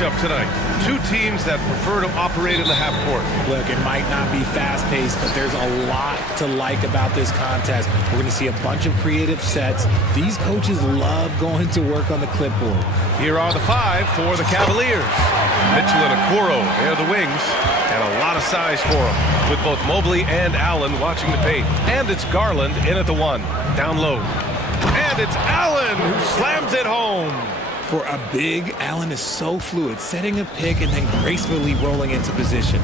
matchup tonight. Two teams that prefer to operate in the half court. Look, it might not be fast-paced, but there's a lot to like about this contest. We're going to see a bunch of creative sets. These coaches love going to work on the clipboard. Here are the five for the Cavaliers. Mitchell and Okoro, they're the wings, and a lot of size for them, with both Mobley and Allen watching the paint. And it's Garland in at the one, down low. And it's Allen who slams it home. For a big, Allen is so fluid, setting a pick and then gracefully rolling into position.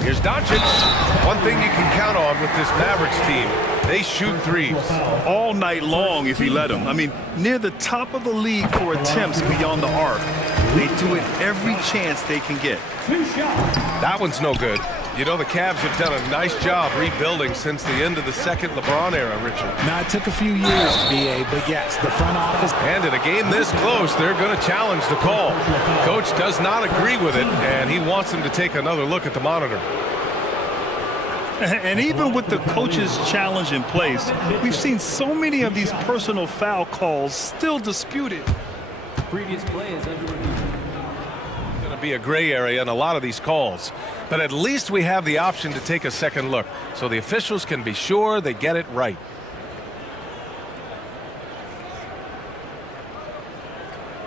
Here's Doncic. One thing you can count on with this Mavericks team, they shoot threes. All night long if you let them. I mean, near the top of the league for attempts beyond the arc. They do it every chance they can get. That one's no good. You know, the Cavs have done a nice job rebuilding since the end of the second LeBron era, Richard. Now, it took a few years, B.A., but yes, the front office... And in a game this close, they're going to challenge the call. Coach does not agree with it, and he wants them to take another look at the monitor. And even with the coach's challenge in place, we've seen so many of these personal foul calls still disputed. Previous play is under review. Going to be a gray area in a lot of these calls, but at least we have the option to take a second look, so the officials can be sure they get it right.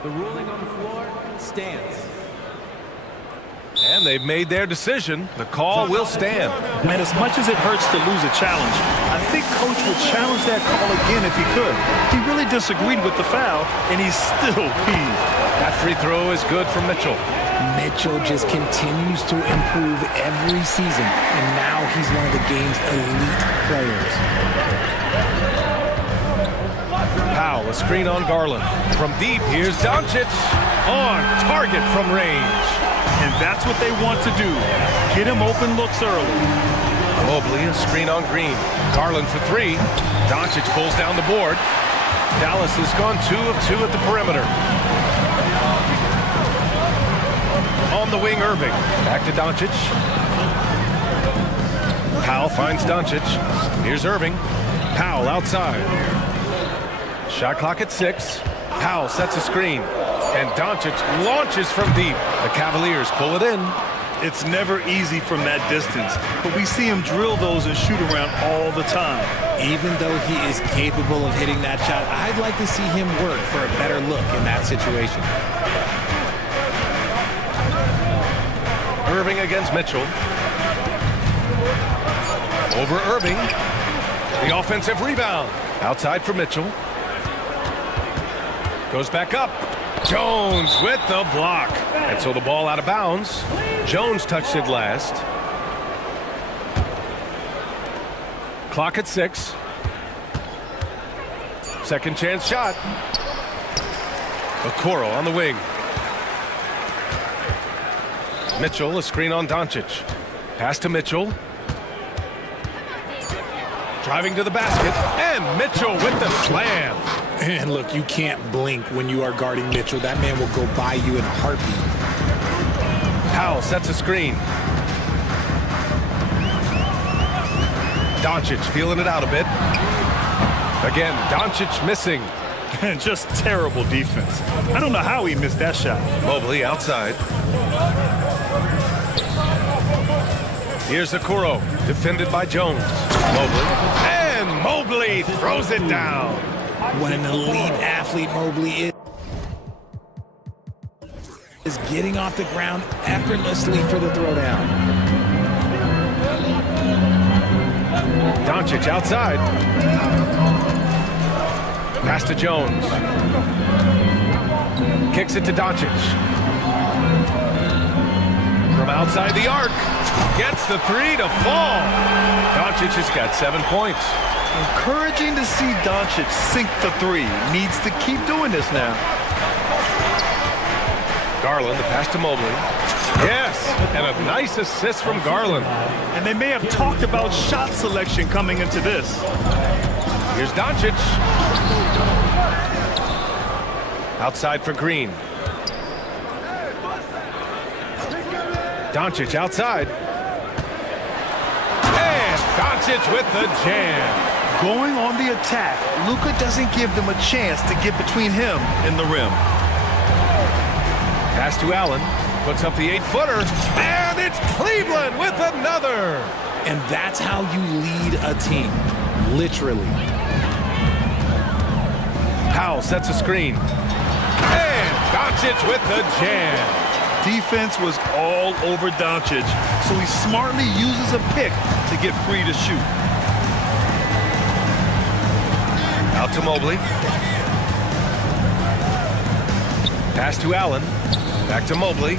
The ruling on the floor stands. And they've made their decision. The call will stand. Man, as much as it hurts to lose a challenge, I think Coach would challenge that call again if he could. He really disagreed with the foul, and he's still peeved. That free throw is good for Mitchell. Mitchell just continues to improve every season, and now he's one of the game's elite players. Powell, a screen on Garland. From deep, here's Doncic. On target from range. And that's what they want to do. Get him open looks early. Mobley, a screen on Green. Garland for three. Doncic pulls down the board. Dallas has gone 2 of 2 at the perimeter. On the wing, Irving. Back to Doncic. Powell finds Doncic. Here's Irving. Powell outside. Shot clock at 6. Powell sets a screen. And Doncic launches from deep. The Cavaliers pull it in. It's never easy from that distance, but we see him drill those and shoot around all the time. Even though he is capable of hitting that shot, I'd like to see him work for a better look in that situation. Irving against Mitchell. Over Irving. The offensive rebound. Outside for Mitchell. Goes back up. Jones with the block. And so the ball out of bounds. Jones touched it last. Clock at 6. Second chance shot. Okoro on the wing. Mitchell, a screen on Doncic. Pass to Mitchell. Driving to the basket. And Mitchell with the slam. And look, you can't blink when you are guarding Mitchell. That man will go by you in a heartbeat. Powell sets a screen. Doncic feeling it out a bit. Again, Doncic missing. Just terrible defense. I don't know how he missed that shot. Mobley outside. Here's Okoro, defended by Jones. Mobley. And Mobley throws it down. What an elite athlete Mobley is getting off the ground effortlessly for the throwdown. Doncic outside. Pass to Jones. Kicks it to Doncic. From outside the arc. Gets the three to fall. Doncic has got 7 points. Encouraging to see Doncic sink the three. Needs to keep doing this now. Garland, the pass to Mobley. Yes, and a nice assist from Garland. And they may have talked about shot selection coming into this. Here's Doncic. Outside for Green. Doncic outside. And Doncic with the jam. Going on the attack, Luka doesn't give them a chance to get between him and the rim. Pass to Allen. Puts up the 8-footer. And it's Cleveland with another. And that's how you lead a team. Literally. Powell sets a screen. And Doncic with the jam. Defense was all over Doncic, so he smartly uses a pick to get free to shoot. Out to Mobley. Pass to Allen. Back to Mobley.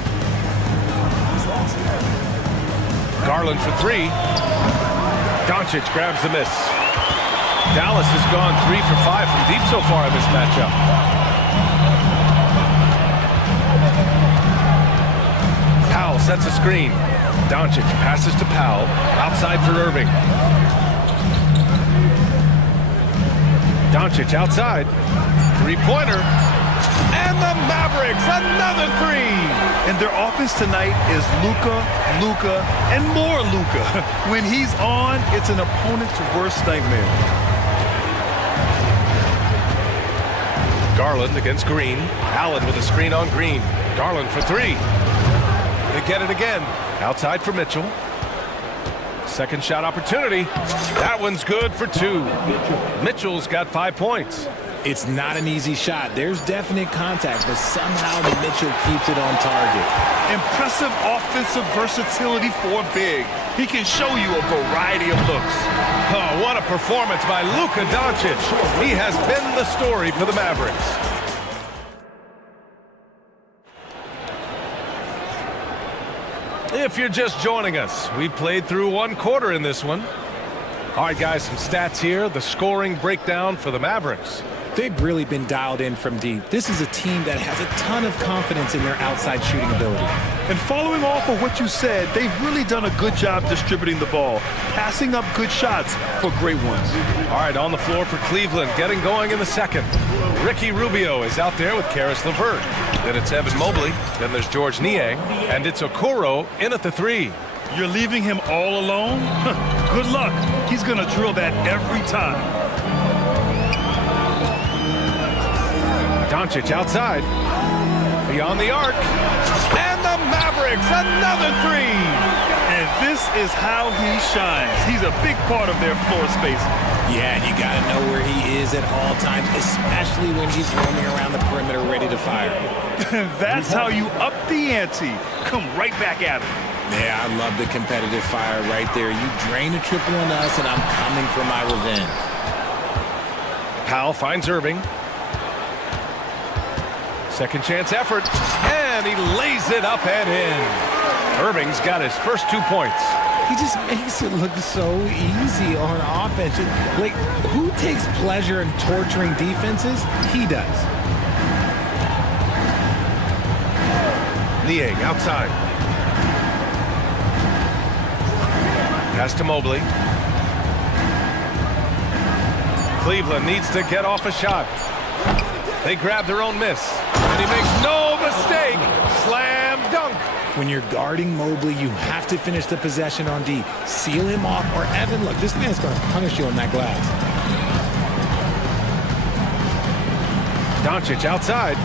Garland for three. Doncic grabs the miss. Dallas has gone 3 for 5 from deep so far in this matchup. Powell sets a screen. Doncic passes to Powell. Outside for Irving. Doncic outside. Three-pointer. And the Mavericks, another three. And their offense tonight is Luka, and more Luka. When he's on, it's an opponent's worst nightmare. Garland against Green. Allen with a screen on Green. Garland for three. They get it again. Outside for Mitchell. Second shot opportunity. That one's good for two. Mitchell's got 5 points. It's not an easy shot. There's definite contact, but somehow Mitchell keeps it on target. Impressive offensive versatility for big. He can show you a variety of looks. Oh, what a performance by Luka Doncic. He has been the story for the Mavericks. If you're just joining us, we played through 1 quarter in this one. All right, guys, some stats here. The scoring breakdown for the Mavericks. They've really been dialed in from deep. This is a team that has a ton of confidence in their outside shooting ability. And following off of what you said, they've really done a good job distributing the ball, passing up good shots for great ones. All right, on the floor for Cleveland, getting going in the second. Ricky Rubio is out there with Karis LeVert. Then it's Evan Mobley. Then there's George Niang. And it's Okoro in at the three. You're leaving him all alone? Good luck. He's going to drill that every time. Doncic outside. Beyond the arc. And the Mavericks, another three. And this is how he shines. He's a big part of their floor space. Yeah, and you got to know where he is at all times, especially when he's roaming around the perimeter ready to fire. That's how you up the ante. Come right back at him. Yeah, I love the competitive fire right there. You drain a triple on us, and I'm coming for my revenge. Powell finds Irving. Second chance effort, and he lays it up and in. Irving's got his first 2 points. He just makes it look so easy on offense. Like, who takes pleasure in torturing defenses? He does. Niang outside. Pass to Mobley. Cleveland needs to get off a shot. They grab their own miss. And he makes no mistake. Slam dunk. When you're guarding Mobley, you have to finish the possession on D. Seal him off, or Evan, look, this man's going to punish you on that glass. Doncic outside.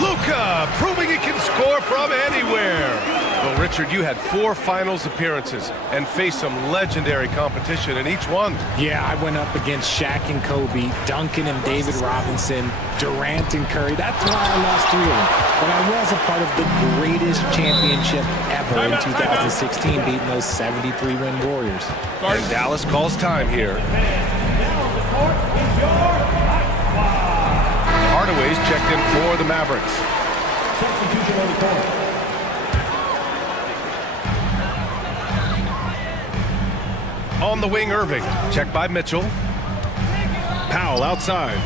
Luka proving he can score from anywhere. Well, Richard, you had 4 finals appearances and faced some legendary competition in each one. Yeah, I went up against Shaq and Kobe, Duncan and David Robinson, Durant and Curry. That's why I lost 3 of them. But I was a part of the greatest championship ever in 2016, beating those 73-win Warriors. And Dallas calls time here. Hardaway's checked in for the Mavericks. Substitution on the court. On the wing, Irving. Checked by Mitchell. Powell outside.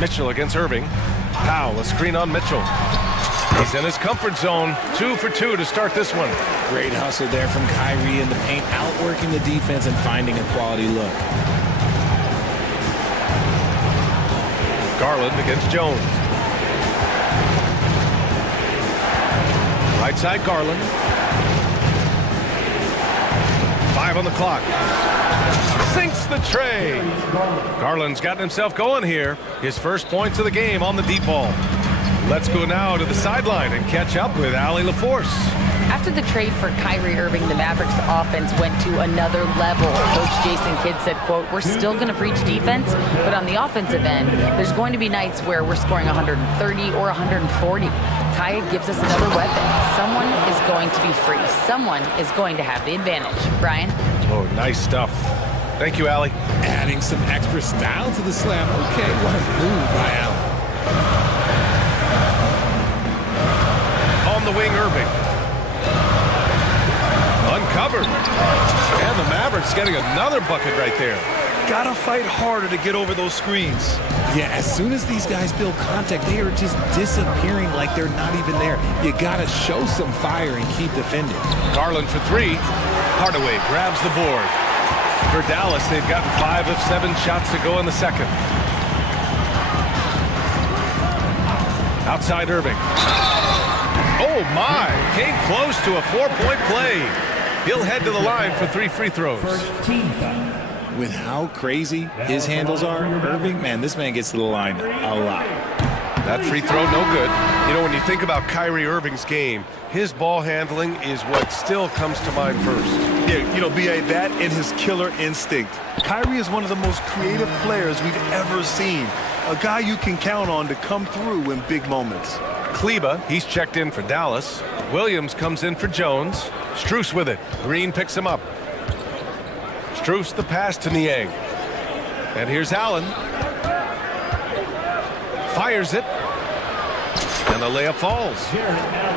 Mitchell against Irving. Powell, a screen on Mitchell. He's in his comfort zone. 2 for 2 to start this one. Great hustle there from Kyrie in the paint, outworking the defense and finding a quality look. Garland against Jones. Right side, Garland. 5 on the clock. sinks the tray. Garland's gotten himself going here. His first points of the game on the deep ball. Let's go now to the sideline and catch up with Allie LaForce. After the trade for Kyrie Irving, the Mavericks offense went to another level. Coach Jason Kidd said, quote, "We're still going to preach defense, but on the offensive end, there's going to be nights where we're scoring 130 or 140. Kaya gives us another weapon. Someone is going to be free. Someone is going to have the advantage." Brian? Oh, nice stuff. Thank you, Allie. Adding some extra style to the slam. Okay, what a move by Allen. On the wing, Irving. Uncovered. And the Mavericks getting another bucket right there. Gotta fight harder to get over those screens. Yeah, as soon as these guys feel contact, they are just disappearing like they're not even there. You gotta show some fire and keep defending. Garland for three. Hardaway grabs the board. For Dallas, they've gotten 5 of 7 shots to go in the second. Outside Irving. Oh my, came close to a 4-point play. He'll head to the line for 3 free throws. First team foul. With how crazy his handles are, Irving, man, this man gets to the line a lot. That free throw, no good. You know, when you think about Kyrie Irving's game, his ball handling is what still comes to mind first. Yeah, you know, B.A., that and his killer instinct. Kyrie is one of the most creative players we've ever seen. A guy you can count on to come through in big moments. Kleba, he's checked in for Dallas. Williams comes in for Jones. Strus with it. Green picks him up. Strus the pass to Niang. And here's Allen. Fires it. And the layup falls.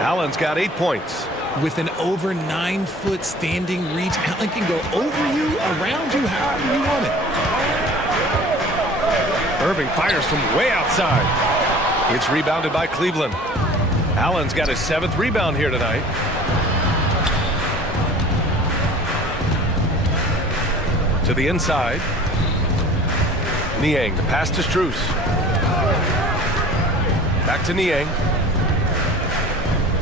Allen's got 8 points. With an over 9-foot standing reach, Allen can go over you, around you, however you want it. Irving fires from way outside. It's rebounded by Cleveland. Allen's got his 7th rebound here tonight. To the inside. Niang, the pass to Strus. Back to Niang.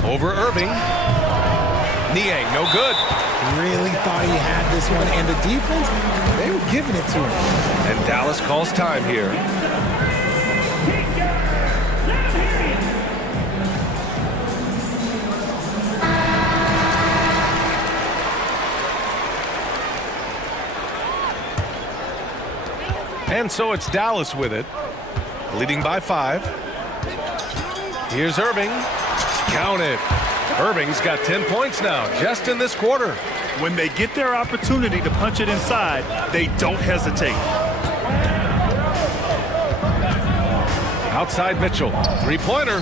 Over Irving. Niang, no good. Really thought he had this one, and the defense, they were giving it to him. And Dallas calls time here. And so it's Dallas with it, leading by 5. Here's Irving. Count it. Irving's got 10 points now, just in this quarter. When they get their opportunity to punch it inside, they don't hesitate. Outside Mitchell. 3-pointer.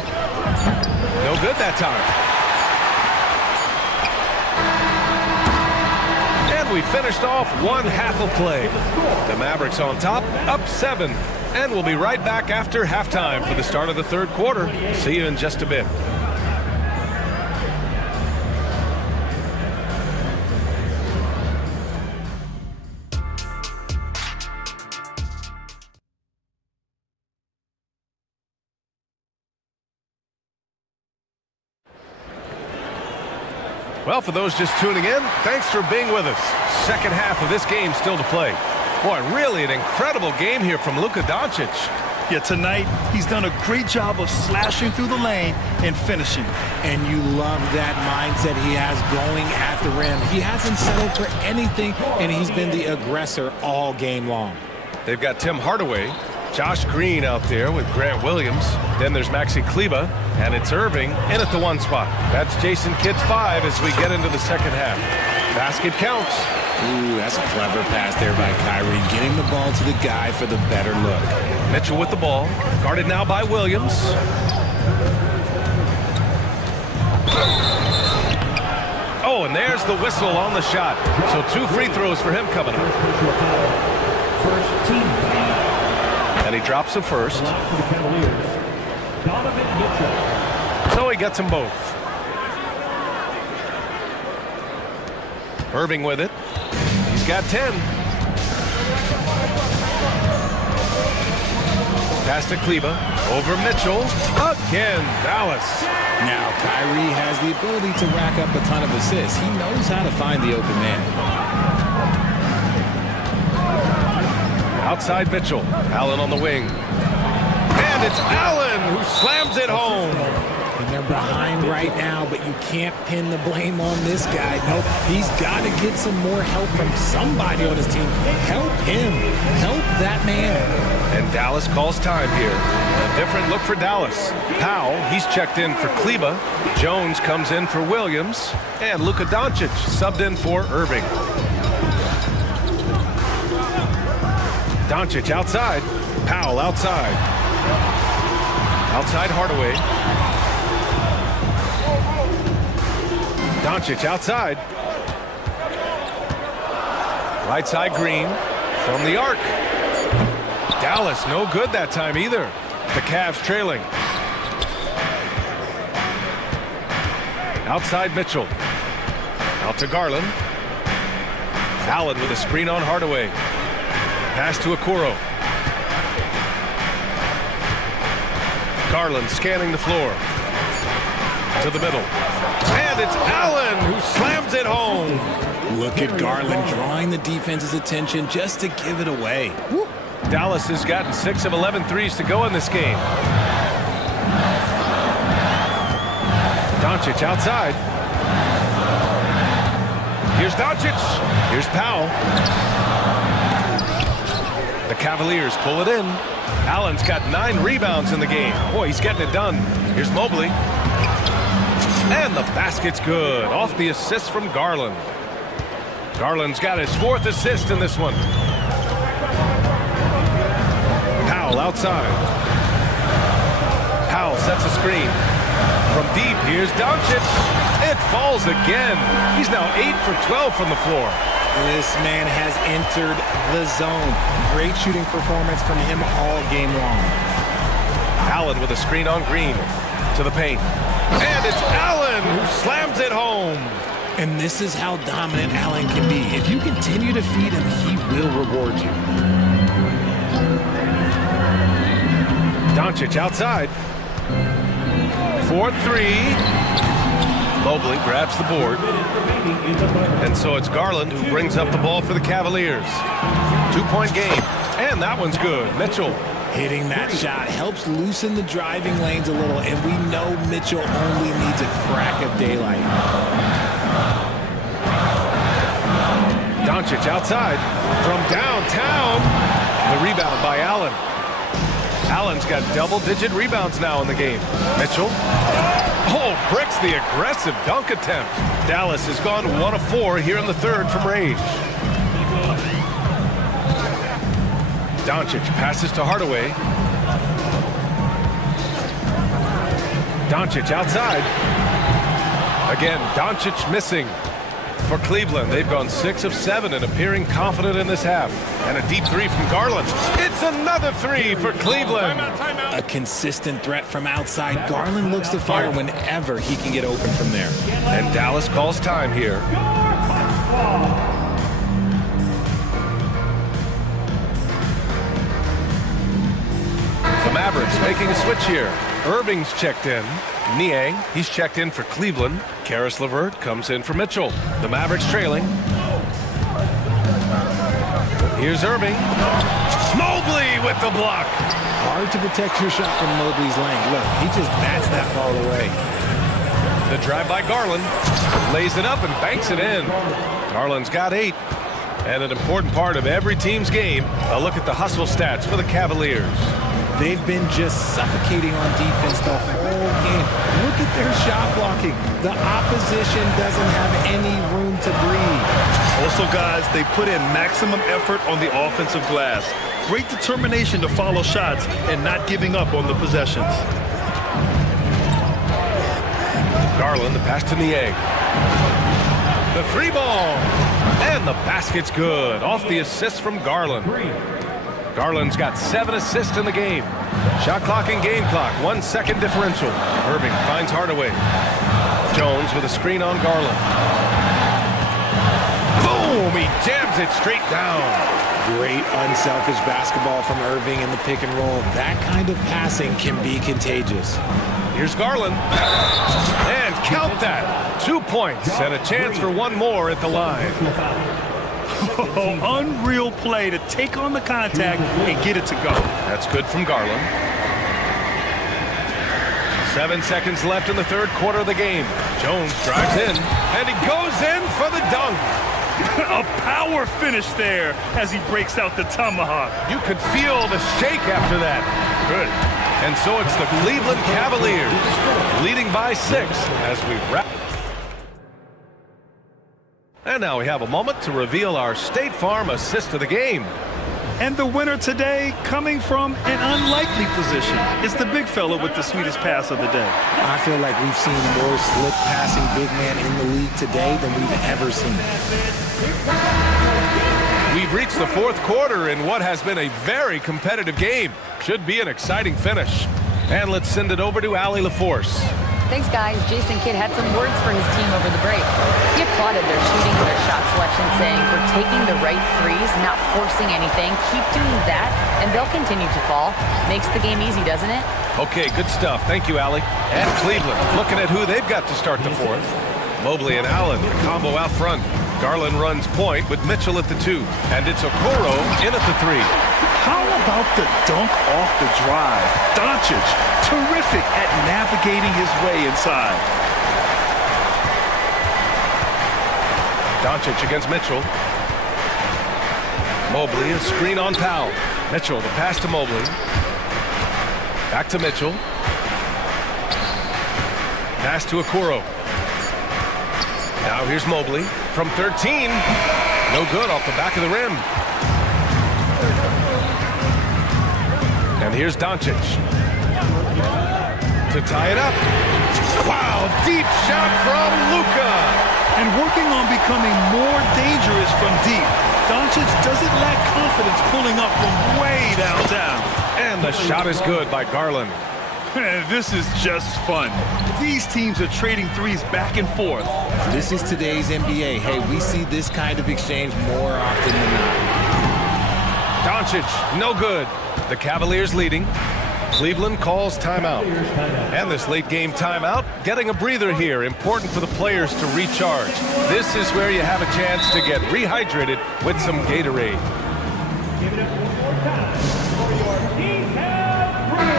No good that time. And we finished off one half of play. The Mavericks on top, up 7. And we'll be right back after halftime for the start of the third quarter. See you in just a bit. Well, for those just tuning in, thanks for being with us. Second half of this game still to play. Boy, really an incredible game here from Luka Doncic. Yeah, tonight he's done a great job of slashing through the lane and finishing. And you love that mindset he has going at the rim. He hasn't settled for anything, and he's been the aggressor all game long. They've got Tim Hardaway, Josh Green out there with Grant Williams. Then there's Maxi Kleba, and it's Irving in at the 1 spot. That's Jason Kidd's 5 as we get into the second half. Basket counts. Ooh, that's a clever pass there by Kyrie, getting the ball to the guy for the better look. Mitchell with the ball, guarded now by Williams. Oh, and there's the whistle on the shot. So 2 free throws for him coming up. First team foul. And he drops the first. For the Cavaliers, Donovan Mitchell. So he gets them both. Irving with it. He's got 10. Pass to Kleba. Over Mitchell. Again, Dallas. Now, Kyrie has the ability to rack up a ton of assists. He knows how to find the open man. Outside Mitchell. Allen on the wing. And it's Allen who slams it home. And they're behind right now, but you can't pin the blame on this guy. Nope, he's got to get some more help from somebody on his team. Help him. Help that man. And Dallas calls time here. A different look for Dallas. Powell, he's checked in for Kleba. Jones comes in for Williams. And Luka Doncic subbed in for Irving. Doncic outside. Powell outside. Outside Hardaway. Doncic outside. Right side Green from the arc. Dallas no good that time either. The Cavs trailing. Outside Mitchell. Out to Garland. Allen with a screen on Hardaway. Pass to Okoro. Garland scanning the floor. To the middle. And it's Allen who slams it home. Look at Garland drawing the defense's attention just to give it away. Woo. Dallas has gotten 6 of 11 threes to go in this game. Doncic outside. Here's Doncic. Here's Powell. The Cavaliers pull it in. Allen's got 9 rebounds in the game. Boy, he's getting it done. Here's Mobley. And the basket's good. Off the assist from Garland. Garland's got his 4th assist in this one. Powell outside. Powell sets a screen. From deep, here's Doncic. It falls again. He's now 8 for 12 from the floor. This man has entered the zone. Great shooting performance from him all game long. Allen with a screen on Green. To the paint. And it's Allen who slams it home. And this is how dominant Allen can be. If you continue to feed him, he will reward you. Doncic outside. 4-3. Mobley grabs the board. And so it's Garland who brings up the ball for the Cavaliers. 2-point game. And that one's good. Mitchell. Hitting that shot helps loosen the driving lanes a little, and we know Mitchell only needs a crack of daylight. Doncic outside from downtown. The rebound by Allen. Allen's got double-digit rebounds now in the game. Mitchell. Oh, bricks the aggressive dunk attempt. Dallas has gone 1 of 4 here in the third from range. Doncic passes to Hardaway. Doncic outside. Again, Doncic missing. For Cleveland, they've gone 6 of 7 and appearing confident in this half. And a deep 3 from Garland. It's another 3 for Cleveland. A consistent threat from outside. Garland looks to fire whenever he can get open from there. And Dallas calls time here. The Mavericks making a switch here. Irving's checked in. Niang, he's checked in for Cleveland. Karis LeVert comes in for Mitchell. The Mavericks trailing. Here's Irving. Mobley with the block. Hard to protect your shot from Mobley's length. Look, he just bats that ball away. The drive by Garland. Lays it up and banks it in. Garland's got 8. And an important part of every team's game, a look at the hustle stats for the Cavaliers. They've been just suffocating on defense the whole game. Look at their shot blocking. The opposition doesn't have any room to breathe. Also, guys, they put in maximum effort on the offensive glass. Great determination to follow shots and not giving up on the possessions. Garland, the pass to Niang. The 3 ball. And the basket's good. Off the assist from Garland. Garland's got 7 assists in the game. Shot clock and game clock, 1 second differential. Irving finds Hardaway. Jones with a screen on Garland. Boom! He jams it straight down. Great unselfish basketball from Irving in the pick and roll. That kind of passing can be contagious. Here's Garland. And count that. 2 points and a chance for 1 more at the line. Oh, unreal play to take on the contact and get it to go. That's good from Garland. 7 seconds left in the third quarter of the game. Jones drives in, and he goes in for the dunk. A power finish there as he breaks out the tomahawk. You could feel the shake after that. Good. And so it's the Cleveland Cavaliers leading by 6 as we wrap. And now we have a moment to reveal our State Farm assist of the game. And the winner today coming from an unlikely position. It's the big fella with the sweetest pass of the day. I feel like we've seen more slick passing big man in the league today than we've ever seen. We've reached the fourth quarter in what has been a very competitive game. Should be an exciting finish. And let's send it over to Allie LaForce. Thanks, guys. Jason Kidd had some words for his team over the break. He applauded their shooting and their shot selection, saying, "We're taking the right threes, not forcing anything. Keep doing that, and they'll continue to fall." Makes the game easy, doesn't it? Okay, good stuff. Thank you, Allie. And Cleveland, looking at who they've got to start the fourth. Mobley and Allen, the combo out front. Garland runs point with Mitchell at the 2. And it's Okoro in at the 3. How about the dunk off the drive? Doncic, terrific at navigating his way inside. Doncic against Mitchell. Mobley, a screen on Powell. Mitchell, the pass to Mobley. Back to Mitchell. Pass to Okoro. Now here's Mobley from 13. No good off the back of the rim. And here's Doncic to tie it up. Wow, deep shot from Luka. And working on becoming more dangerous from deep. Doncic doesn't lack confidence pulling up from way downtown. And the shot is good by Garland. This is just fun. These teams are trading threes back and forth. This is today's NBA. Hey, we see this kind of exchange more often than not. Doncic, no good. The Cavaliers leading. Cleveland calls timeout. And this late game timeout, getting a breather here. Important for the players to recharge. This is where you have a chance to get rehydrated with some Gatorade. Give it up one more time for your decal brew.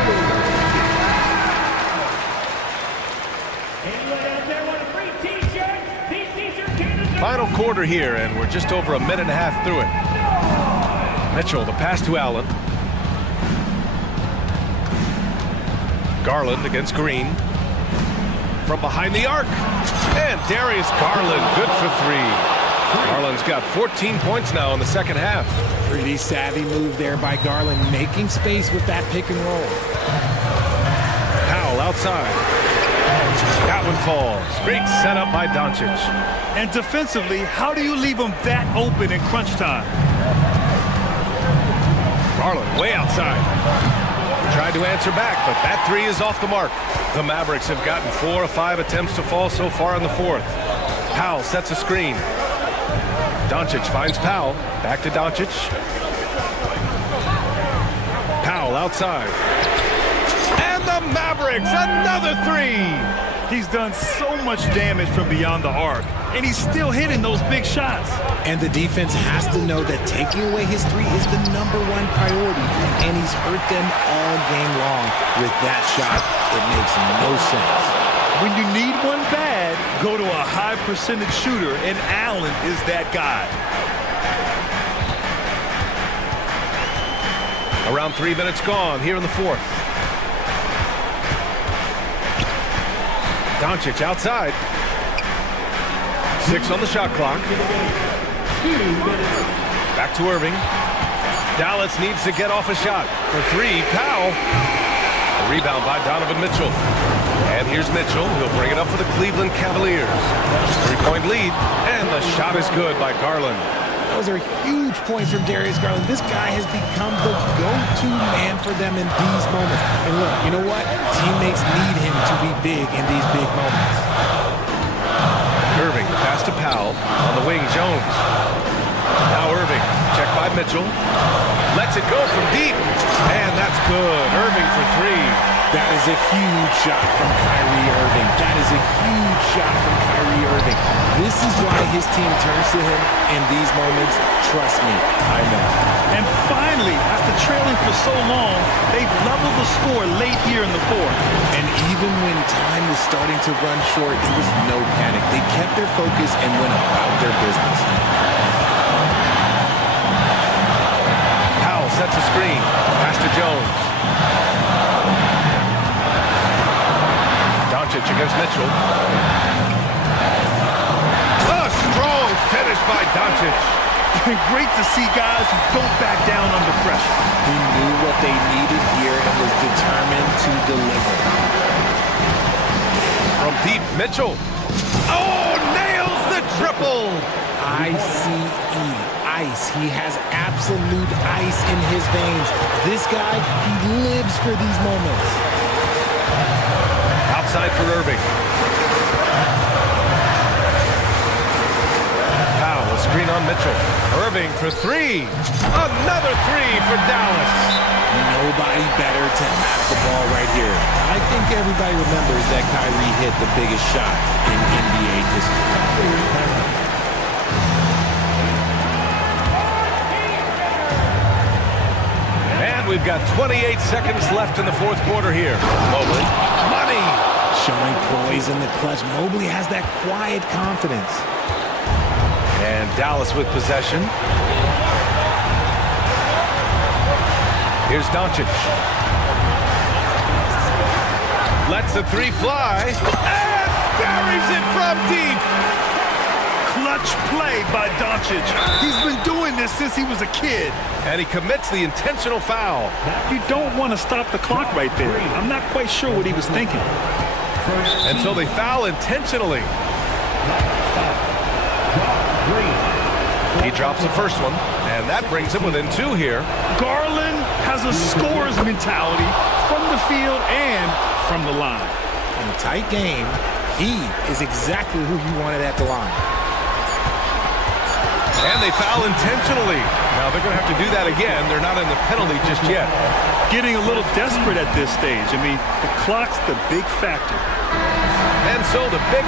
Anyone out there want a free t-shirt? These t-shirts can. Final quarter here, and we're just over a minute and a half through it. Mitchell, the pass to Allen. Garland against Green. From behind the arc. And Darius Garland, good for 3. Garland's got 14 points now in the second half. Pretty savvy move there by Garland, making space with that pick and roll. Powell outside. That one falls. Great setup by Doncic. And defensively, how do you leave them that open in crunch time? Garland way outside. Tried to answer back, but that 3 is off the mark. The Mavericks have gotten 4 of 5 attempts to fall so far in the fourth. Powell sets a screen. Doncic finds Powell. Back to Doncic. Powell outside. And the Mavericks, another 3! He's done so much damage from beyond the arc, and he's still hitting those big shots. And the defense has to know that taking away his 3 is the #1 priority, and he's hurt them all game long with that shot. It makes no sense. When you need one bad, go to a high percentage shooter, and Allen is that guy. Around 3 minutes gone here in the fourth. Doncic outside. 6 on the shot clock. Back to Irving. Dallas needs to get off a shot. For 3, Powell. A rebound by Donovan Mitchell. And here's Mitchell. He'll bring it up for the Cleveland Cavaliers. 3-point lead. And the shot is good by Garland. Those are huge points from Darius Garland. This guy has become the go-to man for them in these moments. And look, you know what? Teammates need him to be big in these big moments. Irving, pass to Powell. On the wing, Jones. Now Irving, checked by Mitchell. Lets it go from deep. And that's good. Irving for 3. That is a huge shot from Kyrie Irving. That is a huge shot from Kyrie Irving. This is why his team turns to him in these moments. Trust me, I know. And finally, after trailing for so long, they've leveled the score late here in the fourth. And even when time was starting to run short, there was no panic. They kept their focus and went about their business. Powell sets a screen. Pass to Jones. Doncic against Mitchell. A strong finish by Doncic. Great to see guys who don't back down under pressure. He knew what they needed here and was determined to deliver. From deep, Mitchell. Oh, nails the triple. ICE, ice. He has absolute ice in his veins. This guy, he lives for these moments. Outside for Irving. Powell, a screen on Mitchell. Irving for three. Another three for Dallas. Nobody better to have the ball right here. I think everybody remembers that Kyrie hit the biggest shot in NBA history. And we've got 28 seconds left in the fourth quarter here. Mobley. Money. Showing poise in the clutch. Mobley has that quiet confidence. And Dallas with possession. Here's Doncic. Lets the three fly. And buries it from deep. Clutch play by Doncic. He's been doing this since he was a kid. And he commits the intentional foul. You don't want to stop the clock right there. I'm not quite sure what he was thinking. And so they foul intentionally. He drops the first one, and that brings him within two here. Garland has a scorer's mentality from the field and from the line. In a tight game, he is exactly who you wanted at the line. And they foul intentionally. Now they're going to have to do that again. They're not in the penalty just yet. Getting a little desperate at this stage. I mean, the clock's the big factor. And so the big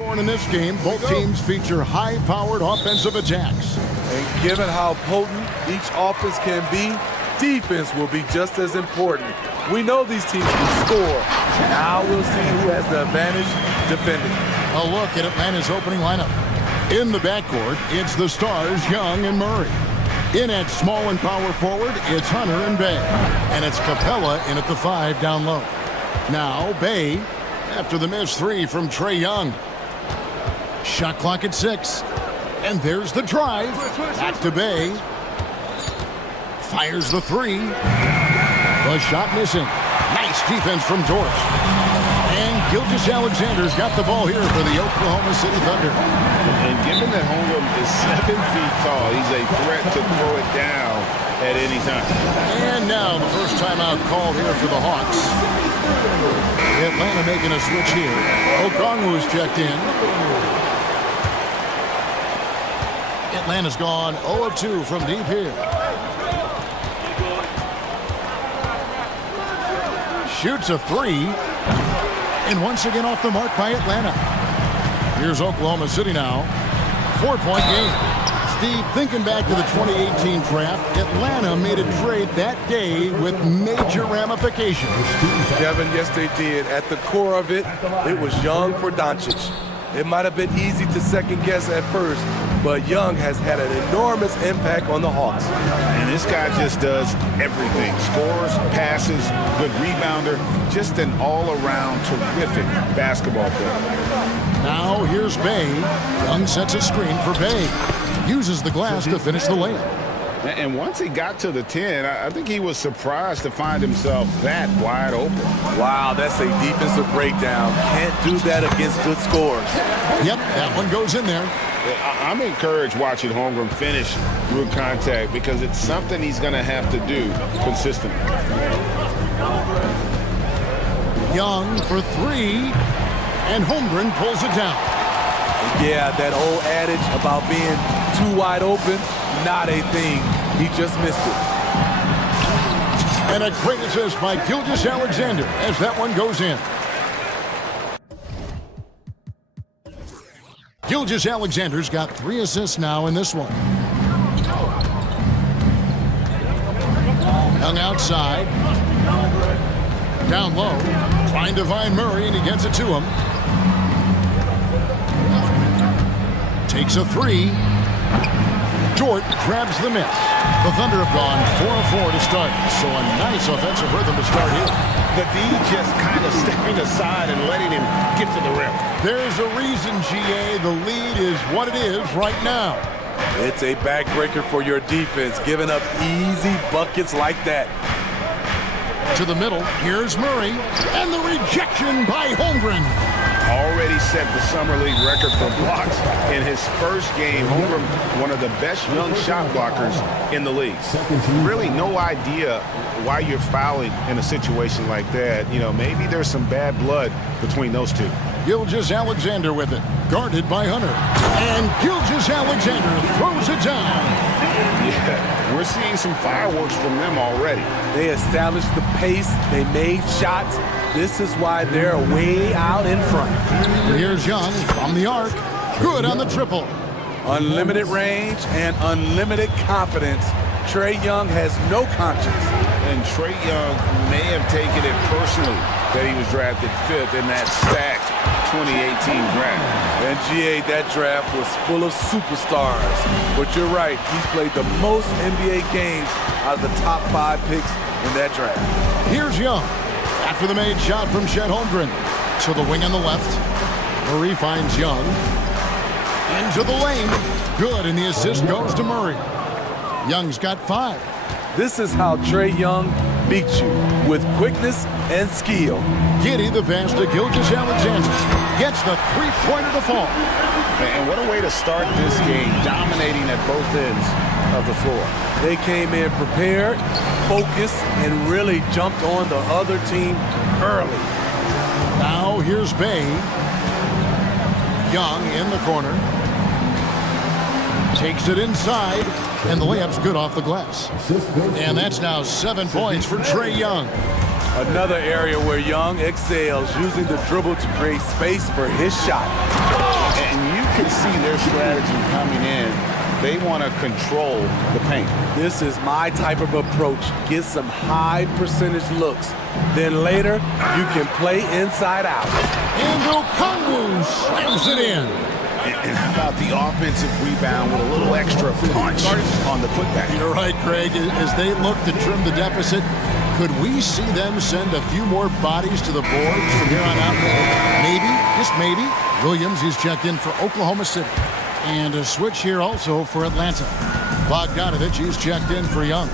In this game, both teams feature high-powered offensive attacks. And given how potent each offense can be, defense will be just as important. We know these teams can score. Now we'll see who has the advantage defending. A look at Atlanta's opening lineup. In the backcourt, it's the stars Young and Murray. In at small and power forward, it's Hunter and Bay. And it's Capella in at the 5 down low. Now Bay after the missed 3 from Trae Young. Shot clock at 6. And there's the drive. Back to Bay. Fires the 3. The shot missing. Nice defense from George. And Gilgeous Alexander's got the ball here for the Oklahoma City Thunder. And given that Holmgren is 7 feet tall, he's a threat to throw it down at any time. And now the first timeout called here for the Hawks. Atlanta making a switch here. Okongwu's checked in. Atlanta's gone 0 of 2 from deep here. Shoots a 3. And once again off the mark by Atlanta. Here's Oklahoma City now. 4-point game. Steve, thinking back to the 2018 draft, Atlanta made a trade that day with major ramifications. Kevin, yes they did. At the core of it, it was Young for Doncic. It might have been easy to second guess at first, but Young has had an enormous impact on the Hawks. And this guy just does everything. Scores, passes, good rebounder, just an all-around terrific basketball player. Now here's Bay. Young sets a screen for Bay. Uses the glass to finish the layup. And once he got to the 10, I think he was surprised to find himself that wide open. Wow, that's a defensive breakdown. Can't do that against good scores. Yep, that one goes in there. I'm encouraged watching Holmgren finish through contact because it's something he's going to have to do consistently. Young for 3, and Holmgren pulls it down. Yeah, that old adage about being too wide open, not a thing. He just missed it. And a great assist by Gilgeous Alexander as that one goes in. Gilgeous Alexander's got 3 assists now in this one. Young outside. Down low. Trying to find Murray, and he gets it to him. Takes a 3. Jordan grabs the miss. The Thunder have gone 4 of 4 to start, so a nice offensive rhythm to start here. The D just kind of stepping aside and letting him get to the rim. There's a reason, GA, the lead is what it is right now. It's a backbreaker for your defense, giving up easy buckets like that. To the middle, here's Murray, and the rejection by Holmgren. Already set the Summer League record for blocks in his first game. Holmgren, one of the best young shot blockers in the league. Really no idea why you're fouling in a situation like that. You know, maybe there's some bad blood between those two. Gilgeous Alexander with it, guarded by Hunter. And Gilgeous Alexander throws it down. Yeah, we're seeing some fireworks from them already. They established the pace. They made shots. This is why they're way out in front. Here's Young from the arc. Good on the triple. Unlimited range and unlimited confidence. Trae Young has no conscience. And Trae Young may have taken it personally that he was drafted 5th in that stacked 2018 draft. And GA, that draft was full of superstars. But you're right, he's played the most NBA games out of the top 5 picks in that draft. Here's Young. After the made shot from Chet Holmgren. To the wing on the left. Murray finds Young. Into the lane. Good, and the assist goes to Murray. Young's got 5. This is how Trae Young beats you, with quickness and skill. Giddy the pass to Gilgeous Alexander. Gets the three-pointer to fall. And what a way to start this game, dominating at both ends of the floor. They came in prepared, focused, and really jumped on the other team early. Now here's Bay. Young in the corner. Takes it inside, and the layup's good off the glass. And that's now 7 points for Trae Young. Another area where Young excels, using the dribble to create space for his shot. And you can see their strategy coming in. They want to control the paint. This is my type of approach. Get some high percentage looks. Then later, you can play inside out. And Okongwu slams it in. And how about the offensive rebound with a little extra punch on the putback? You're right, Craig. As they look to trim the deficit, could we see them send a few more bodies to the boards from here on out? Maybe, just maybe. Williams, he's checked in for Oklahoma City. And a switch here also for Atlanta. Bogdanovich, he's checked in for Young.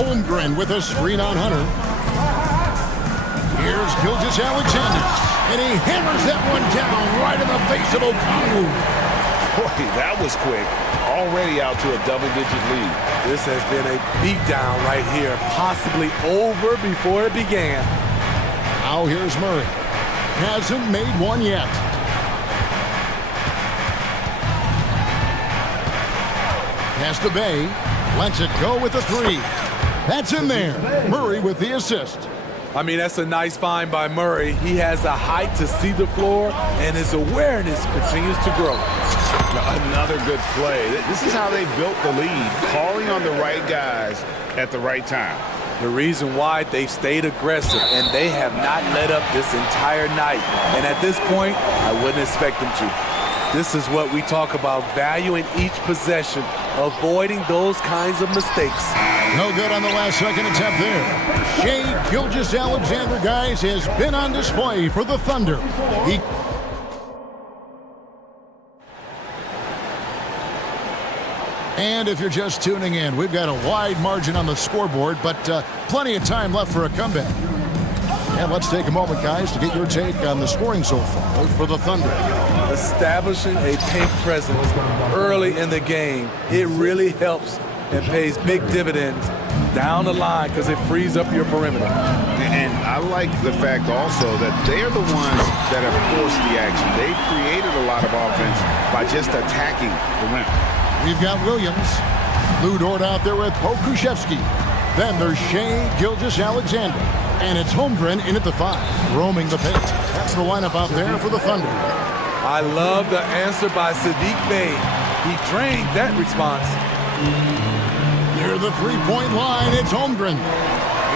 Holmgren with a screen on Hunter. Here's Gilgeous-Alexander. And he hammers that one down right in the face of Okongwu. Boy, that was quick. Already out to a double-digit lead. This has been a beatdown right here, possibly over before it began. Now here's Murray. Hasn't made one yet. Pass to Bay. Lets it go with a three. That's in there. Murray with the assist. I mean, that's a nice find by Murray. He has the height to see the floor, and his awareness continues to grow. Another good play. This is how they built the lead, calling on the right guys at the right time. The reason why they've stayed aggressive, and they have not let up this entire night. And at this point, I wouldn't expect them to. This is what we talk about, valuing each possession, avoiding those kinds of mistakes. No good on the last second attempt there. Shai Gilgeous-Alexander, guys, has been on display for the Thunder. And if you're just tuning in, we've got a wide margin on the scoreboard, but plenty of time left for a comeback. And let's take a moment, guys, to get your take on the scoring so far for the Thunder. Establishing a paint presence early in the game, it really helps and pays big dividends down the line because it frees up your perimeter. And I like the fact also that they are the ones that have forced the action. They've created a lot of offense by just attacking the rim. We've got Williams. Lou Dort out there with Pokushevsky. Then there's Shai Gilgeous-Alexander. And it's Holmgren in at the 5, roaming the paint. That's the lineup out there for the Thunder. I love the answer by Saddiq Bey. He drained that response. Near the three-point line, it's Holmgren.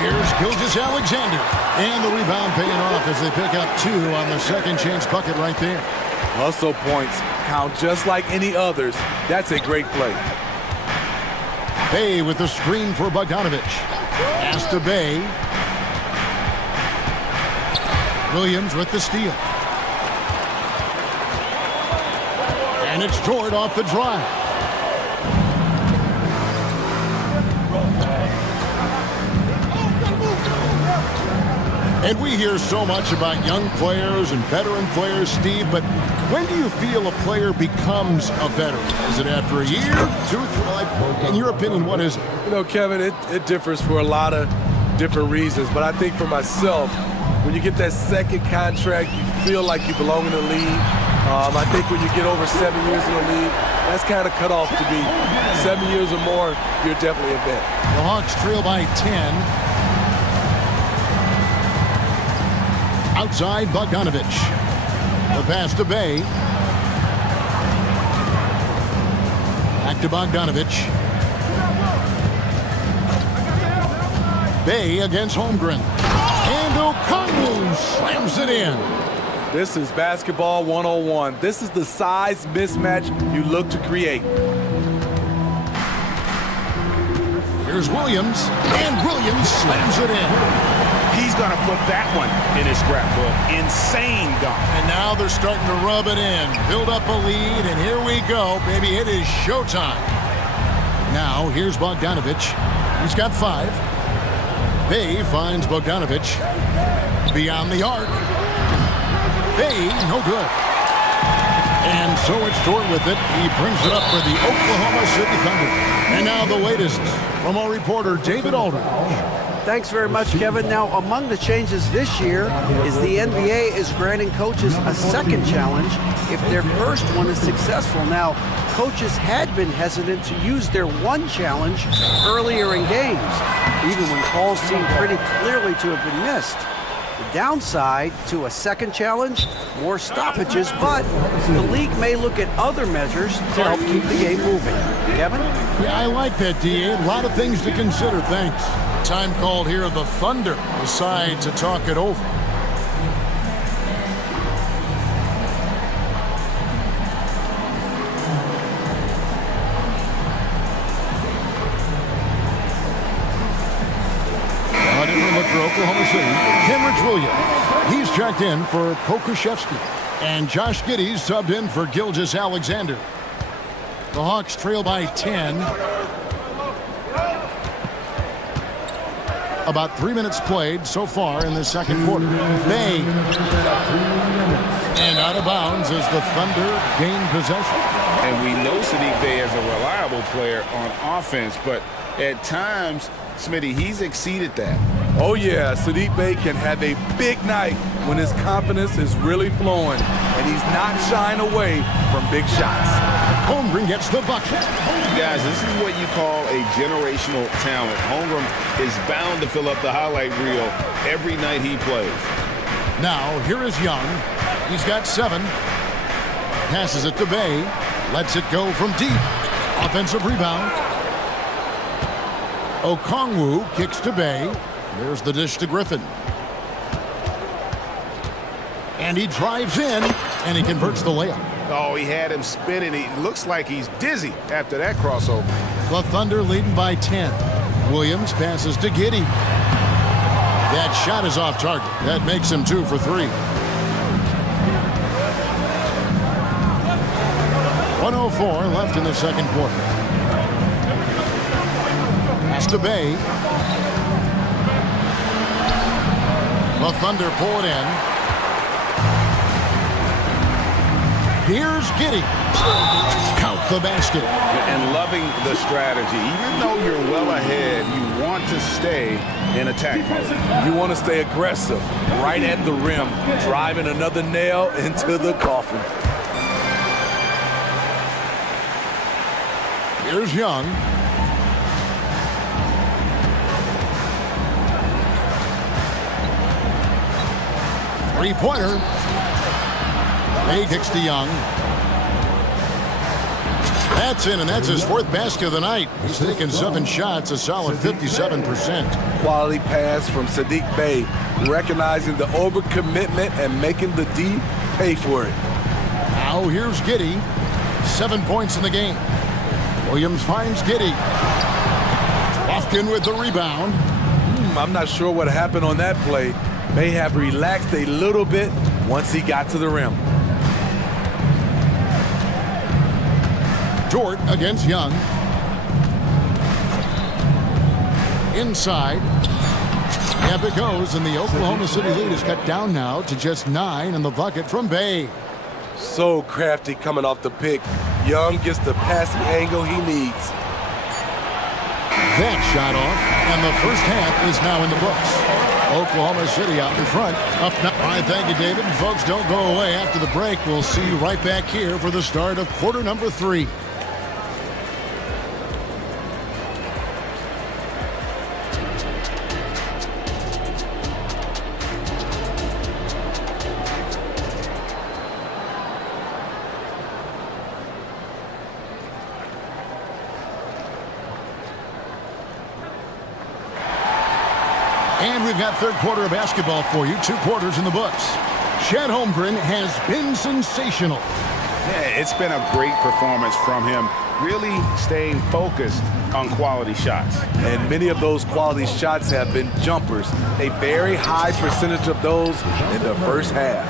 Here's Gilgeous-Alexander. And the rebound paying off as they pick up 2 on the second chance bucket right there. Hustle points count just like any others. That's a great play. Bey with the screen for Bogdanovich. Pass to Bey. Williams with the steal. And it's Dort off the drive. And we hear so much about young players and veteran players, Steve, but when do you feel a player becomes a veteran? Is it after a year, 2, 3? Like, in your opinion, what is it? You know, Kevin, it differs for a lot of different reasons, but I think for myself, when you get that second contract, you feel like you belong in the league. I think when you get over 7 years in the league, that's kind of cut off to me. 7 years or more, you're definitely a vet. The Hawks trail by 10. Outside Bogdanovich. The pass to Bey. Back to Bogdanovich. Bey against Holmgren. And Okongwu slams it in. This is basketball 101. This is the size mismatch you look to create. Here's Williams, and Williams slams it in. He's going to put that one in his scrapbook. Insane dunk. And now they're starting to rub it in, build up a lead, and here we go, baby. It is showtime. Now, here's Bogdanovich. He's got 5. Bey finds Bogdanovich beyond the arc. Bey, no good. And so it's Dort with it. He brings it up for the Oklahoma City Thunder. And now the latest from our reporter, David Aldridge. Thanks very much, Kevin. Now, among the changes this year is the NBA is granting coaches a second challenge if their first one is successful. Now, coaches had been hesitant to use their one challenge earlier in games, even when calls seemed pretty clearly to have been missed. The downside to a second challenge, more stoppages, but the league may look at other measures to help keep the game moving. Kevin? Yeah, I like that, D.A. A lot of things to consider, thanks. Time called here, the Thunder decide to talk it over. A different look for Oklahoma City. Kenrich Williams. He's checked in for Pokushevsky. And Josh Giddey's subbed in for Gilgeous Alexander. The Hawks trail by 10. About 3 minutes played so far in the second quarter. Bay. And out of bounds as the Thunder gain possession. And we know Sadiq Bey is a reliable player on offense, but at times, Smitty, he's exceeded that. Oh, yeah, Sadiq Bey can have a big night when his confidence is really flowing, and he's not shying away from big shots. Holmgren gets the bucket. Guys, this is what you call a generational talent. Holmgren is bound to fill up the highlight reel every night he plays. Now, here is Young. He's got 7. Passes it to Bay. Lets it go from deep. Offensive rebound. Okongwu kicks to Bay. There's the dish to Griffin. And he drives in, and he converts the layup. Oh, he had him spinning. He looks like he's dizzy after that crossover. The Thunder leading by 10. Williams passes to Giddey. That shot is off target. That makes him 2 for 3. 1:04 left in the second quarter. Pass to Bay. The Thunder pull it in. Here's Giddey. Count the basket. And loving the strategy. Even though you're well ahead, you want to stay in attack mode. You want to stay aggressive, right at the rim, driving another nail into the coffin. Here's Young. Three-pointer. Bay kicks to Young. That's in, and that's his 4th basket of the night. He's taken 7 shots, a solid 57%. Quality pass from Sadiq Bey, recognizing the overcommitment and making the D pay for it. Now here's Giddey. 7 points in the game. Williams finds Giddey. Lofton with the rebound. I'm not sure what happened on that play. May have relaxed a little bit once he got to the rim. Dort against Young. Inside. Up it goes, and the Oklahoma City lead is cut down now to just 9 in the bucket from Bay. So crafty coming off the pick. Young gets the passing angle he needs. That shot off, and the first half is now in the books. Oklahoma City out in front. Up now. All right, thank you, David. And folks, don't go away after the break. We'll see you right back here for the start of quarter number 3. And we've got third quarter of basketball for you. 2 quarters in the books. Chet Holmgren has been sensational. Yeah, it's been a great performance from him. Really staying focused on quality shots. And many of those quality shots have been jumpers. A very high percentage of those in the first half.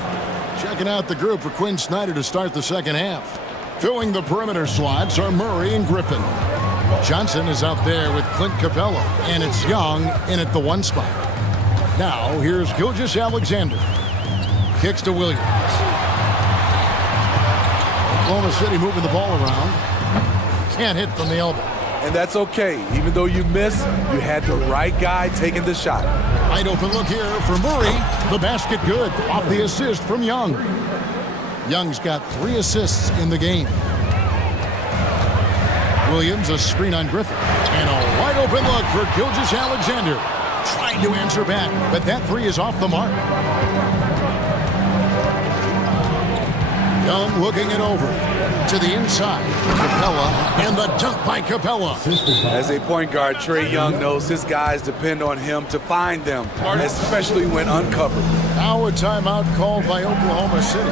Checking out the group for Quinn Snyder to start the second half. Filling the perimeter slots are Murray and Griffin. Johnson is out there with Clint Capella, and it's Young in at the 1 spot. Now, here's Gilgeous Alexander. Kicks to Williams. Oklahoma City moving the ball around. Can't hit from the elbow. and that's okay. Even though you miss, you had the right guy taking the shot. Wide open look here for Murray. The basket good off the assist from Young. Young's got 3 assists in the game. Williams, a screen on Griffin. And a wide open look for Gilgeous-Alexander. Trying to answer back, but that 3 is off the mark. Young looking it over to the inside. Capella, and the dunk by Capella. As a point guard, Trae Young knows his guys depend on him to find them, especially when uncovered. Now a timeout called by Oklahoma City.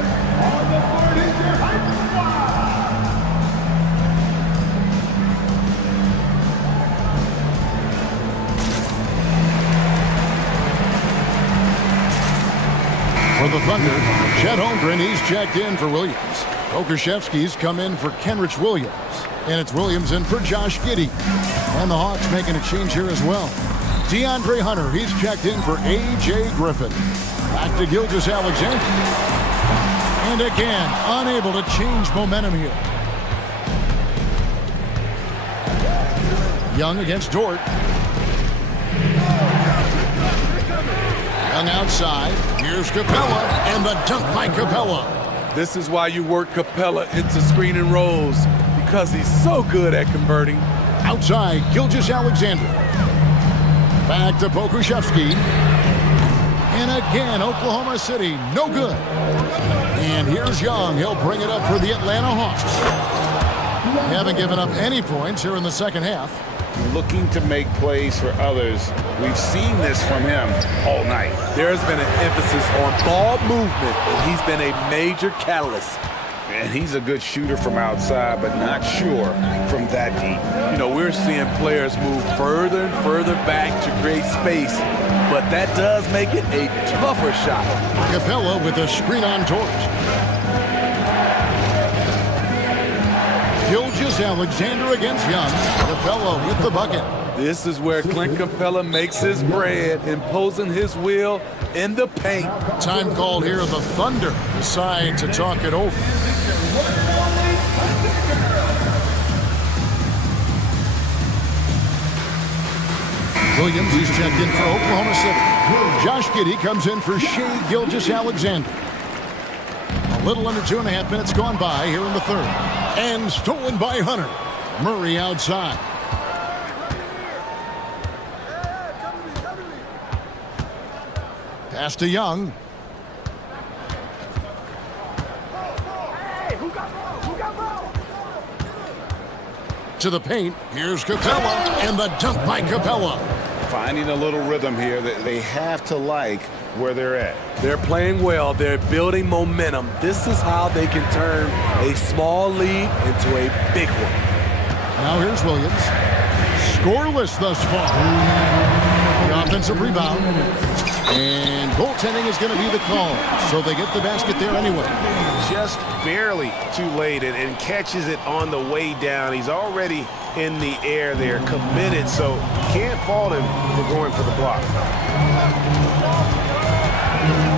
For the Thunder, Chet Holmgren, he's checked in for Williams. Okashevsky's come in for Kenrich Williams. And it's Williams in for Josh Giddey. And the Hawks making a change here as well. DeAndre Hunter, he's checked in for A.J. Griffin. Back to Gilgeous-Alexander. And again, unable to change momentum here. Young against Dort. Young outside. Here's Capella, and the dunk by Capella. This is why you work Capella into screen and rolls, because he's so good at converting. Outside, Gilgeous-Alexander. Back to Pokusevski. And again, Oklahoma City, no good. And here's Young. He'll bring it up for the Atlanta Hawks. They haven't given up any points here in the second half. Looking to make plays for others. We've seen this from him all night. There's been an emphasis on ball movement, and he's been a major catalyst. And he's a good shooter from outside, but not sure from that deep. You know, we're seeing players move further and further back to create space, but that does make it a tougher shot. Capella with a screen on Torch. Gilgeous-Alexander against Young. Capella with the bucket. This is where Clint Capella makes his bread, imposing his will in the paint. Time called here. The Thunder decide to talk it over. Williams, he's checked in for Oklahoma City. Josh Giddey comes in for Shea Gilgeous-Alexander. A little under 2.5 minutes gone by here in the third. And stolen by Hunter. Murray outside. Pass to Young. To the paint. Here's Capella. And the dunk by Capella. Finding a little rhythm here that they have to like where they're at. They're playing well. They're building momentum. This is how they can turn a small lead into a big one. Now here's Williams. Scoreless thus far. The offensive rebound. And goaltending is going to be the call. So they get the basket there anyway. Just barely too late and catches it on the way down. He's already in the air there, committed, so can't fault him for going for the block.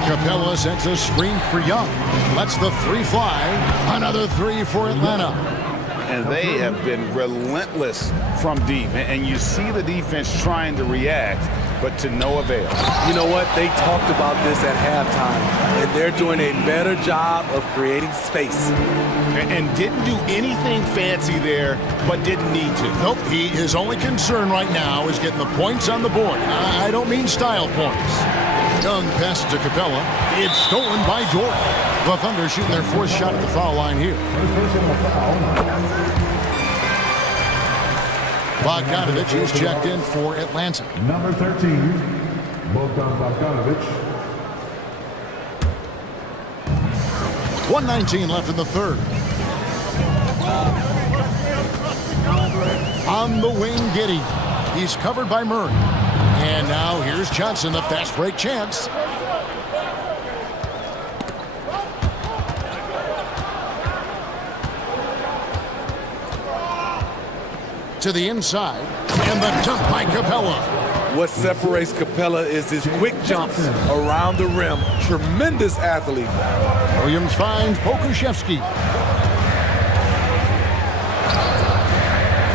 Capella sets a screen for Young. Lets the 3 fly. Another 3 for Atlanta. And they have been relentless from deep. And you see the defense trying to react, but to no avail. You know what? They talked about this at halftime, and they're doing a better job of creating space. And didn't do anything fancy there, but didn't need to. Nope, his only concern right now is getting the points on the board. I don't mean style points. Young passes to Capella. It's stolen by Dort. The Thunder shooting their 4th shot at the foul line here. Bogdanovic is checked in for Atlanta. Number 13, Bogdan Bogdanovic. 1:19 left in the third. On the wing, Giddey. He's covered by Murray. And now here's Johnson, the fast break chance. To the inside, and the dunk by Capella. What separates Capella is his quick jumps around the rim. Tremendous athlete. Williams finds Pokusevski.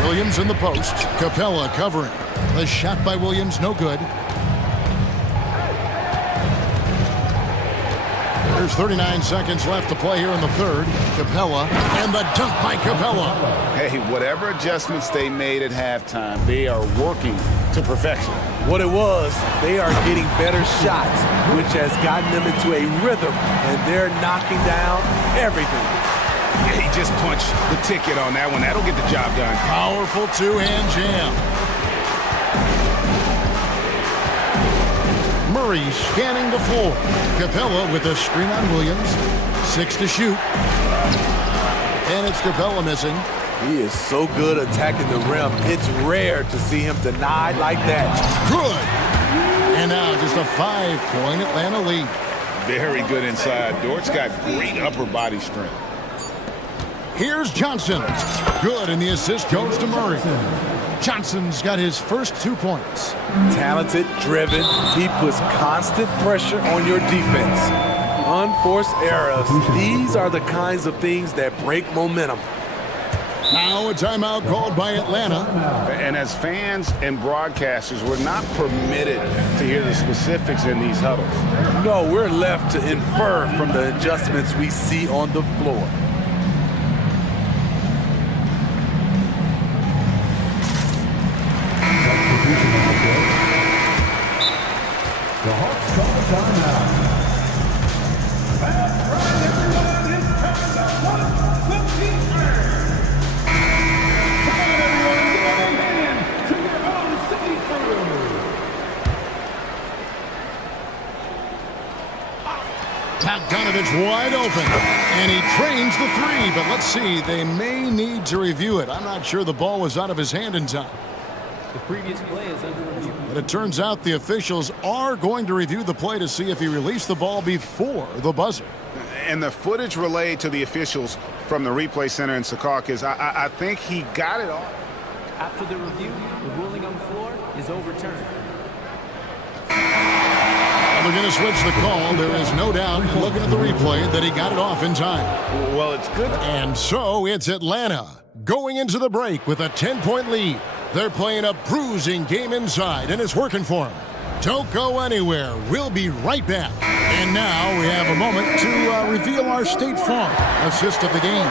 Williams in the post. Capella covering. The shot by Williams, no good. There's 39 seconds left to play here in the third. Capella, and the dunk by Capella. Hey, whatever adjustments they made at halftime, they are working to perfection. What it was, they are getting better shots, which has gotten them into a rhythm, and they're knocking down everything. Yeah, he just punched the ticket on that one. That'll get the job done. Powerful two-hand jam. Murray scanning the floor. Capella with a screen on Williams. 6 to shoot. And it's Capella missing. He is so good attacking the rim. It's rare to see him denied like that. Good. And now just a 5-point Atlanta lead. Very good inside. Dort's got great upper body strength. Here's Johnson. Good, and the assist goes to Murray. Johnson's got his first 2 points. Talented, driven. He puts constant pressure on your defense. Unforced errors. These are the kinds of things that break momentum. Now a timeout called by Atlanta. And as fans and broadcasters, we're not permitted to hear the specifics in these huddles. No, we're left to infer from the adjustments we see on the floor. The Hawks call a timeout. That's right, everyone. It's time to watch the defense. Come on, everyone. Get on in to your own city crew. Bogdanovich wide open. And he trains the three. But let's see. They may need to review it. I'm not sure the ball was out of his hand in time. The previous play is under review. But it turns out the officials are going to review the play to see if he released the ball before the buzzer. And the footage relayed to the officials from the replay center in Secaucus, I think he got it all. After the review, the ruling on the floor is overturned. They're going to switch the call. There is no doubt, looking at the replay, that he got it off in time. Well, it's good. And so it's Atlanta going into the break with a 10-point lead. They're playing a bruising game inside, and it's working for them. Don't go anywhere. We'll be right back. And now we have a moment to reveal our State Farm assist of the game.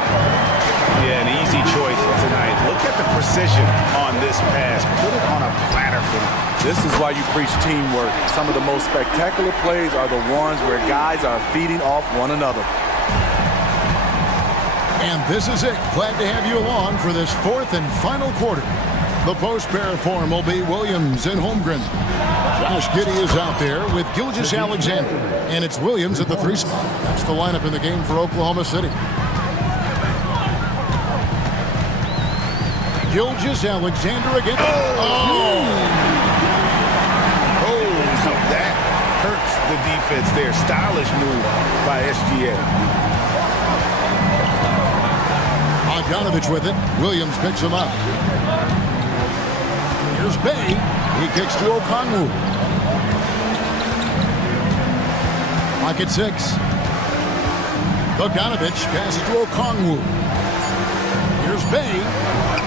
Yeah, an easy choice tonight. Look at the precision on this pass. Put it on a platter for him. This is why you preach teamwork. Some of the most spectacular plays are the ones where guys are feeding off one another. And this is it. Glad to have you along for this fourth and final quarter. The post pair form will be Williams and Holmgren. Josh Giddey is out there with Gilgeous Alexander. And it's Williams at the 3 spot. That's the lineup in the game for Oklahoma City. Gilgeous Alexander again. Oh, so that hurts the defense there. Stylish move by SGA. Bogdanovich with it. Williams picks him up. Here's Bay. He kicks to Okongwu. Pocket 6. Bogdanovich passes to Okongwu. Here's Bay.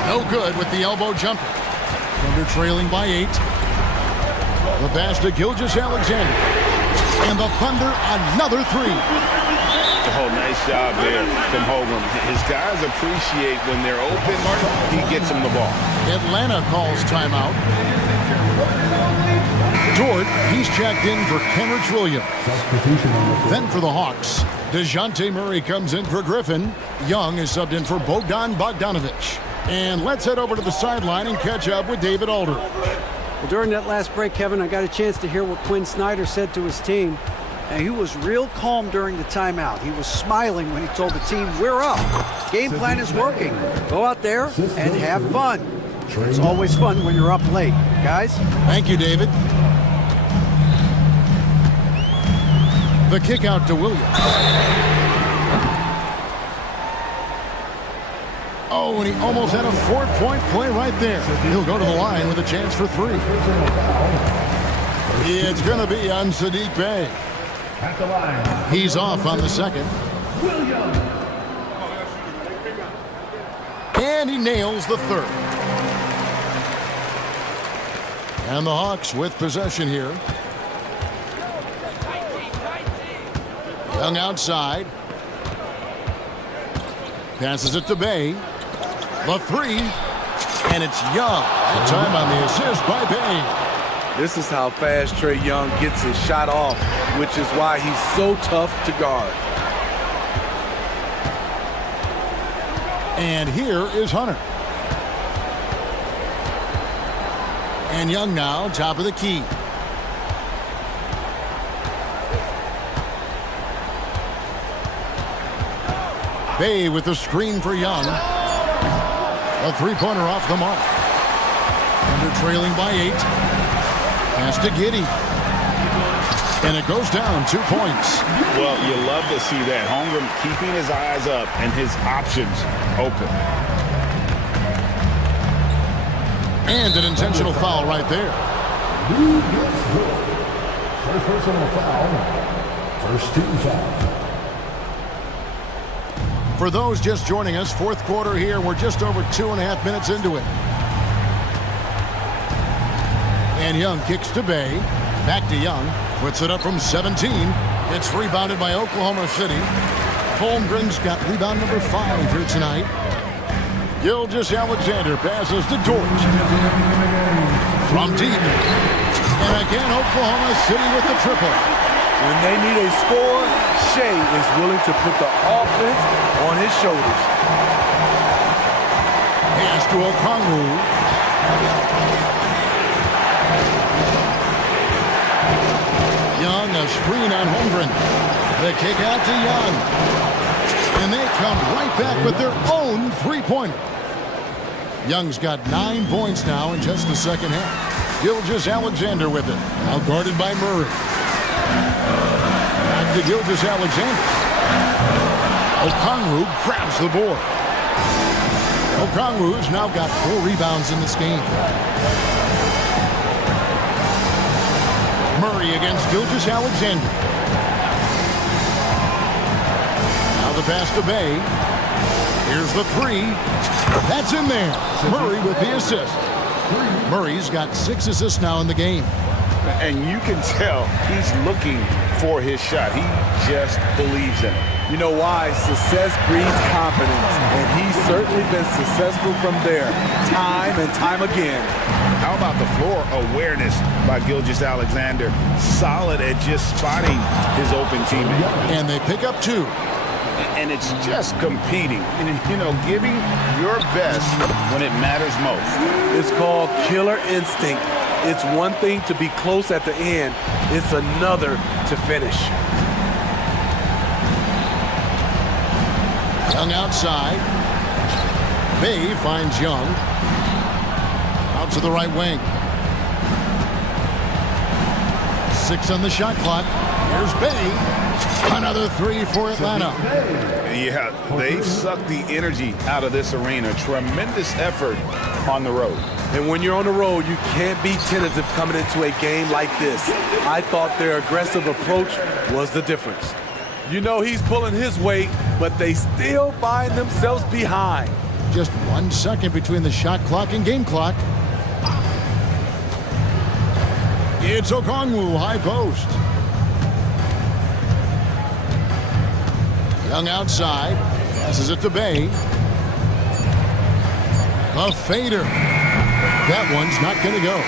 No good with the elbow jumper. Thunder trailing by 8. The pass to Gilgeous Alexander. And the Thunder another 3. Oh, nice job there from Holmgren. His guys appreciate when they're open. He gets them the ball. Atlanta calls timeout. Dort, he's checked in for Kenrich Williams. Then for the Hawks, DeJounte Murray comes in for Griffin. Young is subbed in for Bogdan Bogdanovich. And let's head over to the sideline and catch up with David Alder. Well, during that last break, Kevin, I got a chance to hear what Quinn Snyder said to his team. And he was real calm during the timeout. He was smiling when he told the team, we're up. Game plan is working. Go out there and have fun. It's always fun when you're up late. Guys? Thank you, David. The kick out to Williams. Oh, and he almost had a 4-point play right there. He'll go to the line with a chance for 3. It's going to be on Sadiq Bey. At the line. He's off on the second. Williams. And he nails the third. And the Hawks with possession here. Young outside. Passes it to Bay. The three. And it's Young. That time on the assist by Bay. This is how fast Trae Young gets his shot off, which is why he's so tough to guard. And here is Hunter. And Young now, top of the key. Bay with the screen for Young. A three-pointer off the mark. Under trailing by 8. Pass to Giddey. And it goes down 2 points. Well, you love to see that. Holmgren keeping his eyes up and his options open. And an intentional foul right there. First personal foul. First team foul. For those just joining us, fourth quarter here. We're just over 2.5 minutes into it. And Young kicks to Bay. Back to Young. Puts it up from 17. It's rebounded by Oklahoma City. Holmgren's got rebound number 5 here tonight. Gilgeous-Alexander passes to George. From deep. And again, Oklahoma City with the triple. When they need a score, Shea is willing to put the offense on his shoulders. Pass to Okongwu. Young, a screen on Holmgren. The kick out to Young. And they come right back with their own three-pointer. Young's got 9 points now in just the second half. Gilgeous-Alexander with it. Now guarded by Murray. Back to Gilgeous-Alexander. Okongwu grabs the board. Okongwu's now got 4 rebounds in this game. Murray against Gilgeous-Alexander. Now the pass to Bay. Here's the three. That's in there. Murray with the assist. Murray's got 6 assists now in the game. And you can tell he's looking for his shot. He just believes in it. You know why? Success breeds confidence, and he's certainly been successful from there, time and time again. How about the floor awareness by Gilgeous-Alexander? Solid at just spotting his open teammate. And they pick up 2. And it's just competing, you know, giving your best when it matters most. It's called killer instinct. It's one thing to be close at the end. It's another to finish. Young outside. Bay finds Young. Out to the right wing. 6 on the shot clock. Here's Bay. Another 3 for Atlanta. Yeah, they've sucked the energy out of this arena. Tremendous effort on the road. And when you're on the road, you can't be tentative coming into a game like this. I thought their aggressive approach was the difference. You know he's pulling his weight, but they still find themselves behind. Just 1 second between the shot clock and game clock. It's Okongwu, high post. Young outside. Passes it to Bay. A fader. That one's not going to go.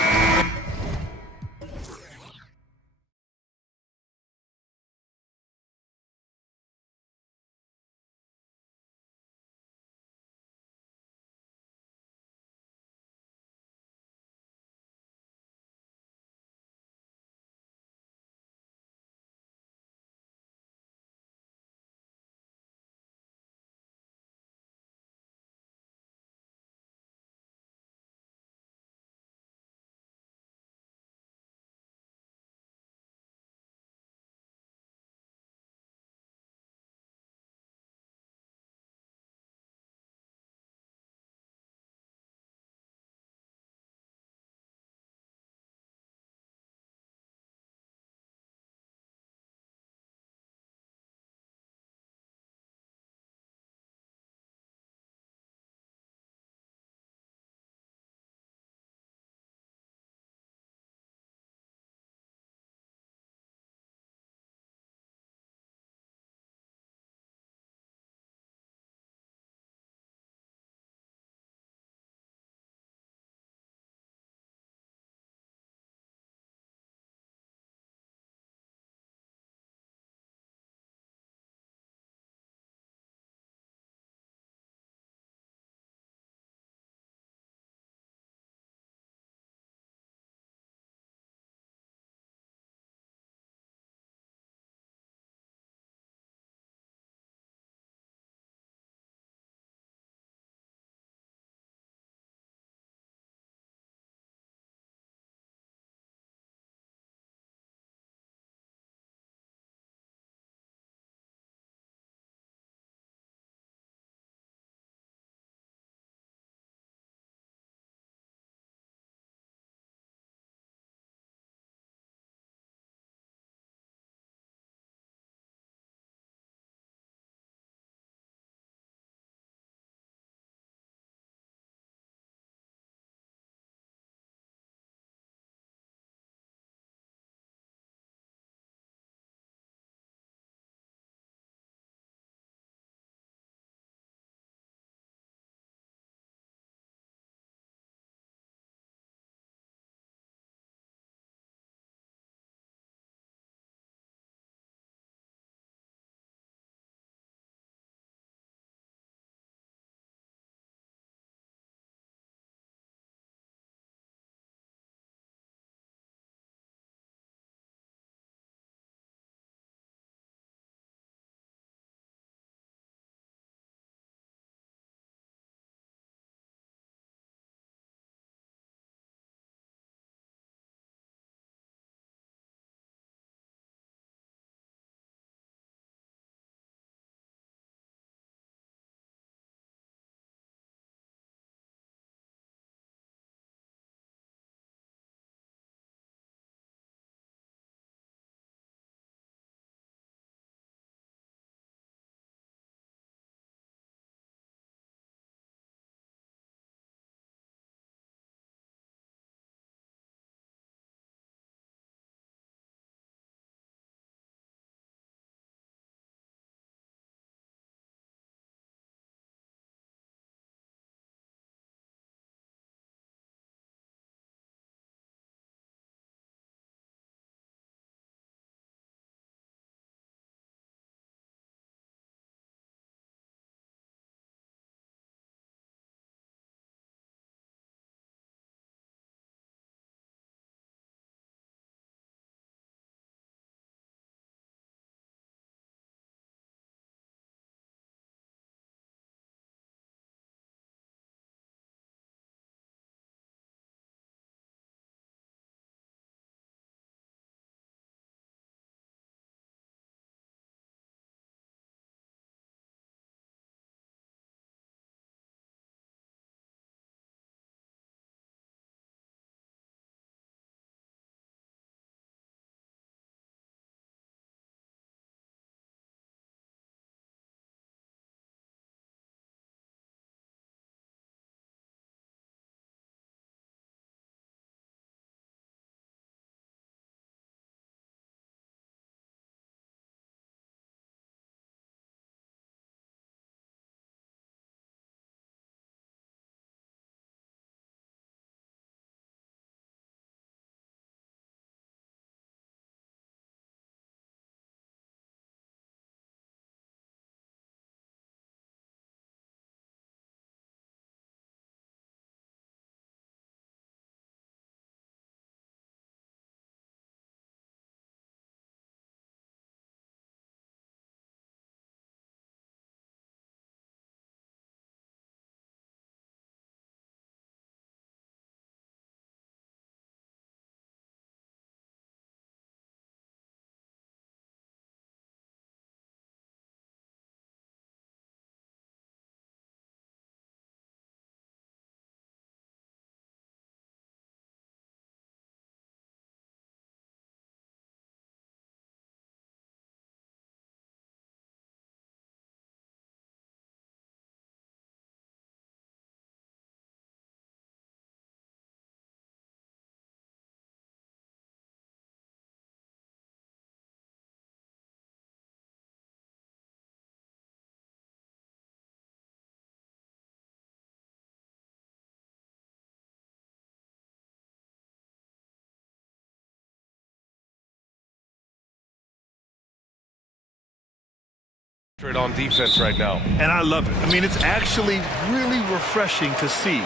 On defense right now. And I love it. I mean, it's actually really refreshing to see.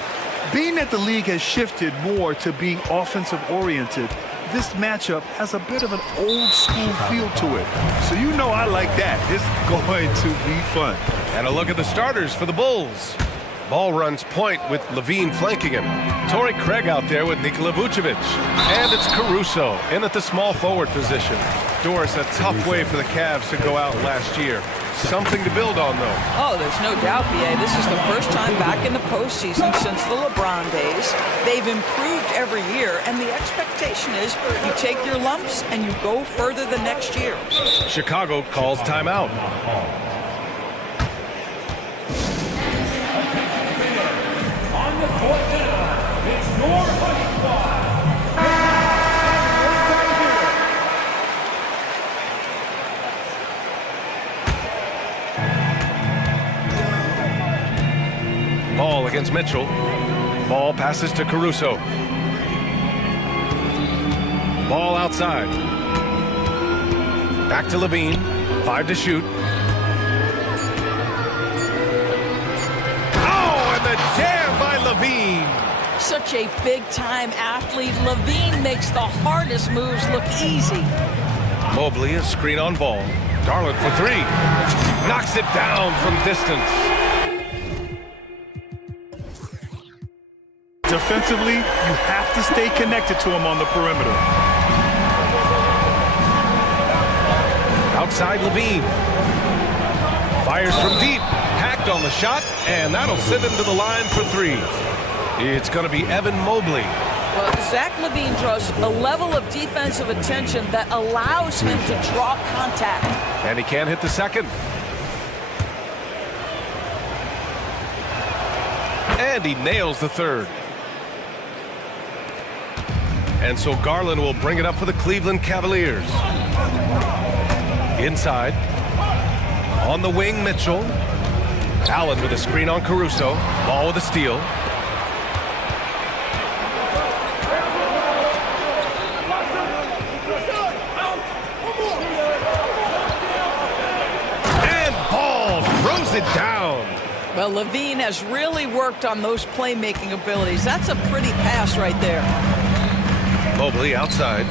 Being that the league has shifted more to being offensive-oriented, this matchup has a bit of an old-school feel to it. So you know I like that. It's going to be fun. And a look at the starters for the Bulls. Ball runs point with Levine flanking him. Torrey Craig out there with Nikola Vucevic. And it's Caruso in at the small forward position. Doris, a tough way for the Cavs to go out last year. Something to build on, though. Oh, there's no doubt, BA. This is the first time back in the postseason since the LeBron days. They've improved every year, and the expectation is you take your lumps and you go further the next year. Chicago calls timeout. On the court now, it's your Honey Squad. Ball against Mitchell. Ball passes to Caruso. Ball outside. Back to Levine. 5 to shoot. Oh, and the jam by Levine. Such a big-time athlete. Levine makes the hardest moves look easy. Mobley, a screen on ball. Garland for 3. Knocks it down from distance. Defensively, you have to stay connected to him on the perimeter. Outside Levine. Fires from deep. Hacked on the shot, and that'll send him to the line for 3. It's going to be Evan Mobley. Well, Zach Levine draws a level of defensive attention that allows him to draw contact. And he can't hit the second. And he nails the third. And so Garland will bring it up for the Cleveland Cavaliers. Inside. On the wing, Mitchell. Allen with a screen on Caruso. Ball with a steal. And Ball throws it down. Well, Levine has really worked on those playmaking abilities. That's a pretty pass right there. Mobley outside.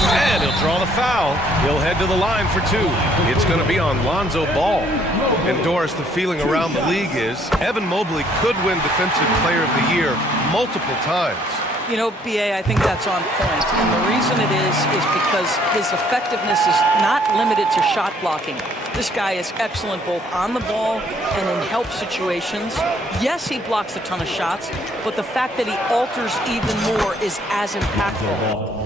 And he'll draw the foul. He'll head to the line for 2. It's going to be on Lonzo Ball. And Doris, the feeling around the league is Evan Mobley could win Defensive Player of the Year multiple times. You know, BA, I think that's on point. And the reason it is because his effectiveness is not limited to shot blocking. This guy is excellent both on the ball and in help situations. Yes, he blocks a ton of shots, but the fact that he alters even more is as impactful.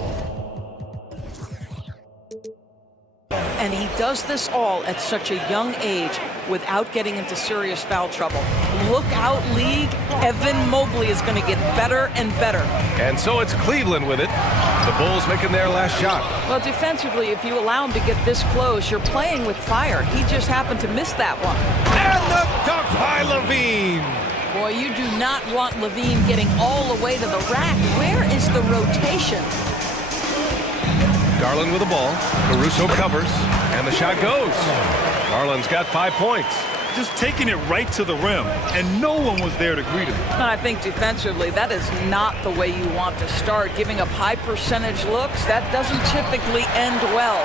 And he does this all at such a young age without getting into serious foul trouble. Look out, league. Evan Mobley is going to get better and better. And so it's Cleveland with it. The Bulls making their last shot. Well, defensively, if you allow him to get this close, you're playing with fire. He just happened to miss that one. And the dunk by Levine. Boy, you do not want Levine getting all the way to the rack. Where is the rotation? Garland with the ball. Caruso covers, and the shot goes. Garland's got 5 points. Just taking it right to the rim, and no one was there to greet him. I think defensively, that is not the way you want to start. Giving up high percentage looks, that doesn't typically end well.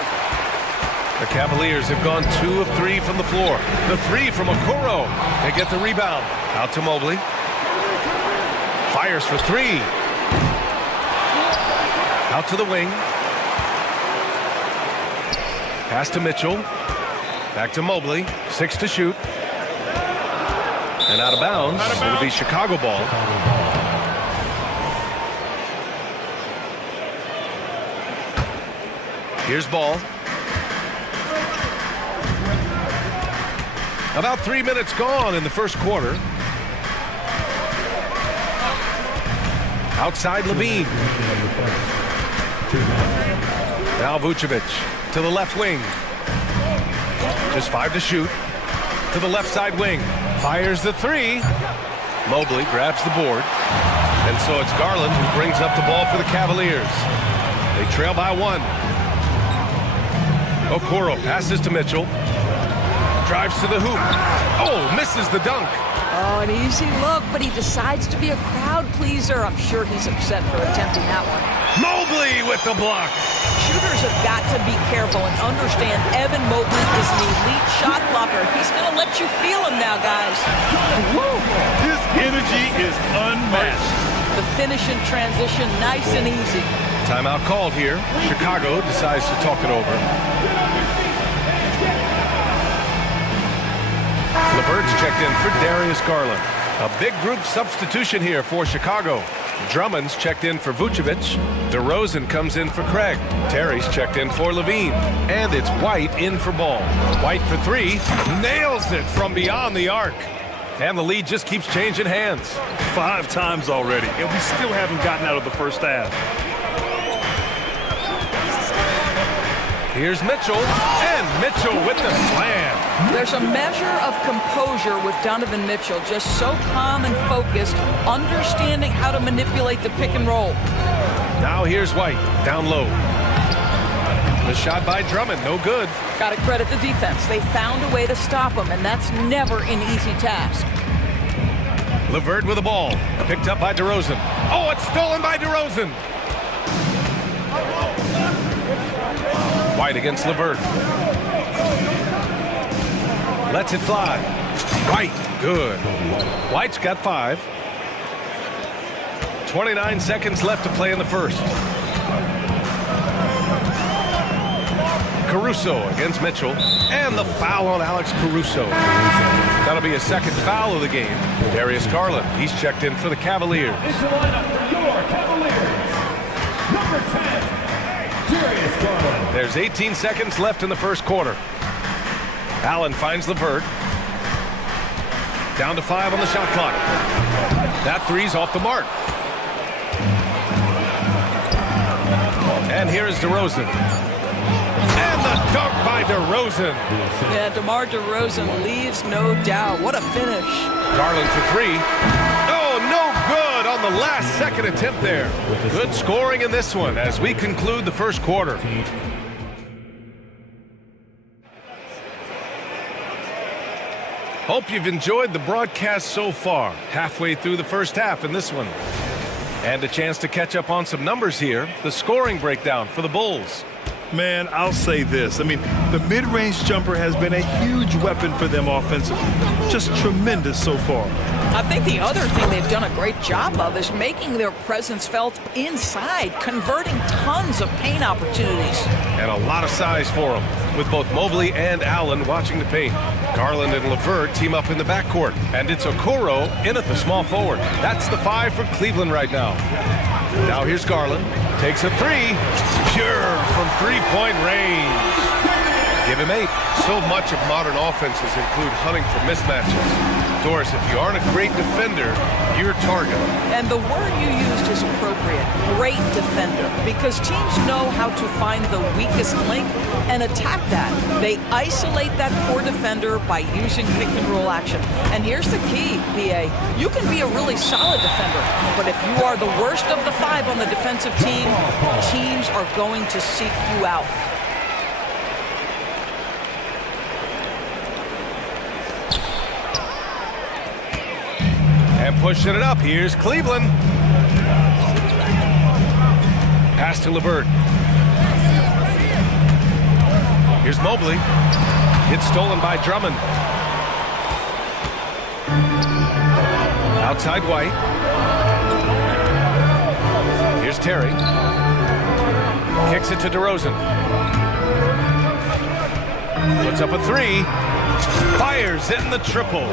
The Cavaliers have gone 2 of 3 from the floor. The 3 from Okoro. They get the rebound. Out to Mobley. Fires for 3. Out to the wing. Pass to Mitchell. Back to Mobley. 6 to shoot. And out of bounds. It'll be Chicago ball. Here's Ball. About 3 minutes gone in the first quarter. Outside Levine. Now Vucevic to the left wing. Just 5 to shoot. To the left side wing. Fires the 3. Mobley grabs the board. And so it's Garland who brings up the ball for the Cavaliers. They trail by 1. Okoro passes to Mitchell. drives to the hoop. Oh, misses the dunk. Oh, an easy look, but he decides to be a crowd pleaser. I'm sure he's upset for attempting that one. Mobley with the block. Shooters have got to be careful and understand Evan Mobley is an elite shot blocker. He's going to let you feel him now, guys. His energy is unmatched. The finish in transition, nice and easy. Timeout called here. Chicago decides to talk it over. LeVert's checked in for Darius Garland. A big group substitution here for Chicago. Drummond's checked in for Vucevic. DeRozan comes in for Craig. Terry's checked in for Levine. And it's White in for Ball. White for three. Nails it from beyond the arc. And the lead just keeps changing hands. 5 times already, and we still haven't gotten out of the first half. Here's Mitchell, and Mitchell with the slam. There's a measure of composure with Donovan Mitchell, just so calm and focused, understanding how to manipulate the pick and roll. Now here's White, down low. The shot by Drummond, no good. Got to credit the defense. They found a way to stop him, and that's never an easy task. LeVert with the ball, picked up by DeRozan. Oh, it's stolen by DeRozan. White against LeVert. Lets it fly. White, good. White's got 5. 29 seconds left to play in the first. Caruso against Mitchell. And the foul on Alex Caruso. That'll be a second foul of the game. Darius Garland, he's checked in for the Cavaliers. It's the lineup for your Cavaliers. Number 10. There's 18 seconds left in the first quarter. Allen finds LeVert. Down to 5 on the shot clock. That three's off the mark. And here is DeRozan. And the dunk by DeRozan. Yeah, DeMar DeRozan leaves no doubt. What a finish. Garland for 3. Oh, no good on the last second attempt there. Good scoring in this one as we conclude the first quarter. Hope you've enjoyed the broadcast so far. Halfway through the first half in this one. And a chance to catch up on some numbers here. The scoring breakdown for the Bulls. Man, I'll say this. I mean, the mid-range jumper has been a huge weapon for them offensively. Just tremendous so far. I think the other thing they've done a great job of is making their presence felt inside, converting tons of paint opportunities. And a lot of size for them, with both Mobley and Allen watching the paint. Garland and LeVert team up in the backcourt, and it's Okoro in at the small forward. That's the 5 for Cleveland right now. Now here's Garland. Takes a 3. Pure from three-point range. Give him 8. So much of modern offenses include hunting for mismatches. Doris, if you aren't a great defender, you're a target. And the word you used is appropriate. Great defender. Because teams know how to find the weakest link and attack that. They isolate that poor defender by using pick and roll action. And here's the key, PA. You can be a really solid defender, but if you are the worst of the 5 on the defensive team, teams are going to seek you out. And pushing it up, here's Cleveland. Pass to LeVert. Here's Mobley. It's stolen by Drummond. Outside White. Here's Terry. Kicks it to DeRozan. Puts up a 3. Fires in the triple.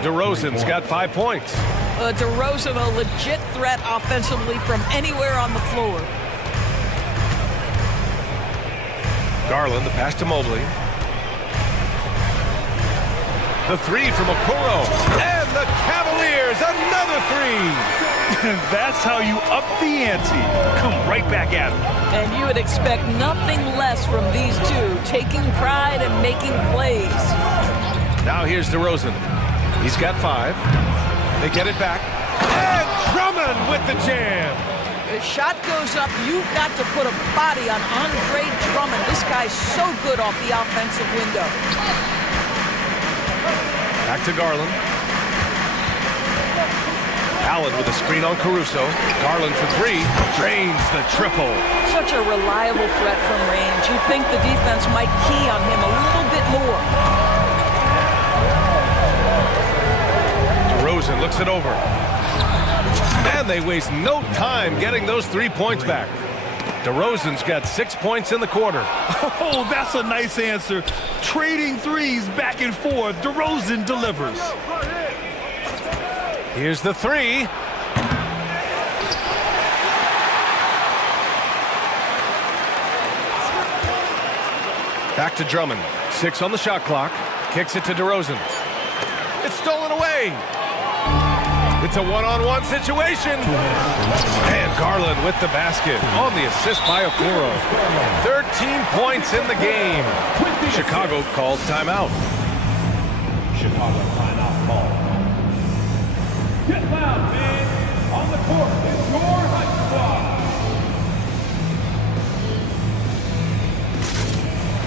DeRozan's got 5 points. DeRozan, a legit threat offensively from anywhere on the floor. Garland, the pass to Mobley. The 3 from Okoro. And the Cavaliers, another 3. And that's how you up the ante. Come right back at them. And you would expect nothing less from these two, taking pride and making plays. Now here's DeRozan. He's got 5. They get it back. And Drummond with the jam. The shot goes up. You've got to put a body on Andre Drummond. This guy's so good off the offensive window. Back to Garland. Allen with a screen on Caruso. Garland for three. Drains the triple. Such a reliable threat from range. You'd think the defense might key on him a little bit more. DeRozan looks it over. And they waste no time getting those 3 points back. DeRozan's got 6 points in the quarter. Oh, that's a nice answer. Trading threes back and forth. DeRozan delivers. Here's the three. Back to Drummond. 6 on the shot clock. Kicks it to DeRozan. It's stolen away. It's a one-on-one situation. And Garland with the basket on the assist by Okoro. 13 points in the game. Chicago calls timeout. Chicago timeout call. Get loud, fans. On the court is your hot squad.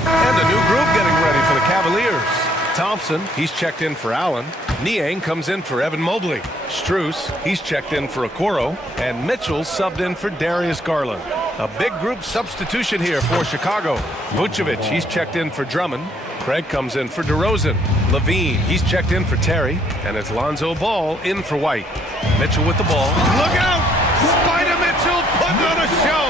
And a new group getting ready for the Cavaliers. Thompson, he's checked in for Allen. Niang comes in for Evan Mobley. Strus, he's checked in for Okoro. And Mitchell subbed in for Darius Garland. A big group substitution here for Chicago. Vucevic, he's checked in for Drummond. Craig comes in for DeRozan. Levine, he's checked in for Terry. And it's Lonzo Ball in for White. Mitchell with the ball. Look out! Spider Mitchell putting on a show!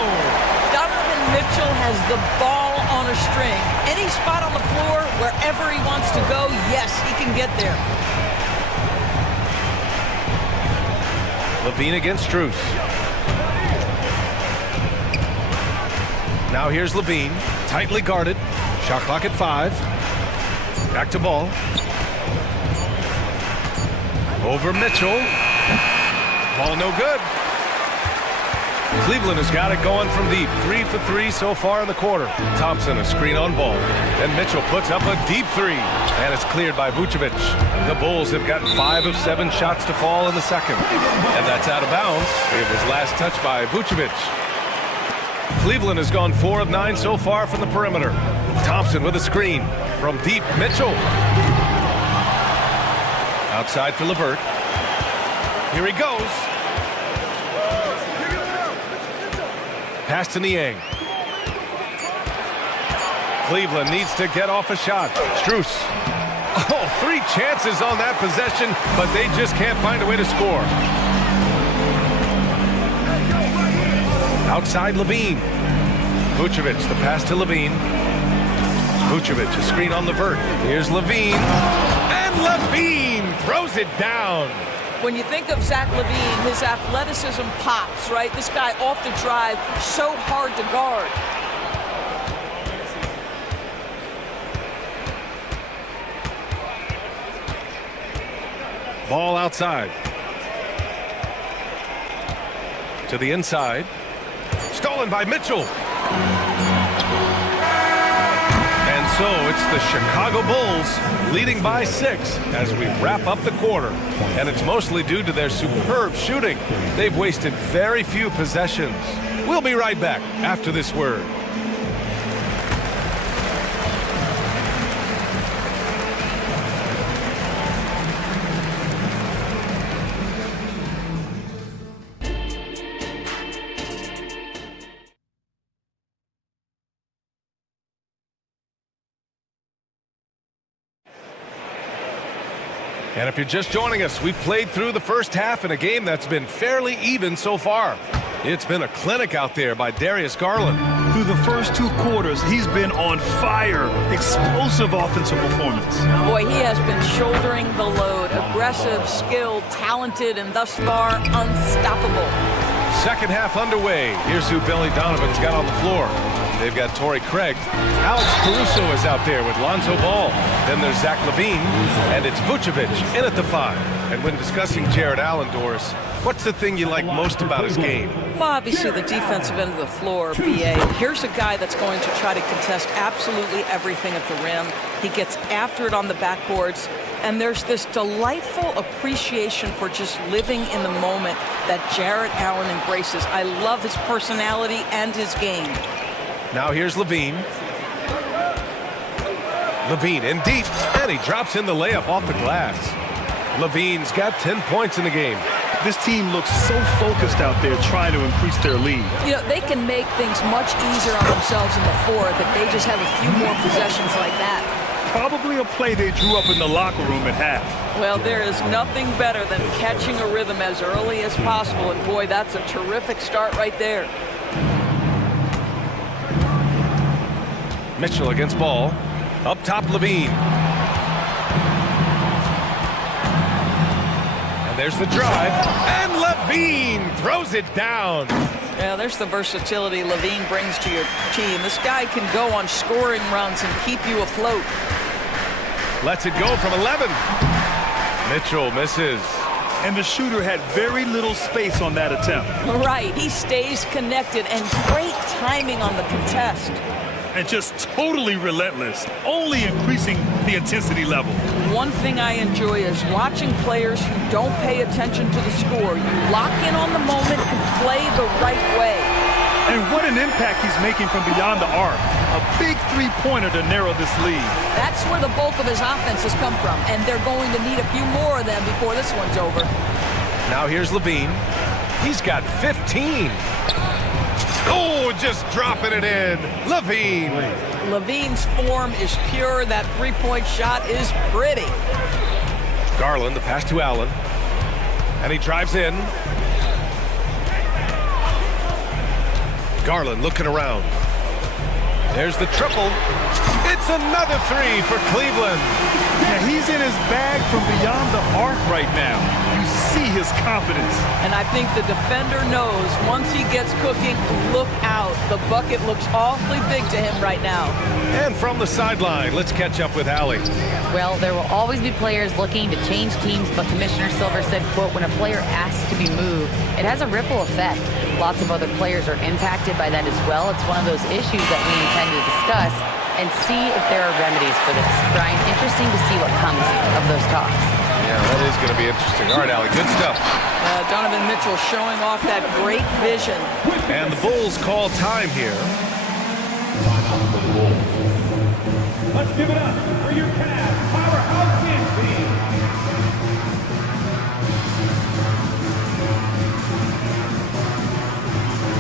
Donovan Mitchell has the ball on a string. Any spot on the floor, wherever he wants to go, yes, he can get there. Levine against Strus. Now here's Levine, tightly guarded. Shot clock at 5. Back to Ball. Over Mitchell. Ball no good. Cleveland has got it going from deep. 3 for 3 so far in the quarter. Thompson a screen on Ball. And Mitchell puts up a deep three. And it's cleared by Vucevic. The Bulls have gotten 5 of 7 shots to fall in the second. And that's out of bounds. It was last touched by Vucevic. Cleveland has gone 4 of 9 so far from the perimeter. Thompson with a screen from deep. Mitchell. Outside for LeVert. Here he goes. Pass to Niang. Cleveland needs to get off a shot. Strus. Oh, 3 chances on that possession, but they just can't find a way to score. Outside Levine. Vucevic, the pass to Levine. Vucevic, a screen on LeVert. Here's Levine. And Levine throws it down. When you think of Zach LaVine, his athleticism pops, right? This guy off the drive, so hard to guard. Ball outside. To the inside. Stolen by Mitchell. And so it's the Chicago Bulls leading by 6 as we wrap up the quarter. And it's mostly due to their superb shooting. They've wasted very few possessions. We'll be right back after this word. And if you're just joining us, we've played through the first half in a game that's been fairly even so far. It's been a clinic out there by Darius Garland. Through the first 2 quarters, he's been on fire. Explosive offensive performance. Boy, he has been shouldering the load. Aggressive, skilled, talented, and thus far, unstoppable. Second half underway. Here's who Billy Donovan's got on the floor. They've got Torrey Craig. Alex Caruso is out there with Lonzo Ball. Then there's Zach LaVine. And it's Vucevic in at the 5. And when discussing Jared Allen, Doris, what's the thing you like most about his game? Well, obviously the defensive end of the floor, BA. Here's a guy that's going to try to contest absolutely everything at the rim. He gets after it on the backboards. And there's this delightful appreciation for just living in the moment that Jared Allen embraces. I love his personality and his game. Now here's Levine. Levine in deep, and he drops in the layup off the glass. Levine's got 10 points in the game. This team looks so focused out there trying to increase their lead. You know, they can make things much easier on themselves in the fourth if they just have a few more possessions like that. Probably a play they drew up in the locker room at half. Well, there is nothing better than catching a rhythm as early as possible, and boy, that's a terrific start right there. Mitchell against ball. Up top, Levine. And there's the drive. And Levine throws it down. Yeah, there's the versatility Levine brings to your team. This guy can go on scoring runs and keep you afloat. Lets it go from 11. Mitchell misses. And the shooter had very little space on that attempt. Right, he stays connected, and great timing on the contest. And just totally relentless, only increasing the intensity level. One thing I enjoy is watching players who don't pay attention to the score. You lock in on the moment and play the right way. And what an impact he's making from beyond the arc. A big three-pointer to narrow this lead. That's where the bulk of his offense has come from, and they're going to need a few more of them before this one's over. Now here's Levine. He's got 15. Oh, just dropping it in. Levine. Levine's form is pure. That three-point shot is pretty. Garland, the pass to Allen. And he drives in. Garland looking around. There's the triple. It's another three for Cleveland. Yeah, he's in his bag from beyond the arc right now. You see his confidence. And I think the defender knows once he gets cooking, look out. The bucket looks awfully big to him right now. And from the sideline, let's catch up with Allie. Well, there will always be players looking to change teams, but Commissioner Silver said, quote, when a player asks to be moved, it has a ripple effect. Lots of other players are impacted by that as well. It's one of those issues that we intend to discuss and see if there are remedies for this. Brian, interesting to see what comes of those talks. Yeah, that is going to be interesting. All right, Allie, good stuff. Donovan Mitchell showing off that great vision. And the Bulls call time here. Let's give it up for your Cavs powerhouse dance team.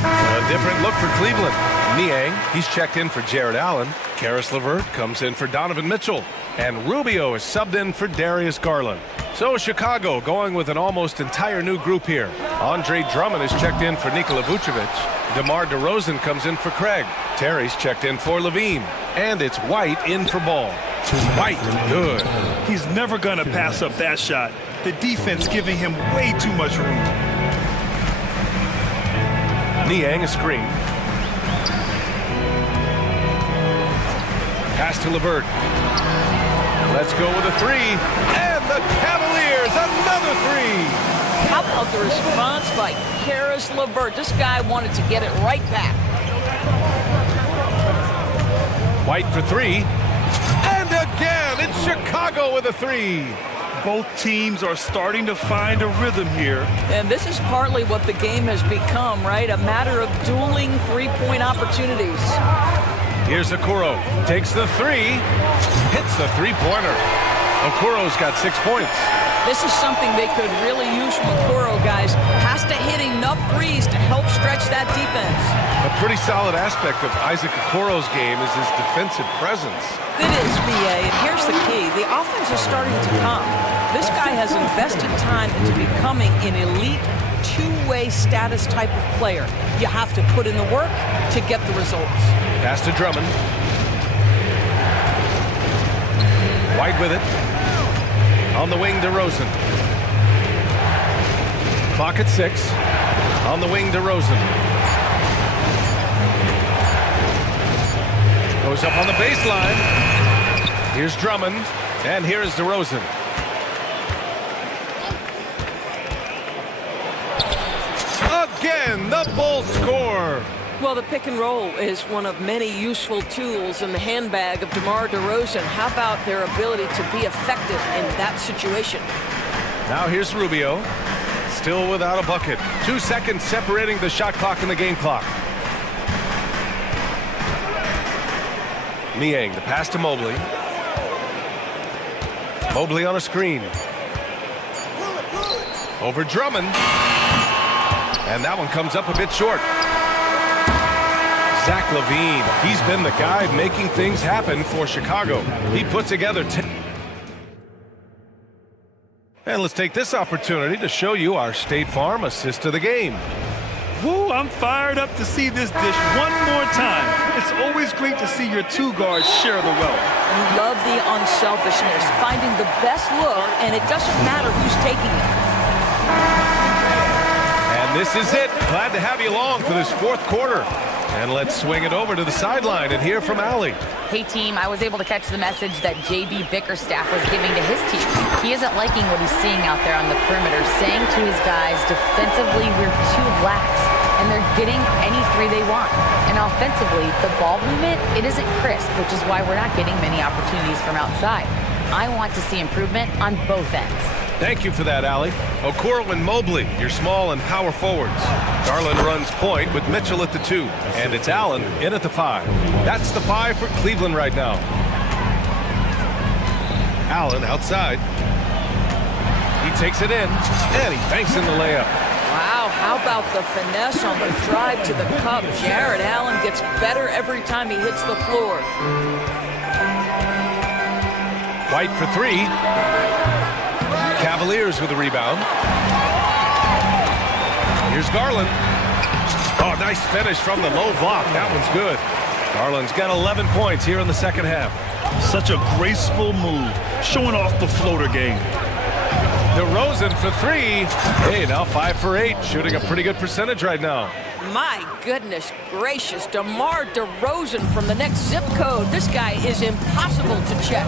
A different look for Cleveland. Niang, he's checked in for Jared Allen. Karis LeVert comes in for Donovan Mitchell. And Rubio is subbed in for Darius Garland. So Chicago going with an almost entire new group here. Andre Drummond is checked in for Nikola Vucevic. DeMar DeRozan comes in for Craig. Terry's checked in for Levine. And it's White in for Ball. White, good. He's never going to pass up that shot. The defense giving him way too much room. Niang a screen. Pass to LeVert. Let's go with a three. And the Cavaliers, another three. How about the response by Karis LeVert? This guy wanted to get it right back. White for three. And again, it's Chicago with a three. Both teams are starting to find a rhythm here. And this is partly what the game has become, right? A matter of dueling three-point opportunities. Here's Okoro. Takes the three. Hits the three-pointer. Okoro's got 6 points. This is something they could really use from Okoro, guys. Has to hit enough threes to help stretch that defense. A pretty solid aspect of Isaac Okoro's game is his defensive presence. It is, BA, and here's the key. The offense is starting to come. This guy has invested time into becoming an elite two-way status type of player. You have to put in the work to get the results. Pass to Drummond. White with it. On the wing, DeRozan. Clock at 6. On the wing, DeRozan. Goes up on the baseline. Here's Drummond. And here is DeRozan. Again, the Bulls score. Well, the pick and roll is one of many useful tools in the handbag of DeMar DeRozan. How about their ability to be effective in that situation? Now here's Rubio. Still without a bucket. 2 seconds separating the shot clock and the game clock. Niang, the pass to Mobley. Mobley on a screen. Over Drummond. And that one comes up a bit short. Zach LaVine, he's been the guy making things happen for Chicago. He put together 10. And let's take this opportunity to show you our State Farm assist of the game. Woo, I'm fired up to see this dish one more time. It's always great to see your two guards share the wealth. You love the unselfishness, finding the best look, and it doesn't matter who's taking it. And this is it. Glad to have you along for this fourth quarter. And let's swing it over to the sideline and hear from Allie. Hey team, I was able to catch the message that JB Bickerstaff was giving to his team. He isn't liking what he's seeing out there on the perimeter, saying to his guys, defensively, we're too lax, and they're getting any three they want. And offensively, the ball movement, it isn't crisp, which is why we're not getting many opportunities from outside. I want to see improvement on both ends. Thank you for that, Allie. Okoro and Mobley, your small and power forwards. Garland runs point with Mitchell at the 2. And it's Allen in at the 5. That's the 5 for Cleveland right now. Allen outside. He takes it in, and he banks in the layup. Wow, how about the finesse on the drive to the cup? Jared Allen gets better every time he hits the floor. White for 3. Cavaliers with the rebound. Here's Garland. Oh, nice finish from the low block. That one's good. Garland's got 11 points here in the second half. Such a graceful move, showing off the floater game. DeRozan for 3. Hey, now 5 for 8, shooting a pretty good percentage right now. My goodness gracious, DeMar DeRozan from the next zip code. This guy is impossible to check.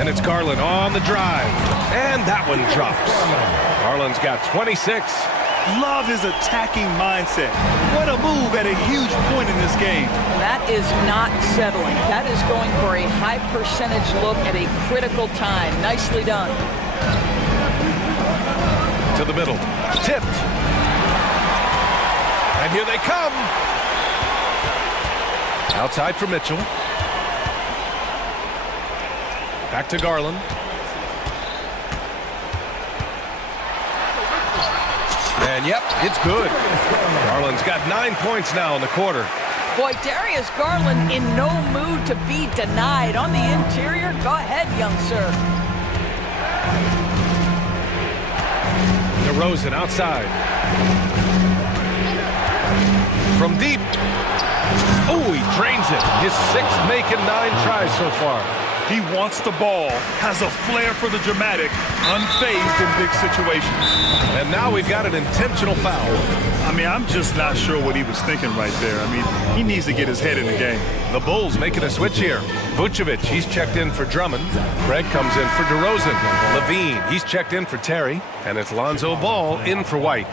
And it's Garland on the drive. And that one drops. Garland's got 26. Love his attacking mindset. What a move at a huge point in this game. That is not settling. That is going for a high percentage look at a critical time. Nicely done. To the middle. Tipped. And here they come. Outside for Mitchell. Back to Garland. And yep, it's good. Garland's got 9 points now in the quarter. Boy, Darius Garland in no mood to be denied. On the interior, go ahead, young sir. DeRozan outside. From deep. Oh, he drains it. His 6th making 9 tries so far. He wants the ball, has a flair for the dramatic, unfazed in big situations. And now we've got an intentional foul. I mean, I'm just not sure what he was thinking right there. I mean, he needs to get his head in the game. The Bulls making a switch here. Vucevic, he's checked in for Drummond. Craig comes in for DeRozan. Levine, he's checked in for Terry. And it's Lonzo Ball in for White.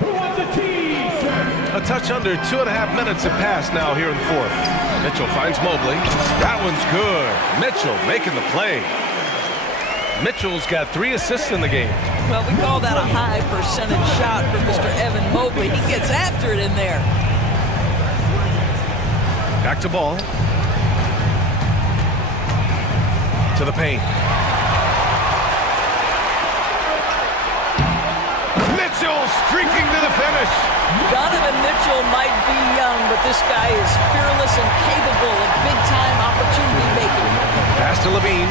Who wants a T-shirt? A touch under 2.5 minutes have passed now here in the fourth. Mitchell finds Mobley. That one's good. Mitchell making the play. Mitchell's got 3 assists in the game. Well, we call that a high percentage shot for Mr. Evan Mobley. He gets after it in there. Back to Ball. To the paint. Mitchell streaking to the finish. Donovan Mitchell might be young, but this guy is fearless and capable of big-time opportunity making. Pass to Levine.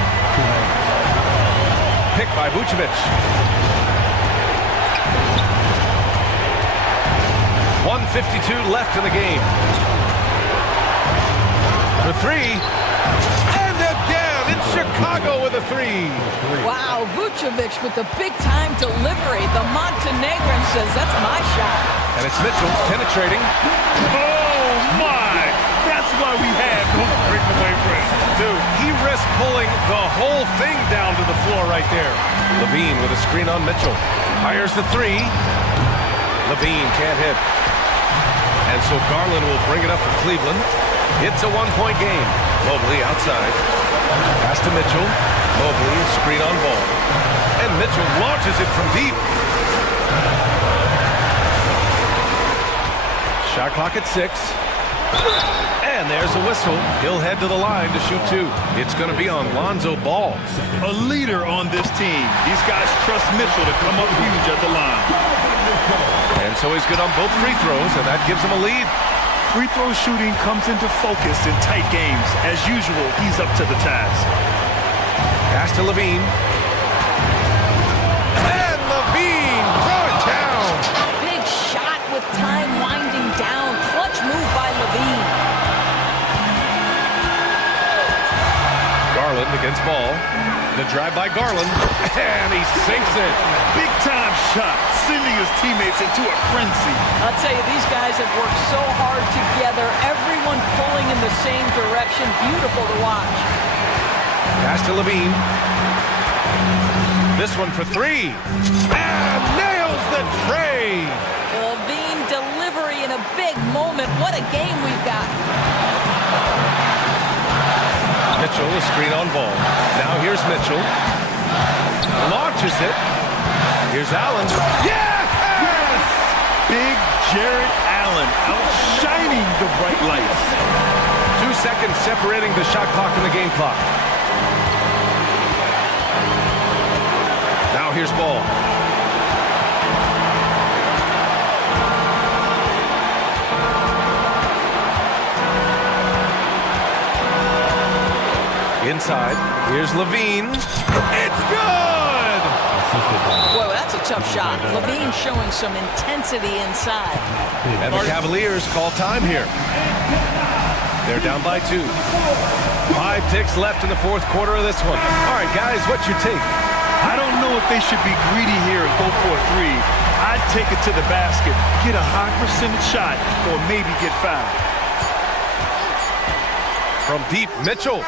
Picked by Vucevic. 1:52 left in the game. For 3. And again, it's Chicago with a 3. Wow, Vucevic with the big-time delivery. The Montenegrin says, that's my shot. And it's Mitchell penetrating. Oh, my! That's why we had those breakaway breaks. Dude, he risked pulling the whole thing down to the floor right there. Levine with a screen on Mitchell. Fires the 3. Levine can't hit. And so Garland will bring it up for Cleveland. It's a 1-point game. Mobley outside. Pass to Mitchell. Mobley, screen on Ball. And Mitchell launches it from deep. Shot clock at 6. And there's a whistle. He'll head to the line to shoot two. It's going to be on Lonzo Ball. A leader on this team. These guys trust Mitchell to come up huge at the line. And so he's good on both free throws, and that gives him a lead. Free throw shooting comes into focus in tight games. As usual, he's up to the task. Pass to Levine. And Levine, throw it down. Big shot with time winding down. Clutch move by Levine. Garland against Ball. The drive by Garland, and he sinks it. Big time shot, sending his teammates into a frenzy. I'll tell you, these guys have worked so hard together. Everyone pulling in the same direction. Beautiful to watch. Pass to Levine. This one for three. And nails the tray. Levine delivery in a big moment. What a game we've got. Mitchell, a screen on Ball. Now here's Mitchell. Launches it. Here's Allen. Yes! Big Jared Allen outshining the bright lights. 2 seconds separating the shot clock and the game clock. Now here's Ball. Inside, here's Levine. It's good! Whoa, that's a tough shot. Levine showing some intensity inside. And the Cavaliers call time here. They're down by 2. 5 ticks left in the fourth quarter of this one. All right, guys, what's your take? I don't know if they should be greedy here and go for a three. I'd take it to the basket, get a high percentage shot, or maybe get fouled. From deep, Mitchell.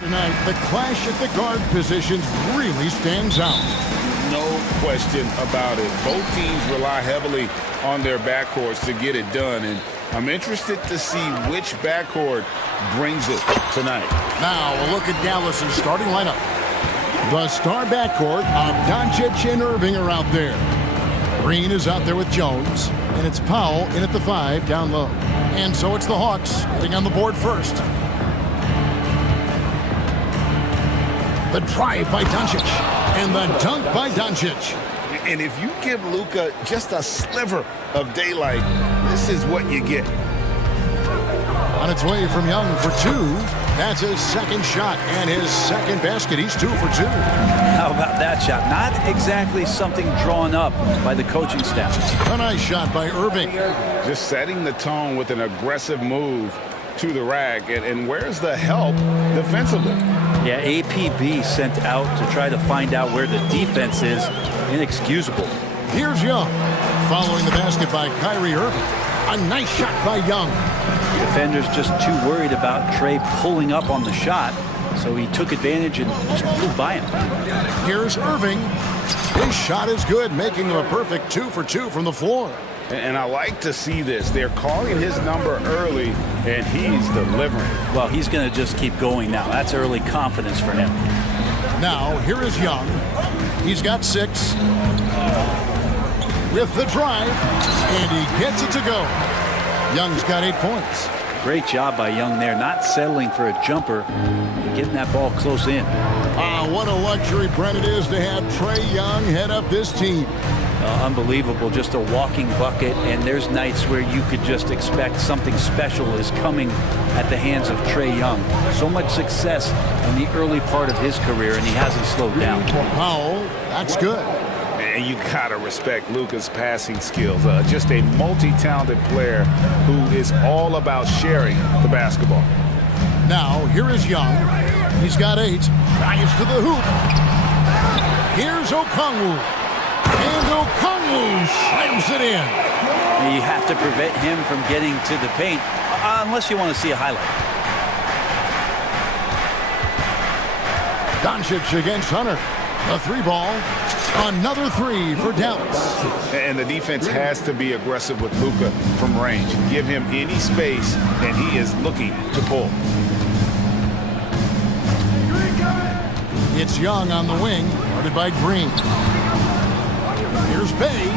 Tonight, the clash at the guard positions really stands out. No question about it. Both teams rely heavily on their backcourts to get it done, and I'm interested to see which backcourt brings it tonight. Now, a look at Dallas's starting lineup. The star backcourt of Doncic and Irving are out there. Green is out there with Jones, and it's Powell in at the 5 down low. And so it's the Hawks getting on the board first. The drive by Doncic, and the dunk by Doncic. And if you give Luka just a sliver of daylight, this is what you get. On its way from Young for 2. That's his second shot and his second basket. He's 2 for 2. How about that shot? Not exactly something drawn up by the coaching staff. A nice shot by Irving. Just setting the tone with an aggressive move to the rack. And where's the help defensively? Yeah, APB sent out to try to find out where the defense is. Inexcusable. Here's Young. Following the basket by Kyrie Irving. A nice shot by Young. Defenders just too worried about Trey pulling up on the shot, so he took advantage and just flew by him. Here's Irving. His shot is good, making him a perfect 2 for 2 from the floor. And I like to see this. They're calling his number early, and he's delivering. Well, he's going to just keep going now. That's early confidence for him. Now, here is Young. He's got 6. With the drive, and he gets it to go. Young's got 8 points. Great job by Young there, not settling for a jumper and getting that ball close in. What a luxury, Brent, it is to have Trae Young head up this team. Unbelievable, just a walking bucket, and there's nights where you could just expect something special is coming at the hands of Trae Young. So much success in the early part of his career, and he hasn't slowed down. Powell, that's good. And you gotta respect Luka's passing skills. Just a multi-talented player who is all about sharing the basketball. Now, here is Young. He's got 8. Drives to the hoop. Here's Okongwu. And Okongwu slams it in. You have to prevent him from getting to the paint, unless you want to see a highlight. Doncic against Hunter. The 3 ball. Another 3 for Dallas. And the defense has to be aggressive with Luka from range. Give him any space, and he is looking to pull. It's Young on the wing, guarded by Green. Here's Bay,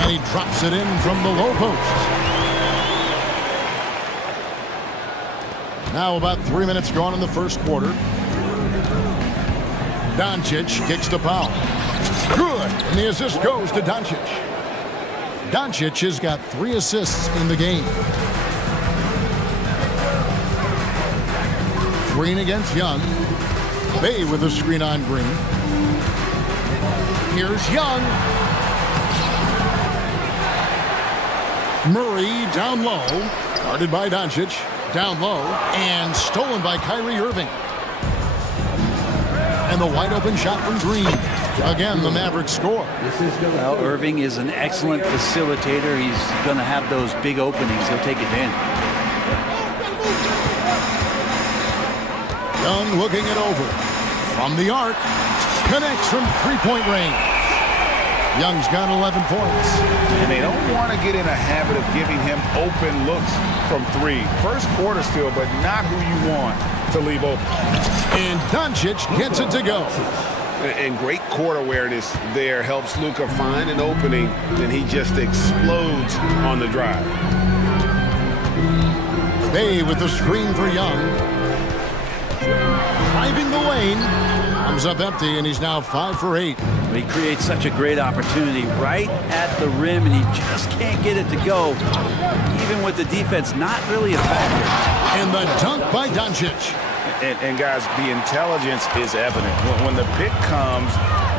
and he drops it in from the low post. Now about 3 minutes gone in the first quarter. Doncic kicks to Powell. Good, and the assist goes to Doncic. Doncic has got 3 assists in the game. Green against Young. Bay with a screen on Green. Here's Young. Murray down low, guarded by Doncic. Down low, and stolen by Kyrie Irving. And the wide open shot from Green. Again, the Mavericks score. Well, Irving is an excellent facilitator. He's going to have those big openings. He'll take advantage. Young looking it over. From the arc. Connects from three-point range. Young's got 11 points. And they don't want to get in a habit of giving him open looks from 3. First quarter still, but not who you want to leave open. And Doncic gets it to go. And great court awareness there helps Luka find an opening, and he just explodes on the drive. Bay with the screen for Young. Driving the lane. Comes up empty, and he's now 5 for 8. He creates such a great opportunity right at the rim, and he just can't get it to go, even with the defense not really a factor. And the dunk by Doncic. And guys, the intelligence is evident. When the pick comes,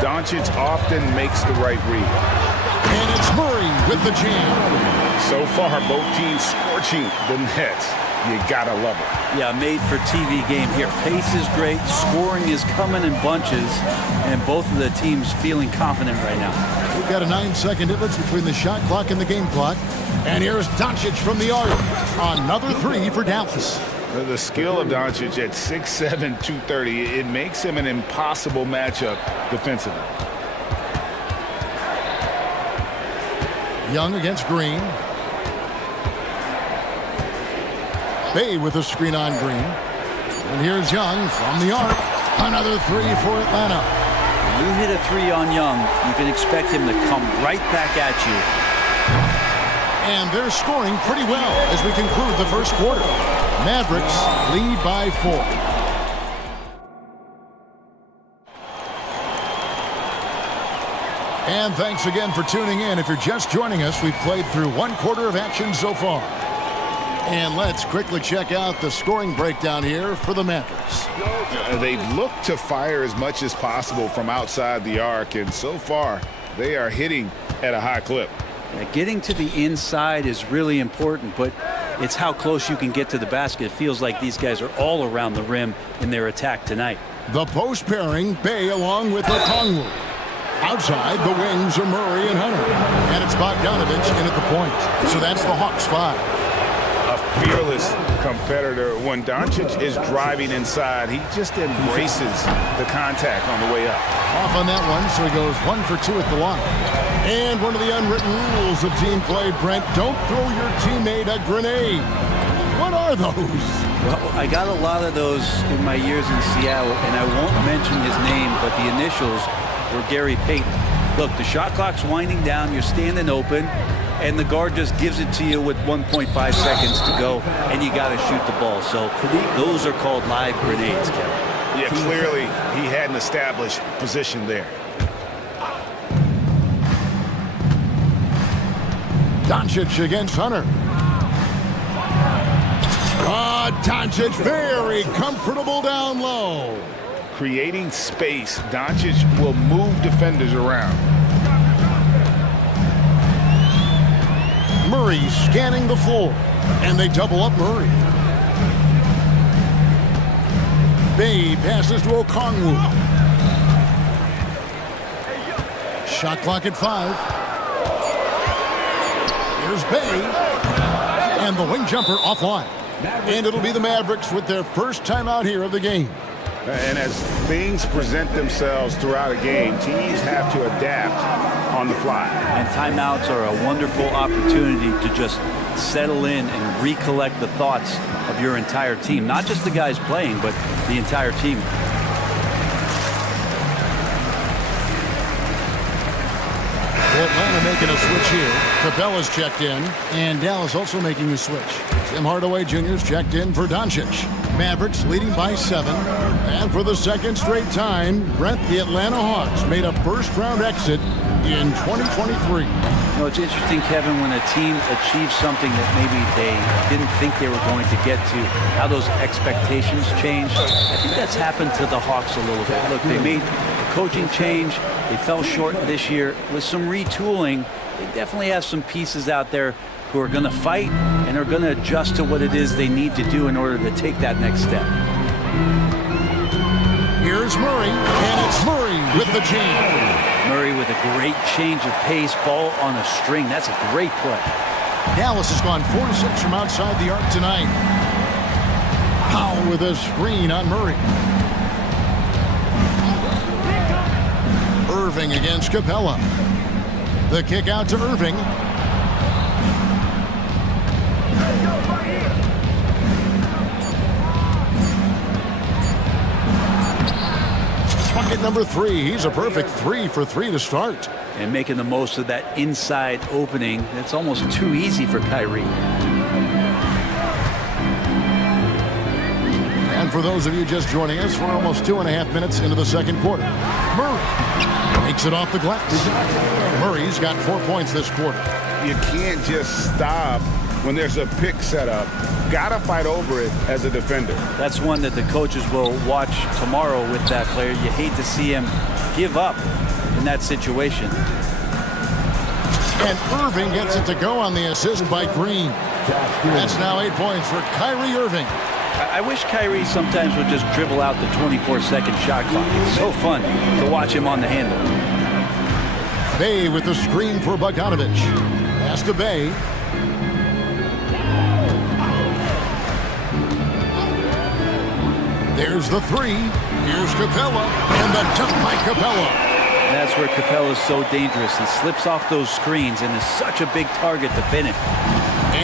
Doncic often makes the right read. And it's Murray with the jam. So far, both teams scorching the nets. You gotta love it. Yeah, made for TV game here. Pace is great, scoring is coming in bunches, and both of the teams feeling confident right now. We've got a 9-second difference between the shot clock and the game clock. And here's Doncic from the arc. Another 3 for Dallas. The skill of Doncic at 6'7", 230, it makes him an impossible matchup defensively. Young against Green. Bay with a screen on Green. And here's Young from the arc. Another three for Atlanta. When you hit a three on Young, you can expect him to come right back at you. And they're scoring pretty well as we conclude the first quarter. Mavericks lead by 4. And thanks again for tuning in. If you're just joining us, we've played through one quarter of action so far. And let's quickly check out the scoring breakdown here for the Mavericks. They've looked to fire as much as possible from outside the arc, and so far they are hitting at a high clip. Yeah, getting to the inside is really important, but it's how close you can get to the basket. It feels like these guys are all around the rim in their attack tonight. The post pairing, Bay along with Okongwu. Outside, the wings are Murray and Hunter. And it's Bogdanovich in at the point. So that's the Hawks 5. A fearless competitor. When Doncic is driving inside, he just embraces the contact on the way up. Off on that one, so he goes 1 for 2 at the line. And one of the unwritten rules of team play, Brent, don't throw your teammate a grenade. What are those? Well, I got a lot of those in my years in Seattle, and I won't mention his name, but the initials were Gary Payton. Look, the shot clock's winding down, you're standing open, and the guard just gives it to you with 1.5 seconds to go, and you got to shoot the ball. So those are called live grenades, Kevin. Yeah, clearly he had an established position there. Doncic against Hunter. Doncic very comfortable down low. Creating space, Doncic will move defenders around. Murray scanning the floor, and they double up Murray. Bay passes to Okongwu. Shot clock at 5. Here's Bay, and the wing jumper offline. And it'll be the Mavericks with their first timeout here of the game. And as things present themselves throughout a game, teams have to adapt on the fly. And timeouts are a wonderful opportunity to just settle in and recollect the thoughts of your entire team. Not just the guys playing, but the entire team. Atlanta making a switch here. Capella's checked in, and Dallas also making a switch. Tim Hardaway Jr.'s checked in for Doncic. Mavericks leading by 7. And for the second straight time, Brent, the Atlanta Hawks made a first-round exit in 2023. You know, it's interesting, Kevin, when a team achieves something that maybe they didn't think they were going to get to, how those expectations change. I think that's happened to the Hawks a little bit. Look, they made a coaching change. They fell short this year. With some retooling, they definitely have some pieces out there who are going to fight and are going to adjust to what it is they need to do in order to take that next step. Here's Murray, and it's Murray with the change. Murray with a great change of pace, ball on a string. That's a great play. Dallas has gone 4-6 from outside the arc tonight. Powell with a screen on Murray. Irving against Capella. The kick out to Irving. Bucket number 3. He's a perfect 3 for 3 to start. And making the most of that inside opening. It's almost too easy for Kyrie. And for those of you just joining us, we're almost 2.5 minutes into the second quarter. Murray takes it off the glass. Murray's got 4 points this quarter. You can't just stop when there's a pick set up. Gotta fight over it as a defender. That's one that the coaches will watch tomorrow with that player. You hate to see him give up in that situation. And Irving gets it to go on the assist by Green. That's now 8 points for Kyrie Irving. I wish Kyrie sometimes would just dribble out the 24-second shot clock. It's so fun to watch him on the handle. Bay with the screen for Bogdanovich. Pass to Bay. Here's the three. Here's Capella, and the dunk by Capella. That's where Capella is so dangerous. He slips off those screens and is such a big target to finish.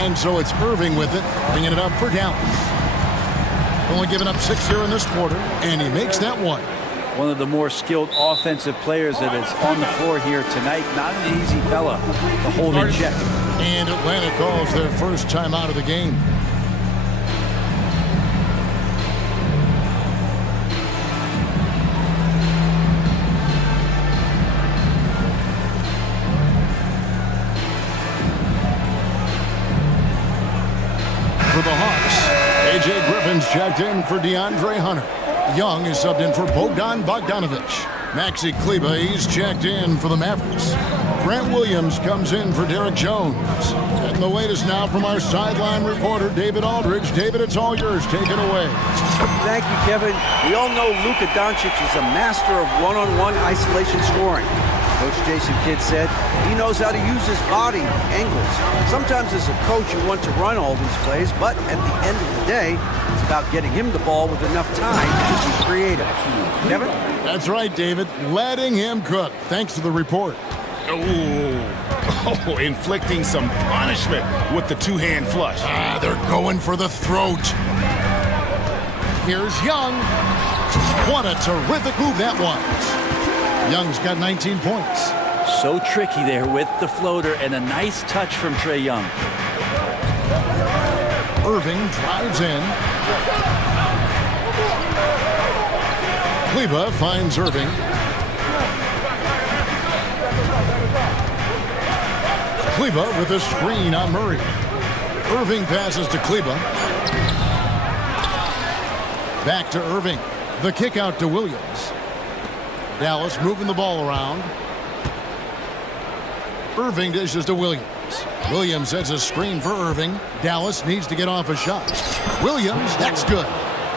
And so it's Irving with it, bringing it up for Dallas. Only giving up 6 here in this quarter, and he makes that one. One of the more skilled offensive players that is on the floor here tonight. Not an easy fella to hold in check. And Atlanta calls their first timeout of the game. For the Hawks, A.J. Griffin's checked in for DeAndre Hunter. Young is subbed in for Bogdan Bogdanovic. Maxi Kleba, he's checked in for the Mavericks. Grant Williams comes in for Derek Jones. And the latest now from our sideline reporter, David Aldridge. David, it's all yours. Take it away. Thank you, Kevin. We all know Luka Doncic is a master of one-on-one isolation scoring. Coach Jason Kidd said he knows how to use his body, angles. Sometimes as a coach you want to run all these plays, but at the end of the day, it's about getting him the ball with enough time to be creative. Kevin? That's right, David. Letting him cook. Thanks to the report. Oh, inflicting some punishment with the two-hand flush. They're going for the throat. Here's Young. What a terrific move that was. Young's got 19 points. So tricky there with the floater and a nice touch from Trae Young. Irving drives in. Kleba finds Irving. Kleba with a screen on Murray. Irving passes to Kleba. Back to Irving. The kick out to Williams. Dallas moving the ball around. Irving dishes to Williams. Williams sets a screen for Irving. Dallas needs to get off a shot. Williams, that's good.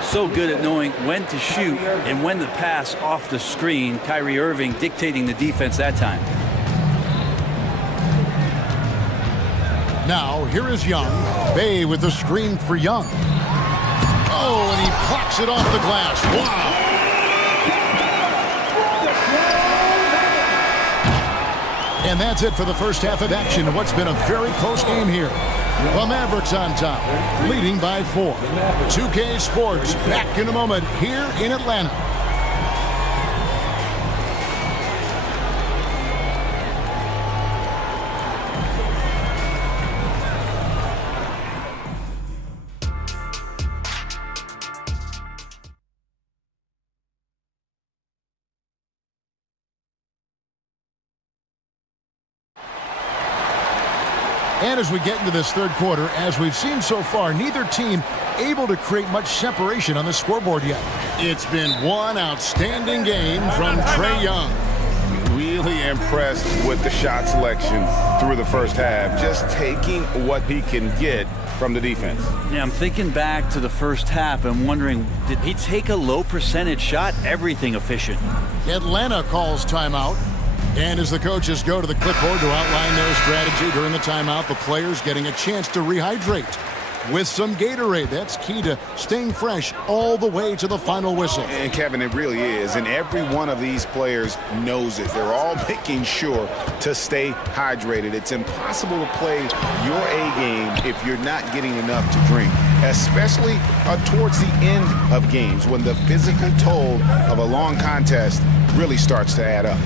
So good at knowing when to shoot and when to pass off the screen. Kyrie Irving dictating the defense that time. Now, here is Young. Bay with the screen for Young. Oh, and he plucks it off the glass. Wow. And that's it for the first half of action of what's been a very close game here. The Mavericks on top, leading by 4. 2K Sports back in a moment here in Atlanta. And as we get into this third quarter, as we've seen so far, neither team able to create much separation on the scoreboard yet. It's been one outstanding game from Trae Young. Really impressed with the shot selection through the first half, just taking what he can get from the defense. Yeah, I'm thinking back to the first half and wondering, did he take a low percentage shot? Everything efficient. Atlanta calls timeout. And as the coaches go to the clipboard to outline their strategy during the timeout, the players getting a chance to rehydrate with some Gatorade. That's key to staying fresh all the way to the final whistle. And Kevin, it really is. And every one of these players knows it. They're all making sure to stay hydrated. It's impossible to play your A game if you're not getting enough to drink, especially towards the end of games when the physical toll of a long contest really starts to add up.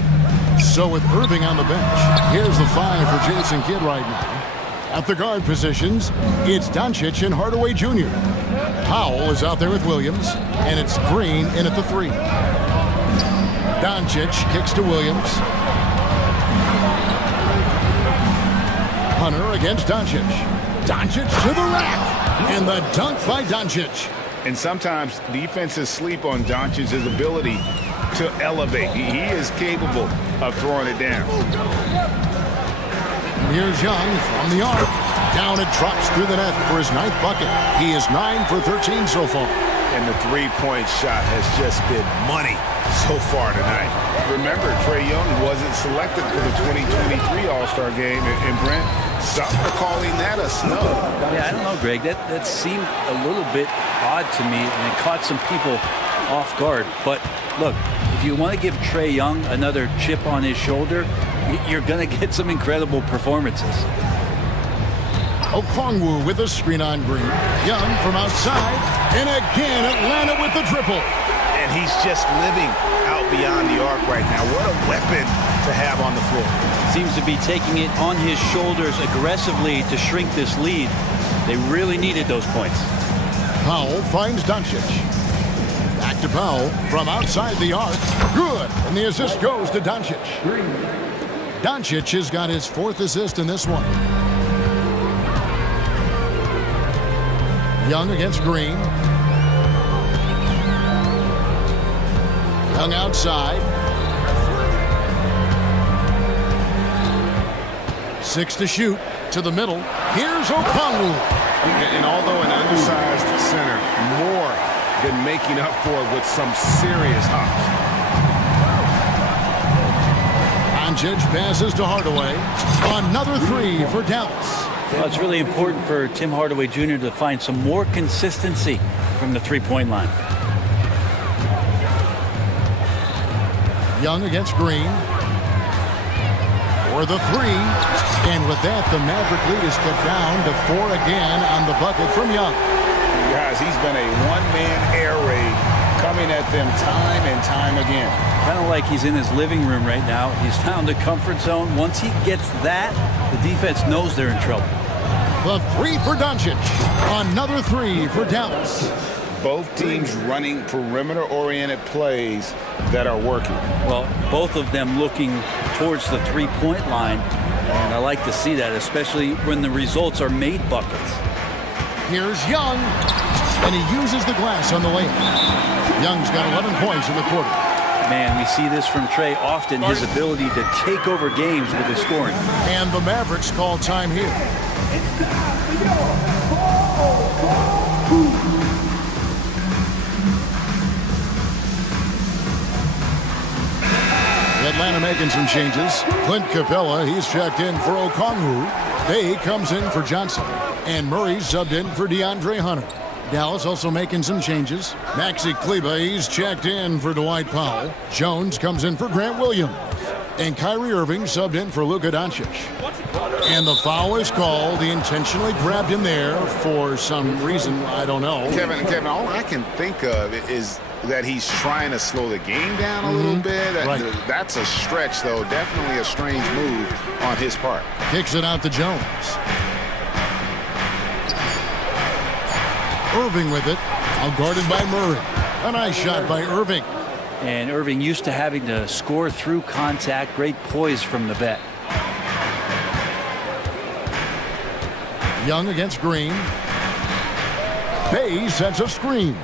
So with Irving on the bench, here's the 5 for Jason Kidd right now. At the guard positions, it's Doncic and Hardaway Jr. Powell is out there with Williams, and it's Green in at the 3. Doncic kicks to Williams. Hunter against Doncic. Doncic to the rack, and the dunk by Doncic. And sometimes defenses sleep on Doncic's ability to elevate. He is capable of throwing it down. And here's Young from the arc. Down it drops through the net for his 9th bucket. He is 9 for 13 so far. And the three-point shot has just been money so far tonight. Remember, Trae Young wasn't selected for the 2023 All-Star game. And Brent, some are calling that a snub. Yeah, I don't know, Greg. That seemed a little bit odd to me, and it caught some people off guard. But look, if you want to give Trae Young another chip on his shoulder, you're going to get some incredible performances. Okongwu with a screen on Green. Young from outside. And again, Atlanta with the triple. And he's just living out beyond the arc right now. What a weapon to have on the floor. Seems to be taking it on his shoulders aggressively to shrink this lead. They really needed those points. Powell finds Doncic. Back to Powell from outside the arc. Good. And the assist goes to Doncic. Doncic has got his 4th assist in this one. Young against Green. Young outside. 6 to shoot. To the middle. Here's Okongwu. And although an undersized center, more than making up for it with some serious hops. Doncic passes to Hardaway. Another 3 for Dallas. Well, it's really important for Tim Hardaway Jr. to find some more consistency from the three-point line. Young against Green. For the 3. And with that, the Maverick lead is cut down to 4 again on the bucket from Young. Guys, he's been a one-man air raid coming at them time and time again. Kind of like he's in his living room right now. He's found a comfort zone. Once he gets that, the defense knows they're in trouble. The 3 for Doncic. Another 3 for Dallas. Both teams running perimeter-oriented plays that are working. Well, both of them looking towards the three-point line. And I like to see that, especially when the results are made buckets. Here's Young. And he uses the glass on the layup. Young's got 11 points in the quarter. Man, we see this from Trae often, his ability to take over games with his scoring. And the Mavericks call time here. It's time for your Atlanta making some changes. Clint Capella, he's checked in for Okongwu. Bay comes in for Johnson. And Murray subbed in for DeAndre Hunter. Dallas also making some changes. Maxi Kleber, he's checked in for Dwight Powell. Jones comes in for Grant Williams. And Kyrie Irving subbed in for Luka Doncic. And the foul is called. He intentionally grabbed him there for some reason, I don't know. Kevin, all I can think of is that he's trying to slow the game down a little bit. Right. That's a stretch, though. Definitely a strange move on his part. Kicks it out to Jones. Irving with it. Now guarded by Murray. A nice shot by Irving. And Irving used to having to score through contact. Great poise from the vet. Young against Green. Bay sets a screen.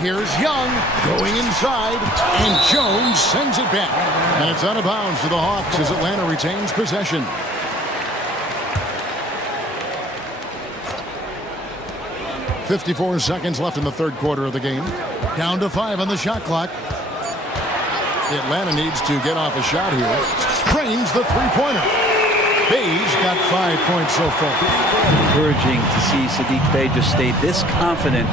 Here's Young going inside, and Jones sends it back. And it's out of bounds to the Hawks as Atlanta retains possession. .54 seconds left in the third quarter of the game. Down to 5 on the shot clock. Atlanta needs to get off a shot here. Trains the three-pointer. Bay's got 5 points so far. Encouraging to see Saddiq Bey just stay this confident,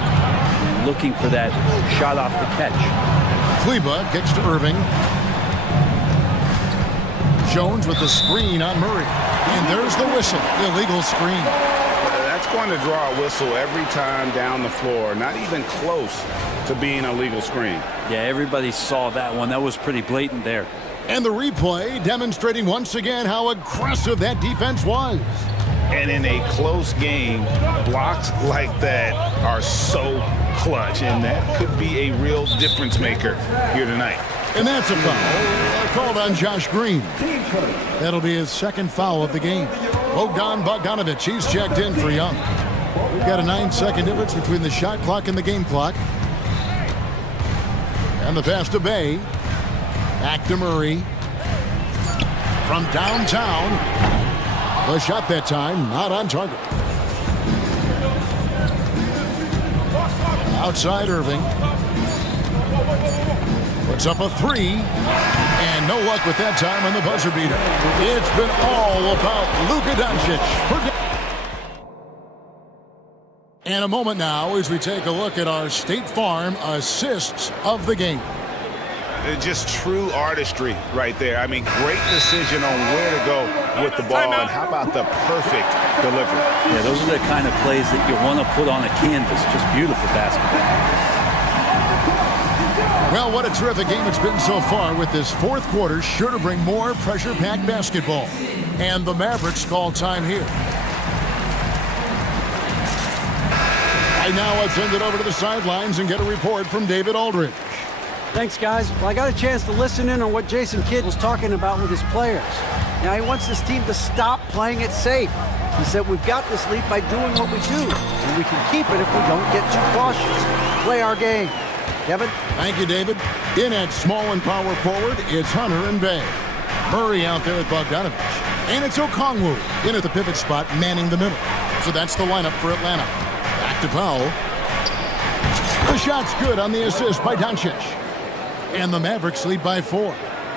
looking for that shot off the catch. Kleber kicks to Irving. Jones with the screen on Murray. And there's the whistle. Illegal screen. That's going to draw a whistle every time down the floor. Not even close to being a legal screen. Yeah, everybody saw that one. That was pretty blatant there. And the replay demonstrating once again how aggressive that defense was. And in a close game, blocks like that are so clutch, and that could be a real difference maker here tonight. And that's a foul called on Josh Green. That'll be his second foul of the game. Bogdan Bogdanovic, he's checked in for Young. We've got a 9-second difference between the shot clock and the game clock. And the pass to Bey. Back to Murray. From downtown. The shot that time, not on target. Outside Irving. Puts up a 3. And no luck with that time on the buzzer beater. It's been all about Luka Doncic. And a moment now as we take a look at our State Farm assists of the game. Just true artistry right there. I mean, great decision on where to go with the ball, and how about the perfect delivery? Yeah, those are the kind of plays that you want to put on a canvas. Just beautiful basketball. Well, what a terrific game it's been so far, with this fourth quarter sure to bring more pressure-packed basketball. And the Mavericks call time here. Right now, let's send it over to the sidelines and get a report from David Aldridge. Thanks, guys. Well, I got a chance to listen in on what Jason Kidd was talking about with his players. Now, he wants this team to stop playing it safe. He said, we've got this lead by doing what we do, and we can keep it if we don't get too cautious. Play our game. Kevin? Thank you, David. In at small and power forward, it's Hunter and Bay. Murray out there at Bogdanovich. And it's Okongwu in at the pivot spot, manning the middle. So that's the lineup for Atlanta. Back to Powell. The shot's good on the assist by Doncic. And the Mavericks lead by 4.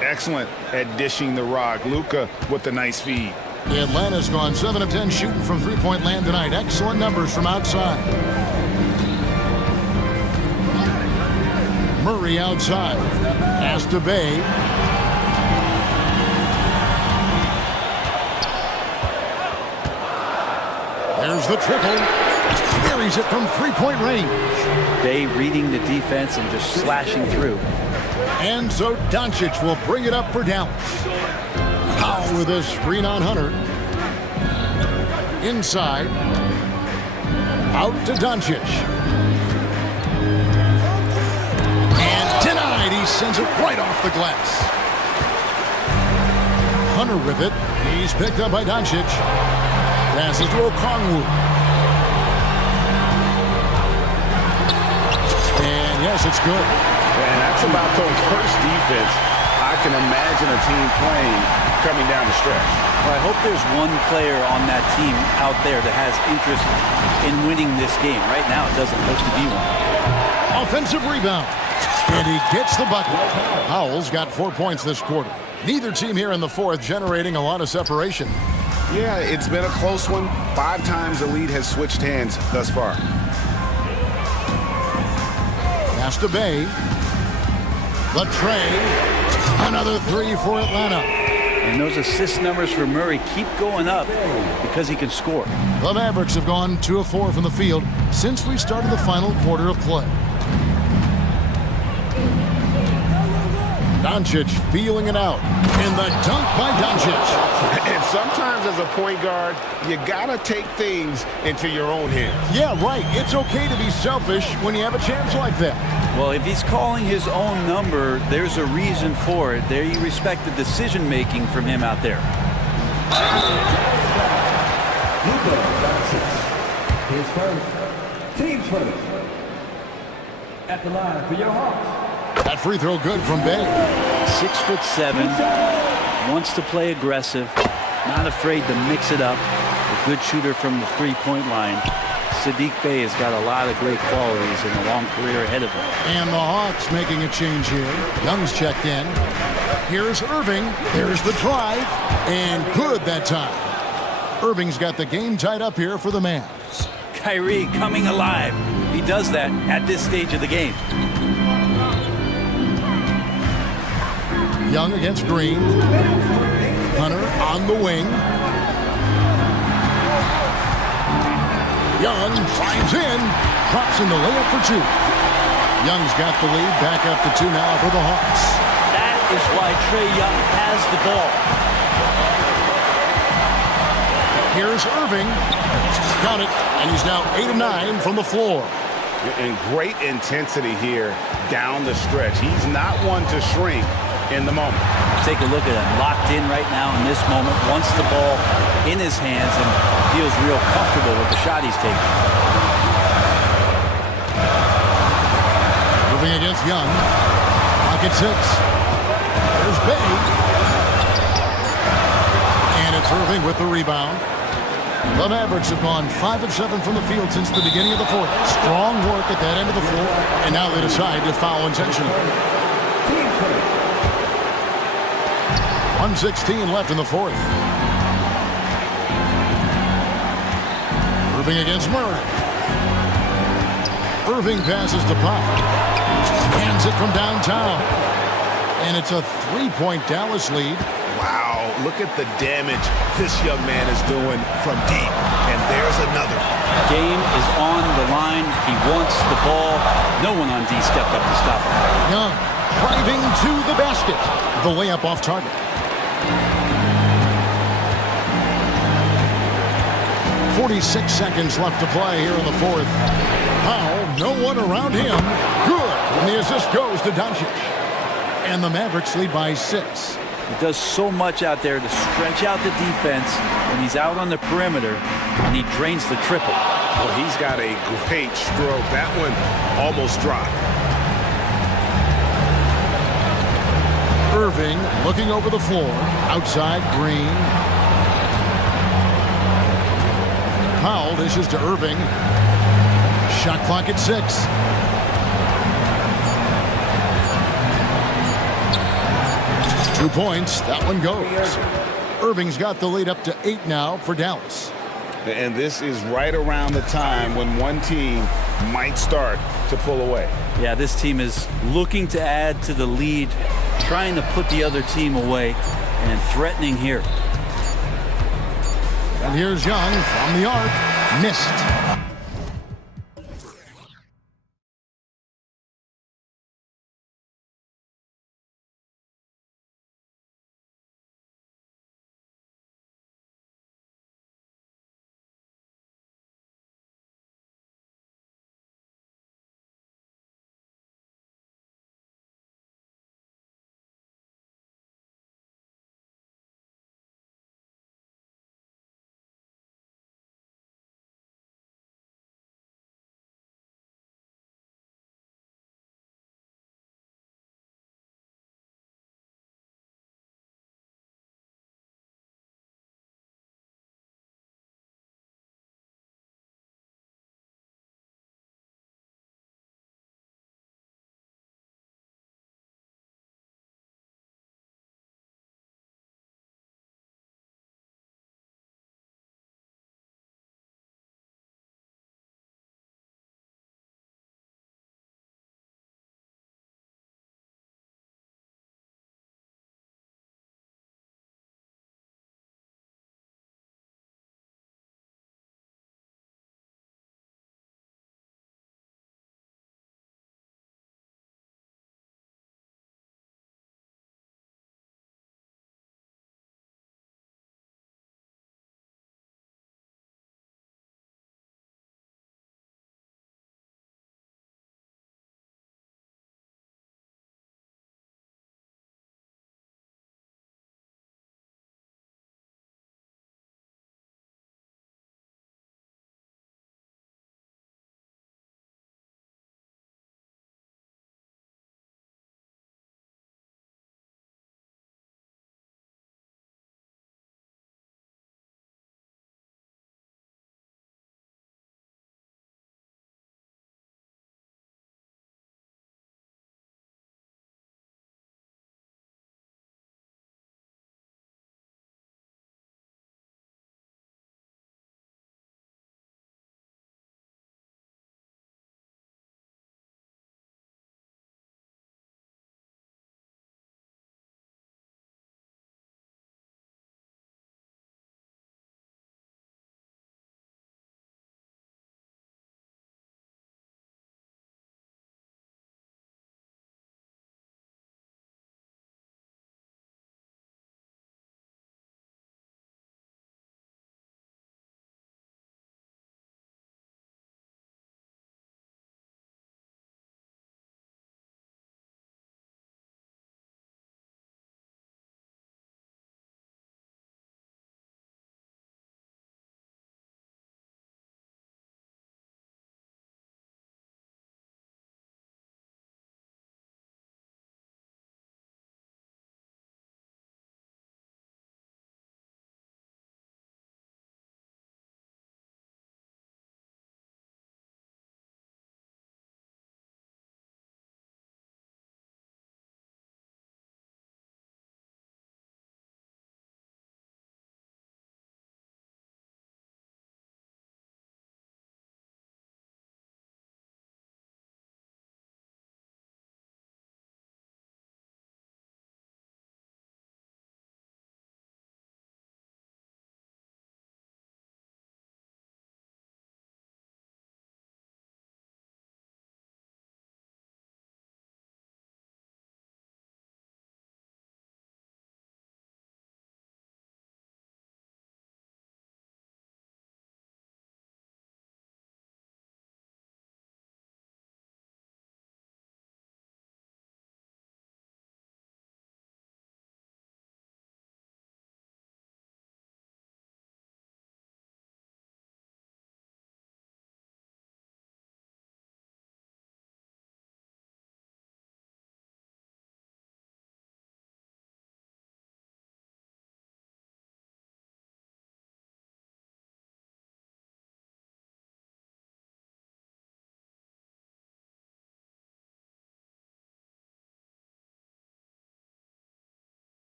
Excellent at dishing the rock. Luka with the nice feed. Atlanta's gone 7 of 10 shooting from three-point land tonight. Excellent numbers from outside. Murray outside. Pass to Bay. There's the triple. Carries it from three-point range. Bay reading the defense and just slashing through. And so Doncic will bring it up for Dallas. Powell with a screen on Hunter. Inside. Out to Doncic. And denied. He sends it right off the glass. Hunter with it. He's picked up by Doncic. Passes to Okongwu. And yes, it's good. And that's about the worst defense I can imagine a team playing coming down the stretch. Well, I hope there's one player on that team out there that has interest in winning this game. Right now, it doesn't look to be one. Offensive rebound. And he gets the bucket. Powell's got 4 points this quarter. Neither team here in the fourth generating a lot of separation. Yeah, it's been a close one. 5 times the lead has switched hands thus far. Pass to Bay. The tray. Another 3 for Atlanta. And those assist numbers for Murray keep going up because he can score. The Mavericks have gone 2 of 4 from the field since we started the final quarter of play. Doncic feeling it out. And the dunk by Doncic. And sometimes as a point guard, you gotta take things into your own hands. Yeah, right. It's okay to be selfish when you have a chance like that. Well, if he's calling his own number, there's a reason for it. There you respect the decision-making from him out there. Luka Doncic. His first. Team's first. At the line for your Hawks. That free throw good from Bay. 6'7", wants to play aggressive, not afraid to mix it up. A good shooter from the three-point line. Saddiq Bey has got a lot of great qualities and a long career ahead of him. And the Hawks making a change here. Young's checked in. Here's Irving. There's the drive. And good that time. Irving's got the game tied up here for the Mavs. Kyrie coming alive. He does that at this stage of the game. Young against Green. Hunter on the wing. Young drives in. Drops in the layup for 2. Young's got the lead. Back up to 2 now for the Hawks. That is why Trae Young has the ball. Here's Irving. Got it. And he's now 8 of 9 from the floor. And great intensity here down the stretch. He's not one to shrink in the moment. Take a look at him, locked in right now in this moment, wants the ball in his hands and feels real comfortable with the shot he's taking. Moving against Young. Pocket 6. There's Bay. And it's Irving with the rebound. The Mavericks have gone 5 of 7 from the field since the beginning of the fourth. Strong work at that end of the floor, and now they decide to foul intentionally. 1:16 left in the fourth. Irving against Murray. Irving passes to Powell. Hands it from downtown. And it's a 3-point Dallas lead. Wow, look at the damage this young man is doing from deep. And there's another. Game is on the line. He wants the ball. No one on D stepped up to stop him. Young driving to the basket. The layup off target. 46 seconds left to play here in the fourth. Powell, no one around him. Good. And the assist goes to Doncic. And the Mavericks lead by 6. He does so much out there to stretch out the defense when he's out on the perimeter, and he drains the triple. Well, he's got a great stroke. That one almost dropped. Irving looking over the floor. Outside, Green. Powell dishes to Irving. Shot clock at 6. Two points. That one goes. Irving's got the lead up to 8 now for Dallas. And this is right around the time when one team might start to pull away. Yeah, this team is looking to add to the lead, trying to put the other team away, and threatening here. And here's Young from the arc. Missed.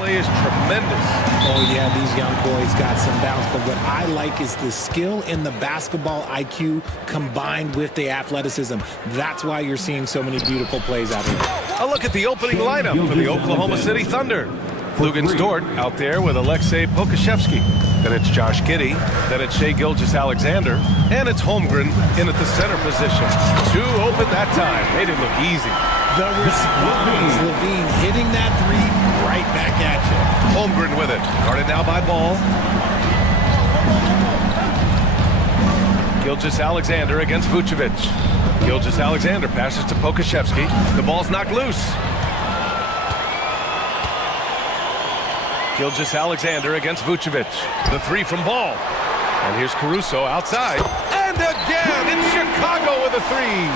Play is tremendous. Oh, yeah, these young boys got some bounce, but what I like is the skill and the basketball IQ combined with the athleticism. That's why you're seeing so many beautiful plays out here. A look at the opening lineup for the Oklahoma City Thunder. Lugens Dort out there with Alexei Pokashevsky. Then it's Josh Giddey. Then it's Shai Gilgeous-Alexander. And it's Holmgren in at the center position. Two open that time. Made it look easy. The response, Levine hitting that three right back at you. Holmgren with it. Guarded now by Ball. Gilgeous-Alexander against Vucevic. Gilgeous-Alexander passes to Pokashevsky. The ball's knocked loose. Gilgeous-Alexander against Vucevic. The three from Ball. And here's Caruso outside. And again, it's Chicago with a three.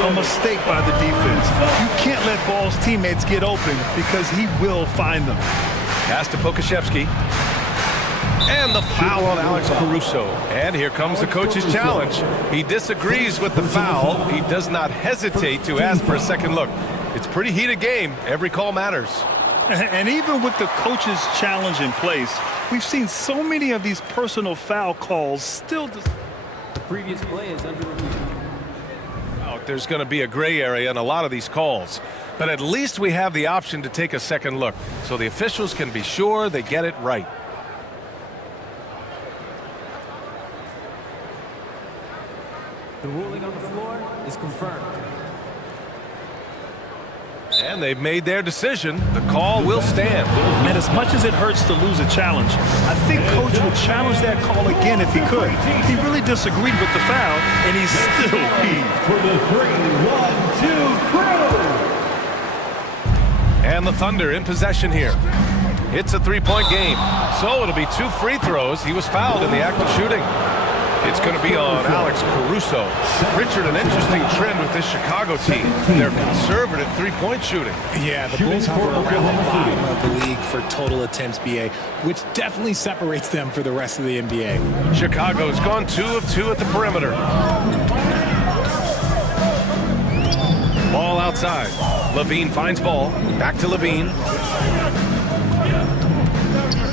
A mistake by the defense. You can't let Ball's teammates get open because he will find them. Pass to Pokashevsky. And the foul on Alex Caruso. And here comes the coach's challenge. He disagrees with the foul. He does not hesitate to ask for a second look. It's a pretty heated game. Every call matters. And even with the coach's challenge in place, we've seen so many of these personal foul calls still. Previous play is under review. There's going to be a gray area in a lot of these calls. But at least we have the option to take a second look, so the officials can be sure they get it right. The ruling on the floor is confirmed. And they've made their decision. The call will stand. And as much as it hurts to lose a challenge, I think Coach would challenge that call again if he could. He really disagreed with the foul, and he's still peeved. For the 3-1-2 crew. And the Thunder in possession here. It's a three-point game. So it'll be two free throws. He was fouled in the act of shooting. It's going to be on Alex Caruso. Richard, an interesting trend with this Chicago team. They're conservative three-point shooting. Yeah, the Bulls hover around the bottom of the league for total attempts, BA, which definitely separates them for the rest of the NBA. Chicago's gone 2 of 2 at the perimeter. Ball outside. Levine finds Ball. Back to Levine.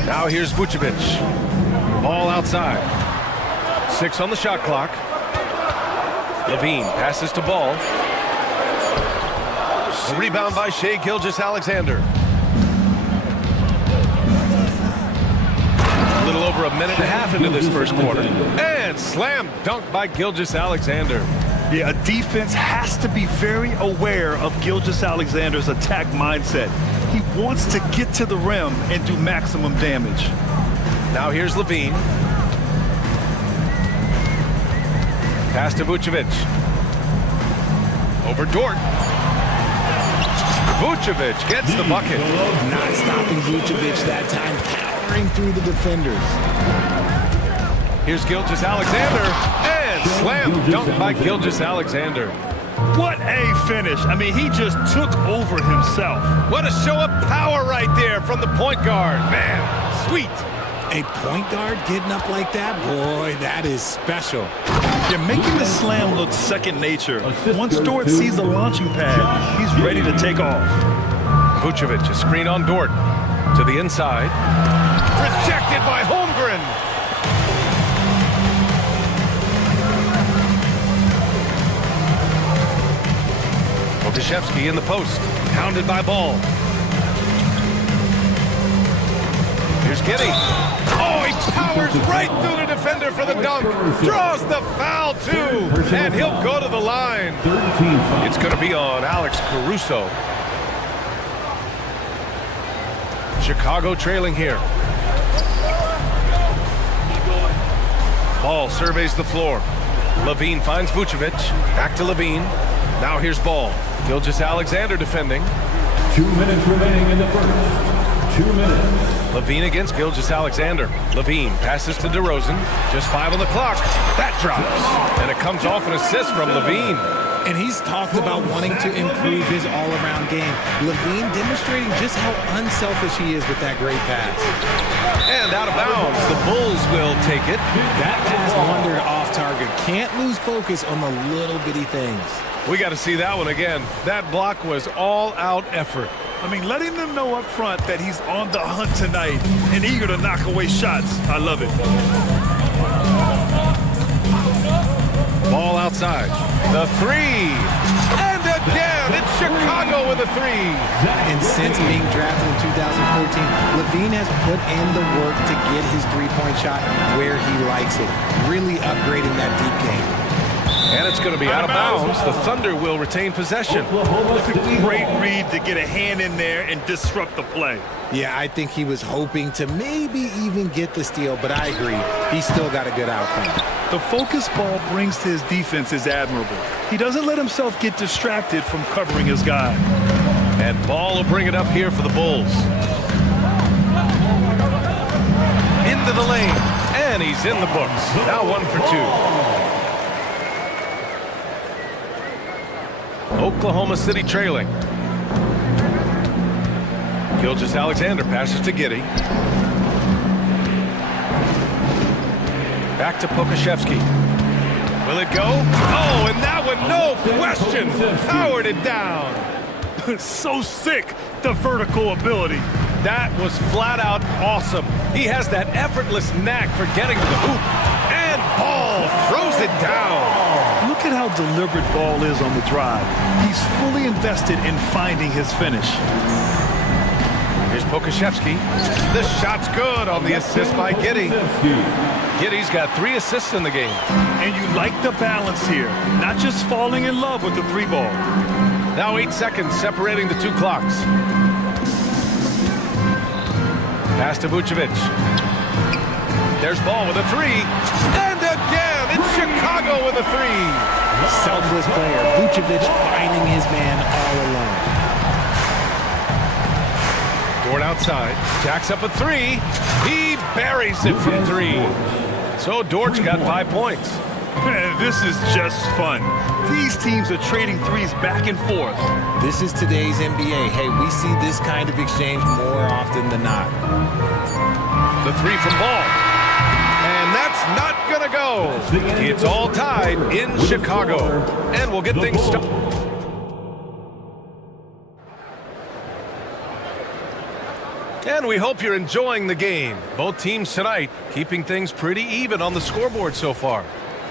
Now here's Vucevic. Ball outside. 6 on the shot clock. Levine passes to Ball. A rebound by Shai Gilgeous-Alexander. A little over a minute and a half into this first quarter. And slam dunk by Gilgeous-Alexander. Yeah, a defense has to be very aware of Gilgeous-Alexander's attack mindset. He wants to get to the rim and do maximum damage. Now here's Levine. Pass to Vucevic. Over Dort. Vucevic gets the bucket. Not stopping Vucevic that time, powering through the defenders. Here's Gilgeous-Alexander. And slam dunk by Gilgeous-Alexander. What a finish. I mean, he just took over himself. What a show of power right there from the point guard. Man, sweet. A point guard getting up like that? Boy, that is special. You're making the slam look second nature. Once Dort sees the launching pad, he's ready to take off. Vucevic, a screen on Dort. To the inside. Rejected by Holmgren. Pokashevsky in the post. Pounded by Ball. Here's Giddey. Oh, he powers right through the defender for the dunk. Draws the foul, too. And he'll go to the line. It's going to be on Alex Caruso. Chicago trailing here. Ball surveys the floor. Levine finds Vucevic. Back to Levine. Now here's Ball. Gilgeous-Alexander defending. 2 minutes remaining in the first. 2 minutes. Levine against Gilgeous-Alexander. Levine passes to DeRozan. Just 5 on the clock. That drops. And it comes off an assist from Levine. And he's talked about wanting to improve his all-around game. Levine demonstrating just how unselfish he is with that great pass. And out of bounds. The Bulls will take it. That pass wandered off target. Can't lose focus on the little bitty things. We got to see that one again. That block was all-out effort. I mean, letting them know up front that he's on the hunt tonight and eager to knock away shots. I love it. Ball outside. The three. And again, it's Chicago with a three. And since being drafted in 2014, Levine has put in the work to get his three-point shot where he likes it, really upgrading that deep game. And it's going to be out of bounds. The Thunder will retain possession. That's a great read to get a hand in there and disrupt the play. Yeah, I think he was hoping to maybe even get the steal, but I agree. He's still got a good outcome. The focus ball brings to his defense is admirable. He doesn't let himself get distracted from covering his guy. And Ball will bring it up here for the Bulls. Into the lane. And he's in the books. Now 1 for 2. Oklahoma City trailing. Gilgeous-Alexander passes to Giddey. Back to Pokashevsky. Will it go? Oh, and that one, no question, powered it down. So sick, the vertical ability. That was flat out awesome. He has that effortless knack for getting to the hoop. And Ball throws it down. Look at how deliberate Ball is on the drive. He's fully invested in finding his finish. Here's Pokashevsky. The shot's good on the assist by Giddey. Giddey's got 3 assists in the game. And you like the balance here. Not just falling in love with the 3-ball. Now 8 seconds separating the 2 clocks. Pass to Vucevic. There's Ball with a 3. And again, it's Chicago with a 3. Selfless player. Vucevic finding his man all alone. Dort outside. Jacks up a 3. He buries it from 3. So Dort's got 5 points. Man, this is just fun. These teams are trading threes back and forth. This is today's NBA. Hey, we see this kind of exchange more often than not. The 3 from Ball. And that's not going to go. It's all tied in Chicago. And we'll get things started. And we hope you're enjoying the game. Both teams tonight keeping things pretty even on the scoreboard so far.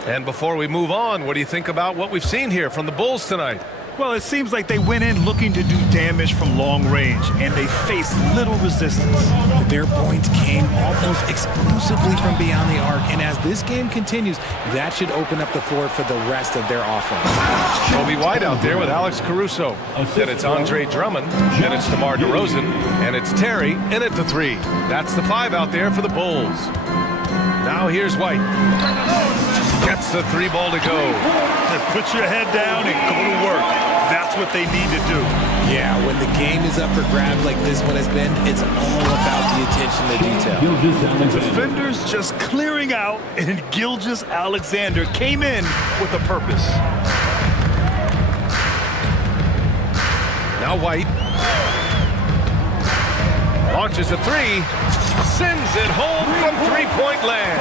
And before we move on, what do you think about what we've seen here from the Bulls tonight? Well, it seems like they went in looking to do damage from long range, and they faced little resistance. Their points came almost exclusively from beyond the arc, and as this game continues, that should open up the floor for the rest of their offense. Kobe White out there with Alex Caruso. Then it's Andre Drummond. Then it's DeMar DeRozan. And it's Terry in at the 3. That's the 5 out there for the Bulls. Now here's White. Gets the 3-ball to go. And put your head down and go to work. That's what they need to do. Yeah, when the game is up for grabs like this one has been, it's all about the attention to detail. Defenders just clearing out, and Gilgeous-Alexander came in with a purpose. Now White. Launches a 3. Sends it home from 3-point land.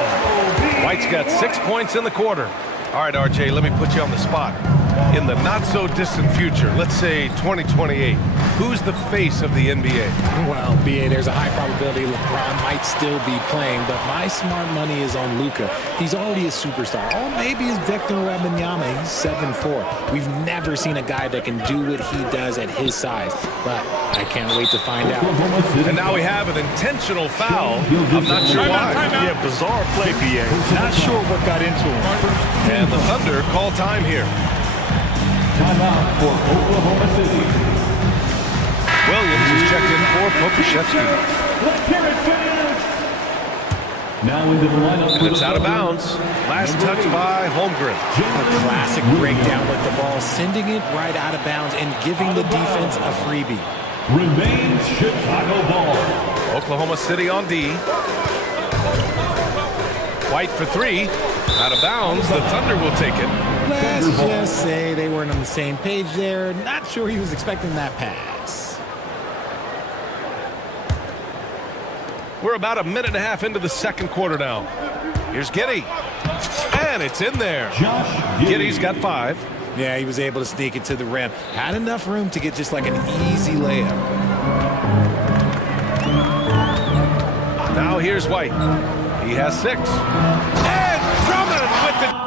White's got 6 points in the quarter. All right, RJ, let me put you on the spot. In the not-so-distant future, let's say 2028, who's the face of the NBA? Well, BA, there's a high probability LeBron might still be playing, but my smart money is on Luka. He's already a superstar. Or maybe it's Victor Wembanyama. He's 7'4". We've never seen a guy that can do what he does at his size, but I can't wait to find out. And now we have an intentional foul. I'm not sure why. Yeah, bizarre play, BA. Not sure what got into him. And the Thunder call time here. Timeout for Oklahoma City. Williams is checked in for Pokashevsky. Let's hear it, fans. Now into the lineup. And it's out of bounds. Last touch by Holmgren. A classic breakdown with the ball, sending it right out of bounds and giving the defense a freebie. Remains Chicago ball. Oklahoma City on D. White for 3. Out of bounds. The Thunder will take it. Let's just say they weren't on the same page there. Not sure he was expecting that pass. We're about a minute and a half into the second quarter now. Here's Giddey. And it's in there. Giddey's got 5. Yeah, he was able to sneak it to the rim. Had enough room to get just like an easy layup. Now here's White. He has 6. And Drummond with the...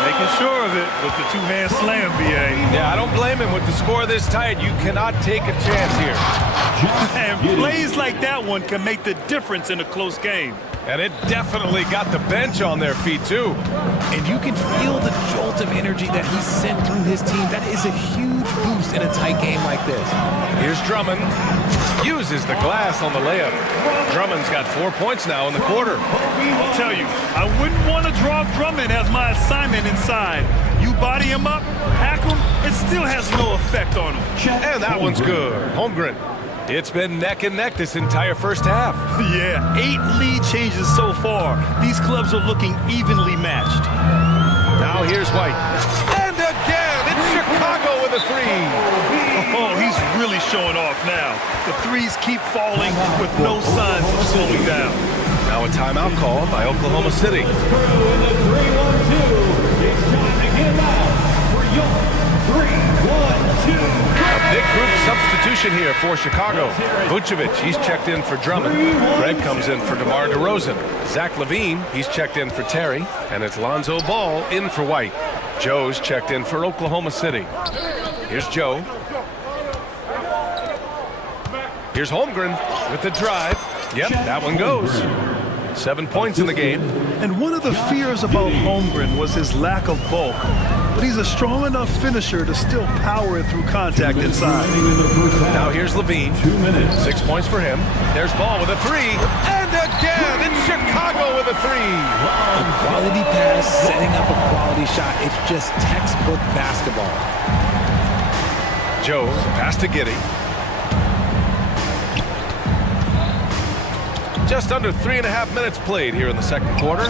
Making sure of it with the two-hand slam, B.A. Yeah, I don't blame him. With the score this tight, you cannot take a chance here. And plays like that one can make the difference in a close game. And it definitely got the bench on their feet, too. And you can feel the jolt of energy that he sent through his team. That is a huge boost in a tight game like this. Here's Drummond. Uses the glass on the layup. Drummond's got 4 points now in the quarter. I'll tell you, I wouldn't want to draw Drummond as my assignment inside. You body him up, hack him, it still has no effect on him. And that one's good. Holmgren. It's been neck and neck this entire first half. Yeah, 8 lead changes so far. These clubs are looking evenly matched. Now here's White. And again, it's Chicago with a 3. Oh, he's really showing off now. The threes keep falling with no signs of slowing down. Now a timeout call by Oklahoma City. A big group substitution here for Chicago. Vucevic, he's checked in for Drummond. Greg comes in for DeMar DeRozan. Zach LaVine, he's checked in for Terry. And it's Lonzo Ball in for White. Joe's checked in for Oklahoma City. Here's Joe. Here's Holmgren with the drive. Yep, that one goes. 7 points in the game. And one of the fears about Holmgren was his lack of bulk. But he's a strong enough finisher to still power it through contact inside. Now here's LaVine. 6 points for him. There's Ball with a 3. And again, it's Chicago with a 3. A quality pass, setting up a quality shot. It's just textbook basketball. Joe, pass to Giddey. Just under 3.5 minutes played here in the second quarter.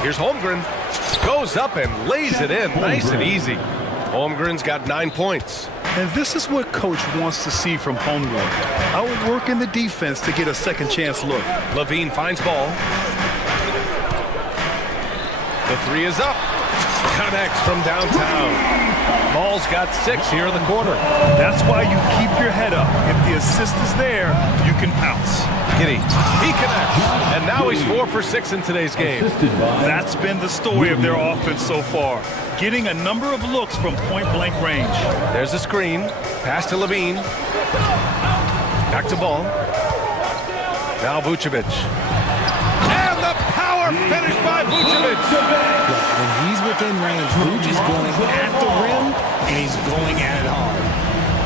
Here's Holmgren. Goes up and lays it in nice and easy. Holmgren's got 9 points. And this is what coach wants to see from Holmgren. Outworking the defense to get a second chance look. LaVine finds Ball. The 3 is up. Connects from downtown. Ball's got 6 here in the quarter. That's why you keep your head up. If the assist is there, you can pounce. Giddey, he connects. And now he's 4 for 6 in today's game. That's been the story of their offense so far. Getting a number of looks from point-blank range. There's a screen. Pass to LaVine. Back to Ball. Now Vucevic. And the power finish by Vucevic. When he's within range, Vuce is going at the rim, and he's going at it hard.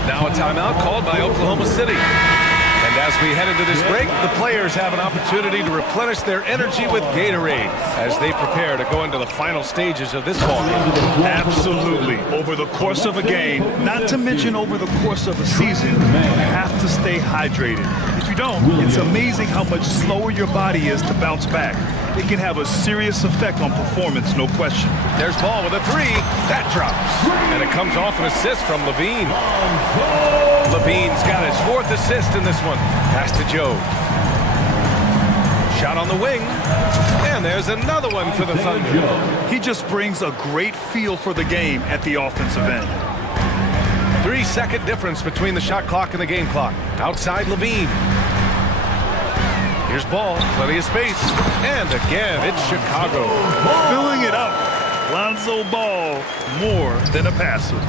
Now a timeout called by Oklahoma City. And as we head into this break, the players have an opportunity to replenish their energy with Gatorade as they prepare to go into the final stages of this ball game. Absolutely. Over the course of a game, not to mention over the course of a season, you have to stay hydrated. If you don't, it's amazing how much slower your body is to bounce back. It can have a serious effect on performance, no question. There's Ball with a 3. That drops. And it comes off an assist from LaVine. LaVine's got his 4th assist in this one. Pass to Joe. Shot on the wing. And there's another one for the Thunder. He just brings a great feel for the game at the offensive end. 3-second difference between the shot clock and the game clock. Outside LaVine. Here's Ball, plenty of space. And again, it's Chicago. Filling it up. Lonzo Ball, more than a passer.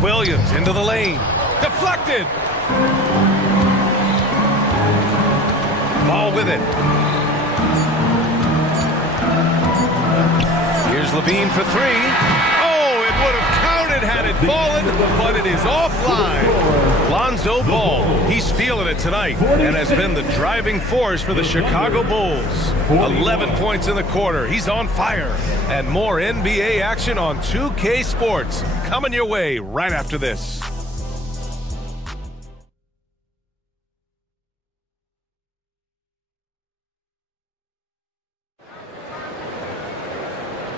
Williams into the lane. Deflected. Ball with it. Here's LaVine for 3. Oh, it would have counted had it fallen, but it is offline. Lonzo Ball, he's feeling it tonight and has been the driving force for the Chicago Bulls. 11 points in the quarter. He's on fire. And more NBA action on 2K Sports coming your way right after this.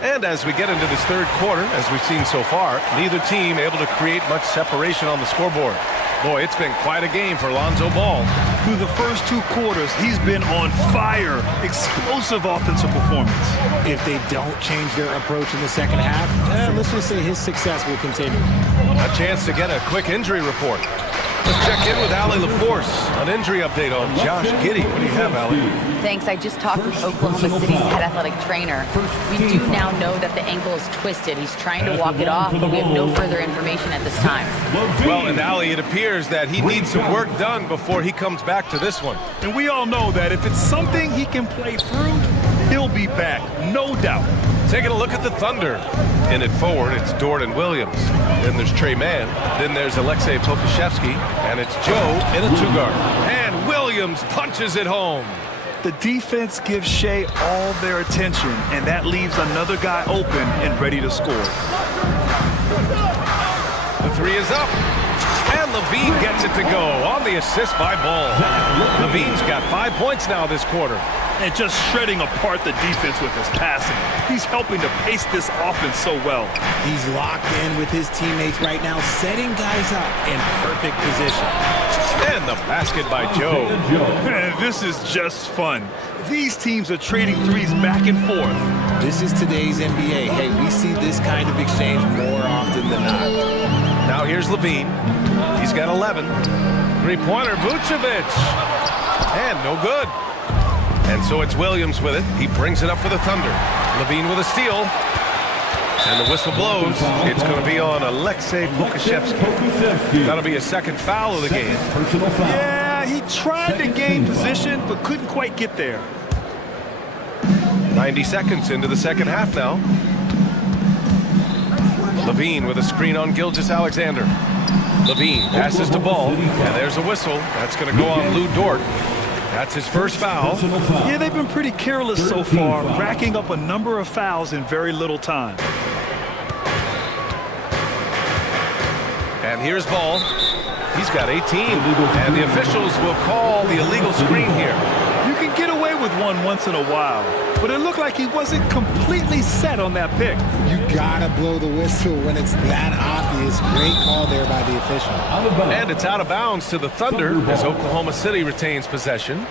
And as we get into this third quarter, as we've seen so far, neither team able to create much separation on the scoreboard. Boy, it's been quite a game for Lonzo Ball. Through the first 2 quarters, he's been on fire. Explosive offensive performance. If they don't change their approach in the second half, let's just say his success will continue. A chance to get a quick injury report. Let's check in with Allie LaForce. An injury update on Josh Giddey. What do you have, Allie? Thanks. I just talked with Oklahoma City's head athletic trainer. We do now know that the ankle is twisted. He's trying to walk it off, but we have no further information at this time. Well, and Allie, it appears that he needs some work done before he comes back to this one. And we all know that if it's something he can play through, he'll be back, no doubt. Taking a look at the Thunder. In it forward, it's Jordan Williams. Then there's Trey Mann. Then there's Alexei Pokusevsky. And it's Joe in a 2-guard. And Williams punches it home. The defense gives Shea all their attention, and that leaves another guy open and ready to score. The 3 is up. And Levine gets it to go on the assist by Ball. Levine's got 5 points now this quarter. And just shredding apart the defense with his passing. He's helping to pace this offense so well. He's locked in with his teammates right now, setting guys up in perfect position. And the basket by Joe. This is just fun. These teams are trading threes back and forth. This is today's NBA. Hey, we see this kind of exchange more often than not. Now here's Levine. He's got 11. Three-pointer, Vucevic. And no good. And so it's Williams with it. He brings it up for the Thunder. Levine with a steal. And the whistle blows. It's going to be on Alexei Pokusevsky. That'll be a second foul of the game. Yeah, he tried to gain position, but couldn't quite get there. 90 seconds into the second half now. Levine with a screen on Gilgeous-Alexander. Levine passes to Ball. And there's a whistle. That's going to go on Lou Dort. That's his first foul. Yeah, they've been pretty careless so far, racking up a number of fouls in very little time. And here's Ball. He's got 18. And the officials will call the illegal screen here. You can get away with one once in a while, but it looked like he wasn't completely set on that pick. You gotta blow the whistle when it's that obvious. Great call there by the official. And it's out of bounds to the Thunder as Oklahoma City retains possession.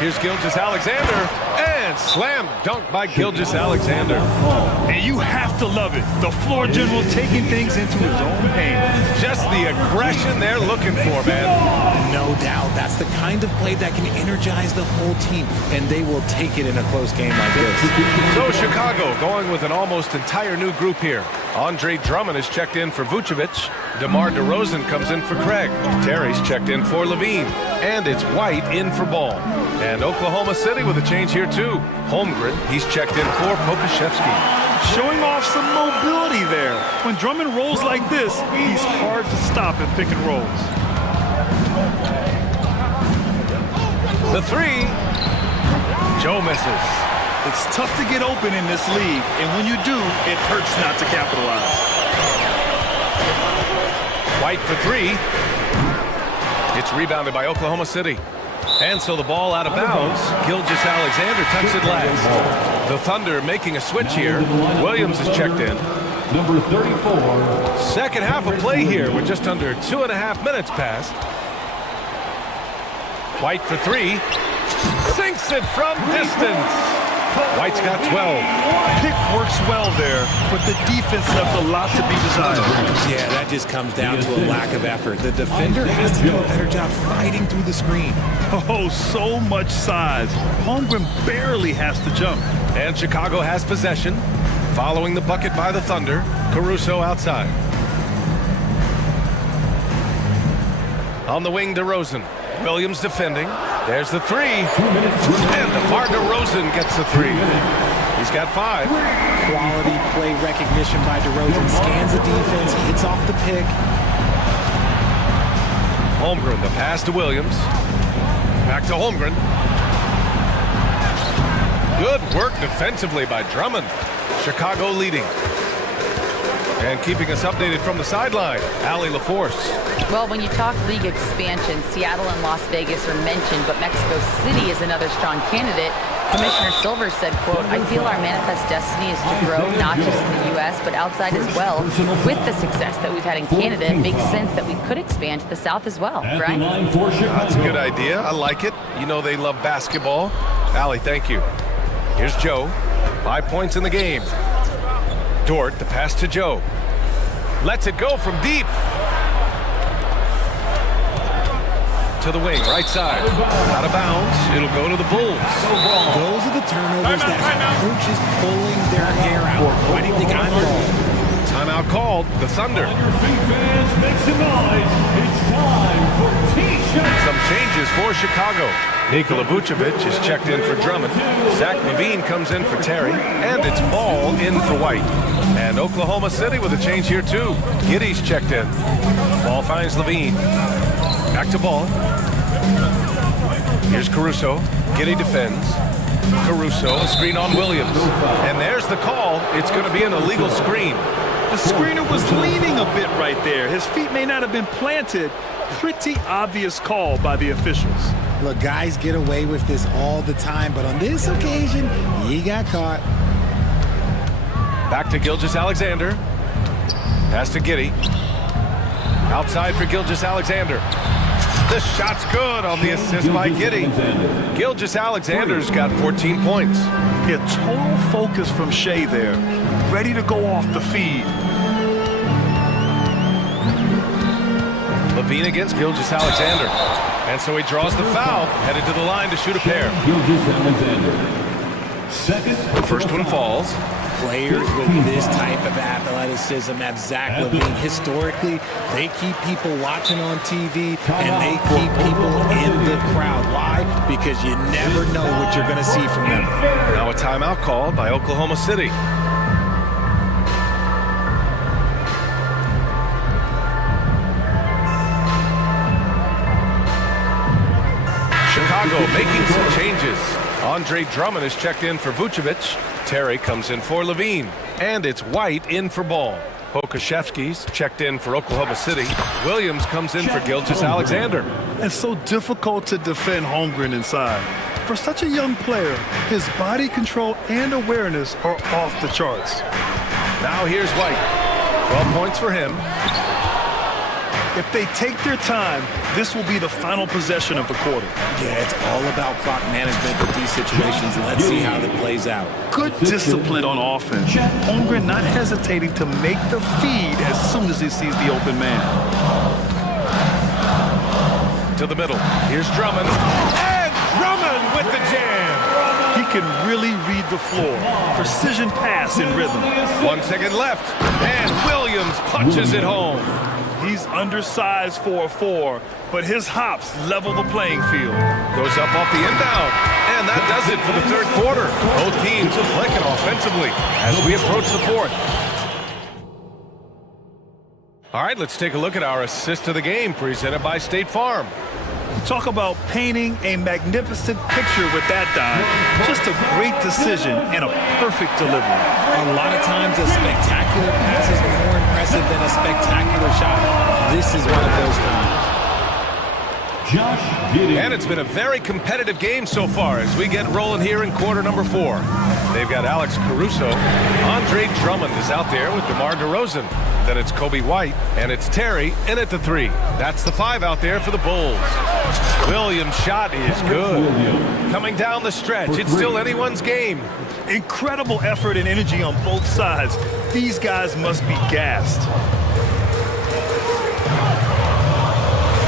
Here's Gilgeous-Alexander, and slam dunk by Gilgeous-Alexander. And you have to love it. The floor general taking things into his own hands. Just the aggression they're looking for, man. No doubt. That's the kind of play that can energize the whole team, and they will take it in a close game like this. So Chicago going with an almost entire new group here. Andre Drummond is checked in for Vucevic. DeMar DeRozan comes in for Craig. Terry's checked in for Levine. And it's White in for Ball. And Oklahoma City with a change here too. Holmgren, he's checked in for Pokusevsky. Showing off some mobility there. When Drummond rolls like this, he's hard to stop in pick and rolls. The 3. Joe misses. It's tough to get open in this league, and when you do, it hurts not to capitalize. White for 3. It's rebounded by Oklahoma City. And so the ball out of bounds. Gilgeous-Alexander tucks it last. The Thunder making a switch here. Williams is checked in. Number 34. Second half of play here with just under 2.5 minutes passed. White for 3. Sinks it from distance. White's got 12. Pick works well there, but the defense left a lot to be desired. Yeah, that just comes down to a lack of effort. The defender has to do a better job fighting through the screen. Oh, so much size. Holmgren barely has to jump. And Chicago has possession. Following the bucket by the Thunder. Caruso outside. On the wing, DeRozan. Williams defending. There's the 3. And DeMar DeRozan gets the 3. He's got 5. Quality play recognition by DeRozan. Scans the defense, hits off the pick. Holmgren, the pass to Williams. Back to Holmgren. Good work defensively by Drummond. Chicago leading. And keeping us updated from the sideline, Allie LaForce. Well, when you talk league expansion, Seattle and Las Vegas are mentioned, but Mexico City is another strong candidate. Commissioner Silver said, quote, "I feel our manifest destiny is to grow not just in the U.S., but outside as well. With the success that we've had in Canada, it makes sense that we could expand to the South as well." Brian? That's a good idea. I like it. You know they love basketball. Allie, thank you. Here's Joe. 5 points in the game. Dort, the pass to Joe. Lets it go from deep. To the wing, right side. Out of bounds. It'll go to the Bulls. Those are the turnovers that have coaches pulling their hair out. Why do you think I'm wrong? Timeout called. The Thunder. Some changes for Chicago. Nikola Vucevic is checked in for Drummond. Zach LaVine comes in for Terry. And it's Ball in for White. And Oklahoma City with a change here too. Giddey's checked in. Ball finds LaVine. Back to Ball. Here's Caruso. Giddey defends. Caruso, a screen on Williams. And there's the call. It's going to be an illegal screen. The screener was leaning a bit right there. His feet may not have been planted. Pretty obvious call by the officials. Look, guys get away with this all the time, but on this occasion, he got caught. Back to Gilgeous-Alexander. Pass to Giddey. Outside for Gilgeous-Alexander. The shot's good on the assist by Giddey. Gilgeous-Alexander's got 14 points. Yeah, total focus from Shea there. Ready to go off the feed. LaVine against Gilgeous-Alexander. And so he draws the foul, headed to the line to shoot a pair. The first one falls. Players with this type of athleticism have Zach LaVine. Historically, they keep people watching on TV and they keep people in the crowd. Why? Because you never know what you're going to see from them. Now a timeout called by Oklahoma City. Chicago making some changes. Andre Drummond is checked in for Vucevic. Terry comes in for LaVine. And it's White in for Ball. Pokashevsky's checked in for Oklahoma City. Williams comes in for Gilgeous-Alexander. It's so difficult to defend Holmgren inside. For such a young player, his body control and awareness are off the charts. Now here's White. 12 points for him. If they take their time, this will be the final possession of the quarter. Yeah, it's all about clock management with these situations. Let's see how that plays out. Good discipline on offense. Holmgren not hesitating to make the feed as soon as he sees the open man. To the middle. Here's Drummond. And Drummond with the jam. He can really read the floor. Precision pass in rhythm. 1 second left. And Williams punches it home. He's undersized for a 4, but his hops level the playing field. Goes up off the inbound. And that does it for the third quarter. Both teams clicking offensively as we approach the fourth. All right, let's take a look at our assist of the game presented by State Farm. Talk about painting a magnificent picture with that dime. Just a great decision and a perfect delivery. A lot of times a spectacular pass is more impressive than a spectacular shot. This is one of those times. And it's been a very competitive game so far as we get rolling here in quarter number 4. They've got Alex Caruso. Andre Drummond is out there with DeMar DeRozan. Then it's Kobe White, and it's Terry in at the 3. That's the 5 out there for the Bulls. Williams' shot is good. Coming down the stretch, it's still anyone's game. Incredible effort and energy on both sides. These guys must be gassed.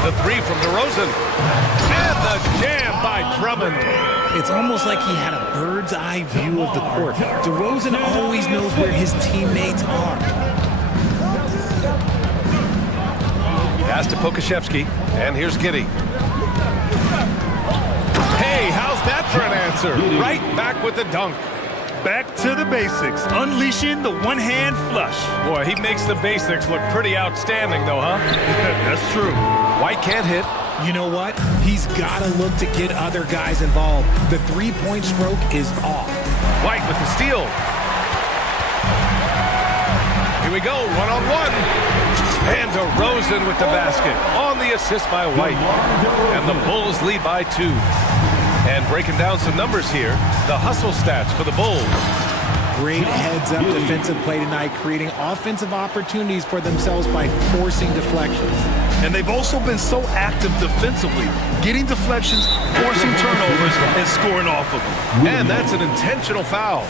The 3 from DeRozan. And the jam by Drummond. It's almost like he had a bird's eye view of the court. DeRozan always knows where his teammates are. Pass to Pokashevsky, and here's Giddey. Hey, how's that for an answer? Right back with the dunk. Back to the basics, unleashing the one-hand flush. Boy, he makes the basics look pretty outstanding, though, huh? That's true. White can't hit. You know what? He's got to look to get other guys involved. The three-point stroke is off. White with the steal. Here we go, one-on-one. And DeRozan with the basket on the assist by White. And the Bulls lead by 2. And breaking down some numbers here, the hustle stats for the Bulls. Great heads-up defensive play tonight, creating offensive opportunities for themselves by forcing deflections. And they've also been so active defensively, getting deflections, forcing turnovers, and scoring off of them. And that's an intentional foul.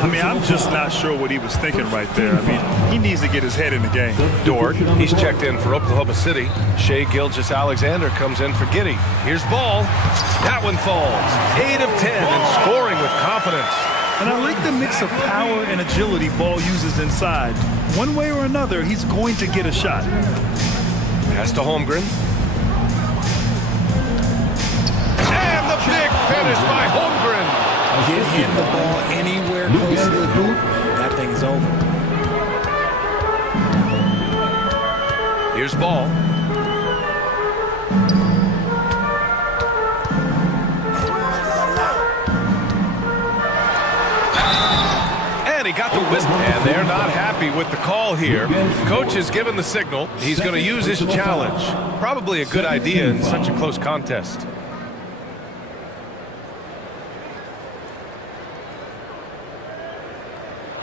I mean, I'm just not sure what he was thinking right there. I mean, he needs to get his head in the game. Dort, he's checked in for Oklahoma City. Shai Gilgeous-Alexander comes in for Giddey. Here's ball. That one falls. 8 of 10 and scoring with confidence. And I like the mix of power and agility Ball uses inside. One way or another, he's going to get a shot. Pass to Holmgren. And the big finish by Holmgren. Get him the ball anywhere close to the hoop, that thing is over. Here's ball. And he got the whistle, and they're not happy with the call here. Coach has given the signal. He's going to use his challenge. Probably a good idea in such a close contest.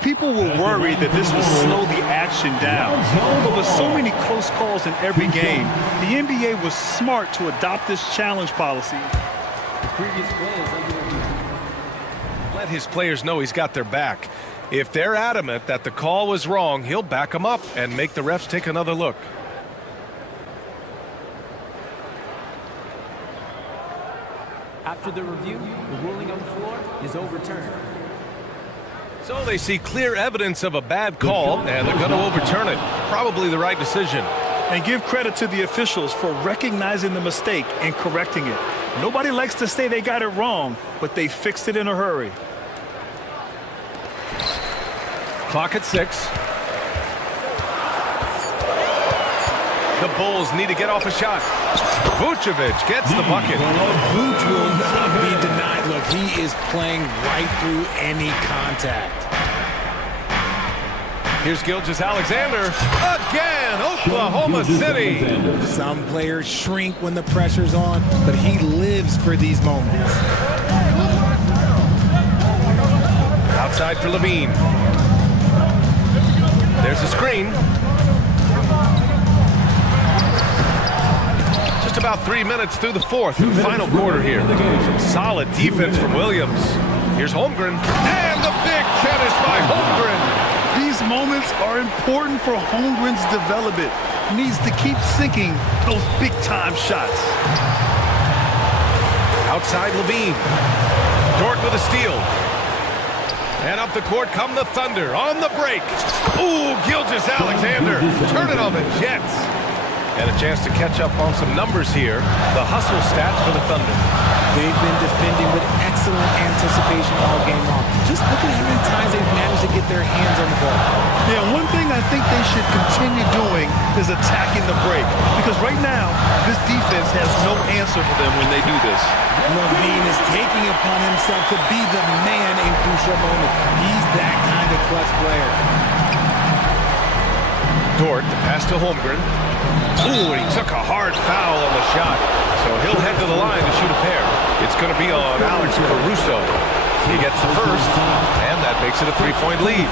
People were worried that this would slow the action down. But with so many close calls in every game, the NBA was smart to adopt this challenge policy. Let his players know he's got their back. If they're adamant that the call was wrong, he'll back them up and make the refs take another look. After the review, the ruling on the floor is overturned. So they see clear evidence of a bad call, and they're going to overturn it. Probably the right decision. And give credit to the officials for recognizing the mistake and correcting it. Nobody likes to say they got it wrong, but they fixed it in a hurry. Clock at 6. The Bulls need to get off a shot. Vucevic gets the bucket. Vuce will not be denied. Look, he is playing right through any contact. Here's Gilgeous-Alexander. Again, Oklahoma City. Some players shrink when the pressure's on, but he lives for these moments. Outside for Levine. There's a screen. Just about 3 minutes through the fourth and final quarter here. Some solid defense from Williams. Here's Holmgren. And the big finish by Holmgren. These moments are important for Holmgren's development. He needs to keep sinking those big-time shots. Outside Levine. Dort with a steal. And up the court come the Thunder on the break. Ooh, Gilgeous-Alexander turning on the Jets. And a chance to catch up on some numbers here. The hustle stats for the Thunder. They've been defending with excellent anticipation all game long. Just look at how many times they've managed to get their hands on the ball. Yeah, one thing I think they should continue doing is attacking the break. Because right now, this defense has no answer for them when they do this. Levine is taking upon himself to be the man in crucial moments. He's that kind of clutch player. Dort, the pass to Holmgren. Ooh, he took a hard foul on the shot. So he'll head to the line to shoot a pair. It's going to be on Alex Caruso. He gets the first, and that makes it a 3-point lead.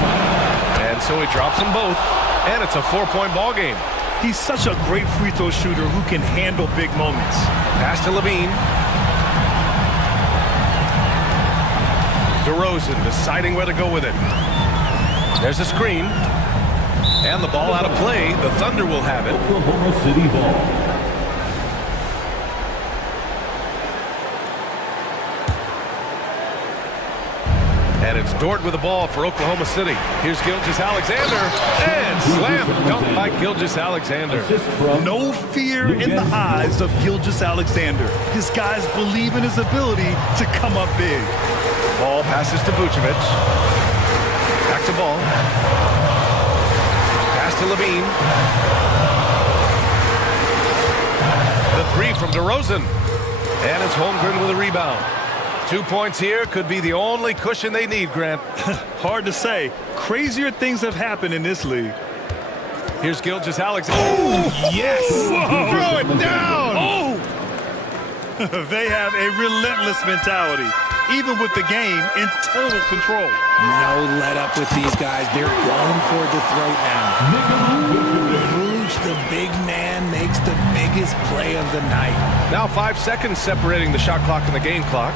And so he drops them both, and it's a 4-point ball game. He's such a great free throw shooter who can handle big moments. Pass to Levine. DeRozan deciding where to go with it. There's a screen. And the ball out of play. The Thunder will have it. Oklahoma City ball. And it's Dort with the ball for Oklahoma City. Here's Gilgeous-Alexander. And slam dunk by Gilgeous-Alexander. No fear in the eyes of Gilgeous-Alexander. His guys believe in his ability to come up big. Ball passes to Vucevic. Back to ball. Pass to Levine. The three from DeRozan. And it's Holmgren with a rebound. 2 points here could be the only cushion they need, Grant. Hard to say. Crazier things have happened in this league. Here's Gilgeous-Alexander. Oh, yes! Whoa. Throw it down! Oh! They have a relentless mentality, even with the game in total control. No let up with these guys. They're going for the throat now. Vooch, the big man, makes the biggest play of the night. Now 5 seconds separating the shot clock and the game clock.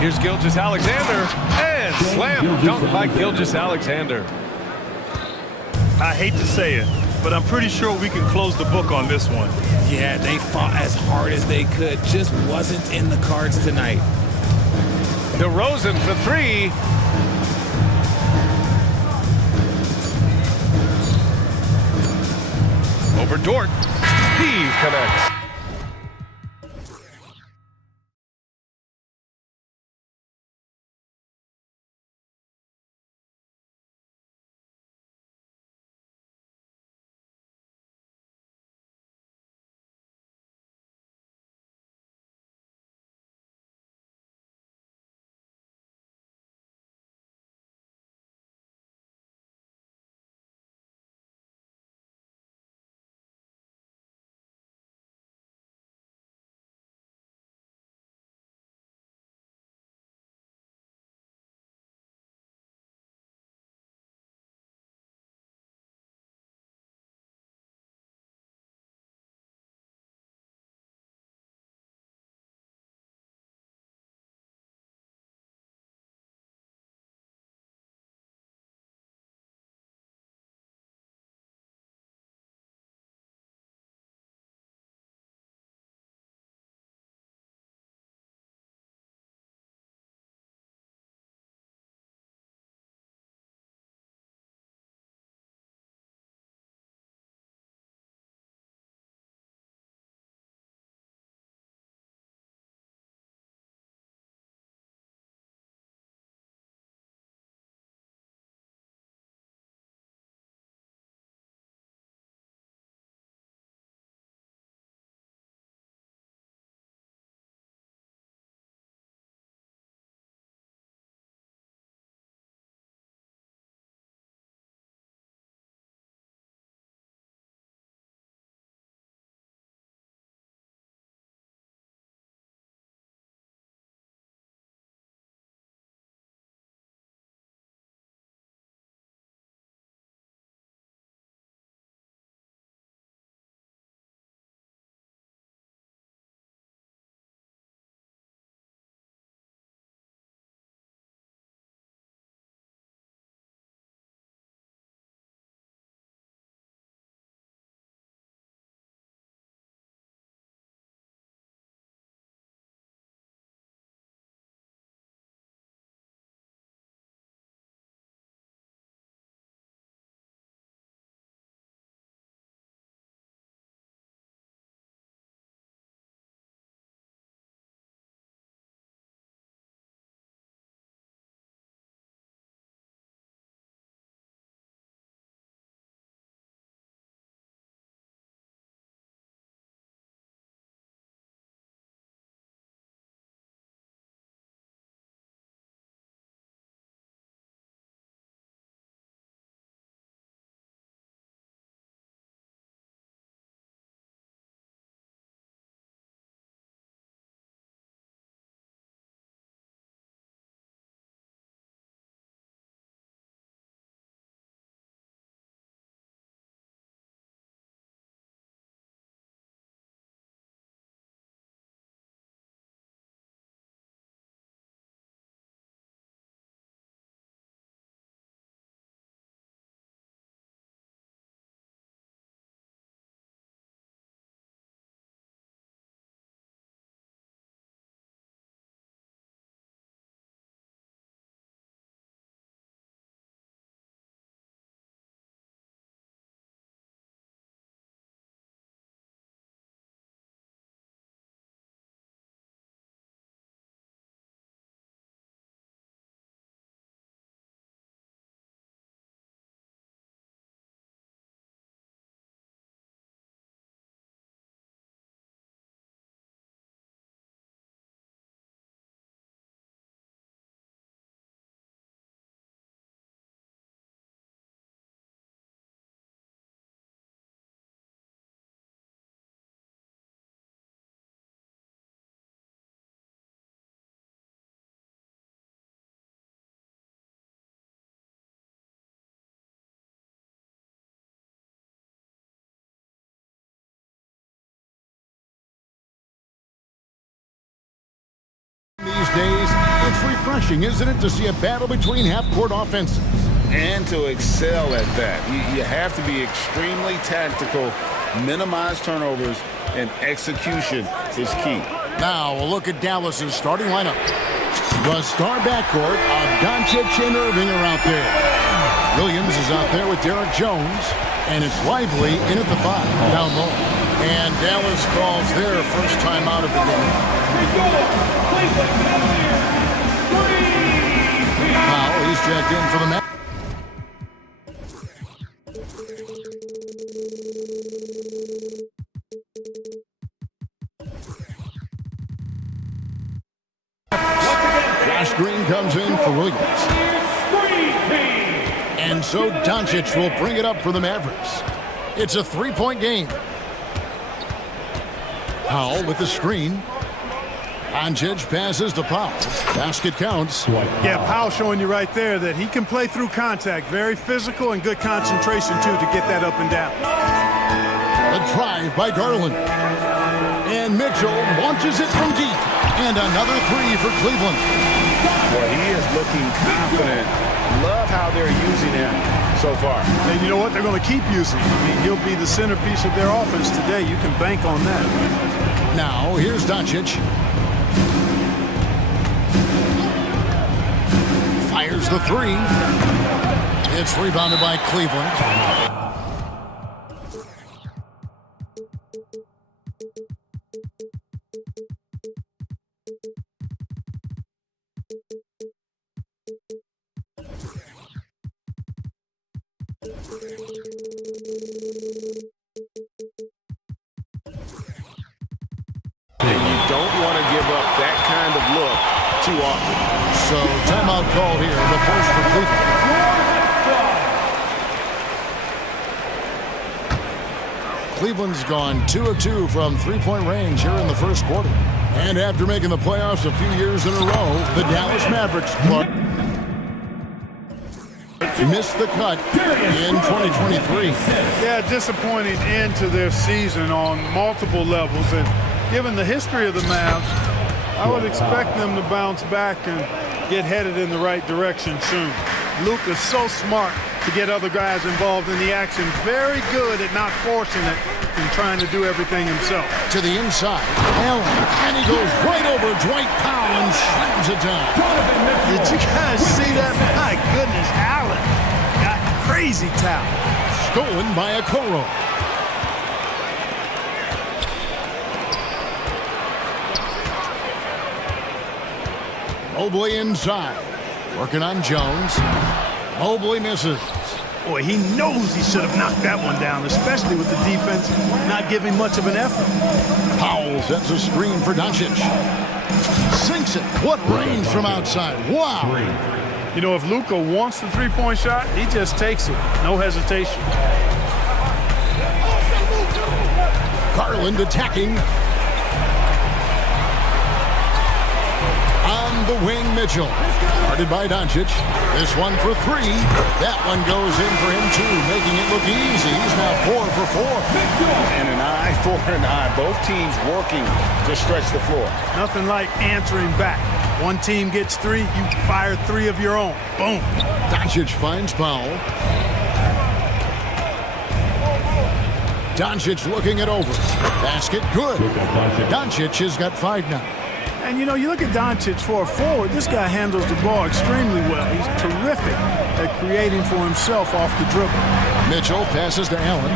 Here's Gilgeous-Alexander, and slam dunk by Gilgeous-Alexander. I hate to say it, but I'm pretty sure we can close the book on this one. Yeah, they fought as hard as they could. Just wasn't in the cards tonight. DeRozan for three. Over Dort. He connects. days, it's refreshing, isn't it, to see a battle between half-court offenses? And to excel at that. You have to be extremely tactical, minimize turnovers, and execution is key. Now, a look at Dallas's starting lineup. The star backcourt of Doncic and Irving are out there. Williams is out there with Derek Jones, and it's Lively in at the 5 down low. And Dallas calls their first time out of the game. Now he's checked in for the match. Josh Green comes in for Williams. And so Doncic will bring it up for the Mavericks. It's a 3-point game. Powell with the screen. Doncic passes to Powell. Basket counts. Yeah, Powell showing you right there that he can play through contact. Very physical and good concentration, too, to get that up and down. A drive by Garland. And Mitchell launches it from deep. And another 3 for Cleveland. Well, he is looking confident. Love how they're using him so far. And you know what? They're going to keep using him. I mean, he'll be the centerpiece of their offense today. You can bank on that. Now, here's Doncic. Fires the 3. It's rebounded by Cleveland. Don't want to give up that kind of look too often. So timeout call here, the first for Cleveland. Cleveland's gone 2 of 2 from three-point range here in the first quarter. And after making the playoffs a few years in a row, the Dallas Mavericks missed the cut in 2023. Yeah, disappointing end to their season on multiple levels. And given the history of the Mavs, I would expect them to bounce back and get headed in the right direction soon. Luke is so smart to get other guys involved in the action. Very good at not forcing it and trying to do everything himself. To the inside, Allen, and he goes right over Dwight Powell and slams it down. Did you guys see that? My goodness, Allen got crazy talent. Stolen by Okoro. Mobley inside, working on Jones. Mobley misses. Boy, he knows he should have knocked that one down, especially with the defense not giving much of an effort. Powell sets a screen for Doncic. Sinks it. What range from outside. Wow. You know, if Luka wants the three-point shot, he just takes it. No hesitation. Garland attacking. On the wing, Mitchell. Guarded by Doncic. This one for 3. That one goes in for him, too, making it look easy. He's now 4 for 4. And an eye for an eye. Both teams working to stretch the floor. Nothing like answering back. One team gets 3, you fire 3 of your own. Boom. Doncic finds Powell. Doncic looking it over. Basket good. Doncic has got 5 now. And, you know, you look at Doncic for a forward, this guy handles the ball extremely well. He's terrific at creating for himself off the dribble. Mitchell passes to Allen.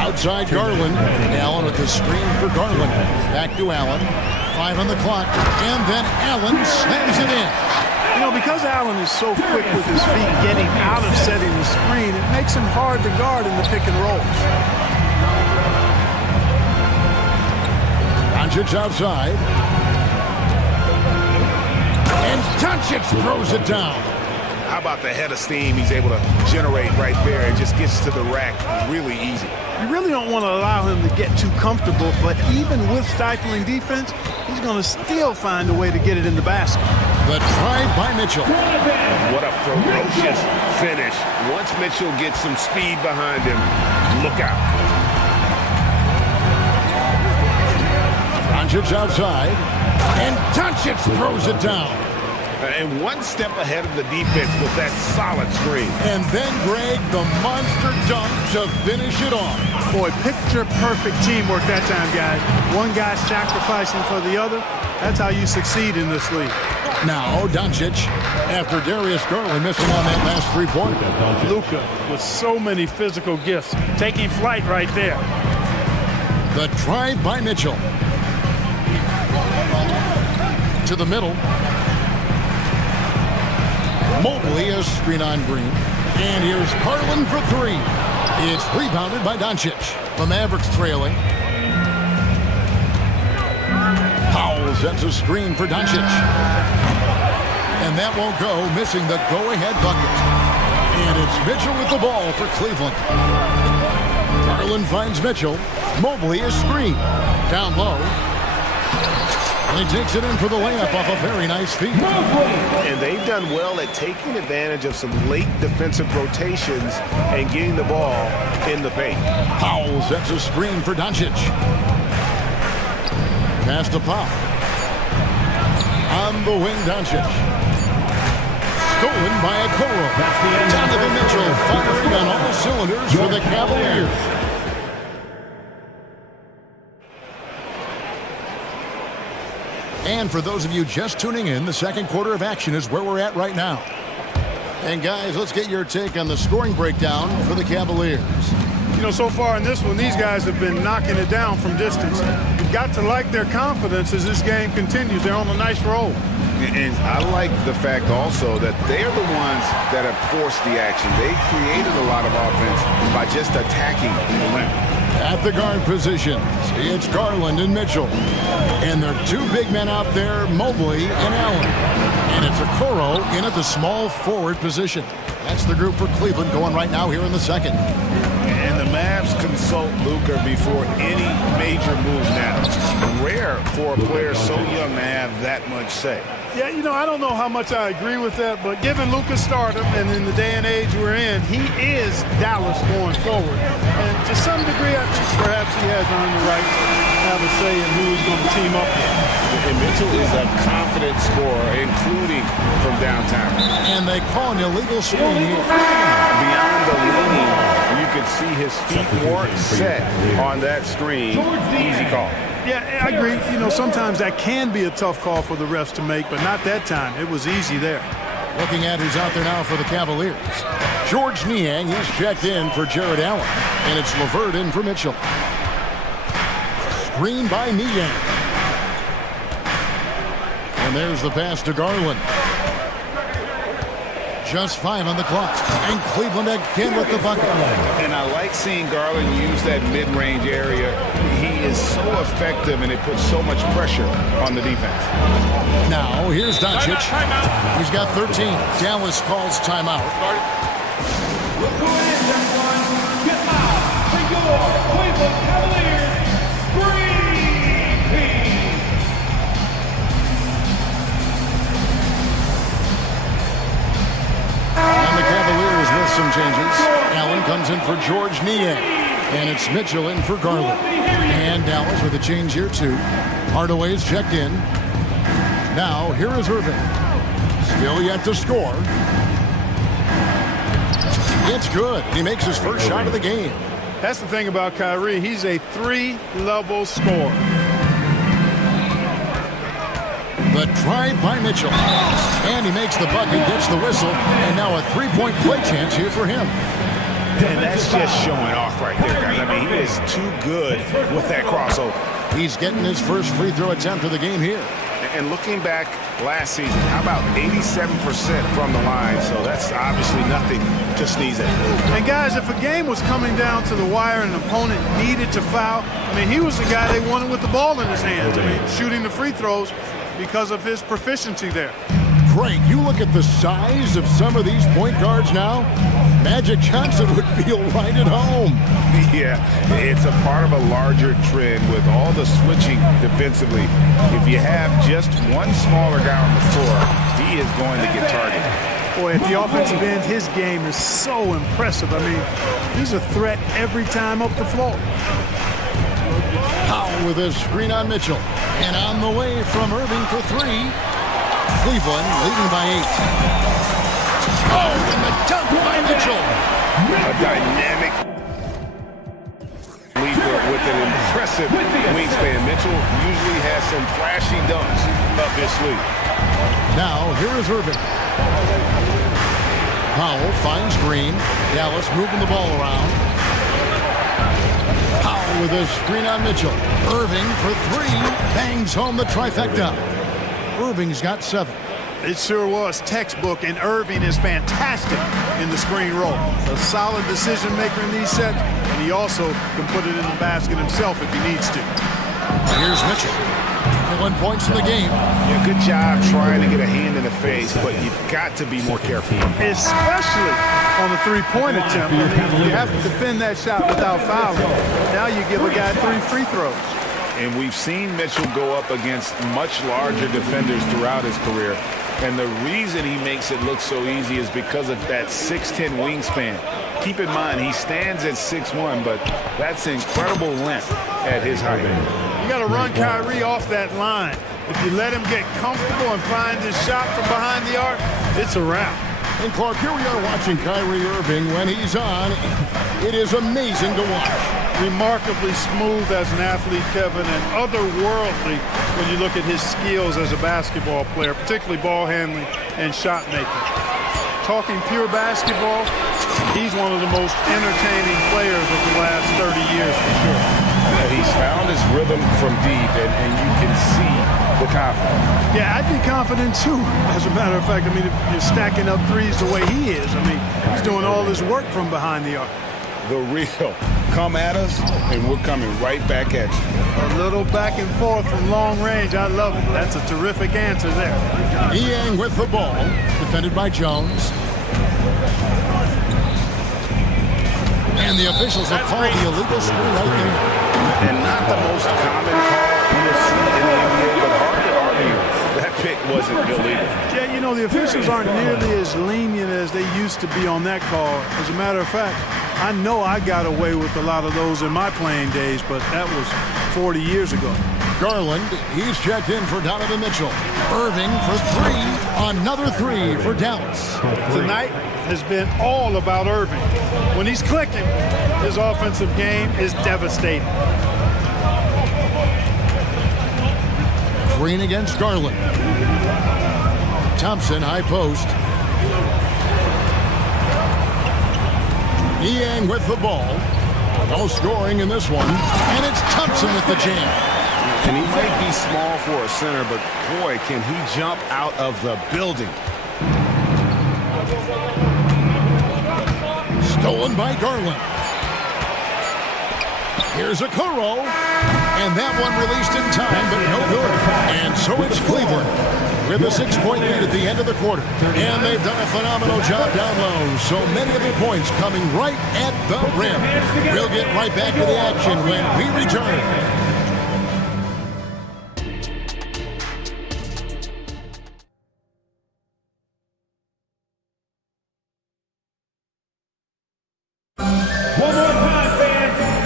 Outside Garland. Allen with the screen for Garland. Back to Allen. 5 on the clock. And then Allen slams it in. You know, because Allen is so quick with his feet getting out of setting the screen, it makes him hard to guard in the pick and rolls. Doncic outside. And Doncic throws it down. How about the head of steam he's able to generate right there? It just gets to the rack really easy. You really don't want to allow him to get too comfortable, but even with stifling defense, he's going to still find a way to get it in the basket. The drive by Mitchell. What a ferocious finish. Once Mitchell gets some speed behind him, look out. Doncic outside, and Doncic throws it down. And one step ahead of the defense with that solid screen. And then Greg, the monster dunk to finish it off. Boy, picture-perfect teamwork that time, guys. One guy sacrificing for the other. That's how you succeed in this league. Now Doncic, after Darius Garland missing on that last three-pointer. Luka with so many physical gifts, taking flight right there. The drive by Mitchell. To the middle. Mobley, a screen on Green. And here's Garland for three. It's rebounded by Doncic. The Mavericks trailing. Powell sets a screen for Doncic. And that won't go, missing the go-ahead bucket. And it's Mitchell with the ball for Cleveland. Garland finds Mitchell. Mobley is screen. Down low. And he takes it in for the layup off a very nice feed. And they've done well at taking advantage of some late defensive rotations and getting the ball in the paint. Powell sets a screen for Doncic. Pass to Powell. On the wing, Doncic. Stolen by Okoro. Donovan Mitchell firing on all cylinders for the Cavaliers. And for those of you just tuning in, the second quarter of action is where we're at right now. And guys, let's get your take on the scoring breakdown for the Cavaliers. You know, so far in this one, these guys have been knocking it down from distance. You've got to like their confidence as this game continues. They're on a nice roll. And I like the fact also that they're the ones that have forced the action. They created a lot of offense by just attacking the rim. At the guard positions, it's Garland and Mitchell. And there are two big men out there, Mobley and Allen. And it's Okoro in at the small forward position. That's the group for Cleveland going right now here in the second. And the Mavs consult Luka before any major move now. Rare for a player so young to have that much say. Yeah, you know, I don't know how much I agree with that, but given Luka's stardom and in the day and age we're in, he is Dallas going forward. And to some degree, I think perhaps he has earned the right to have a say in who he's going to team up with. And Mitchell is a confident scorer, including from downtown. And they call an illegal screen here. Beyond the leaning, you can see his feet weren't set on that screen. Easy call. Yeah, I agree. You know, sometimes that can be a tough call for the refs to make, but not that time. It was easy there. Looking at who's out there now for the Cavaliers. George Niang, he's checked in for Jared Allen. And it's LeVert in for Mitchell. Screen by Niang. And there's the pass to Garland. Just 5 on the clock. And Cleveland again with the bucket. And I like seeing Garland use that mid-range area. He is so effective, and it puts so much pressure on the defense. Now, here's Doncic. He's got 13. Dallas calls timeout. Look who it is, everyone. Get out to your Cleveland Cavaliers Screen Team. And the Cavaliers with some changes. Allen comes in for George Niang. And it's Mitchell in for Garland. And Dallas with a change here too. Hardaway's checked in. Now, here is Irving. Still yet to score. It's good. He makes his first shot of the game. That's the thing about Kyrie. He's a three-level scorer. The drive by Mitchell. And he makes the bucket, gets the whistle, and now a three-point play chance here for him. And that's just showing off right there, guys. I mean, he is too good with that crossover. He's getting his first free throw attempt of the game here. And looking back last season, how about 87% from the line? So that's obviously nothing to sneeze at. And guys, if a game was coming down to the wire and an opponent needed to foul, I mean, he was the guy they wanted with the ball in his hands. I mean, shooting the free throws because of his proficiency there. Greg, you look at the size of some of these point guards now. Magic Johnson would feel right at home. Yeah, it's a part of a larger trend with all the switching defensively. If you have just one smaller guy on the floor, he is going to get targeted. Boy, at the offensive end, his game is so impressive. I mean, he's a threat every time up the floor. Powell with a screen on Mitchell. And on the way from Irving for three. Cleveland leading by 8. Oh, and the dunk by Mitchell. A dynamic leaper with an impressive wingspan. Mitchell usually has some flashy dunks up his sleeve. Now, here is Irving. Powell finds Green. Dallas moving the ball around. Powell with a screen on Mitchell. Irving for three. Bangs home the trifecta. Irving's got 7. It sure was textbook, and Irving is fantastic in the screen roll. A solid decision maker in these sets, and he also can put it in the basket himself if he needs to. Here's Mitchell. 1 points in the game. Yeah, good job trying to get a hand in the face, but you've got to be more careful. Especially on the three-point attempt. I mean, you have to defend that shot without fouling. Now you give a guy 3 free throws. And we've seen Mitchell go up against much larger defenders throughout his career. And the reason he makes it look so easy is because of that 6'10" wingspan. Keep in mind, he stands at 6'1", but that's incredible length at his height. You got to run Kyrie off that line. If you let him get comfortable and find his shot from behind the arc, it's a wrap. And Clark, here we are watching Kyrie Irving. When he's on, it is amazing to watch. Remarkably smooth as an athlete, Kevin, and otherworldly when you look at his skills as a basketball player, particularly ball handling and shot making. Talking pure basketball, he's one of the most entertaining players of the last 30 years for sure. He's found his rhythm from deep, and you can see the confidence. Yeah, I'd be confident too. As a matter of fact, I mean, if you're stacking up threes the way he is, I mean, he's doing all his work from behind the arc. The real. Come at us, and we're coming right back at you. A little back and forth from long range. I love it. That's a terrific answer there. Niang with the ball, defended by Jones. And the officials have called the illegal screen right there. And not the most common call you'll see in the NBA, but hard to argue that pick wasn't illegal. Yeah, you know, the officials aren't nearly as lenient as they used to be on that call. As a matter of fact, I know I got away with a lot of those in my playing days, but that was 40 years ago. Garland, he's checked in for Donovan Mitchell. Irving for three. Another three for Dallas. Tonight has been all about Irving. When he's clicking, his offensive game is devastating. Green against Garland. Thompson, high post. Niang with the ball. No scoring in this one. And it's Thompson with the jam. And he might be small for a center, but boy, can he jump out of the building. Stolen by Garland. Here's a Okoro. And that one released in time, but no good. And so it's Cleveland with a 6-point lead at the end of the quarter. And they've done a phenomenal job down low. So many of their points coming right at the rim. We'll get right back to the action when we return.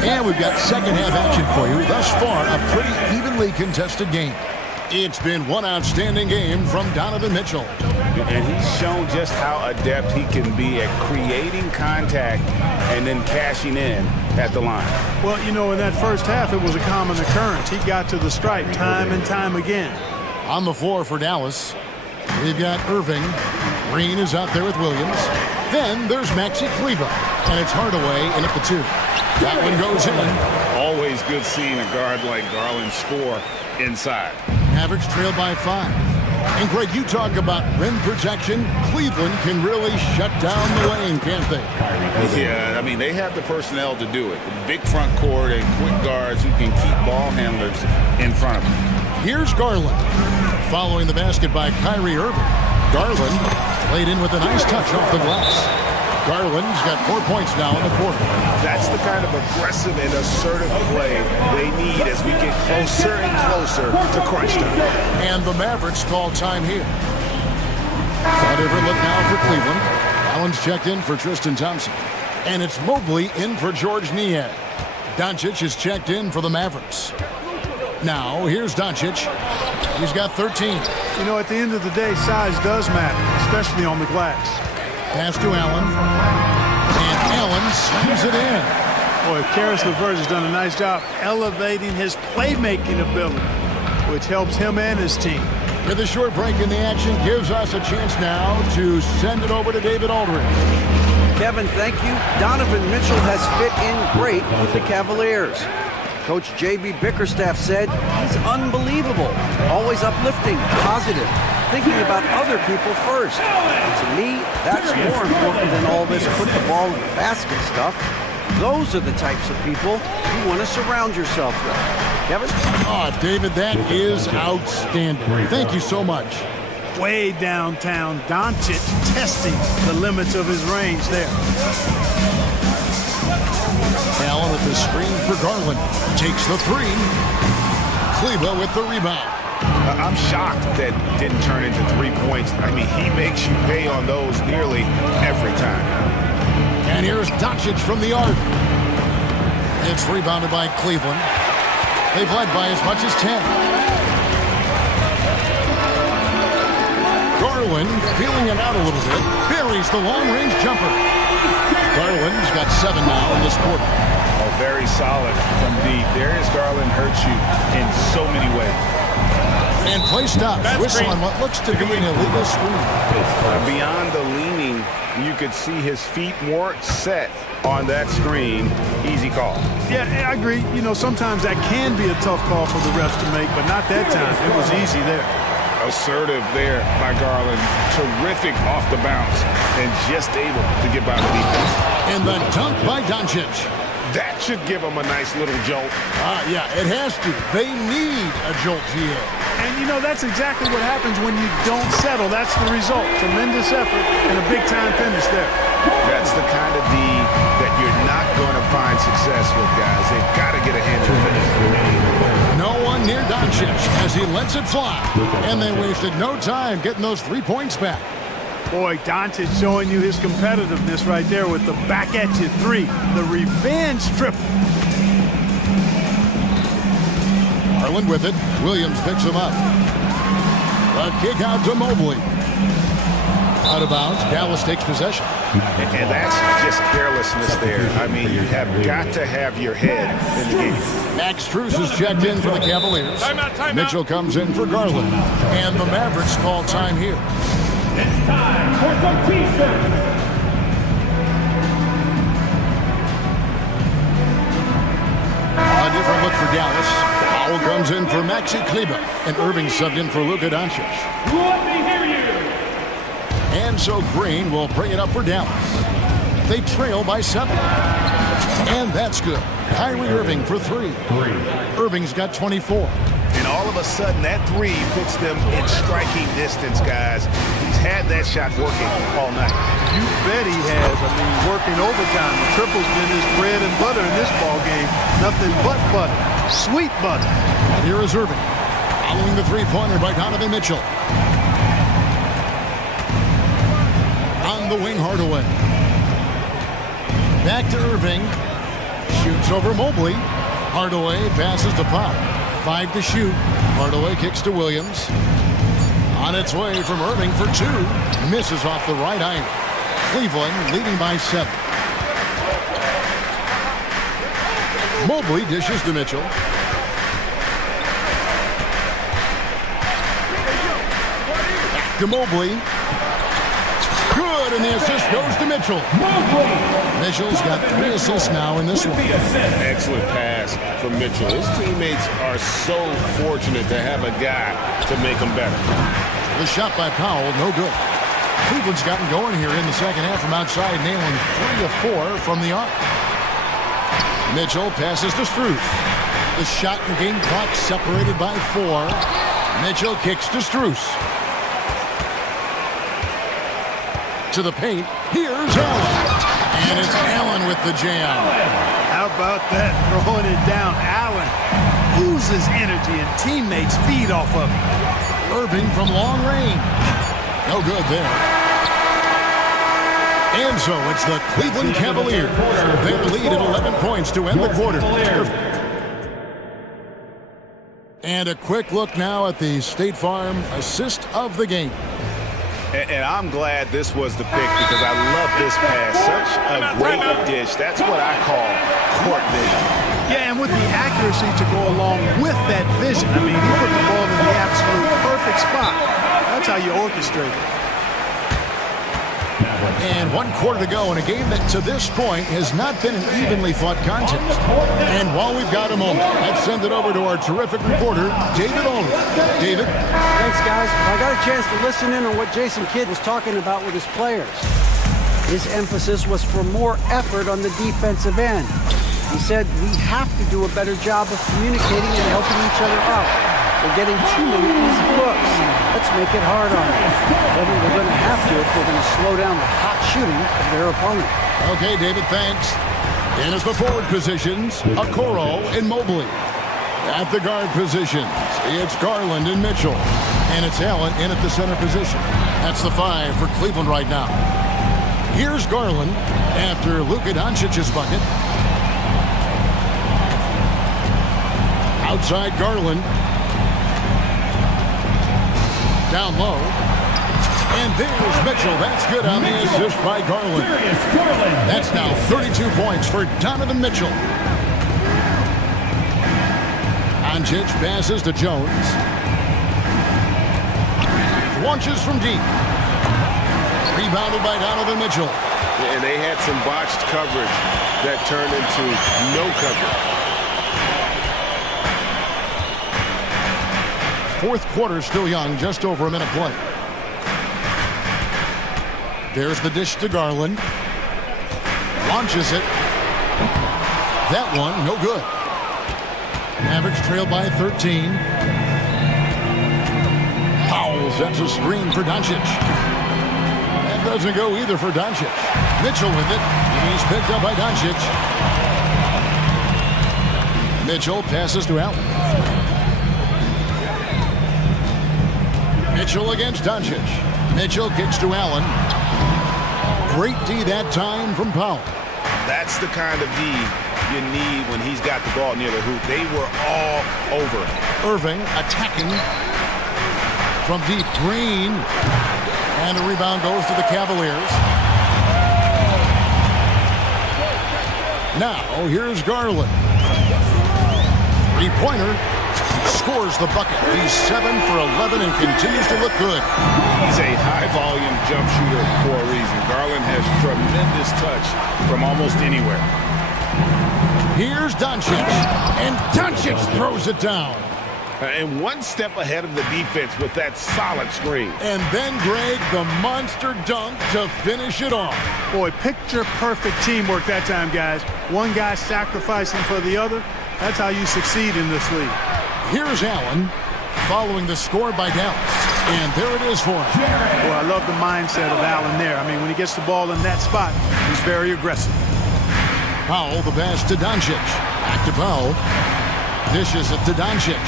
And we've got second half action for you. Thus far, a pretty evenly contested game. It's been one outstanding game from Donovan Mitchell. And he's shown just how adept he can be at creating contact and then cashing in at the line. Well, you know, in that first half, it was a common occurrence. He got to the stripe time and time again. On the floor for Dallas, we've got Irving. Green is out there with Williams. Then there's Maxi Kleber, and it's Hardaway in at the 2. That one goes in. Always good seeing a guard like Garland score inside. Mavericks trailed by 5. And Greg, you talk about rim protection. Cleveland can really shut down the lane, can't they? Yeah, I mean, they have the personnel to do it. Big front court and quick guards who can keep ball handlers in front of them. Here's Garland. Following the basket by Kyrie Irving. Garland laid in with a nice touch off the glass. Garland's got 4 points now in the quarter. That's the kind of aggressive and assertive play they need as we get closer and closer to crunch time. And the Mavericks call time here. A different look now for Cleveland. Allen's checked in for Tristan Thompson. And it's Mobley in for George Niang. Doncic is checked in for the Mavericks. Now, here's Doncic. He's got 13. You know, at the end of the day, size does matter, especially on the glass. Pass to Allen. And Allen slams it in. Boy, Karis LeVert has done a nice job elevating his playmaking ability, which helps him and his team. With a short break in the action, gives us a chance now to send it over to David Aldridge. Kevin, thank you. Donovan Mitchell has fit in great with the Cavaliers. Coach J.B. Bickerstaff said he's unbelievable, always uplifting, positive, thinking about other people first. To me, that's more important than all this put the ball in the basket stuff. Those are the types of people you want to surround yourself with. Kevin? Oh, David, that is outstanding. Thank you so much. Way downtown, Doncic testing the limits of his range there. Allen with the screen for Garland. Takes the three. Kleba with the rebound. I'm shocked that didn't turn into 3 points. I mean, he makes you pay on those nearly every time. And here's Doncic from the arc. It's rebounded by Cleveland. They've led by as much as 10. Garland feeling it out a little bit. Buries the long-range jumper. Garland's got 7 now in this quarter. Oh, very solid from deep. Darius Garland hurts you in so many ways. And play stops. Whistle on what looks to be an illegal screen. Beyond the leaning, you could see his feet more set on that screen. Easy call. Yeah, I agree. You know, sometimes that can be a tough call for the refs to make, but not that time. It was easy there. Assertive there by Garland. Terrific off the bounce and just able to get by the defense. And the dunk by Doncic. That should give him a nice little jolt. Yeah, it has to. They need a jolt, GA. And, you know, that's exactly what happens when you don't settle. That's the result. Tremendous effort and a big-time finish there. That's the kind of D that you're not going to find success with, guys. They've got to get a hand in the finish. No one near Doncic as he lets it fly. And they wasted no time getting those 3 points back. Boy, Doncic showing you his competitiveness right there with the back-at-you three. The revenge triple. Garland with it. Williams picks him up. A kick out to Mobley. Out of bounds. Dallas takes possession. And that's just carelessness there. I mean, you have got to have your head in the game. Max Strus is checked in for the Cavaliers. Timeout. Mitchell comes in for Garland. And the Mavericks call time here. It's time for some t-shirts. A different look for Dallas. Powell comes in for Maxi Kleba. And Irving subbed in for Luka Doncic. Let me hear you. And so Green will bring it up for Dallas. They trail by 7. And that's good. Kyrie Irving for 3. Irving's got 24. And all of a sudden, that 3 puts them in striking distance, guys. He's had that shot working all night. You bet he has. I mean, working overtime. The triple's been his bread and butter in this ball game. Nothing but butter. Sweet butter. And here is Irving. Following the three-pointer by Donovan Mitchell. On the wing, Hardaway. Back to Irving. Shoots over Mobley. Hardaway passes to Powell. 5 to shoot. Hardaway kicks to Williams. On its way from Irving for 2. Misses off the right iron. Cleveland leading by 7. Mobley dishes to Mitchell. Back to Mobley. Good, and the assist goes to Mitchell. Mitchell's got 3 assists now in this one. Excellent pass from Mitchell. His teammates are so fortunate to have a guy to make them better. The shot by Powell, no good. Cleveland's gotten going here in the second half from outside, nailing 3 of 4 from the arc. Mitchell passes to Strus. The shot and game clock separated by 4. Mitchell kicks to Strus. To the paint, here's Allen. And it's Allen with the jam. How about that? Throwing it down. Allen loses energy and teammates feed off of him. Irving from long range. No good there. And so it's the Cleveland Cavaliers. Their lead at 11 points to end the quarter. And a quick look now at the State Farm assist of the game. And I'm glad this was the pick because I love this pass. Such a great dish. That's what I call court vision. Yeah, and with the accuracy to go along with that vision. I mean, he put the ball in the absolute perfect spot. That's how you orchestrate it. And 1 quarter to go in a game that to this point has not been an evenly fought contest. And while we've got a moment, let's send it over to our terrific reporter, David Olin. David? Thanks, guys. I got a chance to listen in on what Jason Kidd was talking about with his players. His emphasis was for more effort on the defensive end. He said we have to do a better job of communicating and helping each other out. We're getting too many easy looks. Let's make it hard on them. We're going to have to if we're going to slow down the hot shooting of their opponent. Okay, David, thanks. In as the forward positions, Okoro and Mobley. At the guard positions, it's Garland and Mitchell. And it's Allen in at the center position. That's the 5 for Cleveland right now. Here's Garland after Luka Doncic's bucket. Outside Garland. Down low. And there's Mitchell. That's good on the assist by Garland. That's now 32 points for Donovan Mitchell. Doncic passes to Jones. Launches from deep. Rebounded by Donovan Mitchell. And they had some botched coverage that turned into no coverage. Fourth quarter still young, just over a minute play. There's the dish to Garland. Launches it. That one, no good. Mavericks trail by 13. Powell sets a screen for Doncic. That doesn't go either for Doncic. Mitchell with it. He's picked up by Doncic. Mitchell passes to Allen. Mitchell against Doncic. Mitchell kicks to Allen. Great D that time from Powell. That's the kind of D you need when he's got the ball near the hoop. They were all over it. Irving attacking from deep. Green. And the rebound goes to the Cavaliers. Now here's Garland. Three-pointer. Scores the bucket. He's 7 for 11 and continues to look good. He's a high-volume jump shooter for a reason. Garland has tremendous touch from almost anywhere. Here's Doncic. And Doncic throws it down. And one step ahead of the defense with that solid screen. And then, Greg, the monster dunk to finish it off. Boy, picture-perfect teamwork that time, guys. One guy sacrificing for the other. That's how you succeed in this league. Here's Allen following the score by Dallas. And there it is for him. Well, I love the mindset of Allen there. I mean, when he gets the ball in that spot, he's very aggressive. Powell, the pass to Doncic. Back to Powell. Dishes it to Doncic.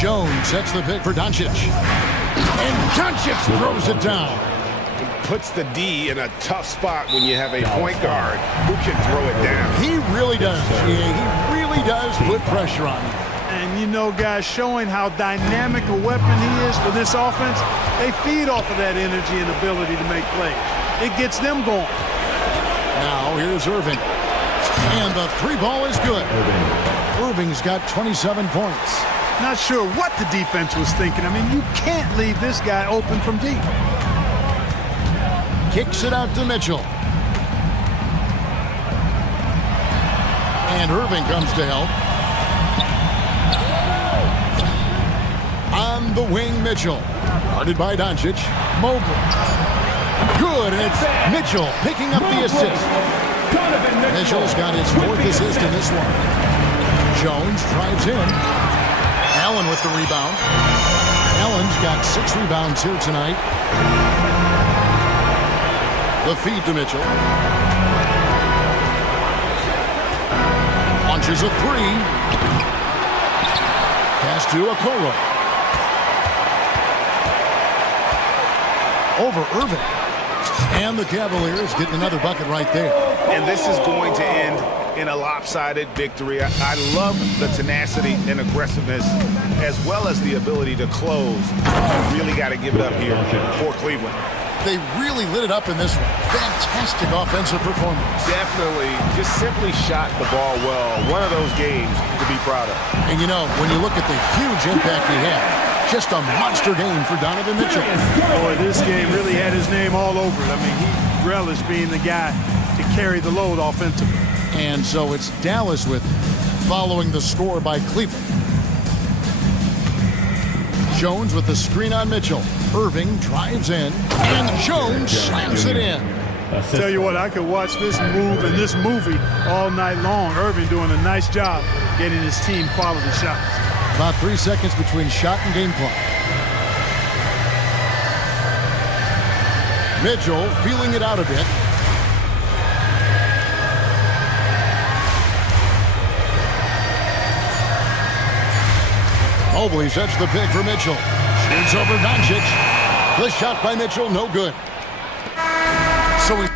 Jones sets the pick for Doncic. And Doncic throws it down. Puts the D in a tough spot when you have a point guard who can throw it down. He really does. Yeah, he really does put pressure on him. And you know, guys, showing how dynamic a weapon he is for this offense, they feed off of that energy and ability to make plays. It gets them going. Now here's Irving. And the three ball is good. Irving's got 27 points. Not sure what the defense was thinking. I mean, you can't leave this guy open from deep. Kicks it out to Mitchell. And Irving comes to help. On the wing, Mitchell. Guarded by Doncic. Mobley. Good, and it's Mitchell picking up the assist. Mitchell's got his 4th assist in this one. Jones drives in. Allen with the rebound. Allen's got 6 rebounds here tonight. The feed to Mitchell. Launches a 3. Pass to Okoro. Over Irving. And the Cavaliers getting another bucket right there. And this is going to end in a lopsided victory. I love the tenacity and aggressiveness as well as the ability to close. You really got to give it up here for Cleveland. They really lit it up in this one. Fantastic offensive performance. Definitely. Just simply shot the ball well. One of those games to be proud of. And you know, when you look at the huge impact he had, just a monster game for Donovan Mitchell. Boy, this game really had his name all over it. I mean, he relished being the guy to carry the load offensively. And so it's Dallas with following the score by Cleveland. Jones with the screen on Mitchell. Irving drives in, and Jones slams it in. Tell you what, I could watch this move and this movie all night long. Irving doing a nice job getting his team quality shots. About 3 seconds between shot and game clock. Mitchell feeling it out a bit. Mobley sets the pick for Mitchell. Shoots over Doncic. The shot by Mitchell, no good. So we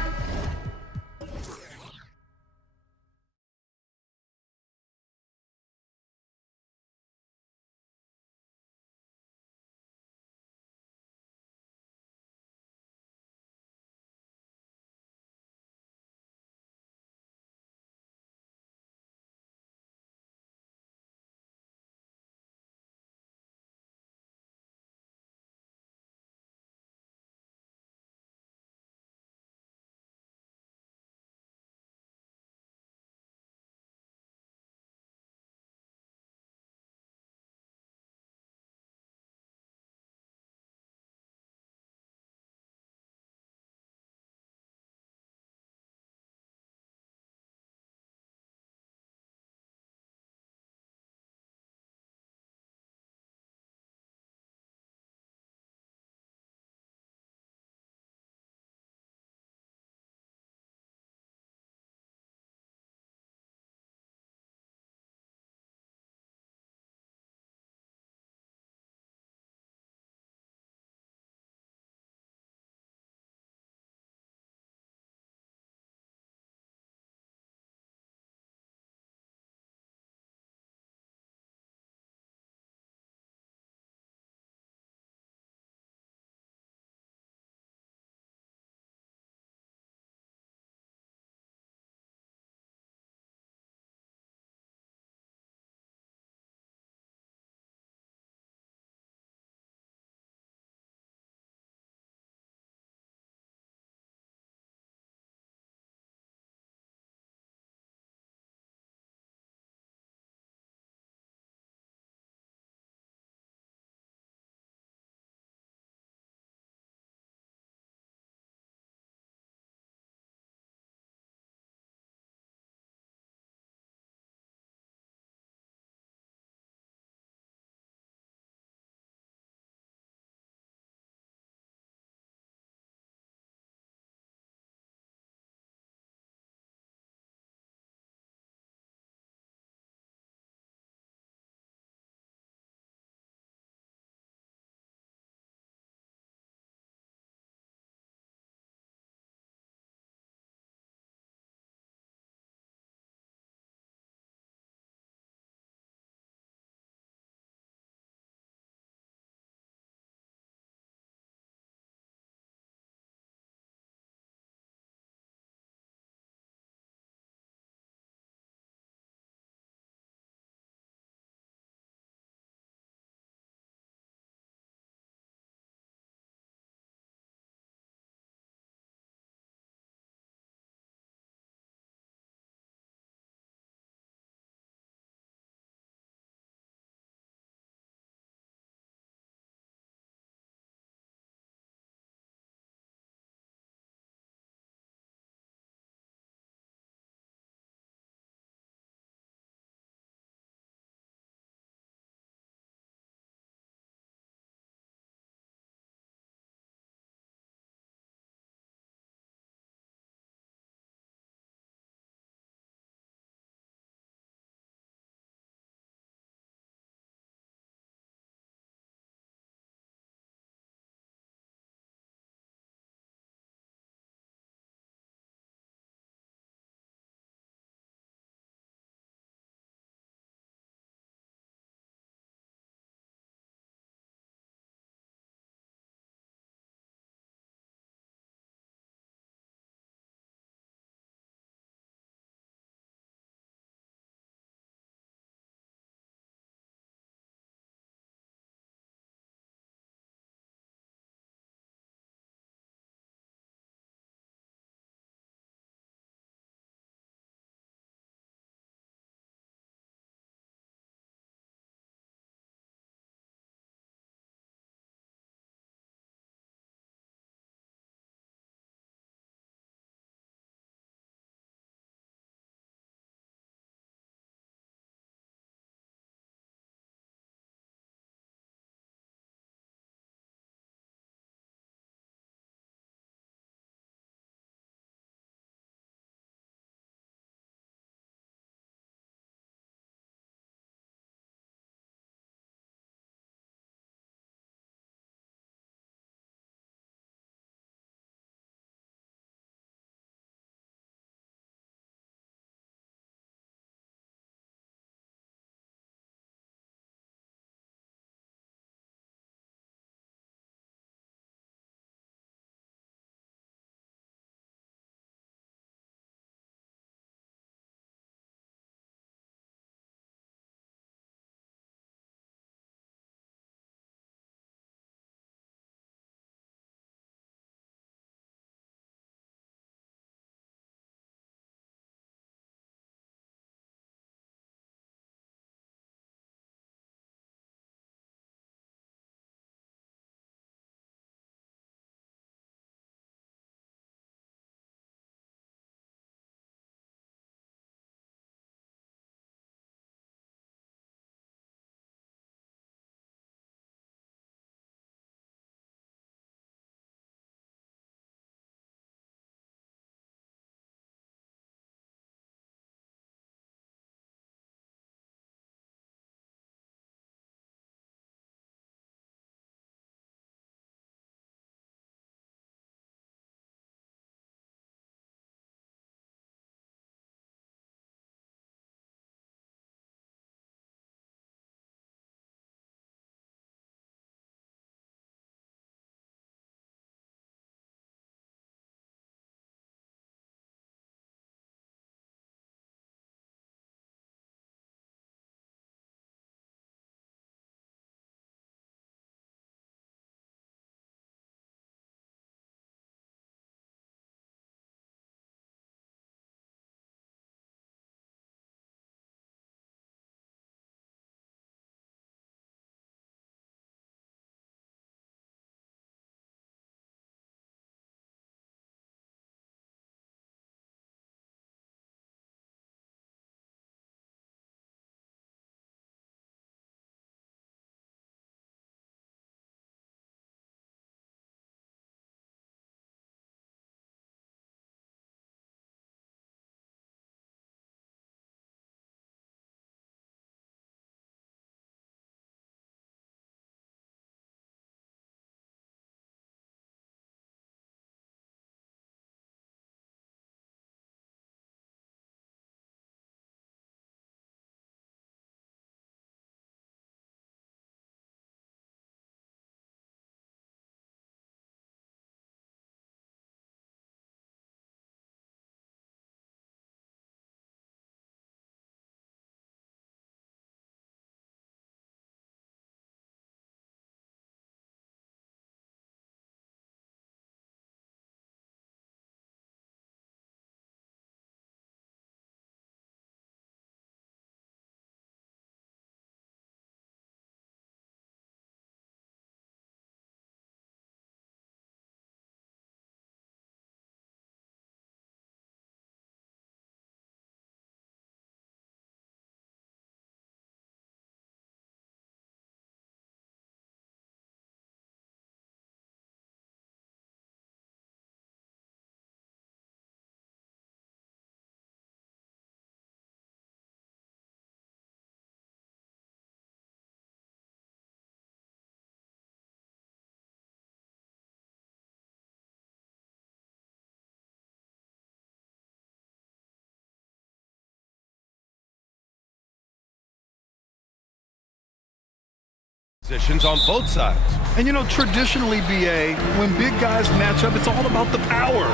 Positions on both sides. And you know, traditionally, BA, when big guys match up, it's all about the power.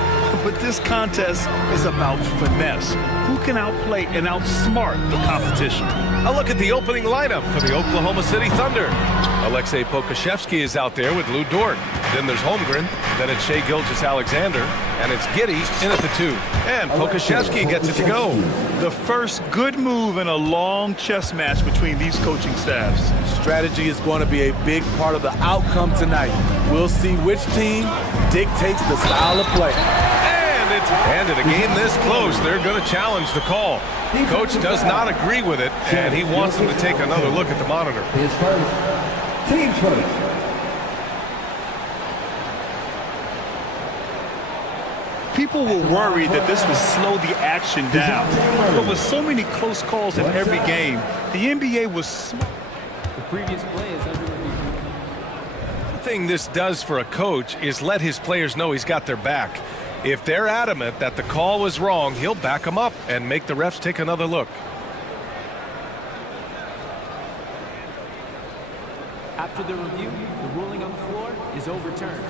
But this contest is about finesse. Who can outplay and outsmart the competition? A look at the opening lineup for the Oklahoma City Thunder. Alexei Pokashevsky is out there with Lou Dort. Then there's Holmgren. Then it's Shai Gilgeous-Alexander. And it's Giddey in at the 2. And Pokashevsky gets it to go. The first good move in a long chess match between these coaching staffs. Strategy is going to be a big part of the outcome tonight. We'll see which team dictates the style of play. And in a game this close, they're going to challenge the call. Coach does not agree with it, and he wants them to take another look at the monitor. His first. Team first. People were worried that this would slow the action down. But with so many close calls in every game, the NBA was... The previous play is under review. One thing this does for a coach is let his players know he's got their back. If they're adamant that the call was wrong, he'll back them up and make the refs take another look. After the review, the ruling on the floor is overturned.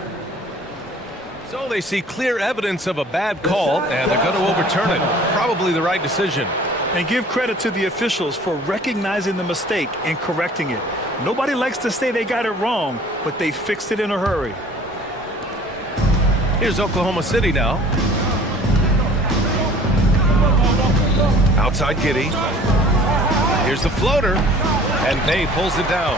So they see clear evidence of a bad call, and they're going to overturn it. Probably the right decision. And give credit to the officials for recognizing the mistake and correcting it. Nobody likes to say they got it wrong, but they fixed it in a hurry. Here's Oklahoma City now. Outside Giddey. Here's the floater, and Bay pulls it down.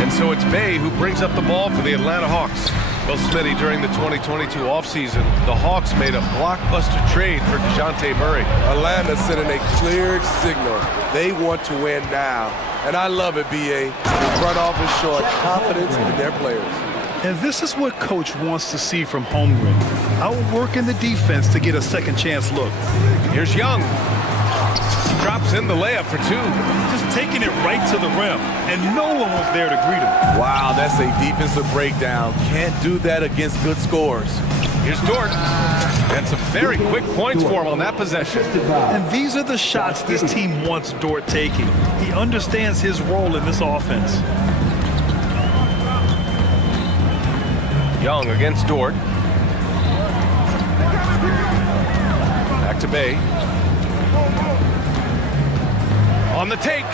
And so it's Bay who brings up the ball for the Atlanta Hawks. Well, Smitty, during the 2022 offseason, the Hawks made a blockbuster trade for DeJounte Murray. Atlanta sending a clear signal. They want to win now. And I love it, BA. The front office showing confidence in their players. And this is what Coach wants to see from Holmgren. Outworking the defense to get a second chance look. Here's Young. Drops in the layup for 2. Just taking it right to the rim, and no one was there to greet him. Wow, that's a defensive breakdown. Can't do that against good scores. Here's Dort. And some very quick points for him on that possession. And these are the shots this team wants Dort taking. He understands his role in this offense. Young against Dort. Back to Bay. On the take.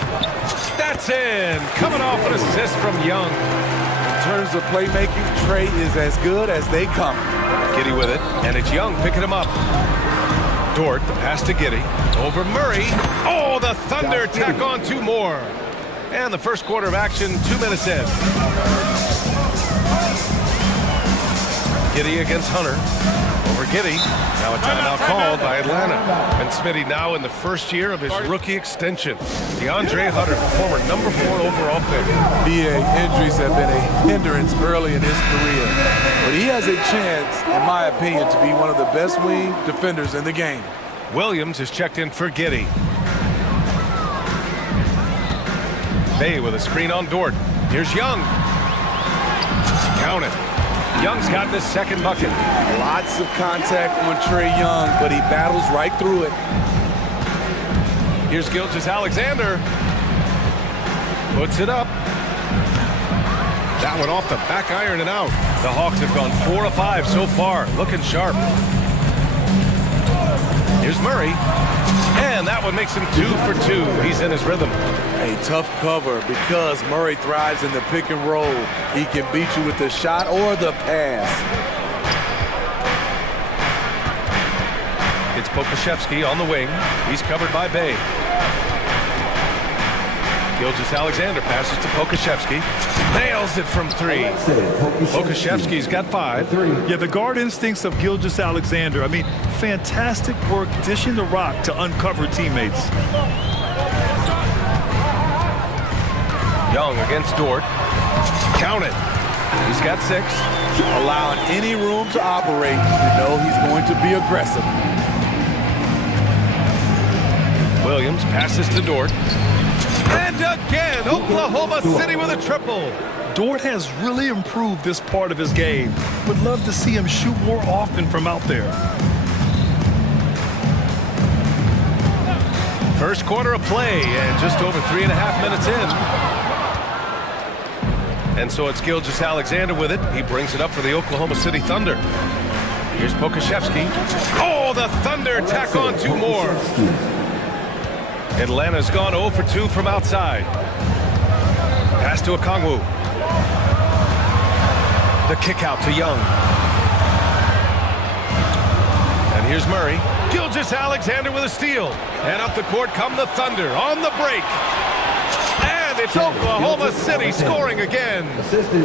That's in. Coming off an assist from Young. In terms of playmaking, Trey is as good as they come. Giddey with it, and it's Young picking him up. Dort, the pass to Giddey. Over Murray. Oh, the Thunder tack on 2 more. And the first quarter of action, 2 minutes in. Giddey against Hunter. Over Giddey. Now a timeout called by Atlanta. And Smitty now in the first year of his rookie extension. DeAndre Hunter, former number 4 overall pick. BA, injuries have been a hindrance early in his career. But he has a chance, in my opinion, to be one of the best wing defenders in the game. Williams is checked in for Giddey. Bay with a screen on Dort. Here's Young. Count it. Young's gotten his second bucket. Lots of contact on Trey Young, but he battles right through it. Here's Gilgeous-Alexander. Puts it up. That one off the back iron and out. The Hawks have gone 4 of 5 so far. Looking sharp. Here's Murray. And that one makes him 2 for 2. He's in his rhythm. A tough cover because Murray thrives in the pick and roll. He can beat you with the shot or the pass. It's Pokashevsky on the wing. He's covered by Bay. Gilgeous-Alexander passes to Pokashevsky. Nails it from 3. Pokashevsky's got 5. Yeah, the guard instincts of Gilgeous-Alexander. I mean, fantastic work dishing the rock to uncover teammates. Young against Dort. Count it. He's got 6. Allowing any room to operate, you know he's going to be aggressive. Williams passes to Dort. And again, Oklahoma City with a triple. Dort has really improved this part of his game. Would love to see him shoot more often from out there. First quarter of play, and just over 3.5 minutes in. And so it's Gilgeous Alexander with it. He brings it up for the Oklahoma City Thunder. Here's Pokashevsky. Oh, the Thunder tack on 2 more. Atlanta's gone 0 for 2 from outside. Pass to Okongwu. The kick out to Young. And here's Murray. Gilgeous Alexander with a steal. And up the court come the Thunder on the break. And it's Oklahoma City scoring again.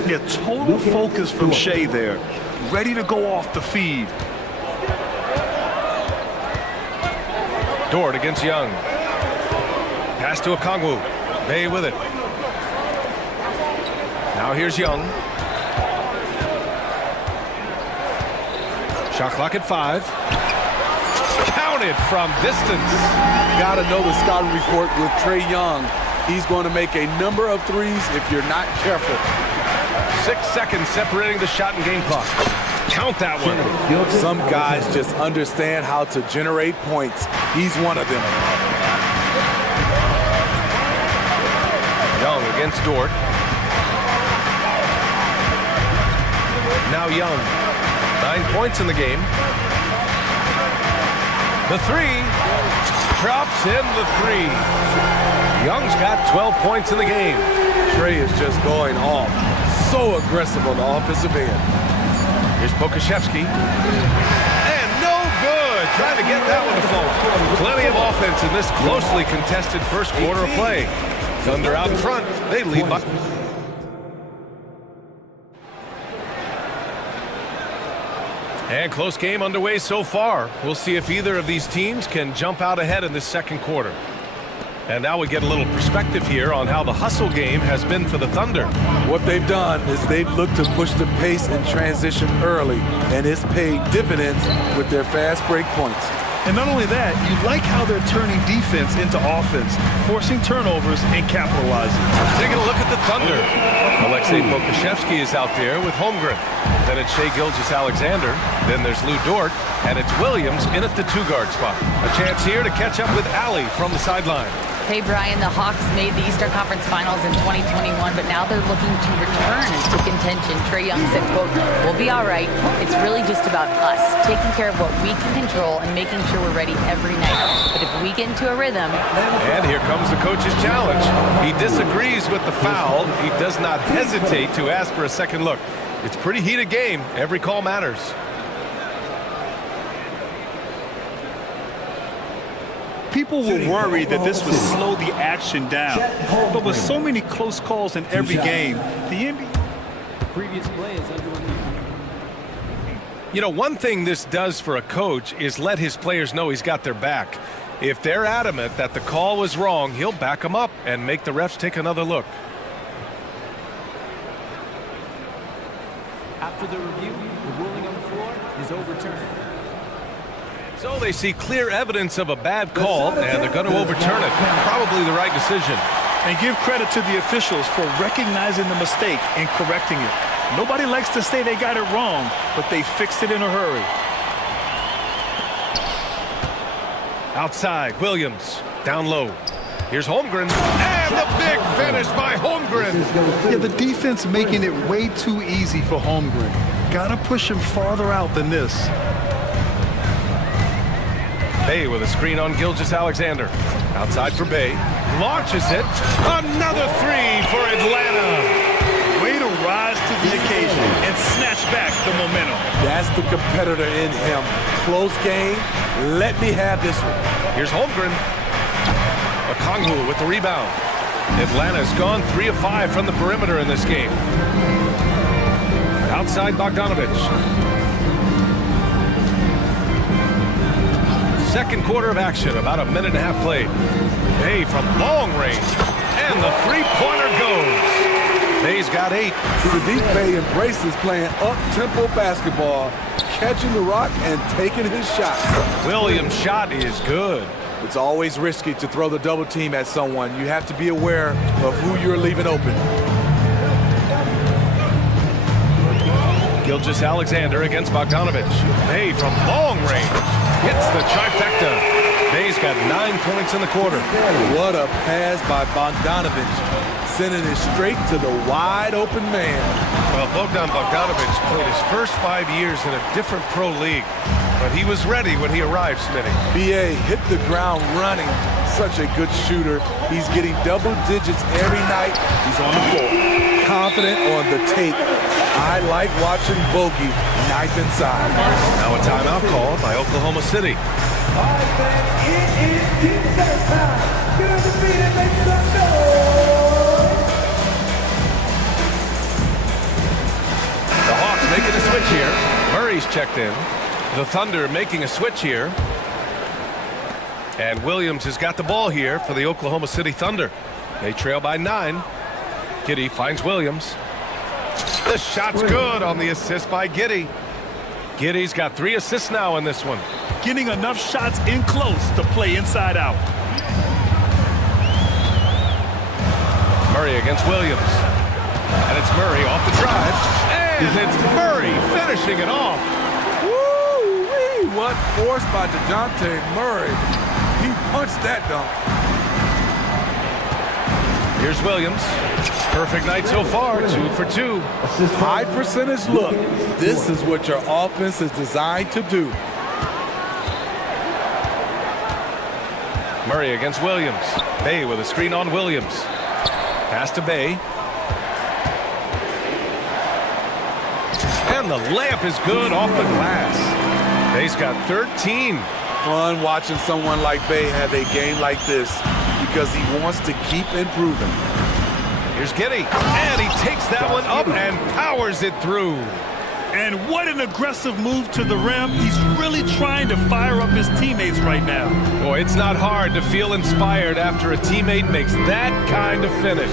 Yeah, total focus from Shea there. Ready to go off the feed. Dort against Young. Pass to Okongwu. Bay with it. Now here's Young. Shot clock at 5. Counted from distance. Got to know the scouting report with Trae Young. He's going to make a number of threes if you're not careful. 6 seconds separating the shot and game clock. Count that one. Some guys just understand how to generate points. He's one of them. Young against Dort. Now Young. 9 points in the game. The 3. Drops in the 3. Young's got 12 points in the game. Trae is just going off. So aggressive on the offensive end. Here's Pokashevsky. And no good. Trying to get that one to fall. Plenty of offense in this closely contested first quarter of play. Thunder out in front. They lead by... And close game underway so far. We'll see if either of these teams can jump out ahead in this second quarter. And now we get a little perspective here on how the hustle game has been for the Thunder. What they've done is they've looked to push the pace and transition early, and it's paid dividends with their fast break points. And not only that, you like how they're turning defense into offense, forcing turnovers and capitalizing. Taking a look at the Thunder. Alexei Pokashevsky is out there with Holmgren. Then it's Shai Gilgeous-Alexander. Then there's Lou Dort. And it's Williams in at the 2-guard spot. A chance here to catch up with Allie from the sideline. Hey, Brian, the Hawks made the Eastern Conference Finals in 2021, but now they're looking to return to contention. Trae Young said, quote, "We'll be all right. It's really just about us, taking care of what we can control and making sure we're ready every night. But if we get into a rhythm..." And here comes the coach's challenge. He disagrees with the foul. He does not hesitate to ask for a second look. It's a pretty heated game. Every call matters. People were worried that this would slow the action down. But with so many close calls in every game, the NBA... The previous play is under review. You know, one thing this does for a coach is let his players know he's got their back. If they're adamant that the call was wrong, he'll back them up and make the refs take another look. After the review, the ruling on the floor is overturned. So they see clear evidence of a bad call, and they're going to overturn it. Probably the right decision. And give credit to the officials for recognizing the mistake and correcting it. Nobody likes to say they got it wrong, but they fixed it in a hurry. Outside, Williams, down low. Here's Holmgren, and the big finish by Holmgren. Yeah, the defense making it way too easy for Holmgren. Gotta push him farther out than this. Bay with a screen on Gilgeous-Alexander. Outside for Bay. Launches it. Another 3 for Atlanta. Way to rise to the occasion and snatch back the momentum. That's the competitor in him. Close game. Let me have this one. Here's Holmgren. Okongwu with the rebound. Atlanta's gone 3 of 5 from the perimeter in this game. Outside Bogdanovich. Second quarter of action, about a minute and a half played. Bay from long range, and the three-pointer goes. Bay's got 8. Saddiq Bey embraces playing up-tempo basketball, catching the rock and taking his shots. Williams' shot is good. It's always risky to throw the double team at someone. You have to be aware of who you're leaving open. Gilgeous-Alexander against Bogdanovich. Bay from long range hits the trifecta. Bay's got 9 points in the quarter. What a pass by Bogdanovich, sending it straight to the wide open man. Well, Bogdanovich played his first 5 years in a different pro league, but he was ready when he arrived, Smitty. BA hit the ground running. Such a good shooter. He's getting double digits every night. He's on the floor. Confident on the take. I like watching Bogey knife inside. Now a timeout called by Oklahoma City. All right, fans, it is team set time. Get on the feet and make some noise. The Hawks making a switch here. Murray's checked in. The Thunder making a switch here. And Williams has got the ball here for the Oklahoma City Thunder. They trail by 9. Giddey finds Williams. The shot's good on the assist by Giddey. Giddey's got 3 assists now in this one. Getting enough shots in close to play inside out. Murray against Williams. And it's Murray off the drive. And it's Murray finishing it off. Woo-wee! What force by DeJounte Murray. He punched that dunk. Here's Williams. Perfect night so far, 2 for 2. High percentage look. This is what your offense is designed to do. Murray against Williams. Bay with a screen on Williams. Pass to Bay. And the layup is good off the glass. Bay's got 13. Fun watching someone like Bay have a game like this because he wants to keep improving. Here's Giddey, and he takes that one up and powers it through. And what an aggressive move to the rim. He's really trying to fire up his teammates right now. Boy, it's not hard to feel inspired after a teammate makes that kind of finish.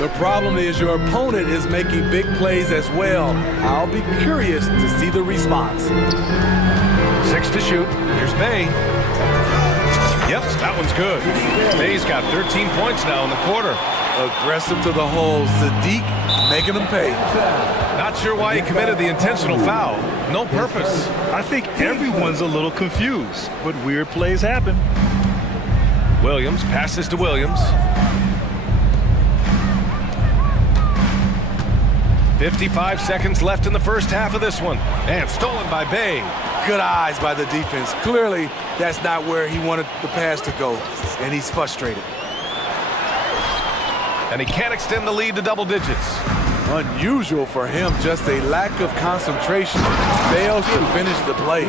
The problem is your opponent is making big plays as well. I'll be curious to see the response. 6 to shoot. Here's Bay. Yep, that one's good. Bay's got 13 points now in the quarter. Aggressive to the hole. Sadiq making them pay. Not sure why he committed the intentional foul. No purpose. I think everyone's a little confused, but weird plays happen. Williams passes to Williams. 55 seconds left in the first half of this one. And stolen by Bay. Good eyes by the defense. Clearly, that's not where he wanted the pass to go, and he's frustrated. And he can't extend the lead to double digits. Unusual for him, just a lack of concentration. Fails to finish the play.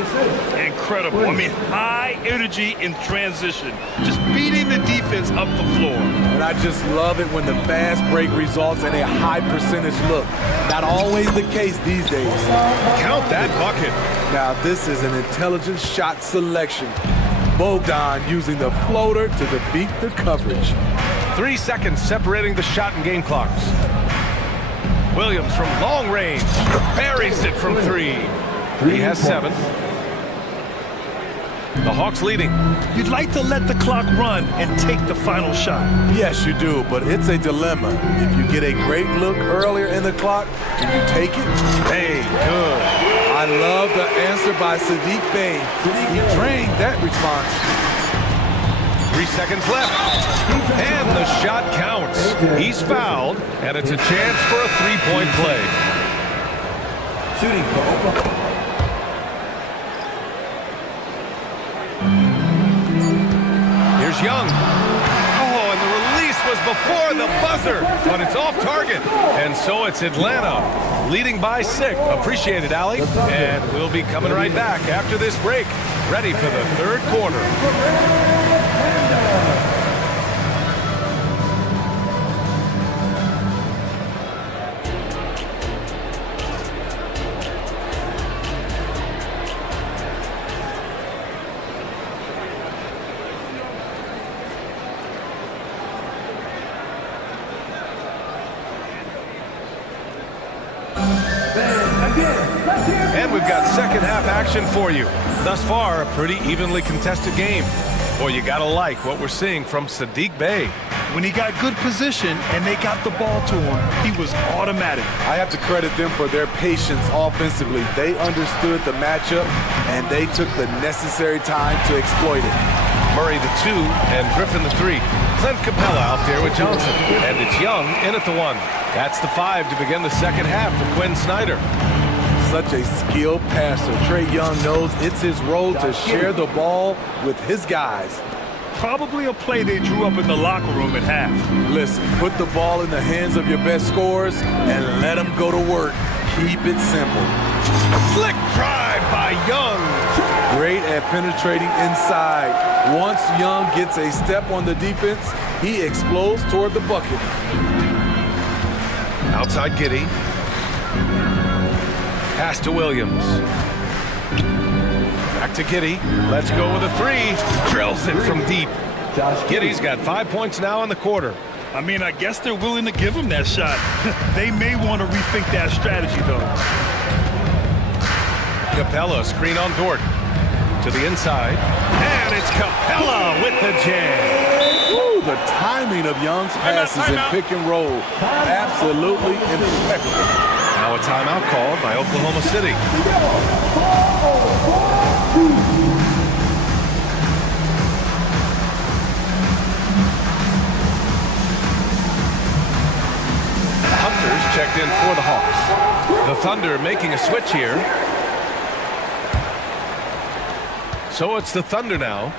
Incredible. I mean, high energy in transition. Just beating the defense up the floor. And I just love it when the fast break results in a high percentage look. Not always the case these days. Count that bucket. Now this is an intelligent shot selection. Bogdan using the floater to defeat the coverage. 3 seconds separating the shot and game clocks. Williams from long range buries it from 3. He has 7. The Hawks leading. You'd like to let the clock run and take the final shot. Yes, you do, but it's a dilemma. If you get a great look earlier in the clock, do you take it? Hey, good. I love the answer by Sadiq Bey. He drained that response. 3 seconds left. And the shot counts. He's fouled, and it's a chance for a 3-point play. Shooting for Oklahoma. Here's Young. Oh, and the release was before the buzzer, but it's off target. And so it's Atlanta leading by 6. Appreciate it, Allie. And we'll be coming right back after this break, ready for the third quarter. And we've got second half action for you. Thus far, a pretty evenly contested game. Boy, you gotta like what we're seeing from Sadiq Bey. When he got good position and they got the ball to him, he was automatic. I have to credit them for their patience offensively. They understood the matchup, and they took the necessary time to exploit it. Murray the 2 and Griffin the 3. Clint Capella out there with Johnson. And it's Young in at the 1. That's the 5 to begin the second half for Quinn Snyder. Such a skilled passer. Trae Young knows it's his role to share the ball with his guys. Probably a play they drew up in the locker room at half. Listen, put the ball in the hands of your best scorers and let them go to work. Keep it simple. Flick drive by Young. Great at penetrating inside. Once Young gets a step on the defense, he explodes toward the bucket. Outside Giddey. Pass to Williams. Back to Giddey. Let's go with a 3. Drills it from deep. Giddey's got 5 points now in the quarter. I mean, I guess they're willing to give him that shot. They may want to rethink that strategy, though. Capella, screen on Dort. To the inside. And it's Capella with the jam. Ooh, the timing of Young's passes in pick and roll. Absolutely impeccable. Now a timeout called by Oklahoma City. Hunters checked in for the Hawks. The Thunder making a switch here. So it's the Thunder now.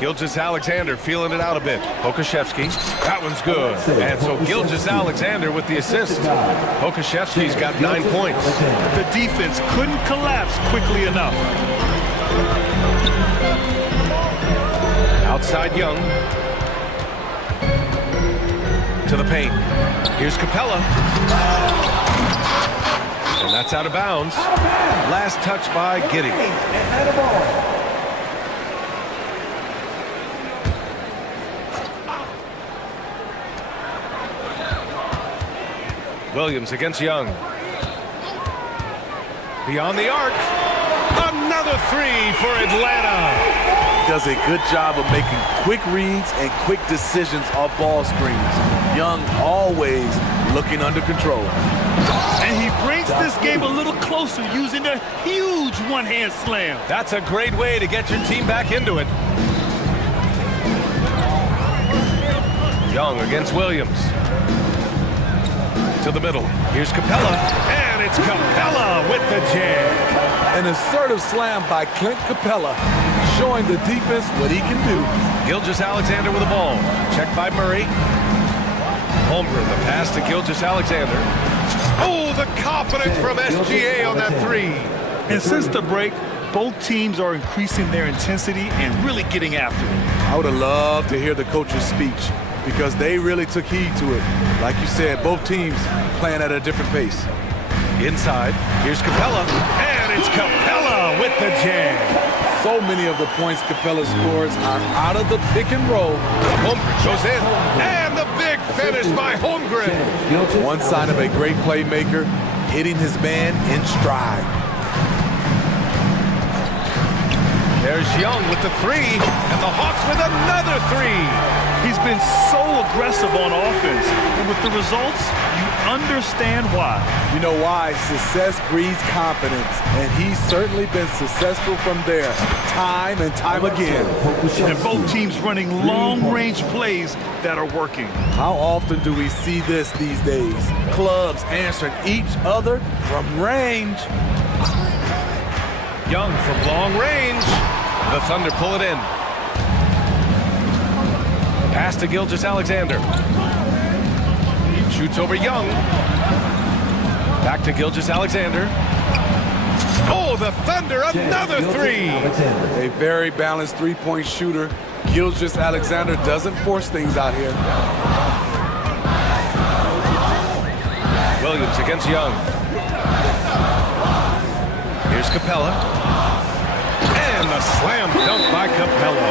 Gilgeous-Alexander feeling it out a bit. Pokashevsky. That one's good. And so Gilgeous-Alexander with the assist. Pokashevsky's got 9 points. The defense couldn't collapse quickly enough. Outside Young. To the paint. Here's Capella. And that's out of bounds. Last touch by Giddey. Williams against Young. Beyond the arc. Another 3 for Atlanta. He does a good job of making quick reads and quick decisions off ball screens. Young always looking under control. And he brings this game a little closer using a huge one-hand slam. That's a great way to get your team back into it. Young against Williams. To the middle. Here's Capella. And it's Capella with the jam. An assertive slam by Clint Capella, showing the defense what he can do. Gilgeous-Alexander with the ball. Checked by Murray. Holmgren, the pass to Gilgeous-Alexander. Oh, the confidence from SGA on that 3. And since the break, both teams are increasing their intensity and really getting after it. I would have loved to hear the coach's speech because they really took heed to it. Like you said, both teams playing at a different pace. Inside, here's Capella, and it's Capella with the jam. So many of the points Capella scores are out of the pick and roll. Holmgren goes in, and the big finish by Holmgren. One sign of a great playmaker, hitting his man in stride. There's Young with the 3, and the Hawks with another 3. He's been so aggressive on offense, and with the results, you understand why. You know why? Success breeds confidence, and he's certainly been successful from there, time and time again. And both teams running long-range plays that are working. How often do we see this these days? Clubs answering each other from range. Young from long range. The Thunder pull it in. Pass to Gilgeous-Alexander. Shoots over Young. Back to Gilgeous-Alexander. Oh, the Thunder, another 3. A very balanced three-point shooter. Gilgeous-Alexander doesn't force things out here. Williams against Young. Here's Capella. And the slam dunk by Capella.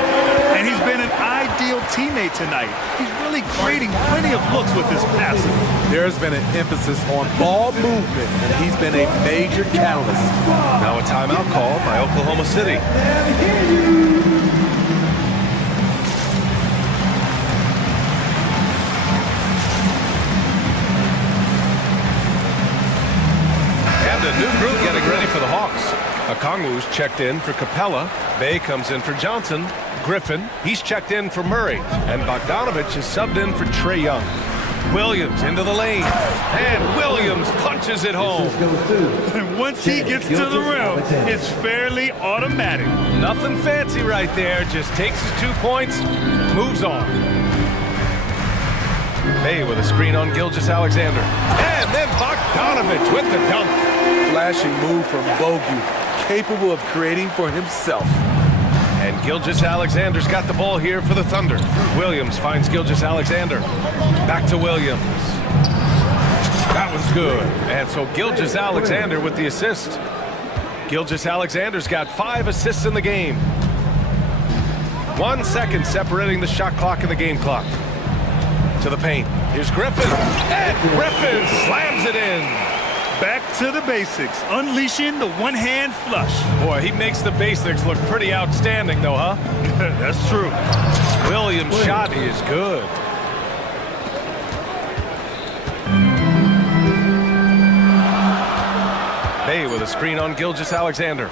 And he's been an ideal teammate tonight. He's really creating plenty of looks with his passing. There's been an emphasis on ball movement, and he's been a major catalyst. Now a timeout called by Oklahoma City. And a new group getting ready for the Hawks. Okongwu's checked in for Capella. Bay comes in for Johnson. Griffin, he's checked in for Murray. And Bogdanovich is subbed in for Trae Young. Williams into the lane. And Williams punches it home. And once he gets to the rim, it's fairly automatic. Nothing fancy right there. Just takes his 2 points, moves on. Bay with a screen on Gilgeous-Alexander. And then Bogdanovich with the dunk. Flashing move from Bogut, capable of creating for himself. And Gilgeous-Alexander's got the ball here for the Thunder. Williams finds Gilgeous-Alexander. Back to Williams. That was good. And so Gilgeous-Alexander with the assist. Gilgeous-Alexander's got 5 assists in the game. 1 second separating the shot clock and the game clock. To the paint. Here's Griffin. And Griffin slams it in. Back to the basics, unleashing the one-hand flush. Boy, he makes the basics look pretty outstanding, though, huh? That's true. Williams' shot is good. Bay with a screen on Gilgeous-Alexander.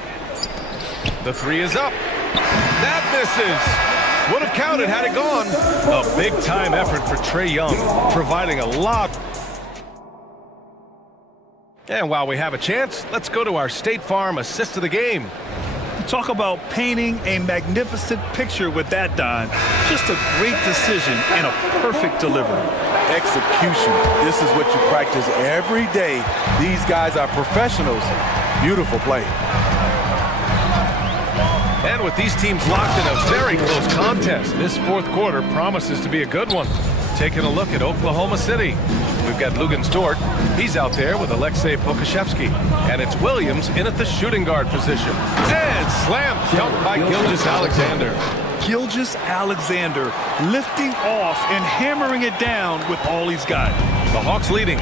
The 3 is up. That misses. Would have counted had it gone. A big-time effort for Trae Young, providing a lot. And while we have a chance, let's go to our State Farm assist of the game. Talk about painting a magnificent picture with that, Don. Just a great decision and a perfect delivery. Execution. This is what you practice every day. These guys are professionals. Beautiful play. And with these teams locked in a very close contest, this fourth quarter promises to be a good one. Taking a look at Oklahoma City. We've got Lugan Stort. He's out there with Alexei Pokashevsky. And it's Williams in at the shooting guard position. And slam dunk by Gilgeous-Alexander. Gilgeous-Alexander lifting off and hammering it down with all he's got. The Hawks leading.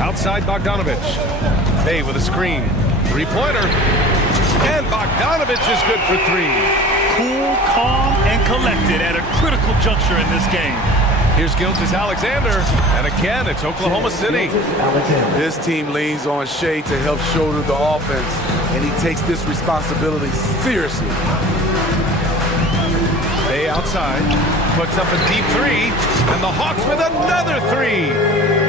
Outside Bogdanovich. Bay with a screen. Three-pointer. And Bogdanovich is good for 3. Cool, calm, and collected at a critical juncture in this game. Here's Gilgeous-Alexander. And again, it's Oklahoma City. This team leans on Shea to help shoulder the offense, and he takes this responsibility seriously. Bay outside, puts up a deep 3, and the Hawks with another 3.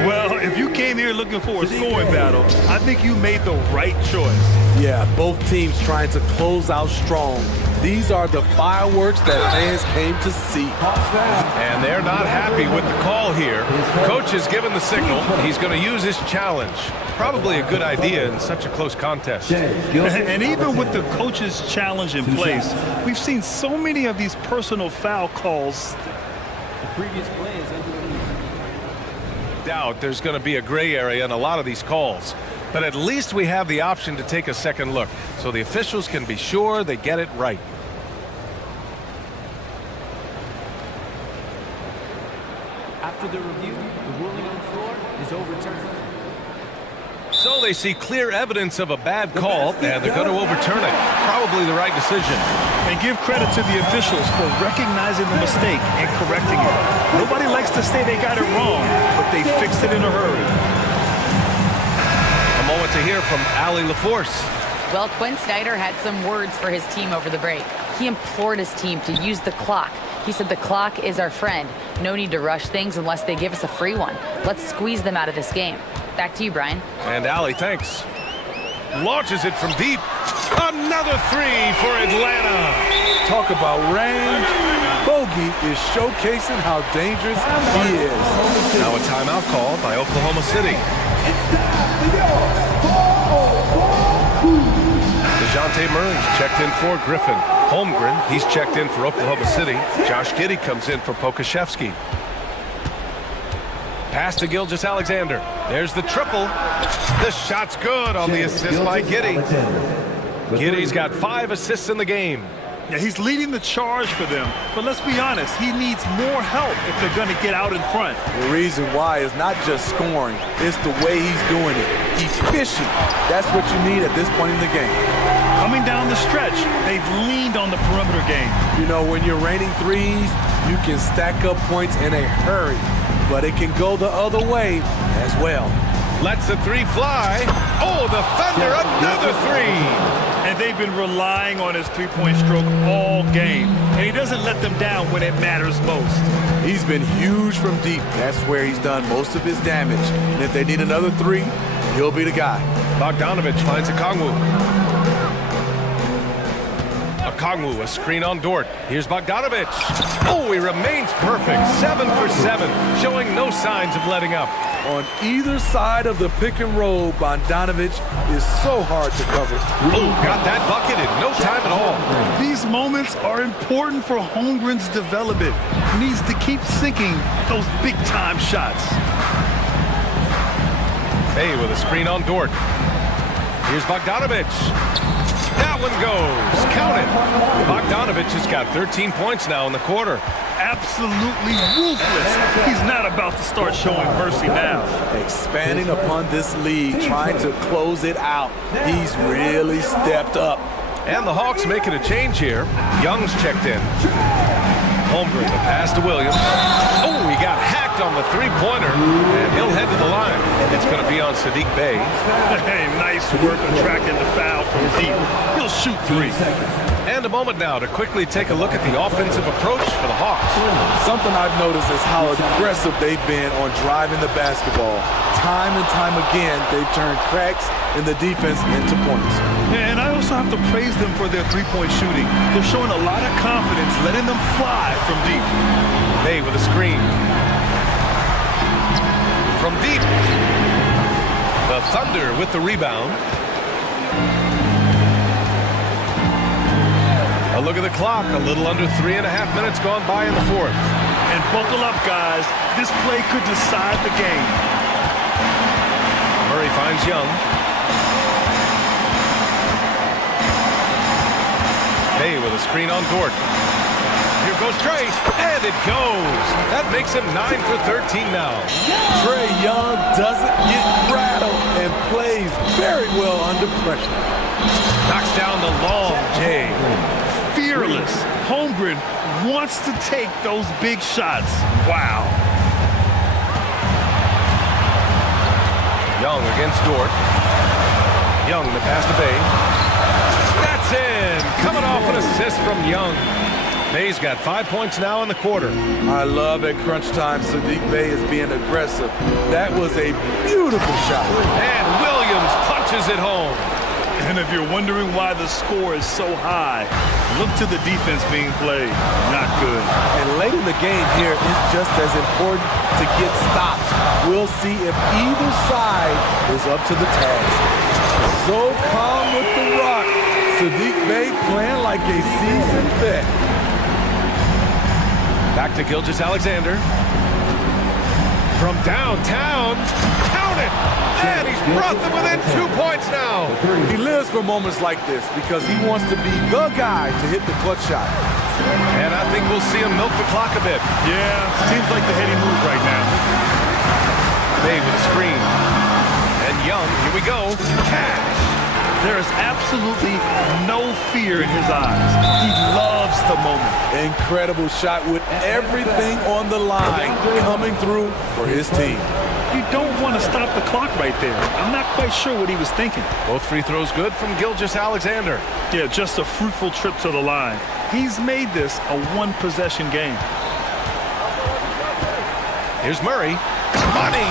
Well, if you came here looking for a scoring battle, I think you made the right choice. Yeah, both teams trying to close out strong. These are the fireworks that fans came to see. And they're not happy with the call here. Coach has given the signal. He's going to use his challenge. Probably a good idea in such a close contest. And even with the coach's challenge in place, we've seen so many of these personal foul calls. The previous play is under the lead. Doubt there's going to be a gray area in a lot of these calls. But at least we have the option to take a second look, so the officials can be sure they get it right. After the review, the ruling on the floor is overturned. So they see clear evidence of a bad call, and they're going to overturn it. Probably the right decision. And give credit to the officials for recognizing the mistake and correcting it. Nobody likes to say they got it wrong, but they fixed it in a hurry. Moment to hear from Allie LaForce. Well, Quinn Snyder had some words for his team over the break. He implored his team to use the clock. He said the clock is our friend. No need to rush things unless they give us a free one. Let's squeeze them out of this game. Back to you, Brian. And Allie, thanks. Launches it from deep. Another 3 for Atlanta. Talk about range. Bogey is showcasing how dangerous he is. Now a timeout called by Oklahoma City. DeJounte Murray's checked in for Griffin. Holmgren, he's checked in for Oklahoma City. Josh Giddey comes in for Pokashevsky. Pass to Gilgeous-Alexander. There's the triple. The shot's good on the assist by Giddey. Giddey's got 5 assists in the game. Yeah, he's leading the charge for them, but let's be honest, he needs more help if they're going to get out in front. The reason why is not just scoring, it's the way he's doing it. Efficient. That's what you need at this point in the game. Coming down the stretch, they've leaned on the perimeter game. You know, when you're raining threes, you can stack up points in a hurry, but it can go the other way as well. Lets the three fly. Oh, the Thunder, another three. And they've been relying on his three-point stroke all game. And he doesn't let them down when it matters most. He's been huge from deep. That's where he's done most of his damage. And if they need another three, he'll be the guy. Bogdanovich finds Okongwu. Okongwu, a screen on Dort. Here's Bogdanovich. Oh, he remains perfect. 7 for 7, showing no signs of letting up. On either side of the pick and roll, Bogdanovich is so hard to cover. Oh, got that bucket in no time at all. These moments are important for Holmgren's development. He needs to keep sinking those big-time shots. Hey, with a screen on Dort. Here's Bogdanovich. That one goes. Count it. Bogdanovich has got 13 points now in the quarter. Absolutely ruthless. He's not about to start showing mercy now. Expanding upon this lead, trying to close it out. He's really stepped up. And the Hawks making a change here. Young's checked in. Holmgren, the pass to Williams. Oh, he got hacked on the three-pointer, and he'll head to the line. It's going to be on Saddiq Bey. Hey, nice work on tracking the foul from deep. He'll shoot three. And a moment now to quickly take a look at the offensive approach for the Hawks. Something I've noticed is how aggressive they've been on driving the basketball. Time and time again, they've turned cracks in the defense into points. And I also have to praise them for their three-point shooting. They're showing a lot of confidence, letting them fly from deep. Bey with a screen. From deep. The Thunder with the rebound. A look at the clock, a little under 3.5 minutes gone by in the fourth. And buckle up, guys. This play could decide the game. Murray finds Young. Bey with a screen on Dort. Here goes Trey, and it goes. That makes him 9 for 13 now. Trae Young doesn't get rattled and plays very well under pressure. Knocks down the long J. Fearless. Holmgren wants to take those big shots. Wow. Young against Dort. Young, the pass to Bey. That's in. Coming off an assist from Young. Bey's got 5 points now in the quarter. I love at crunch time Saddiq Bey is being aggressive. That was a beautiful shot. And Williams punches it home. And if you're wondering why the score is so high, look to the defense being played. Not good. And late in the game here, it's just as important to get stops. We'll see if either side is up to the task. So calm with the rock. Saddiq Bey playing like a seasoned vet. Back to Gilgeous-Alexander. From downtown. Count it! And he's brought them within 2 points now. He lives for moments like this because he wants to be the guy to hit the clutch shot. And I think we'll see him milk the clock a bit. Yeah, seems like the heady move right now. Bey with a screen. And Young, here we go. Cash. There is absolutely no fear in his eyes. He loves the moment. Incredible shot with everything on the line coming through for his team. You don't want to stop the clock right there. I'm not quite sure what he was thinking. Both free throws good from Gilgeous-Alexander. Yeah, just a fruitful trip to the line. He's made this a one-possession game. Here's Murray. Money!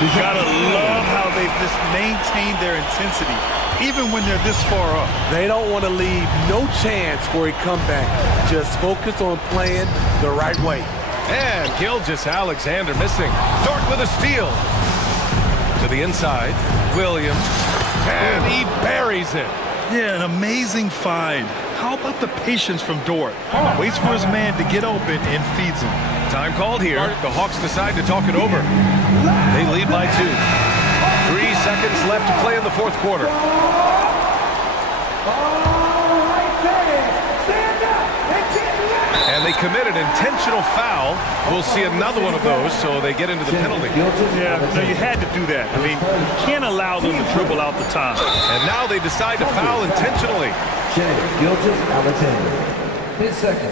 You gotta love how they've just maintained their intensity, even when they're this far up. They don't want to leave no chance for a comeback. Just focus on playing the right way. And Gilgeous-Alexander missing. Dort with a steal. To the inside. Williams. And he buries it. Yeah, an amazing find. How about the patience from Dort? Waits for his man to get open and feeds him. Time called here. The Hawks decide to talk it over. They lead by 2. 3 seconds left to play in the fourth quarter. And they commit an intentional foul. We'll see another one of those, so they get into the penalty. Yeah, no, you had to do that. I mean, you can't allow them to dribble out the time. And now they decide to foul intentionally. Gilgeous-Alexander. His second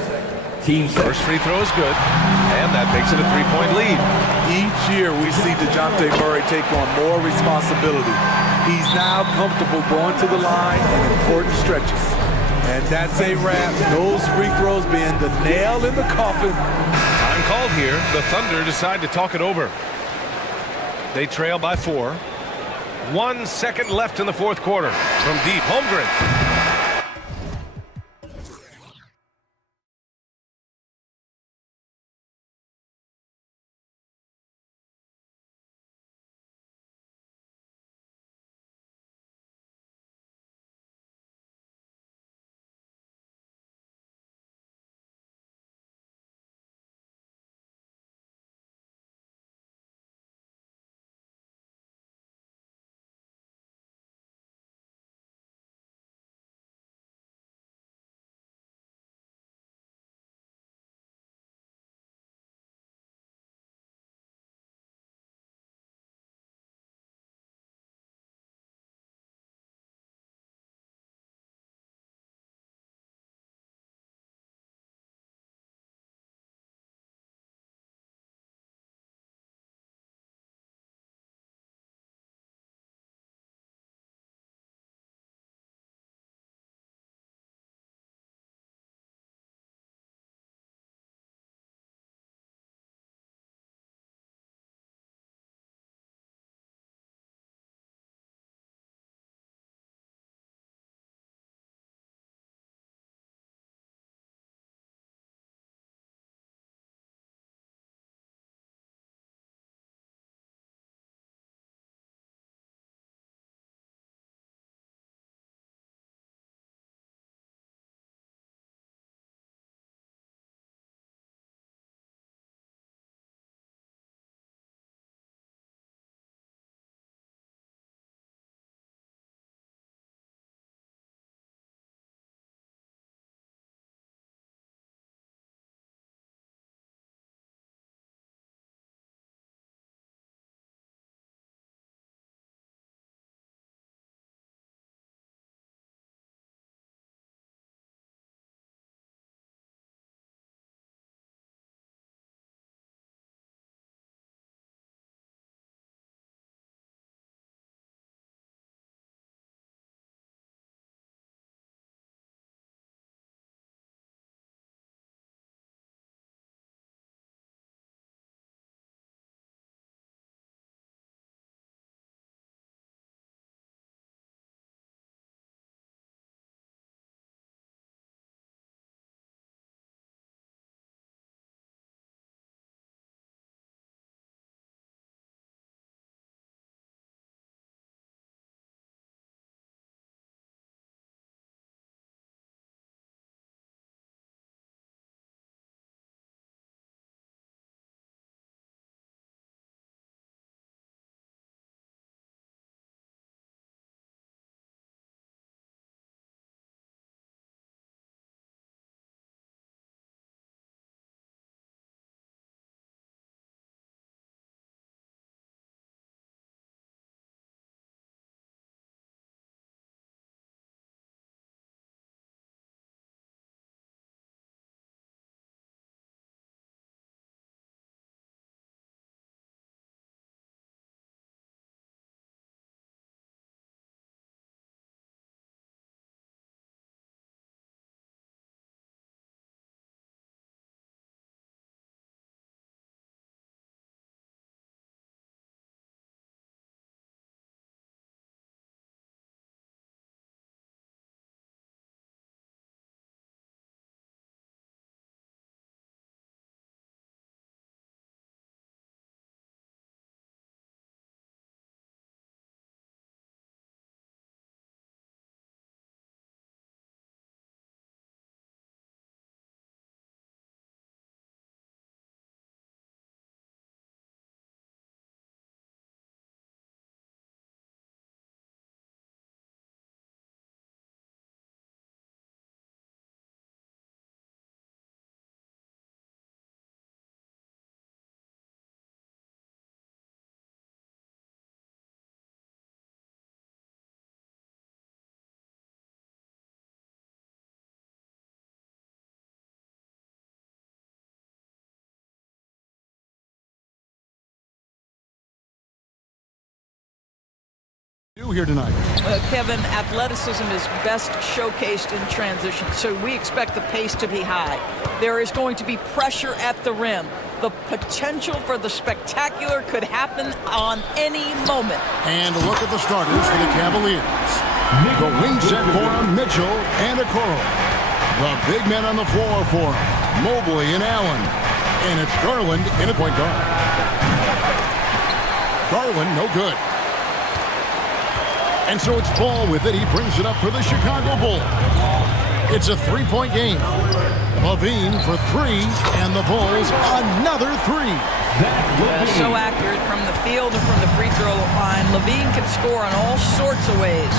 Team set. First free throw is good, and that makes it a 3-point lead. Each year we see DeJounte Murray take on more responsibility. He's now comfortable going to the line in important stretches. And that's a wrap. Those free throws being the nail in the coffin. Time called here. The Thunder decide to talk it over. They trail by 4. 1 second left in the fourth quarter. From deep, Holmgren. here tonight. Kevin, athleticism is best showcased in transition, so we expect the pace to be high. There is going to be pressure at the rim. The potential for the spectacular could happen on any moment. And look at the starters for the Cavaliers. The wing set for them, Mitchell and Okoro. The big men on the floor for them, Mobley and Allen. And it's Garland in a point guard. Garland, no good. And so it's Ball with it. He brings it up for the Chicago Bulls. It's a three-point game. Levine for three, and the Bulls another three. So accurate from the field and from the free throw line. Levine can score in all sorts of ways.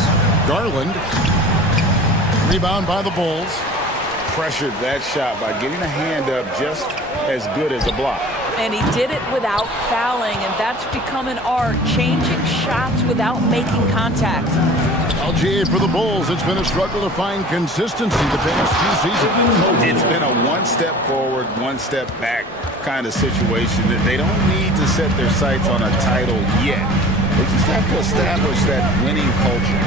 Garland, rebound by the Bulls. Pressured that shot by getting a hand up just as good as a block. And he did it without fouling, and that's become an art, changing shots without making contact. LGA for the Bulls. It's been a struggle to find consistency the past few seasons. It's been a one step forward, one step back kind of situation that they don't need to set their sights on a title yet. They just have to establish that winning culture.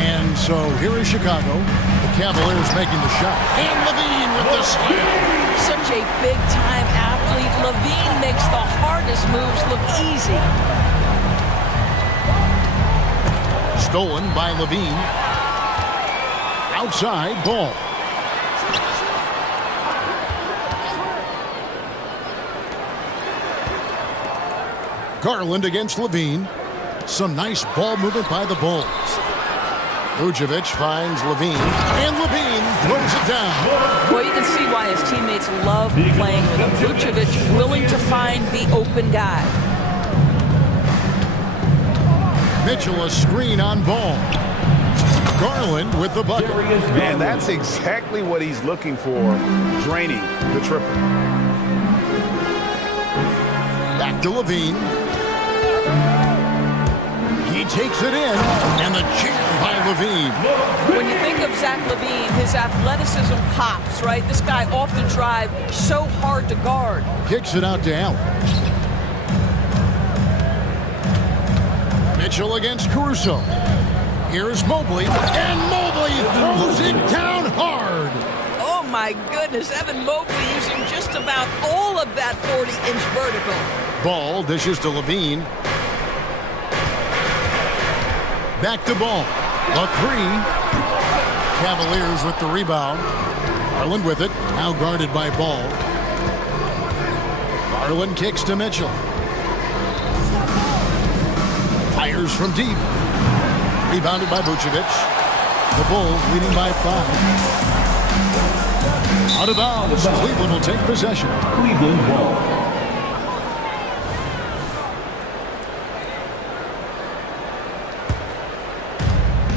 And so here is Chicago. The Cavaliers making the shot. And Levine with the slam. Such a big-time athlete. Levine makes the hardest moves look easy. Stolen by Levine. Outside Ball. Garland against Levine. Some nice ball movement by the Bulls. Vucevic finds Levine, and Levine throws it down. Well, you can see why his teammates love playing with him. Vucevic willing to find the open guy. Mitchell a screen on Ball. Garland with the bucket. Man, that's exactly what he's looking for, draining the triple. Back to Levine. He takes it in, and the jam by Levine. When you think of Zach Levine, his athleticism pops, right? This guy off the drive, so hard to guard. Kicks it out to Allen. Mitchell against Caruso. Here's Mobley, and Mobley throws it down hard. Oh my goodness, Evan Mobley using just about all of that 40-inch vertical. Ball dishes to Levine. Back to Ball. A three. Cavaliers with the rebound. Garland with it. Now guarded by Ball. Garland kicks to Mitchell. Fires from deep. Rebounded by Vucevic. The Bulls leading by 5. Out of bounds. Cleveland will take possession. Cleveland ball.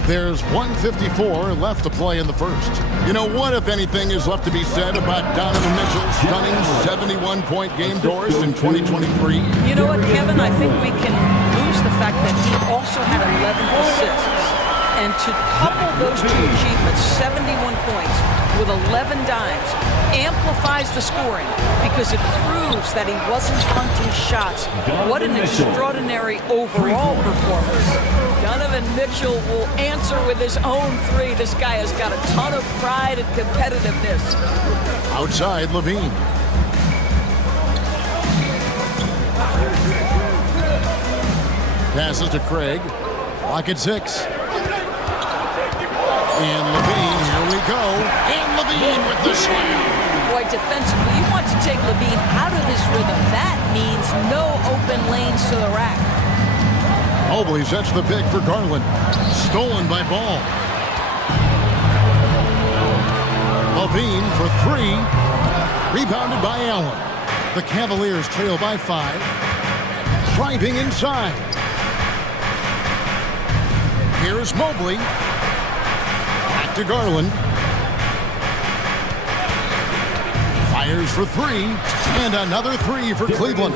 There's 1:54 left to play in the first. You know what, if anything, is left to be said about Donovan Mitchell's stunning 71-point game, Doris, in 2023? You know what, Kevin? I think we can lose the fact that he also had 11 assists. And to couple those two achievements, 71 points with 11 dimes, amplifies the scoring because it proves that he wasn't hunting shots. What an extraordinary overall performance. Donovan Mitchell will answer with his own three. This guy has got a ton of pride and competitiveness. Outside Levine. Passes to Craig. Lock at 6. And Levine, here we go. And Levine with the slam. Boy, defensively, you want to take Levine out of this rhythm. That means no open lanes to the rack. Mobley sets the pick for Garland. Stolen by Ball. Levine for 3. Rebounded by Allen. The Cavaliers trail by 5. Driving inside. Here's Mobley. Back to Garland. Fires for 3. And another 3 for Cleveland.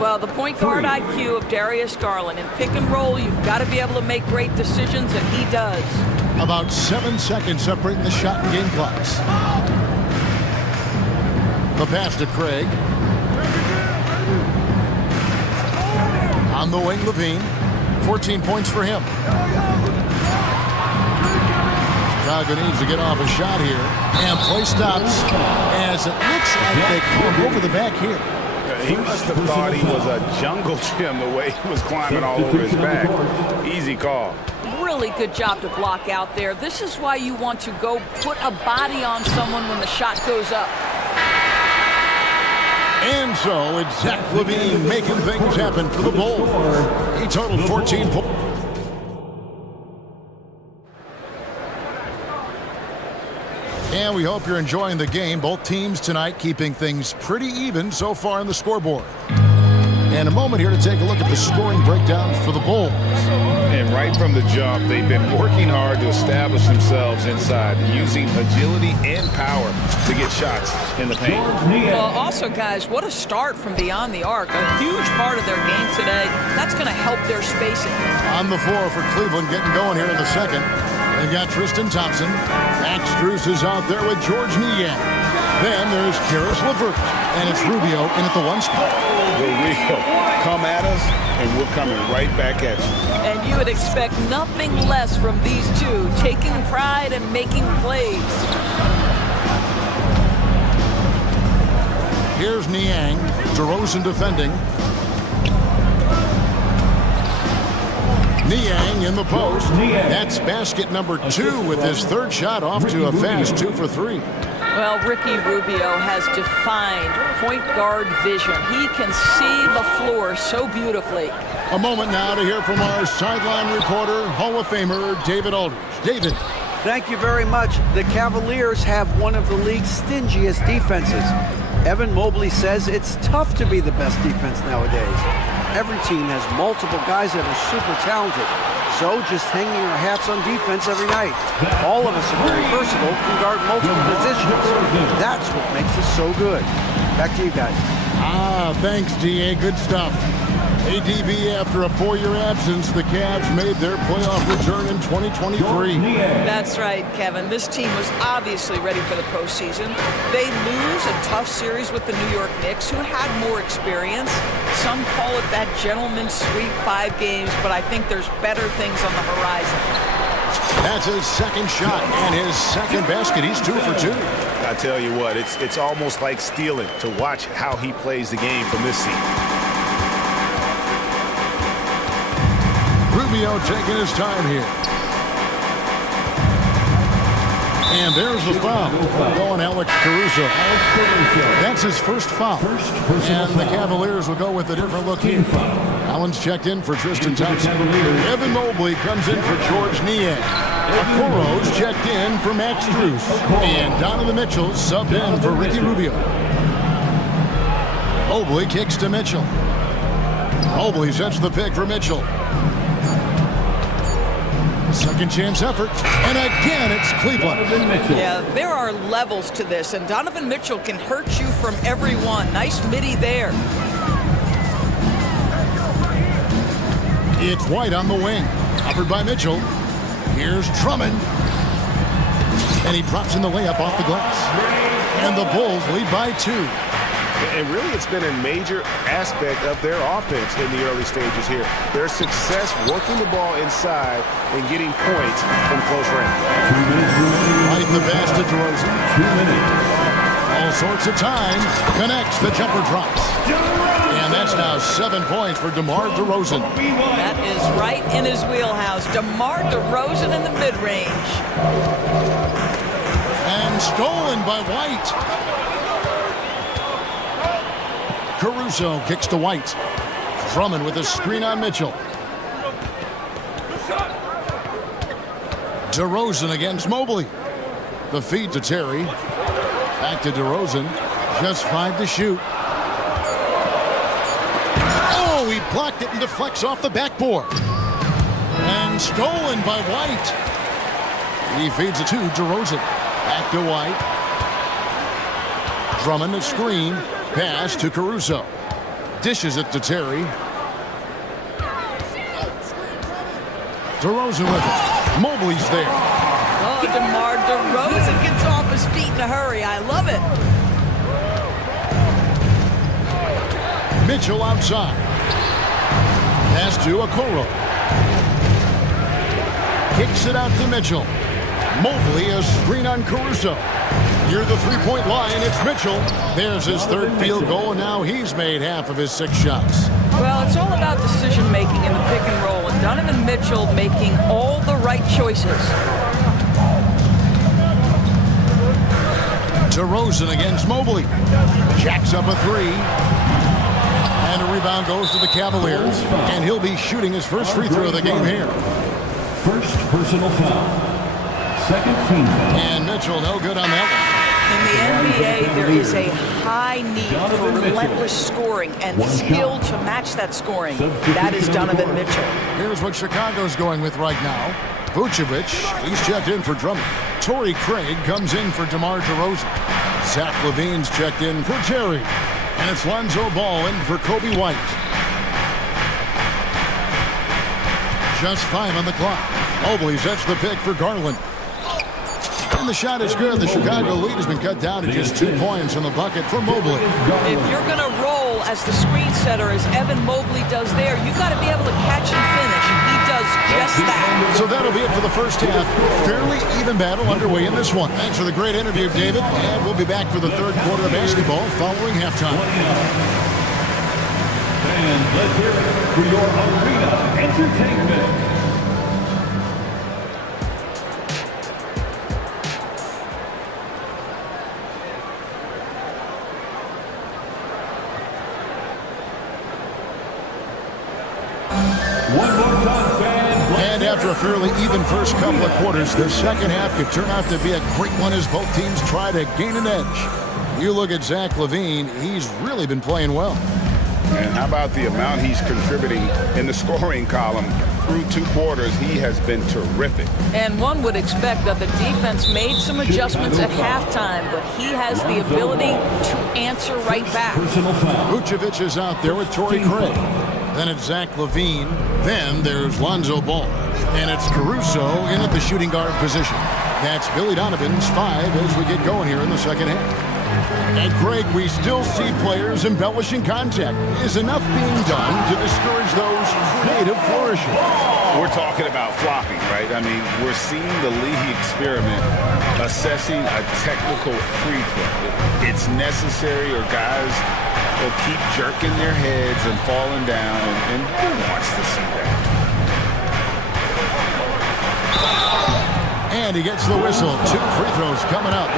Well, the point guard IQ of Darius Garland. In pick and roll, you've got to be able to make great decisions, and he does. About 7 seconds separating the shot and game clocks. The pass to Craig. On the wing, Levine. 14 points for him. Chicago needs to get off a shot here. And play stops as it looks like they come over the back here. He must have thought he was a jungle gym the way he was climbing all over his back. Easy call. Really good job to block out there. This is why you want to go put a body on someone when the shot goes up. And so it's Zach Levine making things happen for the Bulls. He totaled 14 points. And we hope you're enjoying the game. Both teams tonight keeping things pretty even so far on the scoreboard. And a moment here to take a look at the scoring breakdown for the Bulls. And right from the jump, they've been working hard to establish themselves inside, using agility and power to get shots in the paint. Well, also, guys, what a start from beyond the arc. A huge part of their game today. That's going to help their spacing. On the floor for Cleveland, getting going here in the second. They've got Tristan Thompson. Max Strus is out there with George Niang. Then there's Karis LeVert. And it's Rubio in at the 1 spot. Rubio, come at us, and we're coming right back at you. And you would expect nothing less from these two, taking pride and making plays. Here's Niang. DeRozan defending. Niang in the post. That's basket number 2 with his third shot off to a fast 2 for 3. Well, Ricky Rubio has defined point guard vision. He can see the floor so beautifully. A moment now to hear from our sideline reporter, Hall of Famer David Aldridge. David. Thank you very much. The Cavaliers have one of the league's stingiest defenses. Evan Mobley says it's tough to be the best defense nowadays. Every team has multiple guys that are super talented. So just hanging our hats on defense every night. All of us are very versatile, can guard multiple positions. That's what makes us so good. Back to you guys. Thanks, DA. Good stuff. ADB, after a 4-year absence, the Cavs made their playoff return in 2023. That's right, Kevin. This team was obviously ready for the postseason. They lose a tough series with the New York Knicks, who had more experience. Some call it that gentleman's sweep, 5 games, but I think there's better things on the horizon. That's his second shot and his second basket. He's 2 for 2. I tell you what, it's almost like stealing to watch how he plays the game from this seat. Rubio taking his time here. And there's the foul. Going Alex Caruso. That's his first foul. And the Cavaliers will go with a different look here. Allen's checked in for Tristan Thompson. Evan Mobley comes in for George Niang. Okoro's checked in for Max Strus. And Donovan Mitchell subbed in for Ricky Rubio. Mobley kicks to Mitchell. Mobley sets the pick for Mitchell. Second chance effort, and again it's Cleveland. Yeah, there are levels to this, and Donovan Mitchell can hurt you from every one. Nice midi there. It's White on the wing, covered by Mitchell. Here's Drummond, and he drops in the layup off the glass. And the Bulls lead by 2. And really, it's been a major aspect of their offense in the early stages here. Their success working the ball inside and getting points from close range. Right in the pass to DeRozan. All sorts of time. Connects. The jumper drops. And that's now 7 points for DeMar DeRozan. That is right in his wheelhouse. DeMar DeRozan in the mid-range. And stolen by White. Caruso kicks to White. Drummond with a screen on Mitchell. DeRozan against Mobley. The feed to Terry. Back to DeRozan. Just 5 to shoot. Oh, he blocked it and deflects off the backboard. And stolen by White. He feeds it to DeRozan. Back to White. Drummond a screen. Pass to Caruso. Dishes it to Terry. DeRozan with it. Mobley's there. Oh, DeMar DeRozan gets off his feet in a hurry. I love it. Mitchell outside. Pass to Okoro. Kicks it out to Mitchell. Mobley, a screen on Caruso. Near the three-point line, it's Mitchell. There's his third field goal, and now he's made half of his 6 shots. Well, it's all about decision-making in the pick and roll, and Donovan Mitchell making all the right choices. DeRozan against Mobley. Jacks up a 3. And a rebound goes to the Cavaliers. And he'll be shooting his first free throw of the game here. First personal foul. Second team foul. And Mitchell no good on that one. In the NBA, there is a high need for relentless scoring and skill to match that scoring. That is Donovan Mitchell. Here's what Chicago's going with right now. Vucevic, he's checked in for Drummond. Torrey Craig comes in for DeMar DeRozan. Zach LaVine's checked in for Jerry. And it's Lonzo Ball in for Kobe White. Just 5 on the clock. Mobley sets the pick for Garland. And the shot is good. The Chicago lead has been cut down to just 2 points on the bucket for Mobley. If you're going to roll as the screen setter, as Evan Mobley does there, you got to be able to catch and finish. He does just that. So that'll be it for the first half. Fairly even battle underway in this one. Thanks for the great interview, David. And we'll be back for the third quarter of basketball following halftime. And let's hear it for your arena entertainment. And after a fairly even first couple of quarters, the second half could turn out to be a great one as both teams try to gain an edge. You look at Zach LaVine, he's really been playing well. And how about the amount he's contributing in the scoring column? Through 2 quarters, he has been terrific. And one would expect that the defense made some adjustments at halftime, but he has the ability to answer right back. Vucevic is out there with Torrey Craig. Then it's Zach LaVine. Then there's Lonzo Ball. And it's Caruso in at the shooting guard position. That's Billy Donovan's 5 as we get going here in the second half. And Greg, we still see players embellishing contact. Is enough being done to discourage those creative flourishes? We're talking about flopping, right? I mean, we're seeing the league experiment assessing a technical free throw. It's necessary, or guys will keep jerking their heads and falling down, and who wants to see that? And he gets the whistle. 2 free throws coming up.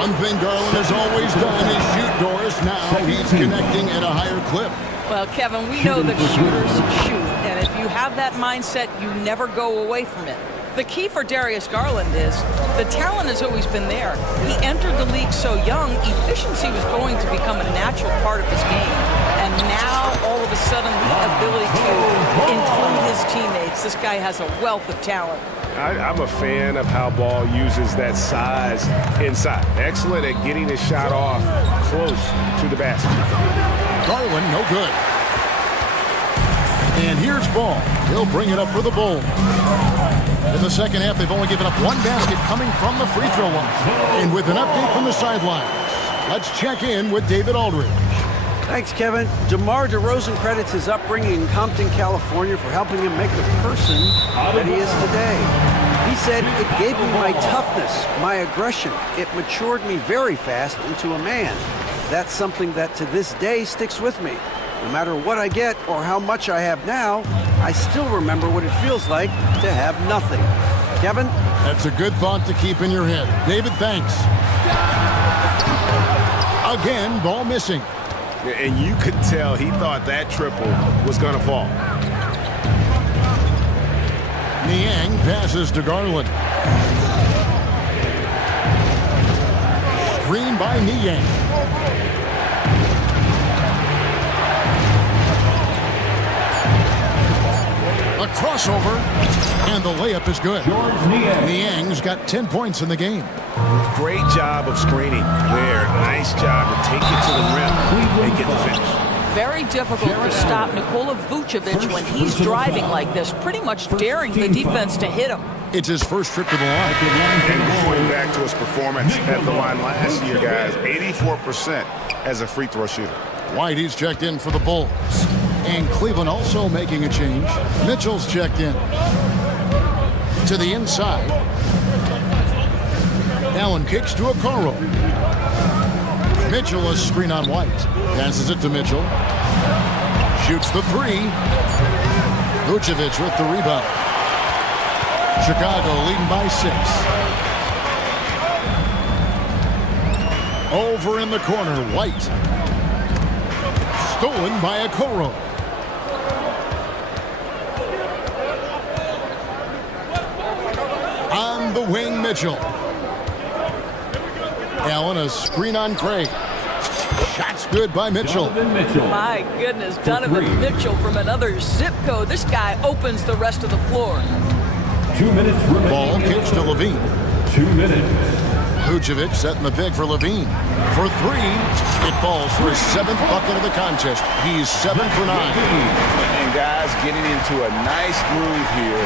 One thing Garland has always done is shoot doors. Now he's connecting at a higher clip. Well, Kevin, we know that shooters shoot, and if you have that mindset, you never go away from it. The key for Darius Garland is the talent has always been there. He entered the league so young, efficiency was going to become a natural part of his game. And now, all of a sudden, the ability to include his teammates. This guy has a wealth of talent. I'm a fan of how Ball uses that size inside. Excellent at getting his shot off close to the basket. Garland, no good. And here's Ball. He'll bring it up for the Bulls. In the second half, they've only given up 1 basket coming from the free throw line. And with an update from the sidelines, let's check in with David Aldridge. Thanks, Kevin. DeMar DeRozan credits his upbringing in Compton, California for helping him make the person that he is today. He said, "It gave me my toughness, my aggression. It matured me very fast into a man. That's something that to this day sticks with me. No matter what I get or how much I have now, I still remember what it feels like to have nothing." Kevin? That's a good thought to keep in your head. David, thanks. Again, Ball missing. And you could tell he thought that triple was going to fall. Niang passes to Garland. Screen by Niang. A crossover, and the layup is good. Niang's got 10 points in the game. Great job of screening there. Nice job to take it to the rim and get the finish. Very difficult to stop Nikola Vucevic when he's driving like this, pretty much daring the defense to hit him. It's his first trip to the line. And going back to his performance at the line last year, guys, 84% as a free throw shooter. Whitey's checked in for the Bulls. And Cleveland also making a change. Mitchell's checked in. To the inside. Allen kicks to Okoro. Mitchell, a screen on White. Passes it to Mitchell. Shoots the three. Vucevic with the rebound. Chicago leading by 6. Over in the corner, White. Stolen by Okoro. On the wing, Mitchell. Allen, a screen on Craig. Shots good by Mitchell. My goodness, Donovan Mitchell from another zip code. This guy opens the rest of the floor. 2 minutes remaining. Ball kicks to Levine. 2 minutes. Vucevic setting the pick for Levine. For 3, it falls for his 7th bucket of the contest. He's 7 for 9. And guys getting into a nice groove here,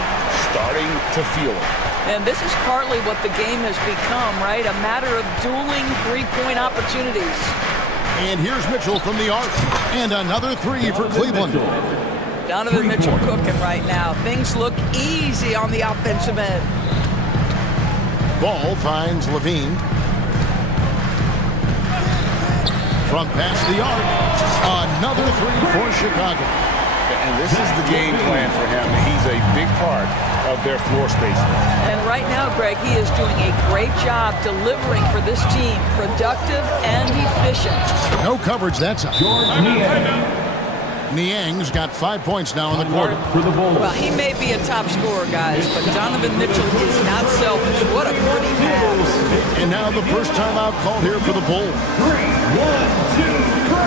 starting to feel it. And this is partly what the game has become, right? A matter of dueling three-point opportunities. And here's Mitchell from the arc. And another 3 for Cleveland. Donovan Mitchell cooking right now. Things look easy on the offensive end. Ball finds Levine. From past the arc, another 3 for Chicago. And this is the game plan for him. He's a big part of their floor spacing. And right now, Greg, he is doing a great job delivering for this team. Productive and efficient. No coverage that time. Niang's got 5 points now in the quarter. Well, he may be a top scorer, guys, but Donovan Mitchell is not selfish. What a pretty pass. And now the first timeout called here for the Bulls. 3, 1, 2, throw!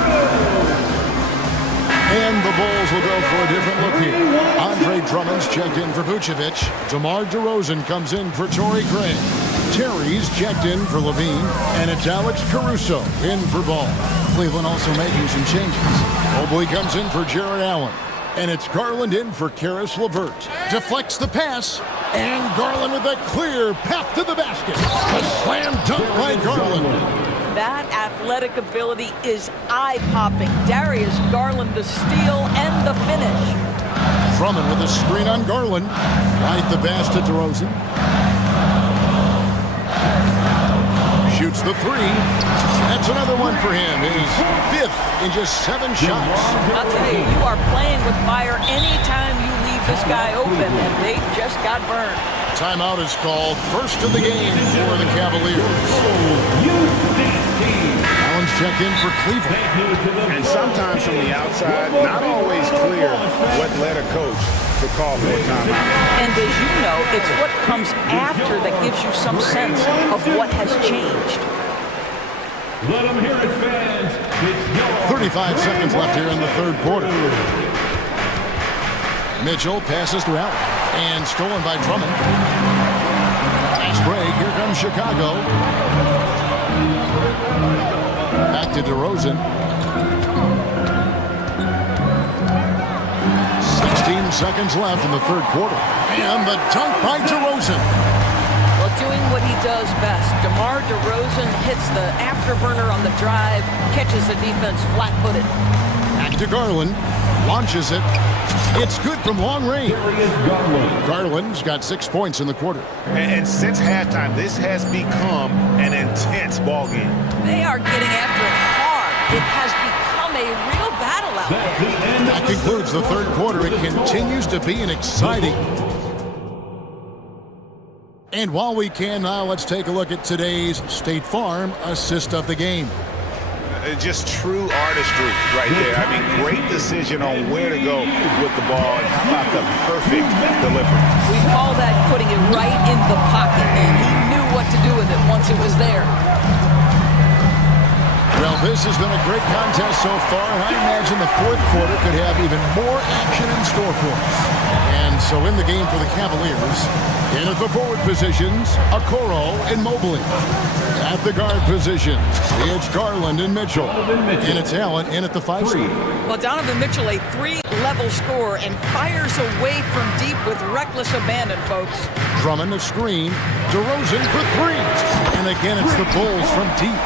And the Bulls will go for a different look here. Andre Drummond's checked in for Vucevic. DeMar DeRozan comes in for Torrey Craig. Terry's checked in for Levine. And it's Alex Caruso in for Ball. Cleveland also making some changes. Mobley comes in for Jared Allen. And it's Garland in for Karis LeVert. Deflects the pass. And Garland with a clear path to the basket. A slam dunk by Garland. That athletic ability is eye-popping. Darius Garland, the steal and the finish. Drummond with a screen on Garland. Right the pass to DeRozan. Shoots the 3. That's another one for him. His 5th in just 7 shots. I'll tell you, you are playing with fire anytime you leave this guy open, and they just got burned. Timeout is called. First of the game for the Cavaliers. Allen's checked in for Cleveland. And sometimes from the outside, not always clear what led a coach to call for a timeout. And as you know, it's what comes after that gives you some sense of what has changed. Let them hear it, fans. 35 seconds left here in the third quarter. Mitchell passes to Allen. And stolen by Drummond. Nice break. Here comes Chicago. Back to DeRozan. 16 seconds left in the third quarter. And the dunk by DeRozan. Well, doing what he does best. DeMar DeRozan hits the afterburner on the drive, catches the defense flat-footed. Back to Garland. Launches it. It's good from long range. Garland's got 6 points in the quarter. And since halftime, this has become an intense ball game. They are getting after it hard. It has become a real battle out there. That concludes the third quarter. It continues to be an exciting. And while we can now, let's take a look at today's State Farm assist of the game. Just true artistry right there. I mean, great decision on where to go with the ball. And how about the perfect delivery? We call that putting it right in the pocket, and he knew what to do with it once it was there. Well, this has been a great contest so far, and I imagine the fourth quarter could have even more action in store for us. And so in the game for the Cavaliers, in at the forward positions, Okoro and Mobley. At the guard positions, it's Garland and Mitchell. And it's Allen in at the 5 spot. Well, Donovan Mitchell, a 3-level scorer, and fires away from deep with reckless abandon, folks. Drummond a screen, DeRozan for 3. And again, it's the Bulls from deep.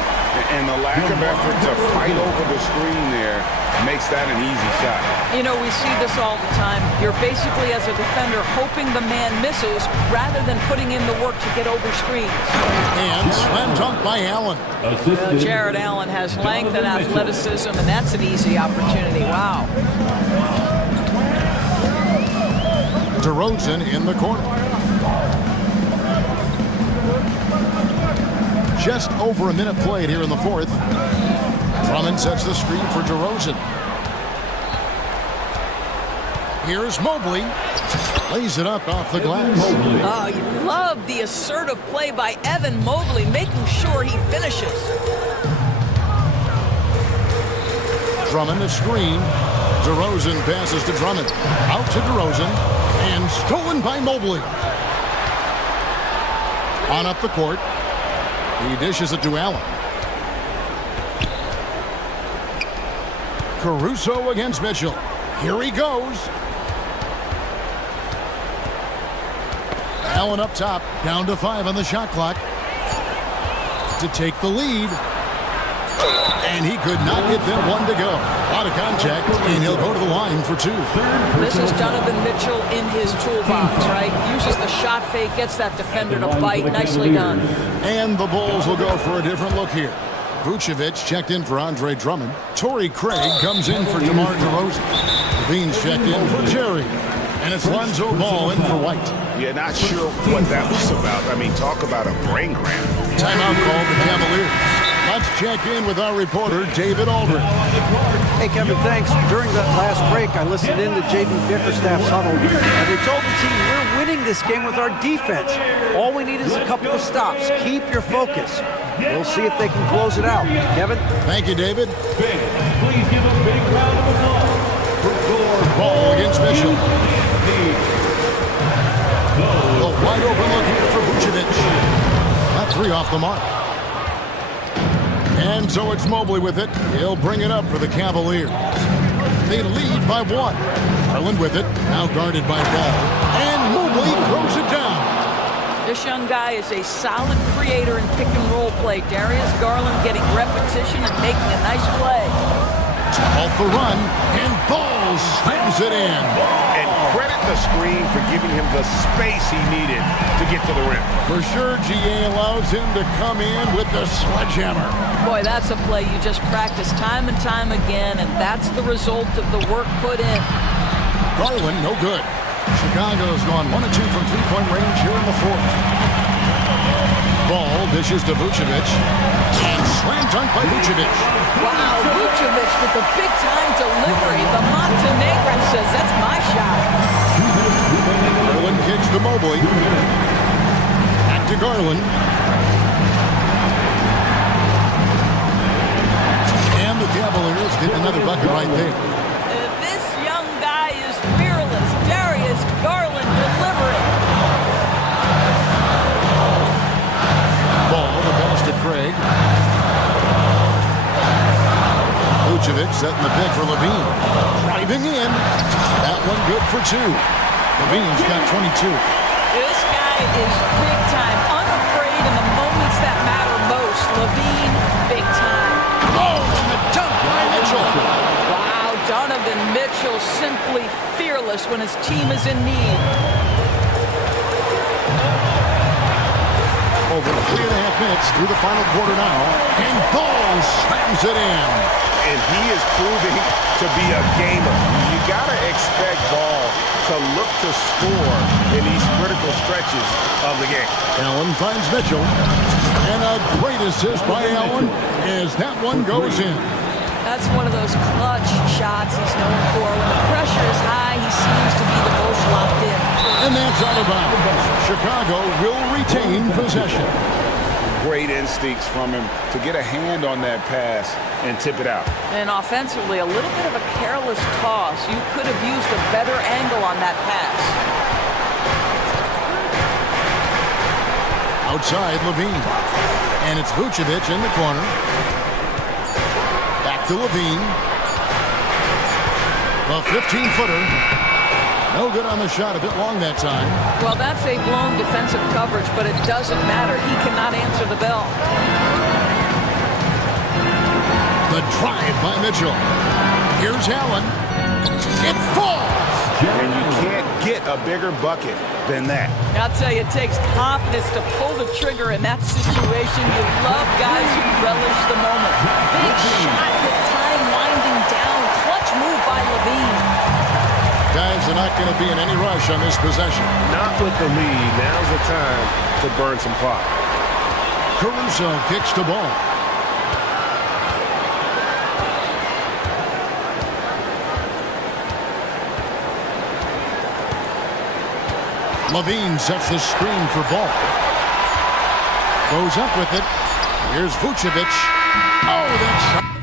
And the lack of effort to fight over the screen there makes that an easy shot. You know, we see this all the time. You're basically, as a defender, hoping the man misses rather than putting in the work to get over screens. And slam dunk by Allen. Jared Allen has length and athleticism, and that's an easy opportunity. Wow. DeRozan in the corner. Just over a minute played here in the fourth. Drummond sets the screen for DeRozan. Here's Mobley. Lays it up off the glass. Oh, you love the assertive play by Evan Mobley, making sure he finishes. Drummond the screen. DeRozan passes to Drummond. Out to DeRozan. And stolen by Mobley. On up the court. He dishes it to Allen. Caruso against Mitchell. Here he goes. Allen up top, down to 5 on the shot clock to take the lead. And he could not get that one to go. Out of contact, and he'll go to the line for 2. This is Donovan Mitchell in his toolbox, right? Uses the shot fake, gets that defender to bite. Nicely done. And the Bulls will go for a different look here. Vucevic checked in for Andre Drummond. Torrey Craig comes in for DeMar DeRozan. Levine's checked in for Jerry. And it's Lonzo Ball in for White. Yeah, not sure what that was about. I mean, talk about a brain cramp. Timeout called the Cavaliers. Let's check in with our reporter, David Aldridge. Hey, Kevin, thanks. During that last break, I listened in to J.B. Bickerstaff's huddle, and they told the team, we're winning this game with our defense. All we need is a couple of stops. Keep your focus. We'll see if they can close it out. Kevin? Thank you, David. Please give a big round of applause for Ball against Mitchell. A wide open look here for Vucevic. That 3 off the mark. And so it's Mobley with it. He'll bring it up for the Cavaliers. They lead by 1. Garland with it. Now guarded by Ball. And Mobley throws it down. This young guy is a solid creator in pick and roll play. Darius Garland getting repetition and making a nice play. Off the run, and Ball slams it in. And credit the screen for giving him the space he needed to get to the rim. For sure, GA allows him to come in with the sledgehammer. Boy, that's a play you just practice time and time again, and that's the result of the work put in. Garland, no good. Chicago's gone 1 of 2 from 3-point range here in the fourth. Ball dishes to Vucevic, and slam dunk by Vucevic. Wow, Vucevic with the big-time delivery. The Montenegrin says, that's my shot. Garland kicks to Mobley. Back to Garland. And the Cavaliers get another bucket right there. This young guy is fearless. Darius Garland delivering. Ball, the pass to Craig. Vucevic setting the pick for Levine. Driving in. That one good for 2. Levine's got 22. This guy is big time, unafraid in the moments that matter most. Levine, big time. Oh, and the dunk by Mitchell. Wow, Donovan Mitchell simply fearless when his team is in need. Over 3.5 minutes through the final quarter now, and Ball slams it in. And he is proving to be a gamer. You gotta expect Ball to look to score in these critical stretches of the game. Allen finds Mitchell, and a great assist by Allen as that one goes in. That's one of those clutch shots he's known for. When the pressure is high, he seems to be the most locked in. And that's out of bounds. Chicago will retain possession. Great instincts from him to get a hand on that pass and tip it out. And offensively, a little bit of a careless toss. You could have used a better angle on that pass. Outside, Levine. And it's Vucevic in the corner. Back to Levine. The 15-footer. No good on the shot, a bit long that time. Well, that's a blown defensive coverage, but it doesn't matter. He cannot answer the bell. The drive by Mitchell. Here's Allen. It falls. And you can't get a bigger bucket than that. I'll tell you, it takes confidence to pull the trigger in that situation. You love guys who relish the moment. Big shot with time winding down. Clutch move by Levine. Guys are not going to be in any rush on this possession. Not with the lead. Now's the time to burn some clock. Caruso kicks the ball. Levine sets the screen for ball. Goes up with it. Here's Vucevic. Oh, that shot.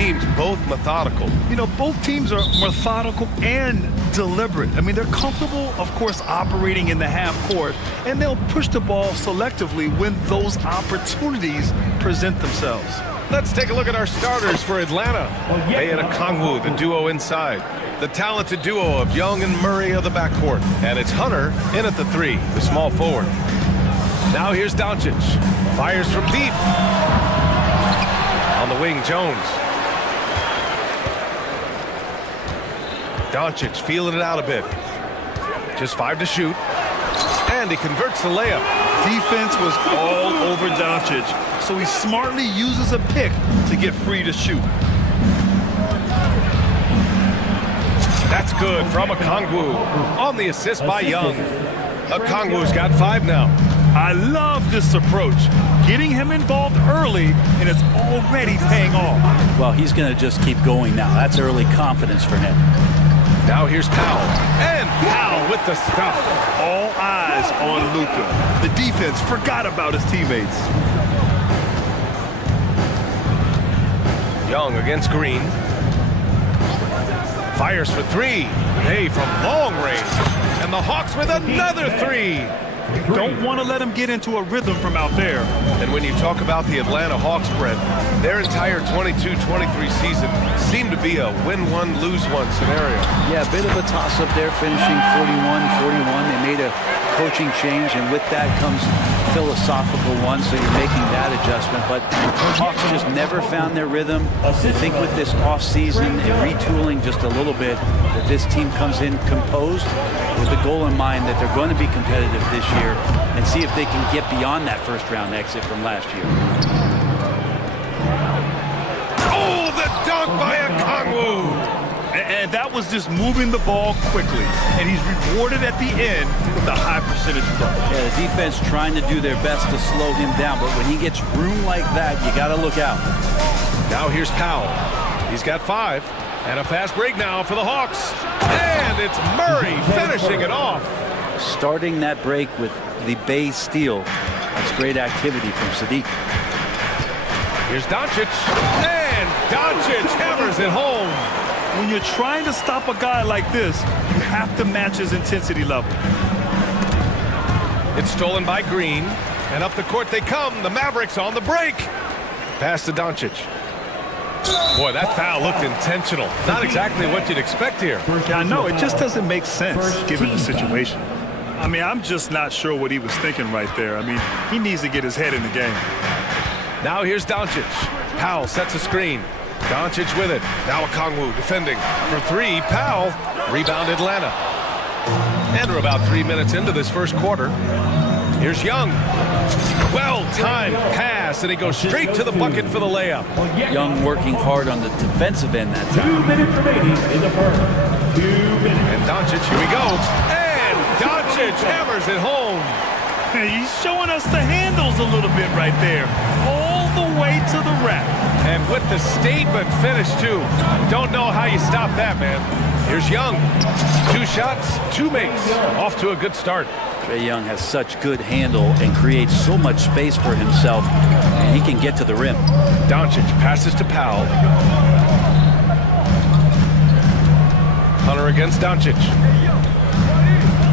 teams both methodical. You know, both teams are methodical and deliberate. I mean, they're comfortable, of course, operating in the half court, and they'll push the ball selectively when those opportunities present themselves. Let's take a look at our starters for Atlanta. Bay and Okongwu, the duo inside. The talented duo of Young and Murray of the backcourt. And it's Hunter in at the 3, the small forward. Now here's Doncic. Fires from deep. On the wing, Jones. Doncic feeling it out a bit. Just 5 to shoot. And he converts the layup. Defense was all over Doncic, so he smartly uses a pick to get free to shoot. That's good from Okongwu on the assist by Young. Okongwu's got 5 now. I love this approach. Getting him involved early, and it's already paying off. Well, he's going to just keep going now. That's early confidence for him. Now here's Powell. And Powell with the stuff. All eyes on Luka. The defense forgot about his teammates. Young against Green. Fires for 3. Hey, from long range. And the Hawks with another 3. Don't want to let him get into a rhythm from out there. And when you talk about the Atlanta Hawks, Brett, their entire 22-23 season seemed to be a win-one, lose-one scenario. Yeah, a bit of a toss-up there, finishing 41-41. They made a coaching change, and with that comes philosophical one, so you're making that adjustment. But the Hawks just never found their rhythm. I think with this offseason and retooling just a little bit, that this team comes in composed with the goal in mind that they're going to be competitive this year and see if they can get beyond that first-round exit from last year. Oh, the dunk by Okongwu! And that was just moving the ball quickly. And he's rewarded at the end with a high percentage dunk. Yeah, the defense trying to do their best to slow him down, but when he gets room like that, you got to look out. Now here's Powell. He's got 5. And a fast break now for the Hawks. And it's Murray finishing it off. Starting that break with the Bay steal. That's great activity from Sadiq. Here's Doncic. And Doncic hammers it home. When you're trying to stop a guy like this, you have to match his intensity level. It's stolen by Green. And up the court they come. The Mavericks on the break. Pass to Doncic. Boy, that foul looked intentional. Not exactly what you'd expect here. Yeah, I know. It just doesn't make sense given the situation. I mean, I'm just not sure what he was thinking right there. I mean, he needs to get his head in the game. Now here's Doncic. Powell sets a screen. Doncic with it. Now Okongwu defending. For 3, Powell. Rebound Atlanta. And we're about 3 minutes into this first quarter. Here's Young. Well-timed pass, and he goes straight to the bucket for the layup. Young working hard on the defensive end that time. 2 minutes remaining in the first. 2 minutes. And Doncic, here we go. And Doncic hammers it home. He's showing us the handles a little bit right there. All the way to the rack. And with the statement finish, too. Don't know how you stop that, man. Here's Young. 2 shots, 2 makes. Off to a good start. Trae Young has such good handle and creates so much space for himself, and he can get to the rim. Doncic passes to Powell. Hunter against Doncic.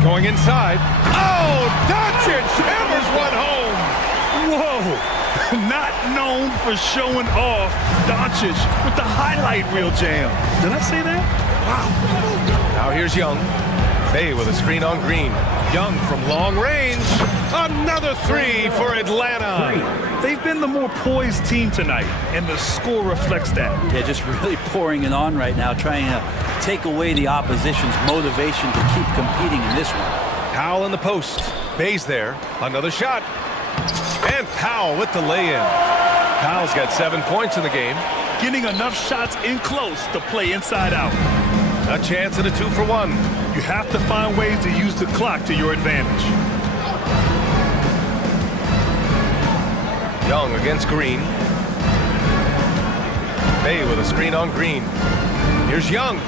Going inside. Oh, Doncic hammers one home. Whoa. Not known for showing off. Doncic with the highlight reel jam. Did I say that? Wow. Now here's Young. Bay with a screen on Green. Young from long range. Another 3 for Atlanta. They've been the more poised team tonight, and the score reflects that. Yeah, just really pouring it on right now, trying to take away the opposition's motivation to keep competing in this one. Powell in the post. Bay's there. Another shot. And Powell with the lay-in. Powell's got 7 points in the game. Getting enough shots in close to play inside out. A chance at a 2 for 1. You have to find ways to use the clock to your advantage. Young against Green. Bay with a screen on Green. Here's Young.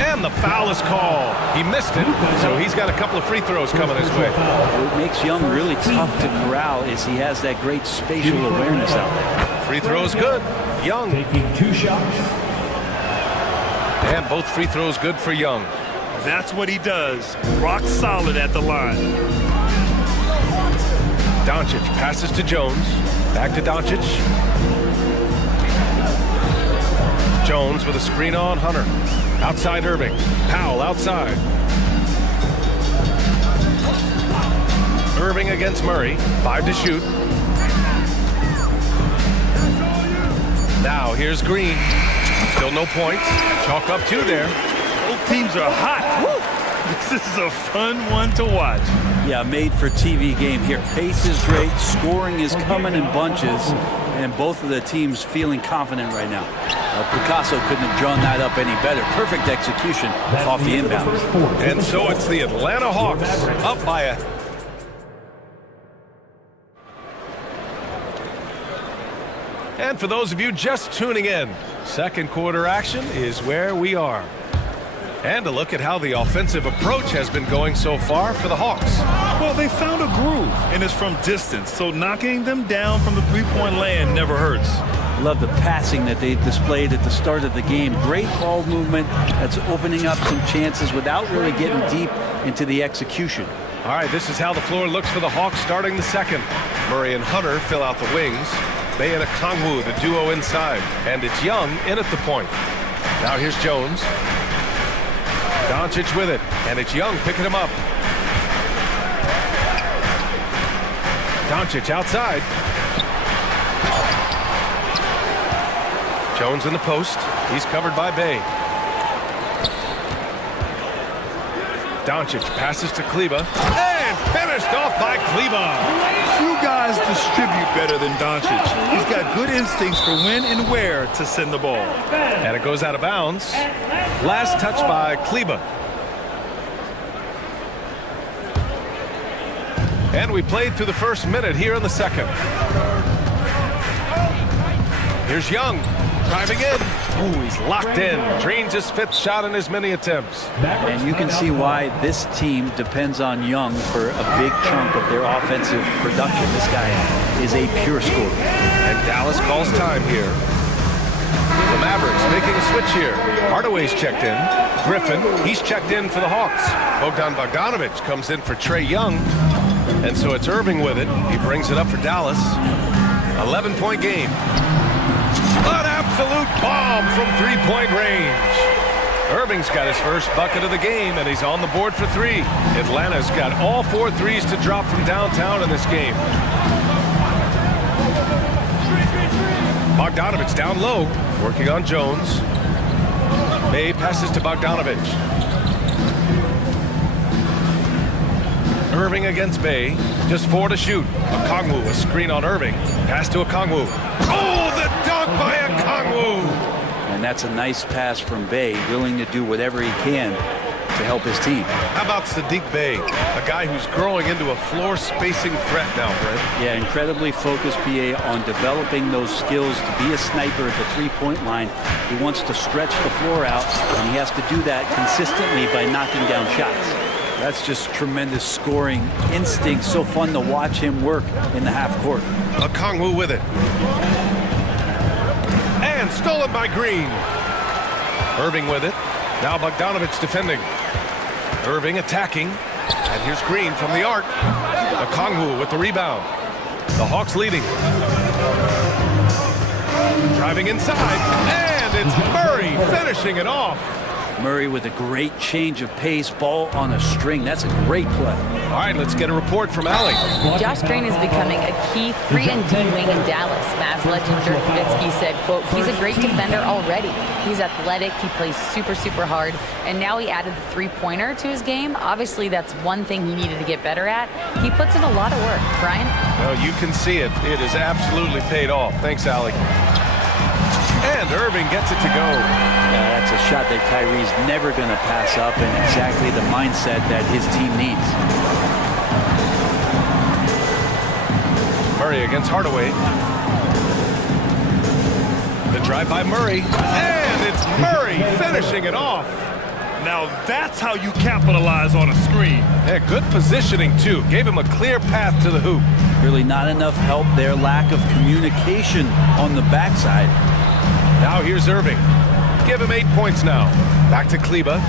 And the foul is called. He missed it, so he's got a couple of free throws coming his way. What makes Young really tough to corral is he has that great spatial awareness out there. Free throw's good. Young. Taking 2 shots. And both free throws good for Young. That's what he does. Rock solid at the line. Doncic passes to Jones. Back to Doncic. Jones with a screen on Hunter. Outside Irving. Powell outside. Irving against Murray. 5 to shoot. Now here's Green. Still no points. Chalk up 2 there. Both teams are hot. Woo! This is a fun one to watch. Yeah, made for TV game here. Pace is great. Scoring is coming in bunches. And both of the teams feeling confident right now. Picasso couldn't have drawn that up any better. Perfect execution off the inbound. And so it's the Atlanta Hawks up by a... And for those of you just tuning in, second quarter action is where we are. And a look at how the offensive approach has been going so far for the Hawks. Well, they found a groove, and it's from distance, so knocking them down from the three-point land never hurts. Love the passing that they displayed at the start of the game. Great ball movement that's opening up some chances without really getting deep into the execution. All right, this is how the floor looks for the Hawks starting the second. Murray and Hunter fill out the wings. Bay and Okongwu, the duo inside. And it's Young in at the point. Now here's Jones. Doncic with it. And it's Young picking him up. Doncic outside. Jones in the post. He's covered by Bay. Doncic passes to Kleba. And finished off by Kleba. Few guys distribute better than Doncic. He's got good instincts for when and where to send the ball. And it goes out of bounds. Last touch by Kleba. And we played through the first minute here in the second. Here's Young. Driving in. Ooh, he's locked in. Drains his 5th shot in as many attempts. And you can see why this team depends on Young for a big chunk of their offensive production. This guy is a pure scorer. And Dallas calls time here. The Mavericks making a switch here. Hardaway's checked in. Griffin, he's checked in for the Hawks. Bogdanovic comes in for Trae Young. And so it's Irving with it. He brings it up for Dallas. 11-point game. An absolute bomb from 3-point range. Irving's got his first bucket of the game, and he's on the board for 3. Atlanta's got all 4 threes to drop from downtown in this game. Bogdanovic down low, working on Jones. Bay passes to Bogdanovic. Irving against Bay. Just 4 to shoot. Okongwu, a screen on Irving. Pass to Okongwu. Oh, the dunk by Okongwu! And that's a nice pass from Bay, willing to do whatever he can to help his team. How about Sadiq Bey, a guy who's growing into a floor spacing threat now, Brent? Yeah, incredibly focused BA on developing those skills to be a sniper at the three-point line. He wants to stretch the floor out, and he has to do that consistently by knocking down shots. That's just tremendous scoring instinct. So fun to watch him work in the half court. Okongwu with it. And stolen by Green. Irving with it. Now Bogdanovic defending. Irving attacking. And here's Green from the arc. Okongwu with the rebound. The Hawks leading. Driving inside. And it's Murray finishing it off. Murray with a great change of pace, ball on a string. That's a great play. All right, let's get a report from Allie. Josh Green is becoming a key 3-and-D wing in Dallas. Mavs legend Dirk Nowitzki said, quote, he's a great defender already. He's athletic, he plays super, super hard, and now he added the three-pointer to his game. Obviously, that's one thing he needed to get better at. He puts in a lot of work. Brian? Well, you can see it. It has absolutely paid off. Thanks, Allie. And Irving gets it to go. Yeah, that's a shot that Kyrie's never going to pass up, and exactly the mindset that his team needs. Murray against Hardaway. The drive by Murray. And it's Murray finishing it off. Now that's how you capitalize on a screen. Yeah, good positioning, too. Gave him a clear path to the hoop. Really not enough help there. Lack of communication on the backside. Now here's Irving. Give him 8 points now. Back to Kleba.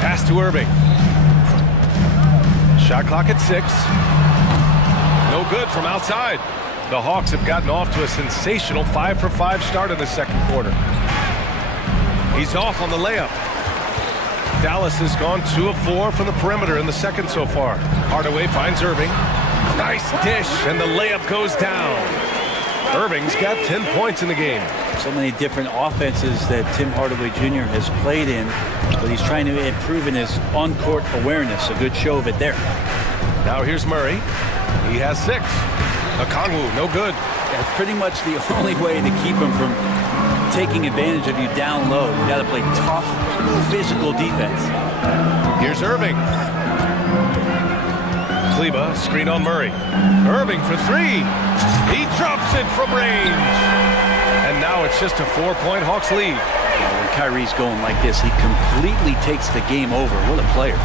Pass to Irving. Shot clock at 6. No good from outside. The Hawks have gotten off to a sensational 5-for-5 start in the second quarter. He's off on the layup. Dallas has gone 2 of 4 from the perimeter in the second so far. Hardaway finds Irving. Nice dish, and the layup goes down. Irving's got 10 points in the game. So many different offenses that Tim Hardaway Jr. has played in, but he's trying to improve in his on-court awareness. A good show of it there. Now here's Murray. He has 6. Okongwu, no good. That's pretty much the only way to keep him from taking advantage of you down low. You got to play tough, physical defense. Here's Irving. Kleba, screen on Murray. Irving for 3. He drops it from range. And now it's just a 4-point Hawks lead. When Kyrie's going like this, he completely takes the game over. What a player.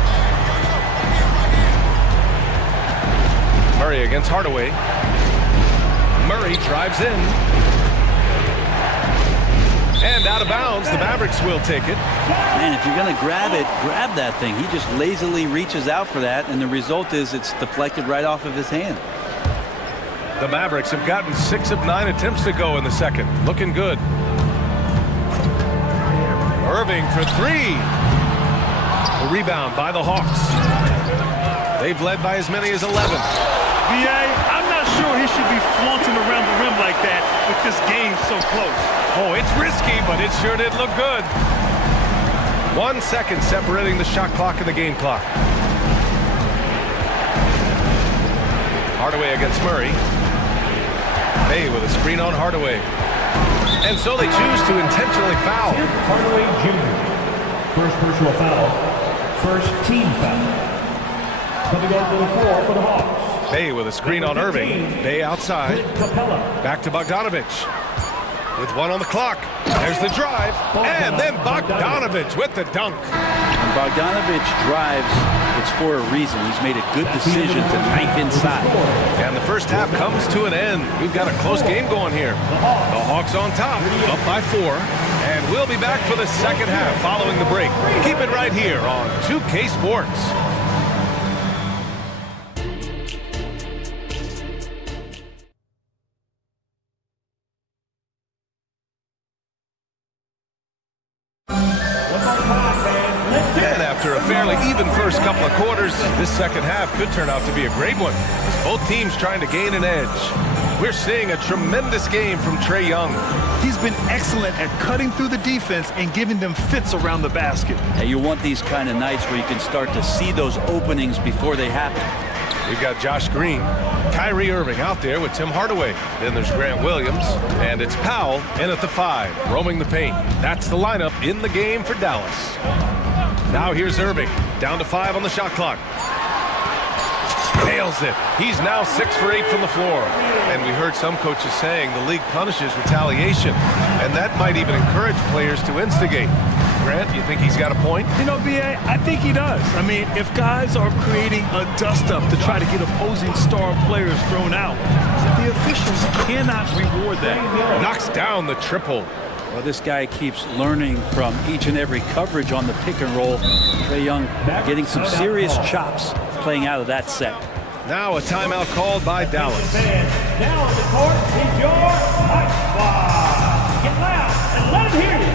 Murray against Hardaway. Murray drives in. And out of bounds, the Mavericks will take it. Man, if you're going to grab it, grab that thing. He just lazily reaches out for that, and the result is it's deflected right off of his hand. The Mavericks have gotten 6 of 9 attempts to go in the second. Looking good. Irving for 3. The rebound by the Hawks. They've led by as many as 11. B.A., I'm not sure he should be flaunting around the rim like that with this game so close. Oh, it's risky, but it sure did look good. 1 second separating the shot clock and the game clock. Hardaway against Murray. May with a screen on Hardaway. And so they choose to intentionally foul. Hardaway Jr. First personal foul. First team foul. Coming on to the floor for the Hawks. Bay with a screen on Irving. Bay outside. Back to Bogdanovich. With 1 on the clock. There's the drive. And then Bogdanovich with the dunk. When Bogdanovich drives, it's for a reason. He's made a good decision to knife inside. And the first half comes to an end. We've got a close game going here. The Hawks on top, up by 4. And we'll be back for the second half following the break. Keep it right here on 2K Sports. After a fairly even first couple of quarters, this second half could turn out to be a great one, as both teams trying to gain an edge. We're seeing a tremendous game from Trae Young. He's been excellent at cutting through the defense and giving them fits around the basket. And you want these kind of nights where you can start to see those openings before they happen. We've got Josh Green, Kyrie Irving out there with Tim Hardaway. Then there's Grant Williams, and it's Powell in at the 5, roaming the paint. That's the lineup in the game for Dallas. Now here's Irving, down to 5 on the shot clock. Nails it. He's now 6 for 8 from the floor. And we heard some coaches saying the league punishes retaliation, and that might even encourage players to instigate. Grant, you think he's got a point? You know, B.A., I think he does. I mean, if guys are creating a dust-up to try to get opposing star players thrown out, the officials cannot reward that. Knocks down the triple. Well, this guy keeps learning from each and every coverage on the pick and roll. Trae Young getting some serious chops playing out of that set. Now a timeout called by Dallas. Now on the court is your Ice Squad. Get loud and let him hear you.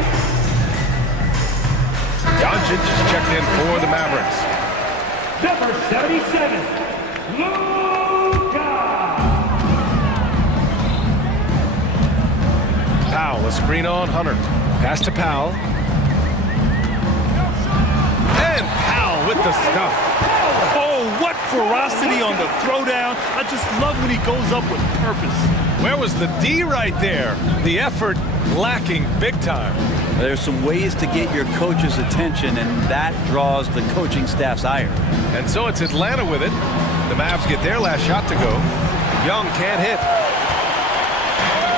Doncic is checked in for the Mavericks. Number 77, Luka. Powell, a screen on Hunter. Pass to Powell. And Powell with the stuff. Oh, what ferocity on the throwdown. I just love when he goes up with purpose. Where was the D right there? The effort lacking big time. There's some ways to get your coach's attention, and that draws the coaching staff's ire. And so it's Atlanta with it. The Mavs get their last shot to go. Young can't hit.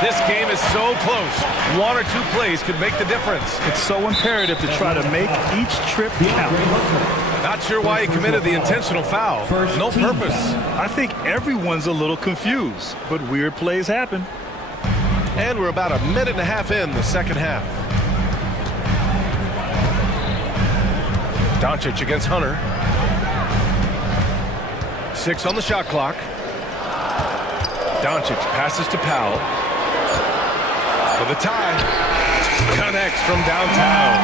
This game is so close. One or two plays could make the difference. It's so imperative to try to make each trip count. Not sure why he committed the intentional foul. No purpose. I think everyone's a little confused, but weird plays happen. And we're about a minute and a half in the second half. Doncic against Hunter. 6 on the shot clock. Doncic passes to Powell. For the tie. Connects from downtown.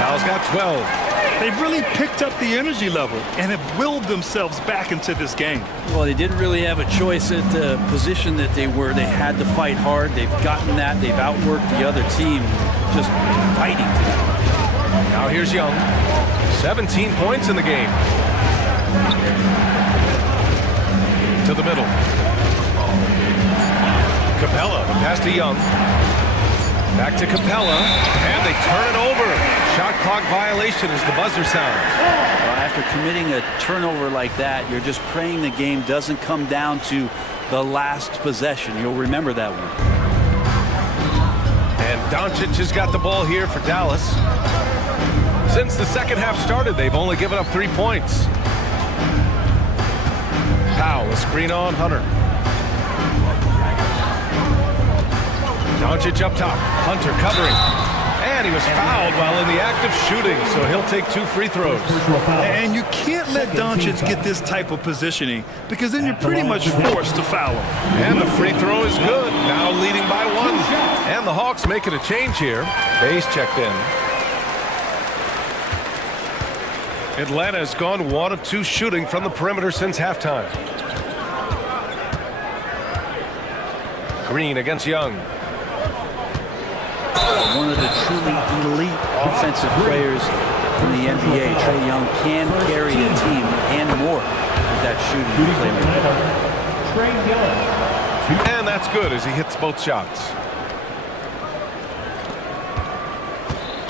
Powell's got 12. They've really picked up the energy level and have willed themselves back into this game. Well, they didn't really have a choice at the position that they were. They had to fight hard. They've gotten that. They've outworked the other team, just fighting. Now here's Young. 17 points in the game. To the middle. Capella, the pass to Young. Back to Capella, and they turn it over. Shot clock violation as the buzzer sounds. Well, after committing a turnover like that, you're just praying the game doesn't come down to the last possession. You'll remember that one. And Doncic has got the ball here for Dallas. Since the second half started, they've only given up 3 points. Powell, a screen on Hunter. Doncic up top. Hunter covering. And he was fouled while in the act of shooting, so he'll take 2 free throws. And you can't let Doncic get this type of positioning because then you're pretty much forced to foul him. And the free throw is good. Now leading by 1. And the Hawks making a change here. Bayes checked in. Atlanta has gone 1 of 2 shooting from the perimeter since halftime. Green against Young. One of the truly elite offensive players in the NBA, Trae Young, can carry a team and more with that shooting playmaker. And that's good as he hits both shots.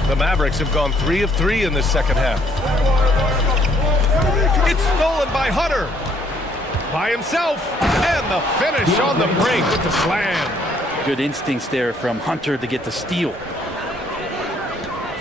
The Mavericks have gone 3 of 3 in this second half. It's stolen by Hunter. By himself. And the finish on the break with the slam. Good instincts there from Hunter to get the steal.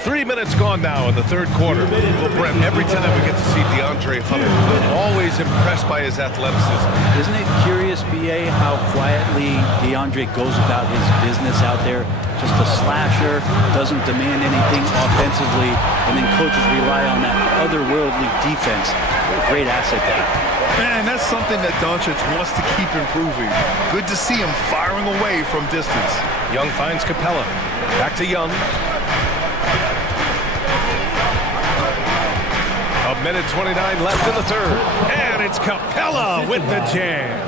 3 minutes gone now in the third quarter. Well, Brent, every time we get to see DeAndre Hunter, I'm always impressed by his athleticism. Isn't it curious, BA, how quietly DeAndre goes about his business out there? Just a slasher, doesn't demand anything offensively, and then coaches rely on that otherworldly defense. What a great asset there. Man, that's something that Doncic wants to keep improving. Good to see him firing away from distance. Young finds Capella. Back to Young. A minute 29 left in the third. And it's Capella with the jam.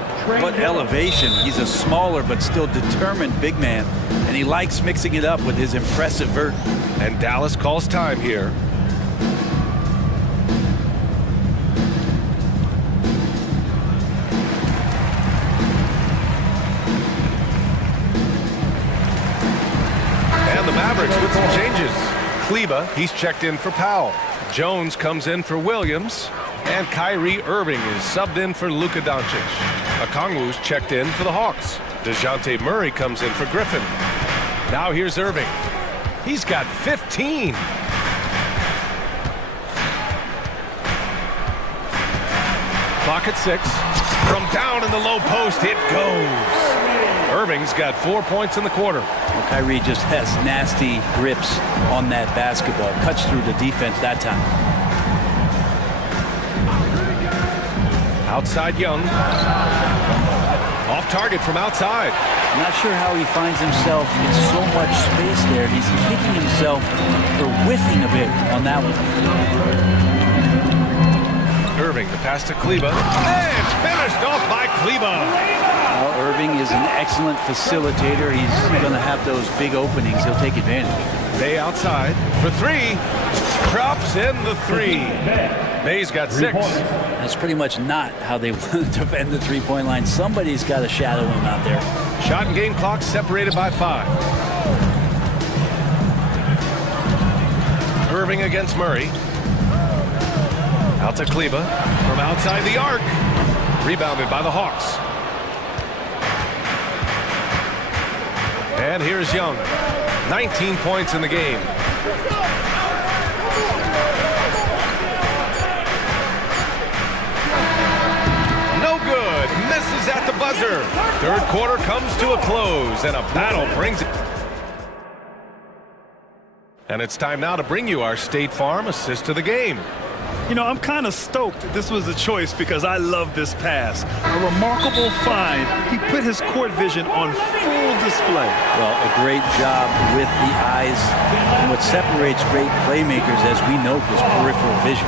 What elevation. He's a smaller but still determined big man. And he likes mixing it up with his impressive vert. And Dallas calls time here. And the Mavericks with some changes. Kleba, he's checked in for Powell. Jones comes in for Williams. And Kyrie Irving is subbed in for Luka Doncic. Okongwu's checked in for the Hawks. DeJounte Murray comes in for Griffin. Now here's Irving. He's got 15. Clock at 6. From down in the low post, it goes. Irving's got 4 points in the quarter. Well, Kyrie just has nasty grips on that basketball. Cuts through the defense that time. Outside Young. Off target from outside. I'm not sure how he finds himself in so much space there. He's kicking himself for whiffing a bit on that one. Irving, the pass to Kleba. And finished off by Kleba. Well, Irving is an excellent facilitator. He's going to have those big openings. He'll take advantage. Bay outside for 3. Drops in the 3. Bay's got 6. That's pretty much not how they want to defend the three-point line. Somebody's got to shadow him out there. Shot and game clock separated by 5. Irving against Murray. Out to Kleba from outside the arc. Rebounded by the Hawks. And here's Young. 19 points in the game. No good. Misses at the buzzer. Third quarter comes to a close, and a battle brings it. And it's time now to bring you our State Farm assist of the game. You know, I'm kind of stoked this was a choice because I love this pass. A remarkable find. He put his court vision on full display. Well, a great job with the eyes. And what separates great playmakers, as we know, is peripheral vision.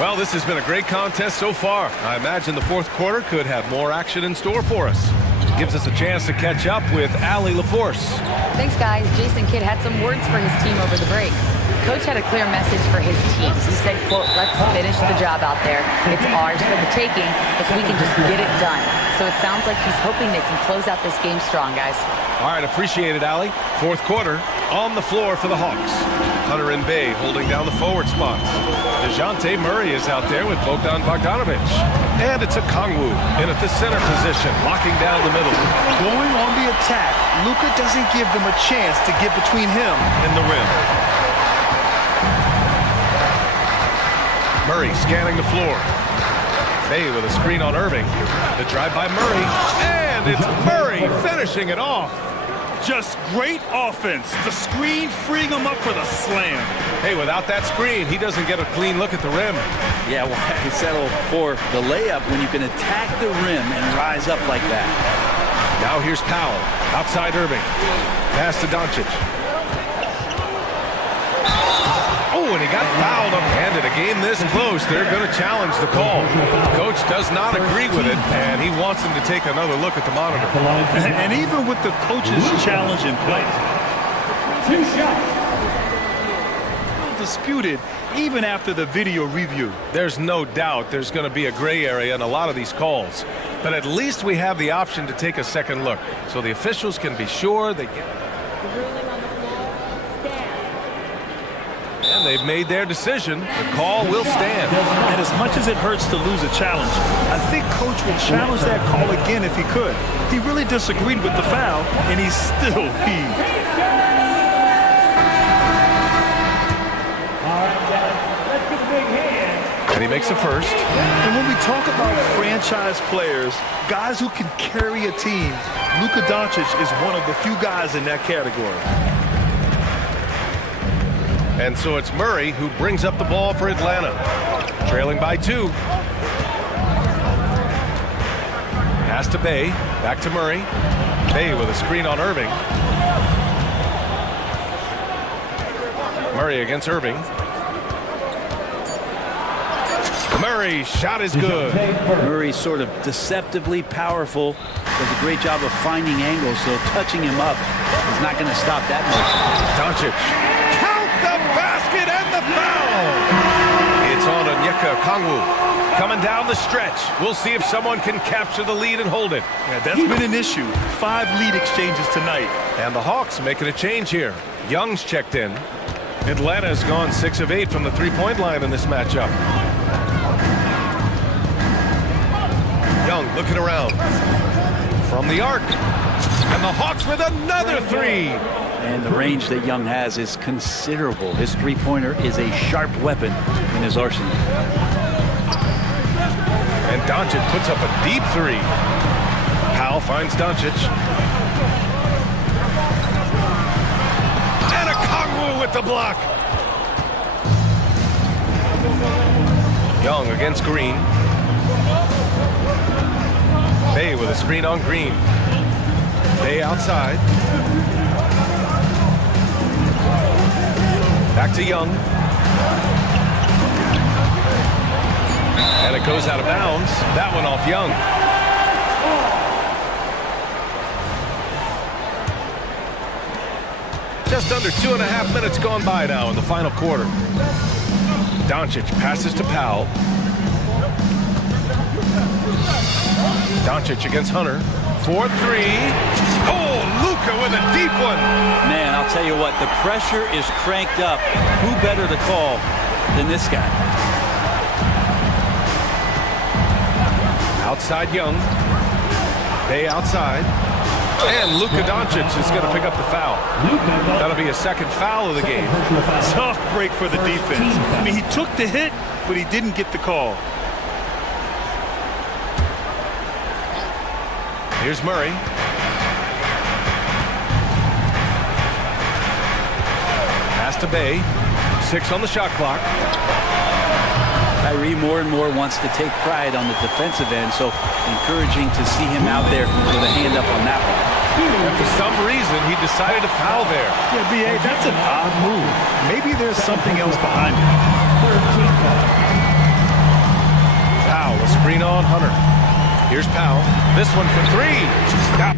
Well, this has been a great contest so far. I imagine the fourth quarter could have more action in store for us. Gives us a chance to catch up with Allie LaForce. Thanks, guys. Jason Kidd had some words for his team over the break. Coach had a clear message for his team. He said, quote, let's finish the job out there. It's ours for the taking if we can just get it done. So it sounds like he's hoping they can close out this game strong, guys. All right, appreciate it, Allie. Fourth quarter, on the floor for the Hawks. Hunter and Bay holding down the forward spots. DeJounte Murray is out there with Bogdan Bogdanovic. And it's a Kongwu in at the center position, locking down the middle. Going on the attack, Luka doesn't give them a chance to get between him and the rim. Murray scanning the floor. Bay with a screen on Irving. The drive by Murray. And it's Murray finishing it off. Just great offense. The screen freeing him up for the slam. Hey, without that screen, he doesn't get a clean look at the rim. Yeah, why settle for the layup when you can attack the rim and rise up like that? Now here's Powell. Outside Irving. Pass to Doncic. Oh, and he got fouled up. And in a game this close, they're going to challenge the call. Coach does not agree with it, and he wants him to take another look at the monitor. And even with the coach's challenge in place, disputed even after the video review. There's no doubt there's going to be a gray area in a lot of these calls. But at least we have the option to take a second look, so the officials can be sure they get... And they've made their decision. The call will stand. And as much as it hurts to lose a challenge, I think Coach would challenge that call again if he could. He really disagreed with the foul, and he still heaved. And he makes a first. And when we talk about franchise players, guys who can carry a team, Luka Doncic is one of the few guys in that category. And so it's Murray who brings up the ball for Atlanta. Trailing by 2. Pass to Bay. Back to Murray. Bay with a screen on Irving. Murray against Irving. Murray's shot is good. Murray's sort of deceptively powerful. Does a great job of finding angles, so touching him up is not going to stop that motion. Doncic. Basket and the foul! It's on Onyeka Kongwu. Coming down the stretch. We'll see if someone can capture the lead and hold it. Yeah, that's been an issue. 5 lead exchanges tonight. And the Hawks making a change here. Young's checked in. Atlanta's gone 6 of 8 from the three-point line in this matchup. Young looking around. From the arc. And the Hawks with another 3. And the range that Young has is considerable. His three-pointer is a sharp weapon in his arsenal. And Doncic puts up a deep 3. Powell finds Doncic. And a Kongwu with the block. Young against Green. Bay with a screen on Green. Bay outside. Back to Young. And it goes out of bounds. That one off Young. Just under 2.5 minutes gone by now in the final quarter. Doncic passes to Powell. Doncic against Hunter. 4-3. Oh, Luka with a deep one. Man, I'll tell you what, the pressure is cranked up. Who better to call than this guy? Outside Young. Bay outside. And Luka Doncic is going to pick up the foul. That'll be a second foul of the game. Tough break for the defense. I mean, he took the hit, but he didn't get the call. Here's Murray. Pass to Bay. 6 on the shot clock. Kyrie more and more wants to take pride on the defensive end, so encouraging to see him out there with a hand up on that one. And for some reason, he decided to foul there. Yeah, B.A., that's an odd move. Maybe there's something else behind it. Powell, a screen on Hunter. Here's Powell. This one for 3. That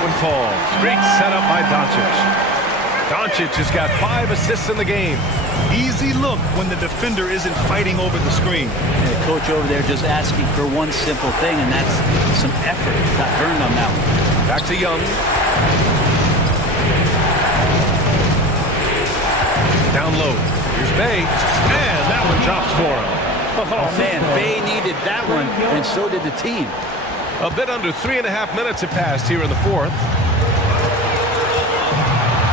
one falls. Great setup by Doncic. Doncic has got 5 assists in the game. Easy look when the defender isn't fighting over the screen. And the coach over there just asking for one simple thing, and that's some effort. Got burned on that one. Back to Young. Down low. Here's Bay. And that one drops for him. Oh, man, Bay needed that one, and so did the team. A bit under 3.5 minutes have passed here in the fourth.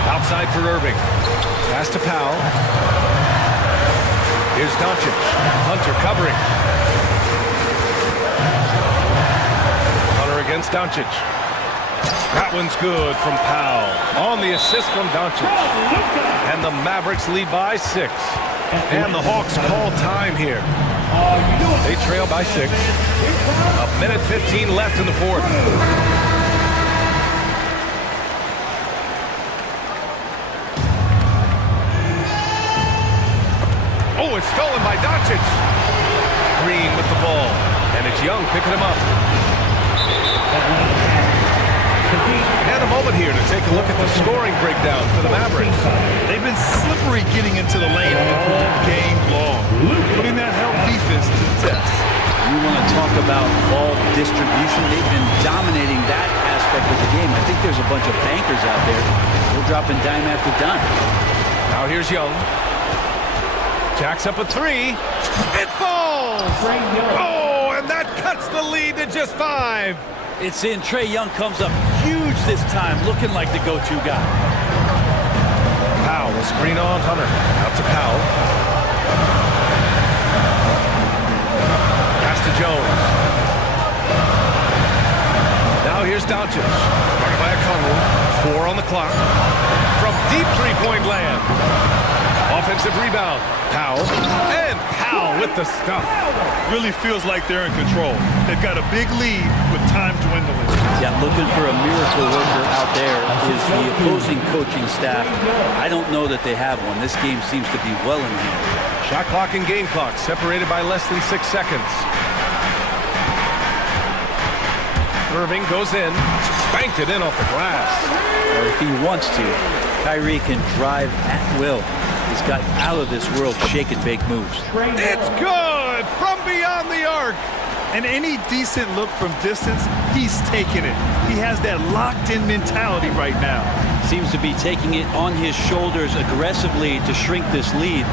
Outside for Irving. Pass to Powell. Here's Doncic. Hunter covering. Hunter against Doncic. That one's good from Powell. On the assist from Doncic. And the Mavericks lead by 6. And the Hawks call time here. They trail by 6. 1:15 left in the fourth. Oh, it's stolen by Doncic. Green with the ball. And it's Young picking him up. And a moment here to take a look at the scoring breakdown for the Mavericks. They've been slippery getting into the lane all game long, putting that help defense to the test. You want to talk about ball distribution. They've been dominating that aspect of the game. I think there's a bunch of bankers out there. They're dropping dime after dime. Now here's Young. Jacks up a 3. It falls! Oh, and that cuts the lead to just 5. It's in. Trae Young comes up huge this time, looking like the go-to guy. Powell, a screen on Hunter. Out to Powell. Pass to Jones. Now here's Doncic. Guarded by a Conley. 4 on the clock. From deep three-point land. Offensive rebound. Powell. And Powell with the stuff. Really feels like they're in control. They've got a big lead with time dwindling. Yeah, looking for a miracle worker out there is the opposing coaching staff. I don't know that they have one. This game seems to be well in hand. Shot clock and game clock separated by less than 6 seconds. Irving goes in. Spanked it in off the glass. Well, if he wants to, Kyrie can drive at will. He's got out of this world shake and bake moves. It's good from beyond the arc. And any decent look from distance, he's taking it. He has that locked-in mentality right now. Seems to be taking it on his shoulders aggressively to shrink this lead.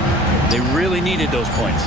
They really needed those points.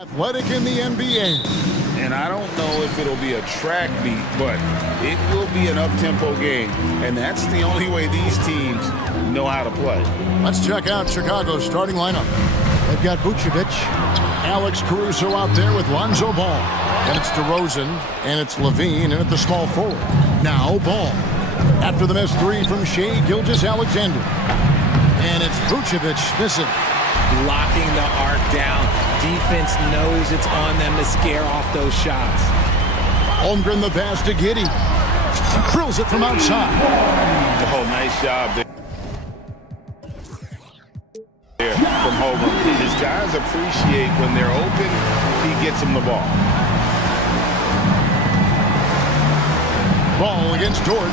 Athletic in the NBA. And I don't know if it'll be a track meet, but it will be an up-tempo game. And that's the only way these teams know how to play. Let's check out Chicago's starting lineup. They've got Vucevic, Alex Caruso out there with Lonzo Ball. And it's DeRozan, and it's Levine, and at the small forward. Now Ball. After the missed three from Shai Gilgeous-Alexander. And it's Vucevic missing. Locking the arc down. Defense knows it's on them to scare off those shots. Holmgren the pass to Giddey. Drills it from outside. Oh, nice job there from Holmgren. His guys appreciate when they're open, he gets them the ball. Ball against Dort.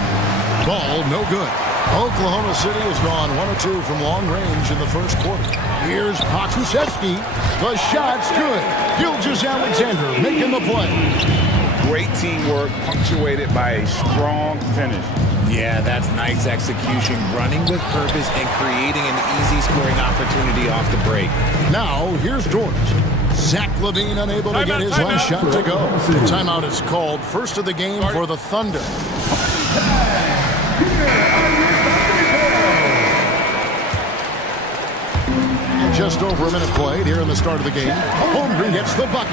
Ball no good. Oklahoma City has gone 1 of 2 from long range in the first quarter. Here's Pokusevski. The shot's good. Gilgeous-Alexander making the play. Great teamwork punctuated by a strong finish. Yeah, that's nice execution. Running with purpose and creating an easy scoring opportunity off the break. Now, here's Dort. Zach LaVine unable to get his last shot to go. Timeout is called. First of the game for the Thunder. Just over a minute played here in the start of the game. Holmgren gets the bucket.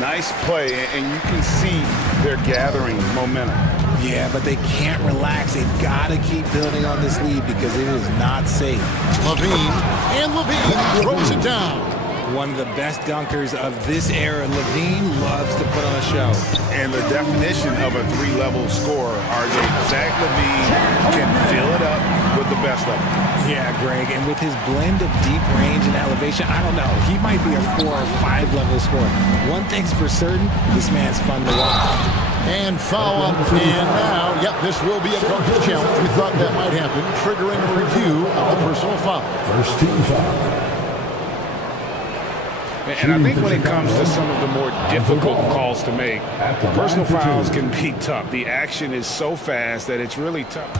Nice play, and you can see they're gathering momentum. Yeah, but they can't relax. They've got to keep building on this lead because it is not safe. Levine throws it down. One of the best dunkers of this era. Levine loves to put on a show. And the definition of a three-level scorer, RJ, Zach LaVine can fill it up with the best of them. Yeah, Greg, and with his blend of deep range and elevation, I don't know. He might be a 4 or 5 level scorer. One thing's for certain, this man's fun to watch. And foul up, and now, yep, this will be a coach's challenge. We thought that might happen, triggering a review of the personal foul. First team foul. And I think when it comes to some of the more difficult calls to make, personal fouls can be tough. The action is so fast that it's really tough.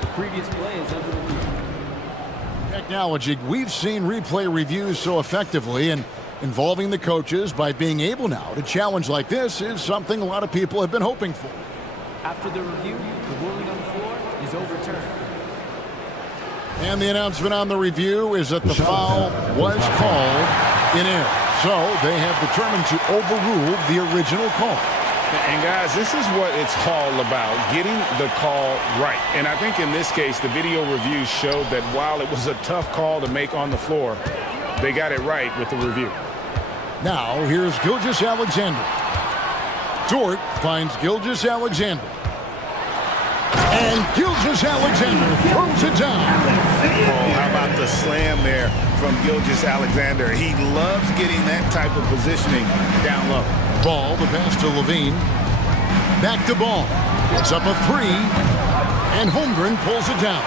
The previous play is under review. Technology, we've seen replay reviews so effectively, and involving the coaches by being able now to challenge like this is something a lot of people have been hoping for. After the review, the ruling on the floor is overturned. And the announcement on the review is that the foul was called in error. So they have determined to overrule the original call. And guys, this is what it's all about, getting the call right. And I think in this case, the video review showed that while it was a tough call to make on the floor, they got it right with the review. Now, here's Gilgeous-Alexander. Dort finds Gilgeous-Alexander. And Gilgeous-Alexander throws it down. Oh, how about the slam there from Gilgeous-Alexander? He loves getting that type of positioning down low. Ball, the pass to Levine. Back to Ball. It's up a 3. And Holmgren pulls it down.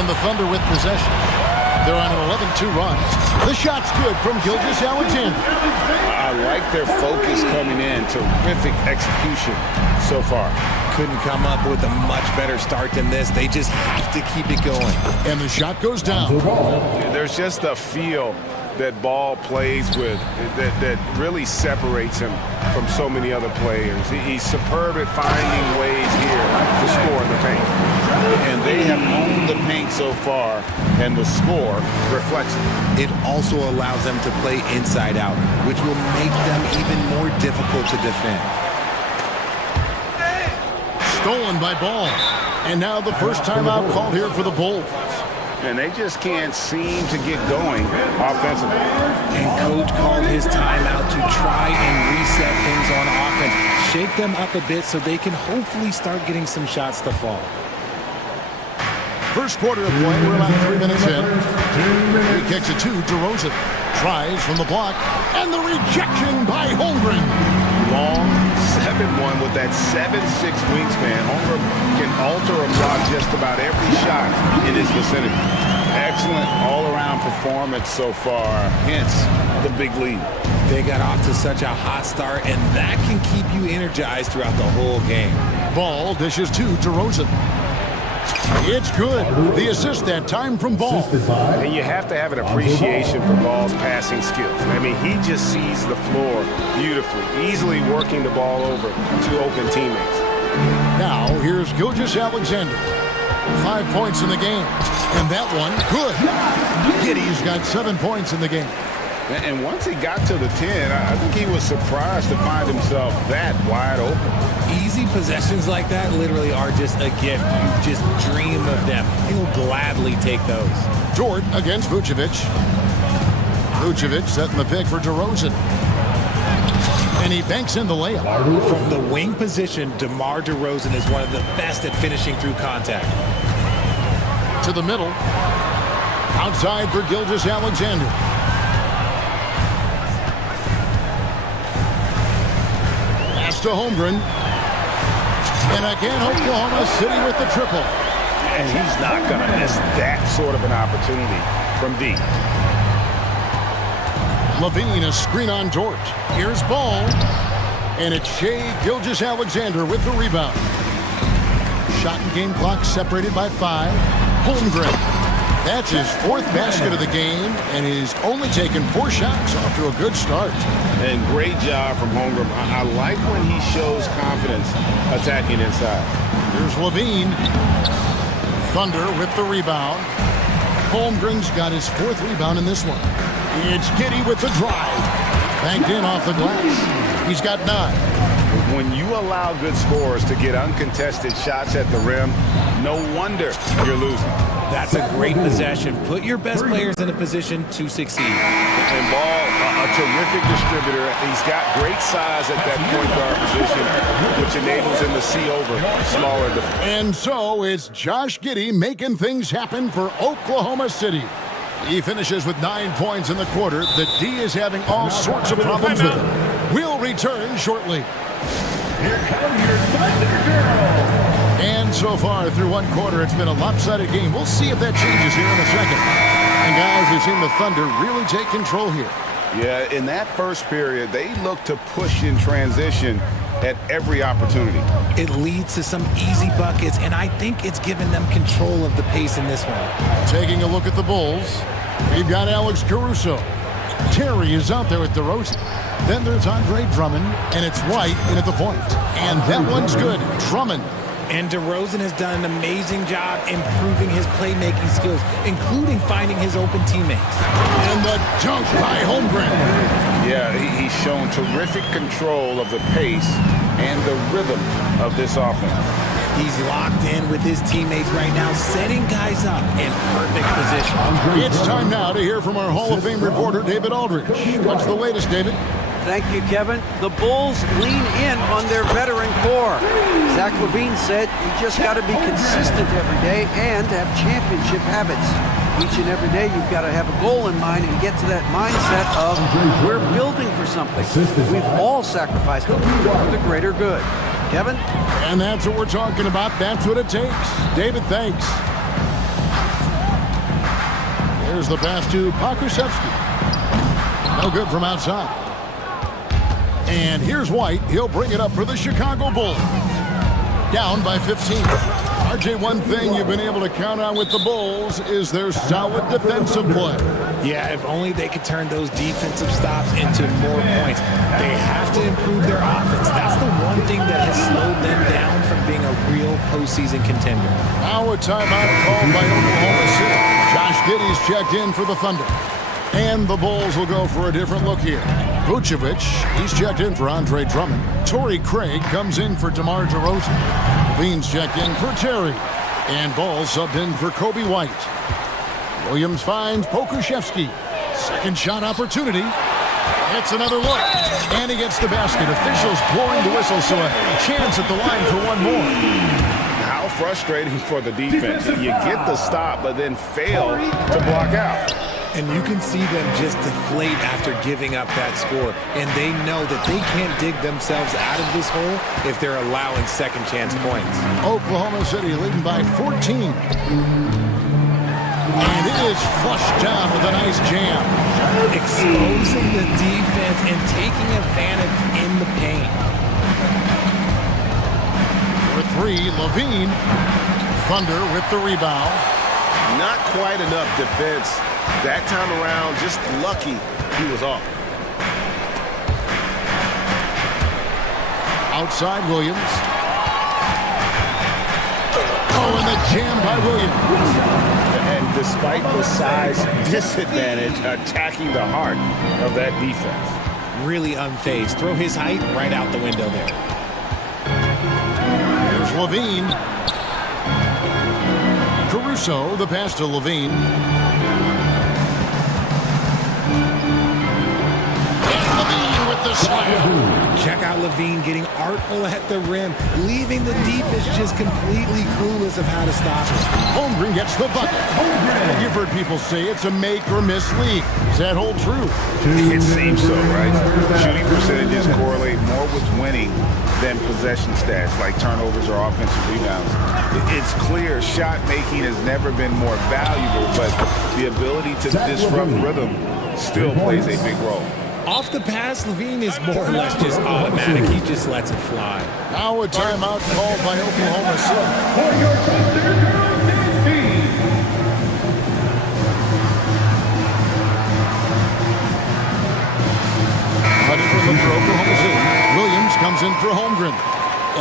And the Thunder with possession. They're on an 11-2 run. The shot's good from Gilgeous-Alexander. I like their focus coming in. Terrific execution so far. Couldn't come up with a much better start than this. They just have to keep it going. And the shot goes down. There's just a feel that Ball plays with that really separates him from so many other players. He's superb at finding ways here to score in the paint. And they have owned the paint so far, and the score reflects it. It also allows them to play inside out, which will make them even more difficult to defend. Stolen by Ball. And now the first timeout called here for the Bulls. And they just can't seem to get going offensively. And Coach called his timeout to try and reset things on offense. Shake them up a bit so they can hopefully start getting some shots to fall. First quarter of play, we're about 3 minutes in. He kicks it to DeRozan. Tries from the block, and the rejection by Holmgren. Long 7-1 with that 7'6" wingspan. Holmgren can alter a block just about every shot in his vicinity. Excellent all-around performance so far, hence the big lead. They got off to such a hot start, and that can keep you energized throughout the whole game. Ball dishes to DeRozan. It's good. The assist that time from Ball. And you have to have an appreciation for Ball's passing skills. I mean, he just sees the floor beautifully, easily working the ball over to open teammates. Now, here's Gilgeous-Alexander. 5 points in the game. And that one, good. Giddy's got 7 points in the game. And once he got to the 10, I think he was surprised to find himself that wide open. Easy possessions like that literally are just a gift. You just dream of them. He'll gladly take those. Dort against Vucevic. Vucevic setting the pick for DeRozan. And he banks in the layup. From the wing position, DeMar DeRozan is one of the best at finishing through contact. To the middle. Outside for Gilgeous-Alexander. Pass to Holmgren. And again, Oklahoma City with the triple. And he's not going to miss that sort of an opportunity from deep. Levine, a screen on Dort. Here's Ball. And it's Shai Gilgeous-Alexander with the rebound. Shot and game clock separated by 5. Holmgren. That's his 4th basket of the game, and he's only taken 4 shots off to a good start. And great job from Holmgren. I like when he shows confidence attacking inside. Here's Levine. Thunder with the rebound. Holmgren's got his 4th rebound in this one. It's Giddey with the drive. Banked in off the glass. He's got 9. When you allow good scorers to get uncontested shots at the rim, no wonder you're losing. That's a great possession. Put your best players in a position to succeed. And Ball, a terrific distributor. He's got great size at that point guard position, which enables him to see over smaller defenders. And so it's Josh Giddey making things happen for Oklahoma City. He finishes with 9 points in the quarter. The D is having all sorts of problems with him. We'll return shortly. Here come your Thunder Girls. And so far through one quarter, it's been a lopsided game. We'll see if that changes here in a second. And guys, we've seen the Thunder really take control here. Yeah, in that first period, they look to push in transition at every opportunity. It leads to some easy buckets, and I think it's given them control of the pace in this one. Taking a look at the Bulls, we've got Alex Caruso. Terry is out there with DeRozan. Then there's Andre Drummond, and it's White in at the point. And that one's good. Drummond. And DeRozan has done an amazing job improving his playmaking skills, including finding his open teammates. And the dunk by Holmgren. Yeah, he's shown terrific control of the pace and the rhythm of this offense. He's locked in with his teammates right now, setting guys up in perfect position. It's time now to hear from our Hall of Fame reporter, David Aldridge. What's the latest, David? Thank you, Kevin. The Bulls lean in on their veteran core. Zach LaVine said you just got to be consistent every day and have championship habits. Each and every day you've got to have a goal in mind and get to that mindset of we're building for something. We've all sacrificed a little bit for the greater good. Kevin? And that's what we're talking about. That's what it takes. David, thanks. There's the pass to Pokusevski. No good from outside. And here's White. He'll bring it up for the Chicago Bulls. Down by 15. RJ, one thing you've been able to count on with the Bulls is their solid defensive play. Yeah, if only they could turn those defensive stops into more points. They have to improve their offense. That's the one thing that has slowed them down from being a real postseason contender. Now a timeout called by Oklahoma City. Josh Giddey's checked in for the Thunder. And the Bulls will go for a different look here. Vucevic, he's checked in for Andre Drummond. Torrey Craig comes in for DeMar DeRozan. Levine's checked in for Terry. And Ball subbed in for Kobe White. Williams finds Pokusevski. Second shot opportunity. It's another look. And he gets the basket. Officials blowing the whistle, so a chance at the line for one more. How frustrating for the defense. You get the stop, but then fail to block out. And you can see them just deflate after giving up that score. And they know that they can't dig themselves out of this hole if they're allowing second chance points. Oklahoma City leading by 14. And it is flushed down with a nice jam. Exposing the defense and taking advantage in the paint. For 3, Levine Thunder with the rebound. Not quite enough defense. That time around, just lucky he was off. Outside Williams. Oh, and the jam by Williams. And despite the size disadvantage, attacking the heart of that defense. Really unfazed. Throw his height right out the window there. Here's Levine. Caruso, the pass to Levine. And Levine with the slam. Check out Levine getting artful at the rim, leaving the defense just completely clueless of how to stop it. Holmgren gets the bucket. You've heard people say it's a make or miss league. Does that hold true? It seems so, right? Shooting percentages correlate more with winning than possession stats like turnovers or offensive rebounds. It's clear shot making has never been more valuable, but the ability to disrupt rhythm still plays a big role. Off the pass, Levine is more or less just automatic. He just lets it fly. Now a timeout called by Oklahoma City. For your Thunder Girls team. For Oklahoma City. Williams comes in for Holmgren.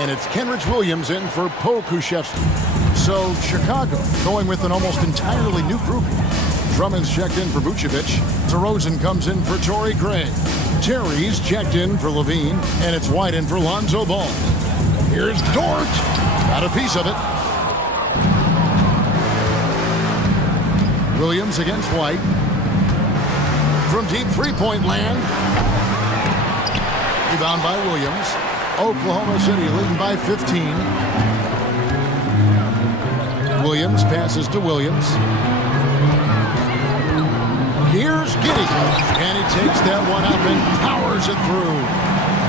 And it's Kenrich Williams in for Pokushevsky. So Chicago going with an almost entirely new grouping. Drummond's checked in for Vucevic. DeRozan comes in for Torrey Craig. Terry's checked in for Levine. And it's White in for Lonzo Ball. Here's Dort. Got a piece of it. Williams against White. From deep three-point land. Rebound by Williams. Oklahoma City leading by 15. Williams passes to Williams. Here's Giddey. And he takes that one up and powers it through.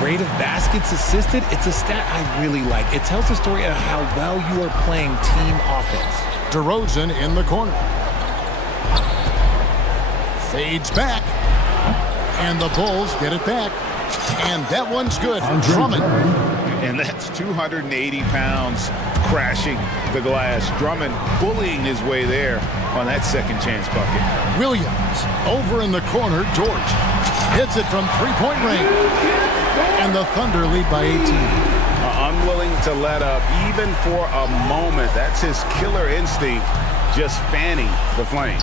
Rate of baskets assisted, it's a stat I really like. It tells the story of how well you are playing team offense. DeRozan in the corner. Fades back. And the Bulls get it back. And that one's good. Drummond. And that's 280 pounds crashing the glass. Drummond bullying his way there on that second chance bucket. Williams over in the corner. Dort hits it from three-point range. And the Thunder lead by 18. Unwilling to let up even for a moment. That's his killer instinct, just fanning the flame.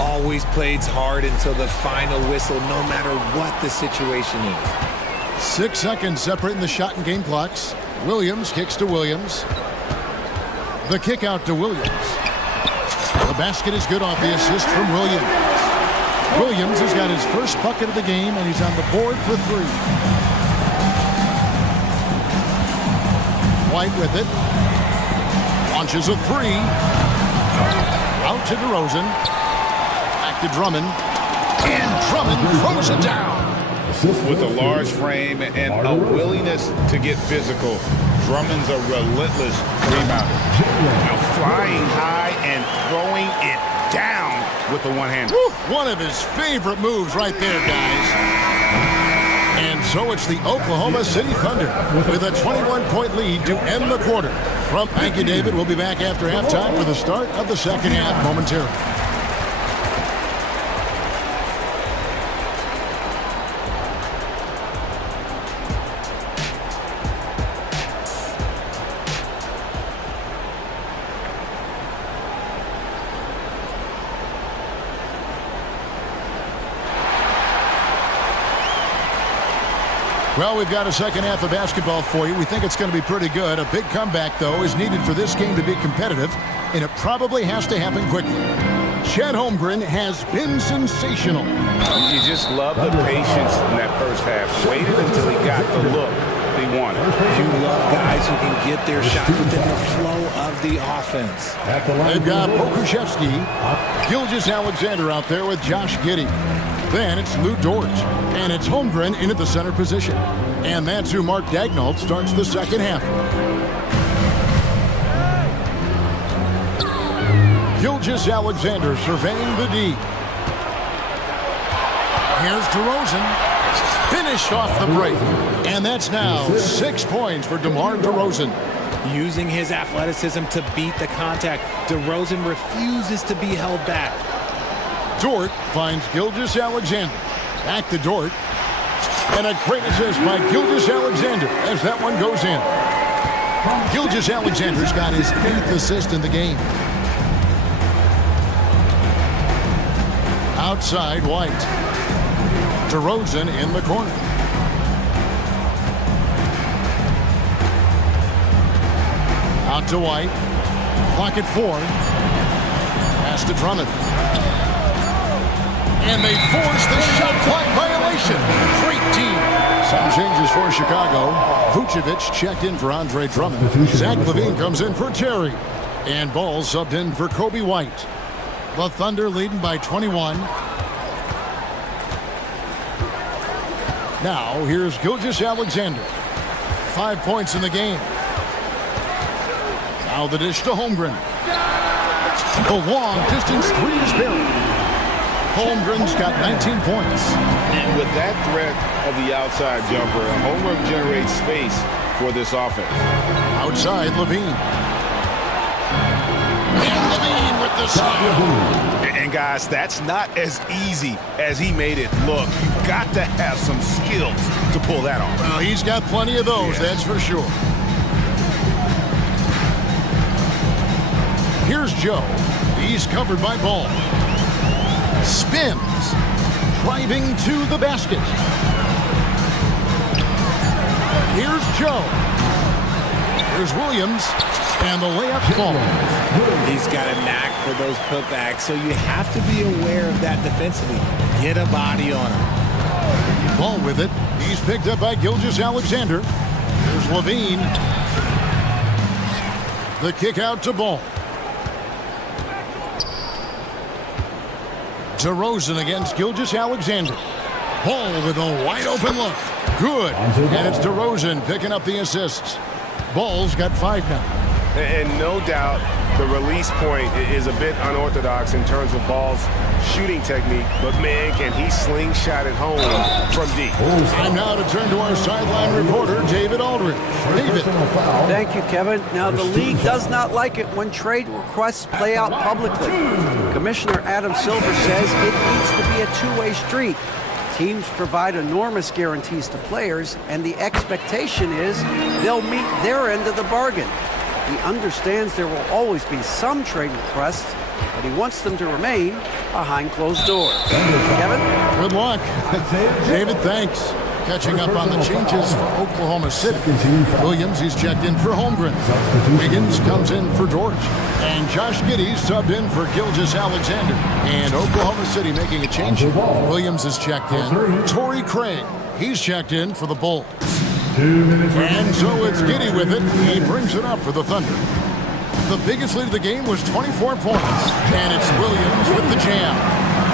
Always plays hard until the final whistle, no matter what the situation is. 6 seconds separating the shot and game clocks. Williams kicks to Williams. The kick out to Williams. The basket is good off the assist from Williams. Williams has got his first bucket of the game, and he's on the board for three. White with it. Launches a three. Out to DeRozan. Back to Drummond. And Drummond throws it down. With a large frame and a willingness to get physical, Drummond's a relentless rebounder. Now flying high and throwing it down with the one hand. One of his favorite moves right there, guys. And so it's the Oklahoma City Thunder with a 21-point lead to end the quarter. Thank you, David. We'll be back after halftime for the start of the second half momentarily. Well, we've got a second half of basketball for you. We think it's going to be pretty good. A big comeback, though, is needed for this game to be competitive, and it probably has to happen quickly. Chet Holmgren has been sensational. You just love the patience in that first half. Waited until he got the look he wanted. You love guys who can get their shots within the flow of the offense. They've got Pokushevsky, Gilgeous-Alexander out there with Josh Giddey. Then it's Lou Dort, and it's Holmgren in at the center position. And that's who Mark Daignault starts the second half. Gilgeous-Alexander surveying the D. Here's DeRozan. Finished off the break. And that's now 6 points for DeMar DeRozan. using his athleticism to beat the contact. DeRozan refuses to be held back. Dort finds Gilgeous-Alexander. Back to Dort. And a great assist by Gilgeous-Alexander as that one goes in. Gilgeous-Alexander's got his 8th assist in the game. Outside White. DeRozan in the corner. Out to White. Clock at 4. Pass to Drummond. And they force the shot clock violation. Great team. Some changes for Chicago. Vucevic checked in for Andre Drummond. Zach LaVine comes in for Terry. And Ball subbed in for Kobe White. The Thunder leading by 21. Now, here's Gilgeous-Alexander. 5 points in the game. Now the dish to Holmgren. The long distance three is buried. Holmgren's got 19 points. And with that threat of the outside jumper, Holmgren generates space for this offense. Outside LaVine. And LaVine with the slam. And guys, that's not as easy as he made it look. You've got to have some skills to pull that off. Well, he's got plenty of those, that's for sure. Here's Joe. He's covered by Ball. Spins. Driving to the basket. Here's Joe. Here's Williams. And the layup falls. He's got a knack for those putbacks, so you have to be aware of that defensively. Get a body on him. Ball with it. He's picked up by Gilgeous-Alexander. Here's LaVine. The kick out to Ball. DeRozan against Gilgeous-Alexander. Ball with a wide open look. Good. And it's DeRozan picking up the assists. Ball's got 5 now. And no doubt the release point is a bit unorthodox in terms of Ball's shooting technique, but man, can he slingshot it home from deep. And now to turn to our sideline reporter, David Aldridge. David. Thank you, Kevin. Now, the league does not like it when trade requests play out publicly. Commissioner Adam Silver says it needs to be a two-way street. Teams provide enormous guarantees to players, and the expectation is they'll meet their end of the bargain. He understands there will always be some trade requests, but he wants them to remain behind closed doors. Kevin? Good luck. David, thanks. Catching up on the changes for Oklahoma City. Williams, he's checked in for Holmgren. Wiggins comes in for George. And Josh Giddey subbed in for Gilgeous-Alexander. And Oklahoma City making a change. Williams is checked in. Torrey Craig, he's checked in for the Bulls. And so it's Giddey with it. He brings it up for the Thunder. The biggest lead of the game was 24 points. And it's Williams with the jam.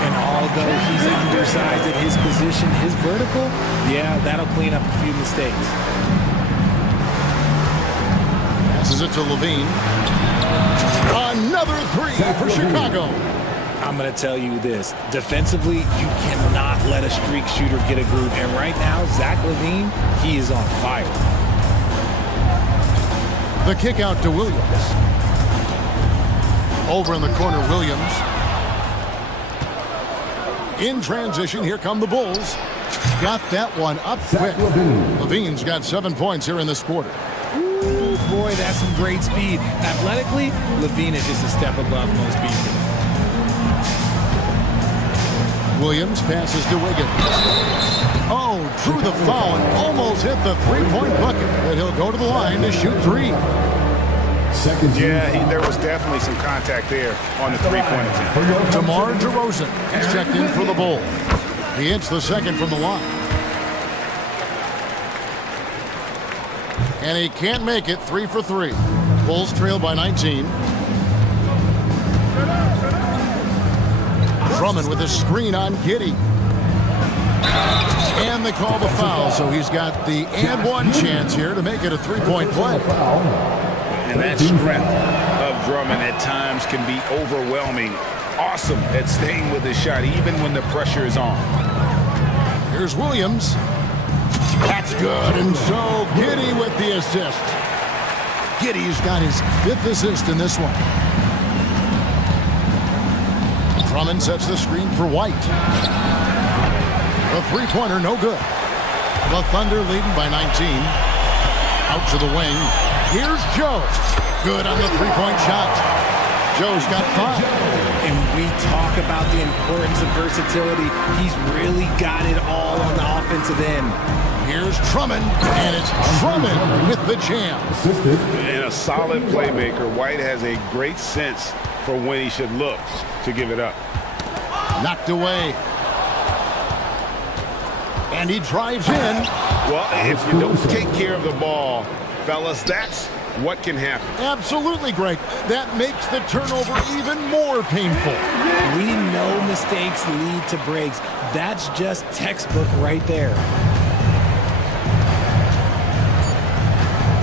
And although he's undersized at his position, his vertical, yeah, that'll clean up a few mistakes. Passes it to LaVine. Another three for Chicago. I'm going to tell you this. Defensively, you cannot let a streak shooter get a groove. And right now, Zach LaVine, he is on fire. The kick out to Williams. Over in the corner, Williams. In transition, here come the Bulls. Got that one up quick. LaVine's got 7 points here in this quarter. Ooh, boy, that's some great speed. Athletically, LaVine is just a step above most people. Williams passes to Wiggins. Oh, drew the foul and almost hit the three-point bucket. But he'll go to the line to shoot three. Yeah, there was definitely some contact there on the three-point attempt. DeMar DeRozan is checked in for the Bulls. He hits the second from the line. And he can't make it. 3 for 3. Bulls trail by 19. Drummond with a screen on Giddey. And they call the foul, so he's got the and one chance here to make it a three-point play. And that strength of Drummond at times can be overwhelming. Awesome at staying with his shot, even when the pressure is on. Here's Williams. That's good, and so Giddey with the assist. Giddey's got his 5th assist in this one. Drummond sets the screen for White. The three-pointer, no good. The Thunder leading by 19. Out to the wing. Here's Joe. Good on the three-point shot. Joe's got 5. And we talk about the importance of versatility. He's really got it all on the offensive end. Here's Drummond, and it's Drummond with the jam. And a solid playmaker. White has a great sense for when he should look to give it up. Knocked away. And he drives in. Well, if you don't take care of the ball, fellas, that's what can happen. Absolutely, Greg. That makes the turnover even more painful. We know mistakes lead to breaks. That's just textbook right there.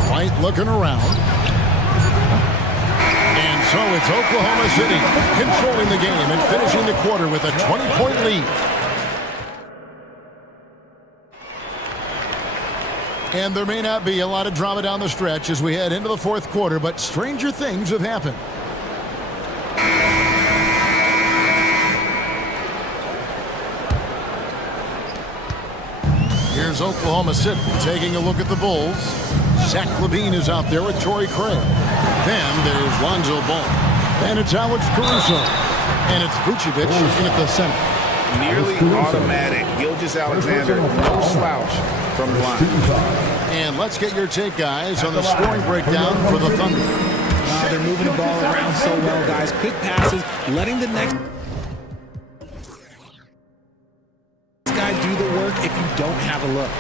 White looking around. And so it's Oklahoma City controlling the game and finishing the quarter with a 20-point lead. And there may not be a lot of drama down the stretch as we head into the fourth quarter, but stranger things have happened. Here's Oklahoma City taking a look at the Bulls. Zach LaVine is out there with Torrey Craig. Then there's Lonzo Ball. And it's Alex Caruso. And it's Vucevic in at the center. Nearly automatic. Gilgeous-Alexander, no slouch from the line. And let's get your take, guys, on the scoring breakdown for the Thunder. They're moving the ball around so well, guys. Quick passes, letting the next guy do the work if you don't have a look.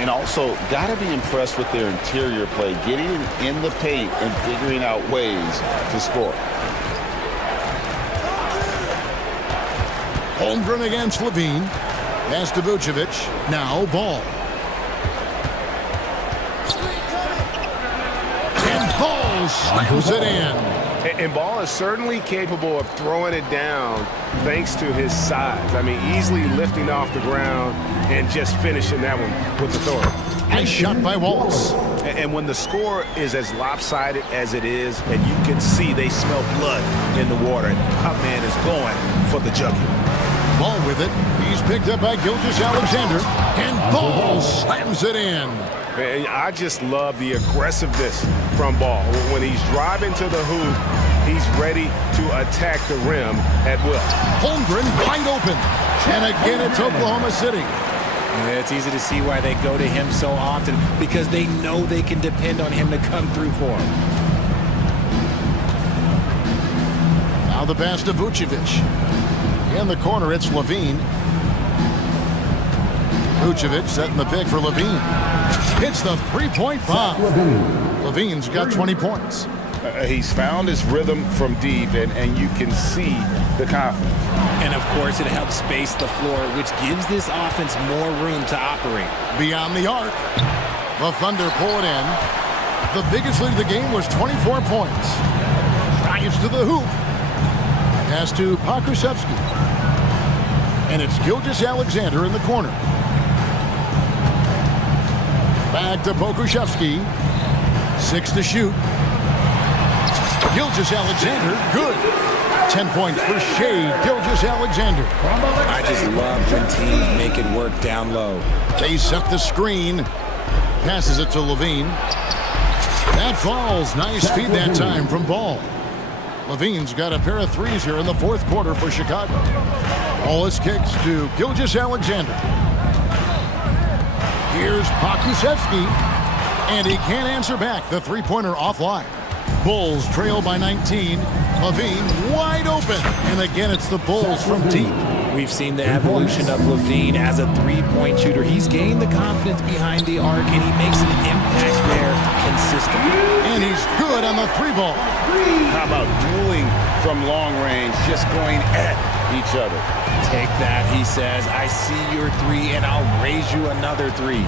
And also, got to be impressed with their interior play, getting in the paint and figuring out ways to score. Holmgren against LaVine. Pass to Vucevic. Now Ball. And Ball slams it in. And Ball is certainly capable of throwing it down thanks to his size. I mean, easily lifting off the ground and just finishing that one with authority. Nice shot by Wallace. And when the score is as lopsided as it is, and you can see they smell blood in the water, and the man is going for the jugular. Ball with it. He's picked up by Gilgeous-Alexander. And Ball slams it in. And I just love the aggressiveness from Ball. When he's driving to the hoop, he's ready to attack the rim at will. Holmgren wide open. And again, it's Oklahoma City. It's easy to see why they go to him so often, because they know they can depend on him to come through for them. Now the pass to Vucevic. In the corner, it's LaVine. Vucevic setting the pick for LaVine. Hits the three-point bomb. LaVine's got 20 points. He's found his rhythm from deep, and you can see the confidence. And, of course, it helps space the floor, which gives this offense more room to operate. Beyond the arc. The Thunder pull it in. The biggest lead of the game was 24 points. Drives to the hoop. Pass to Pokusevski. And it's Gilgeous-Alexander in the corner. Back to Pokusevski. 6 to shoot. Gilgeous-Alexander, good. 10 points for Shea Gilgeous-Alexander. I just love when teams make it work down low. They set the screen. Passes it to LaVine. That falls. Nice feed that time from Ball. LaVine's got a pair of threes here in the fourth quarter for Chicago. All his kicks to Gilgeous-Alexander. Here's Pokusevski. And he can't answer back. The three-pointer offline. Bulls trail by 19. LaVine wide open. And again, it's the Bulls from deep. We've seen the evolution of LaVine as a three-point shooter. He's gained the confidence behind the arc, and he makes an impact there consistently. And he's good on the three ball. How about dueling from long range, just going at each other? Take that, he says. I see your three, and I'll raise you another three.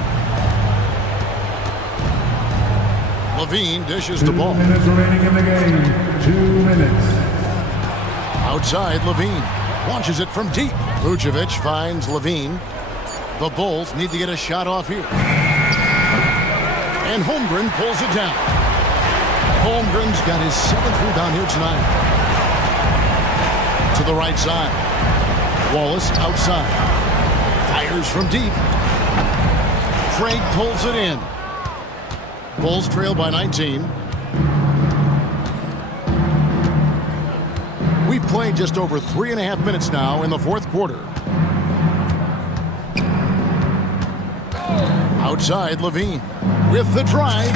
LaVine dishes the ball. 2 minutes remaining in the game. 2 minutes. Outside, LaVine launches it from deep. Vucevic finds LaVine. The Bulls need to get a shot off here. And Holmgren pulls it down. Holmgren's got his 7th rebound here tonight. To the right side. Wallace outside. Fires from deep. Craig pulls it in. Bulls trail by 19. We've played just over 3.5 minutes now in the fourth quarter. Outside, Levine with the drive,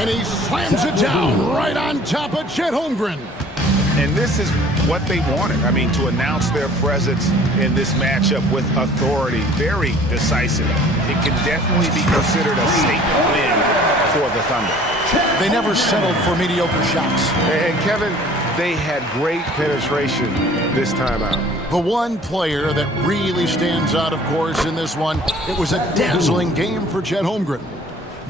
and he slams it down right on top of Chet Holmgren. And this is what they wanted. I mean, to announce their presence in this matchup with authority, very decisive. It can definitely be considered a statement win for the Thunder. They never settled for mediocre shots. And Kevin, they had great penetration this time out. The one player that really stands out, of course, in this one, it was a dazzling game for Chet Holmgren.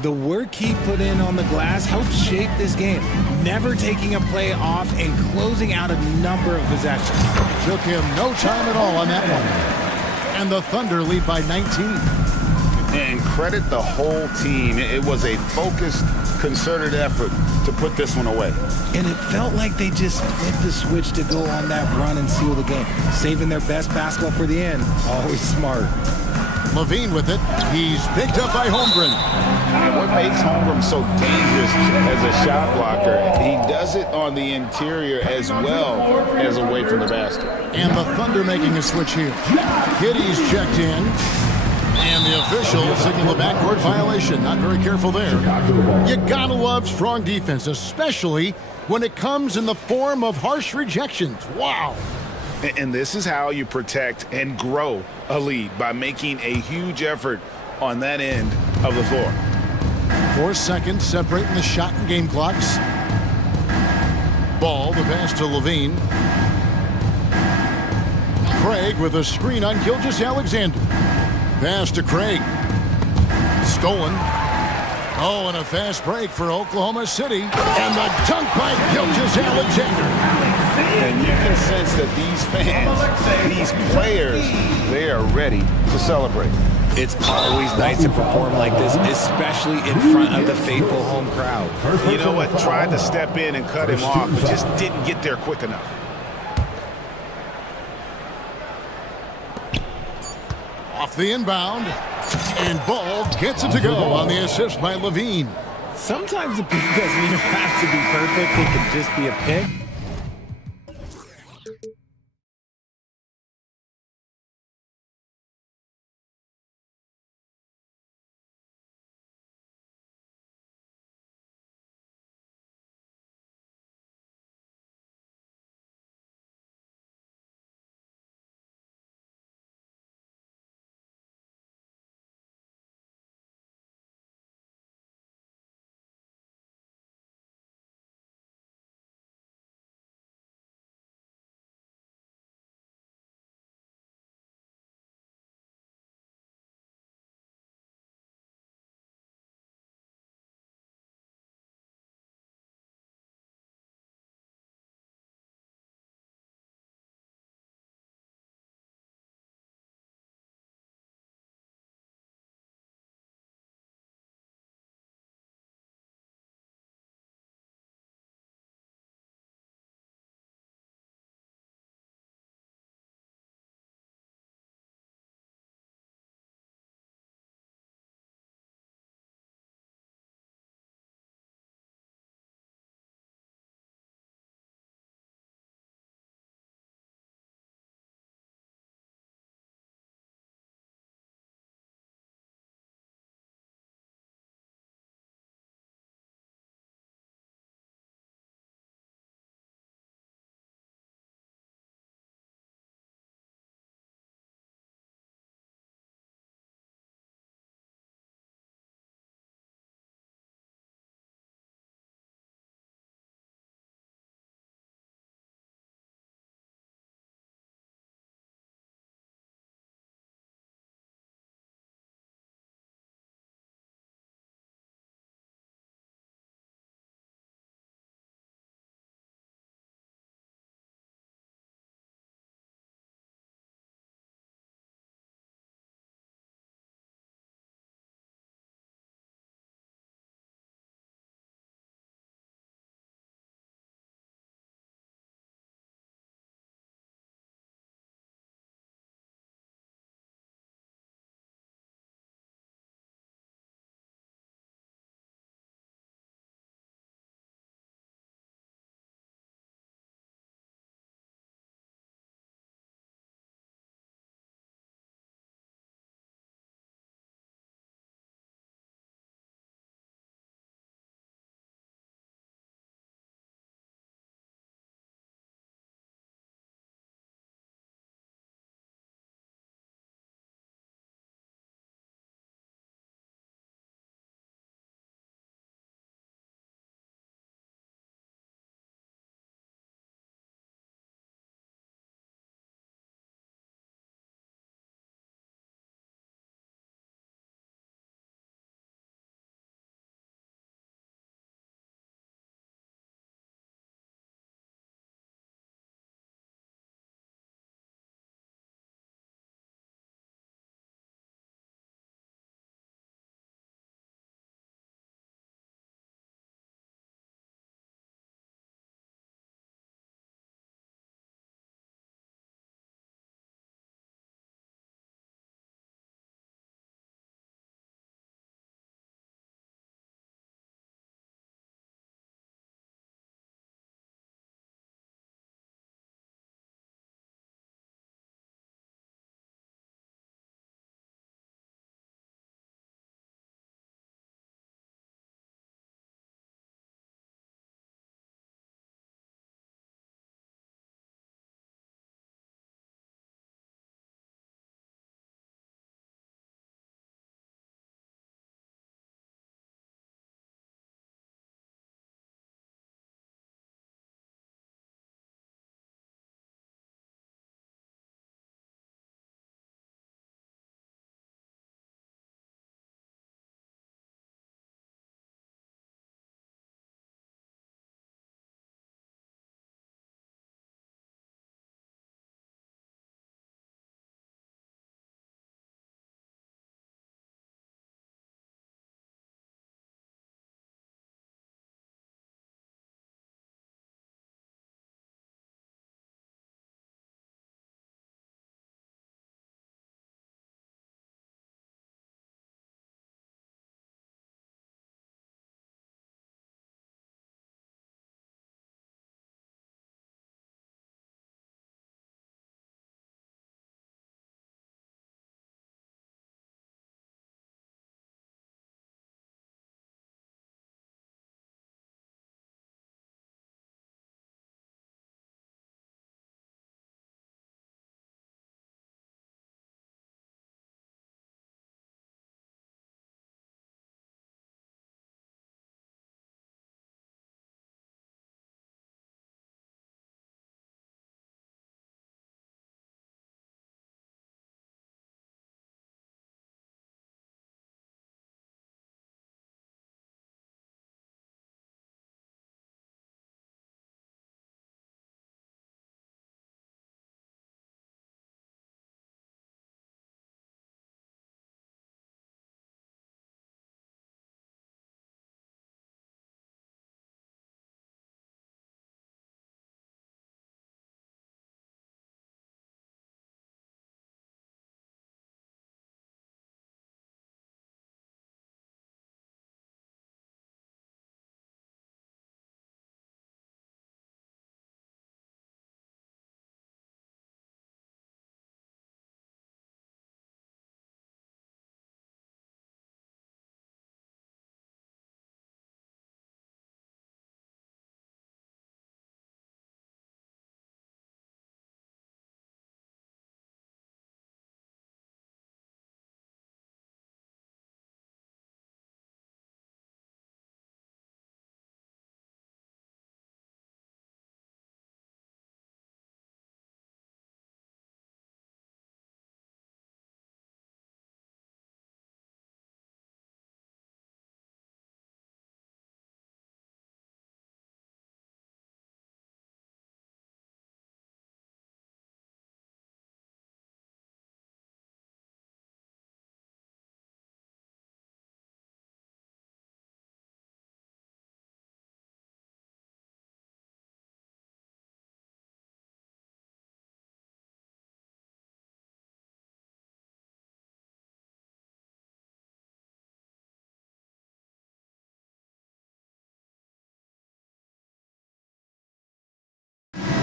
The work he put in on the glass helped shape this game, never taking a play off and closing out a number of possessions. Took him no time at all on that one. And the Thunder lead by 19. And credit the whole team. It was a focused, concerted effort to put this one away. And it felt like they just flipped the switch to go on that run and seal the game. Saving their best basketball for the end. Always smart. Levine with it. He's picked up by Holmgren. And what makes Holmgren so dangerous as a shot blocker, he does it on the interior as well as away from the basket. And the Thunder making a switch here. Giddy's checked in. And the official signal a backcourt violation. Not very careful there. You gotta love strong defense, especially when it comes in the form of harsh rejections. Wow. And this is how you protect and grow a lead, by making a huge effort on that end of the floor. 4 seconds separating the shot and game clocks. Ball, the pass to Levine. Craig with a screen on Gilgeous-Alexander. Pass to Craig. Stolen. Oh, and a fast break for Oklahoma City. And the dunk by Gilgeous-Alexander. And you can sense that these fans, these players, they are ready to celebrate. It's always nice to perform like this, especially in front of the faithful home crowd. You know what? Tried to step in and cut him off, but just didn't get there quick enough. Off the inbound. And Ball gets it to go on the assist by Levine. Sometimes the pick doesn't even have to be perfect. It can just be a pick.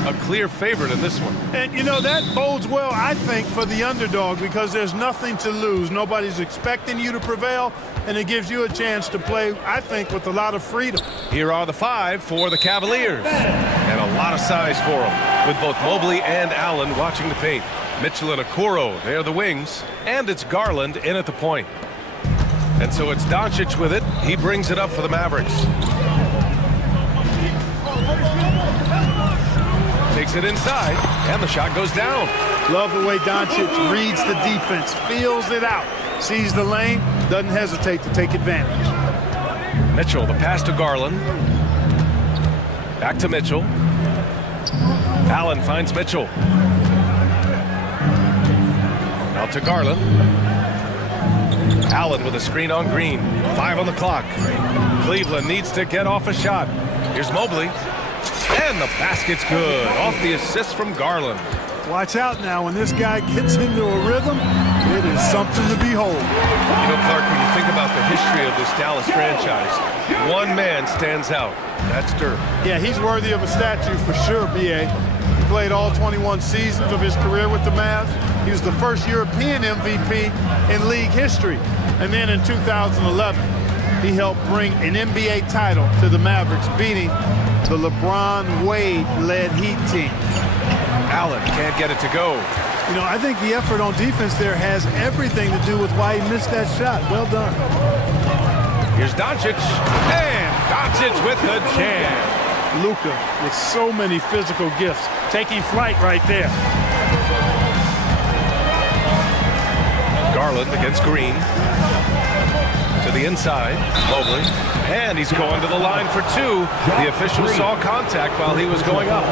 a clear favorite in this one. And, you know, that bodes well, I think, for the underdog because there's nothing to lose. Nobody's expecting you to prevail, and it gives you a chance to play, I think, with a lot of freedom. Here are the 5 for the Cavaliers. And a lot of size for them, with both Mobley and Allen watching the paint. Mitchell and Okoro, they're the wings. And it's Garland in at the point. And so it's Doncic with it. He brings it up for the Mavericks. Takes it inside, and the shot goes down. Love the way Doncic reads the defense, feels it out, sees the lane, doesn't hesitate to take advantage. Mitchell, the pass to Garland. Back to Mitchell. Allen finds Mitchell. Now to Garland. Allen with a screen on Green. 5 on the clock. Cleveland needs to get off a shot. Here's Mobley. And the basket's good. Off the assist from Garland. Watch out now. When this guy gets into a rhythm, it is something to behold. You know, Clark, when you think about the history of this Dallas franchise, one man stands out. That's Dirk. Yeah, he's worthy of a statue for sure, B.A. He played all 21 seasons of his career with the Mavs. He was the first European MVP in league history. And then in 2011, he helped bring an NBA title to the Mavericks, beating the LeBron Wade-led Heat team. Allen can't get it to go. You know, I think the effort on defense there has everything to do with why he missed that shot. Well done. Here's Doncic. And Doncic with the jam. Luka with so many physical gifts, taking flight right there. Garland against Green. To the inside, Mobley. And he's going to the line for 2. The official saw contact while he was going up.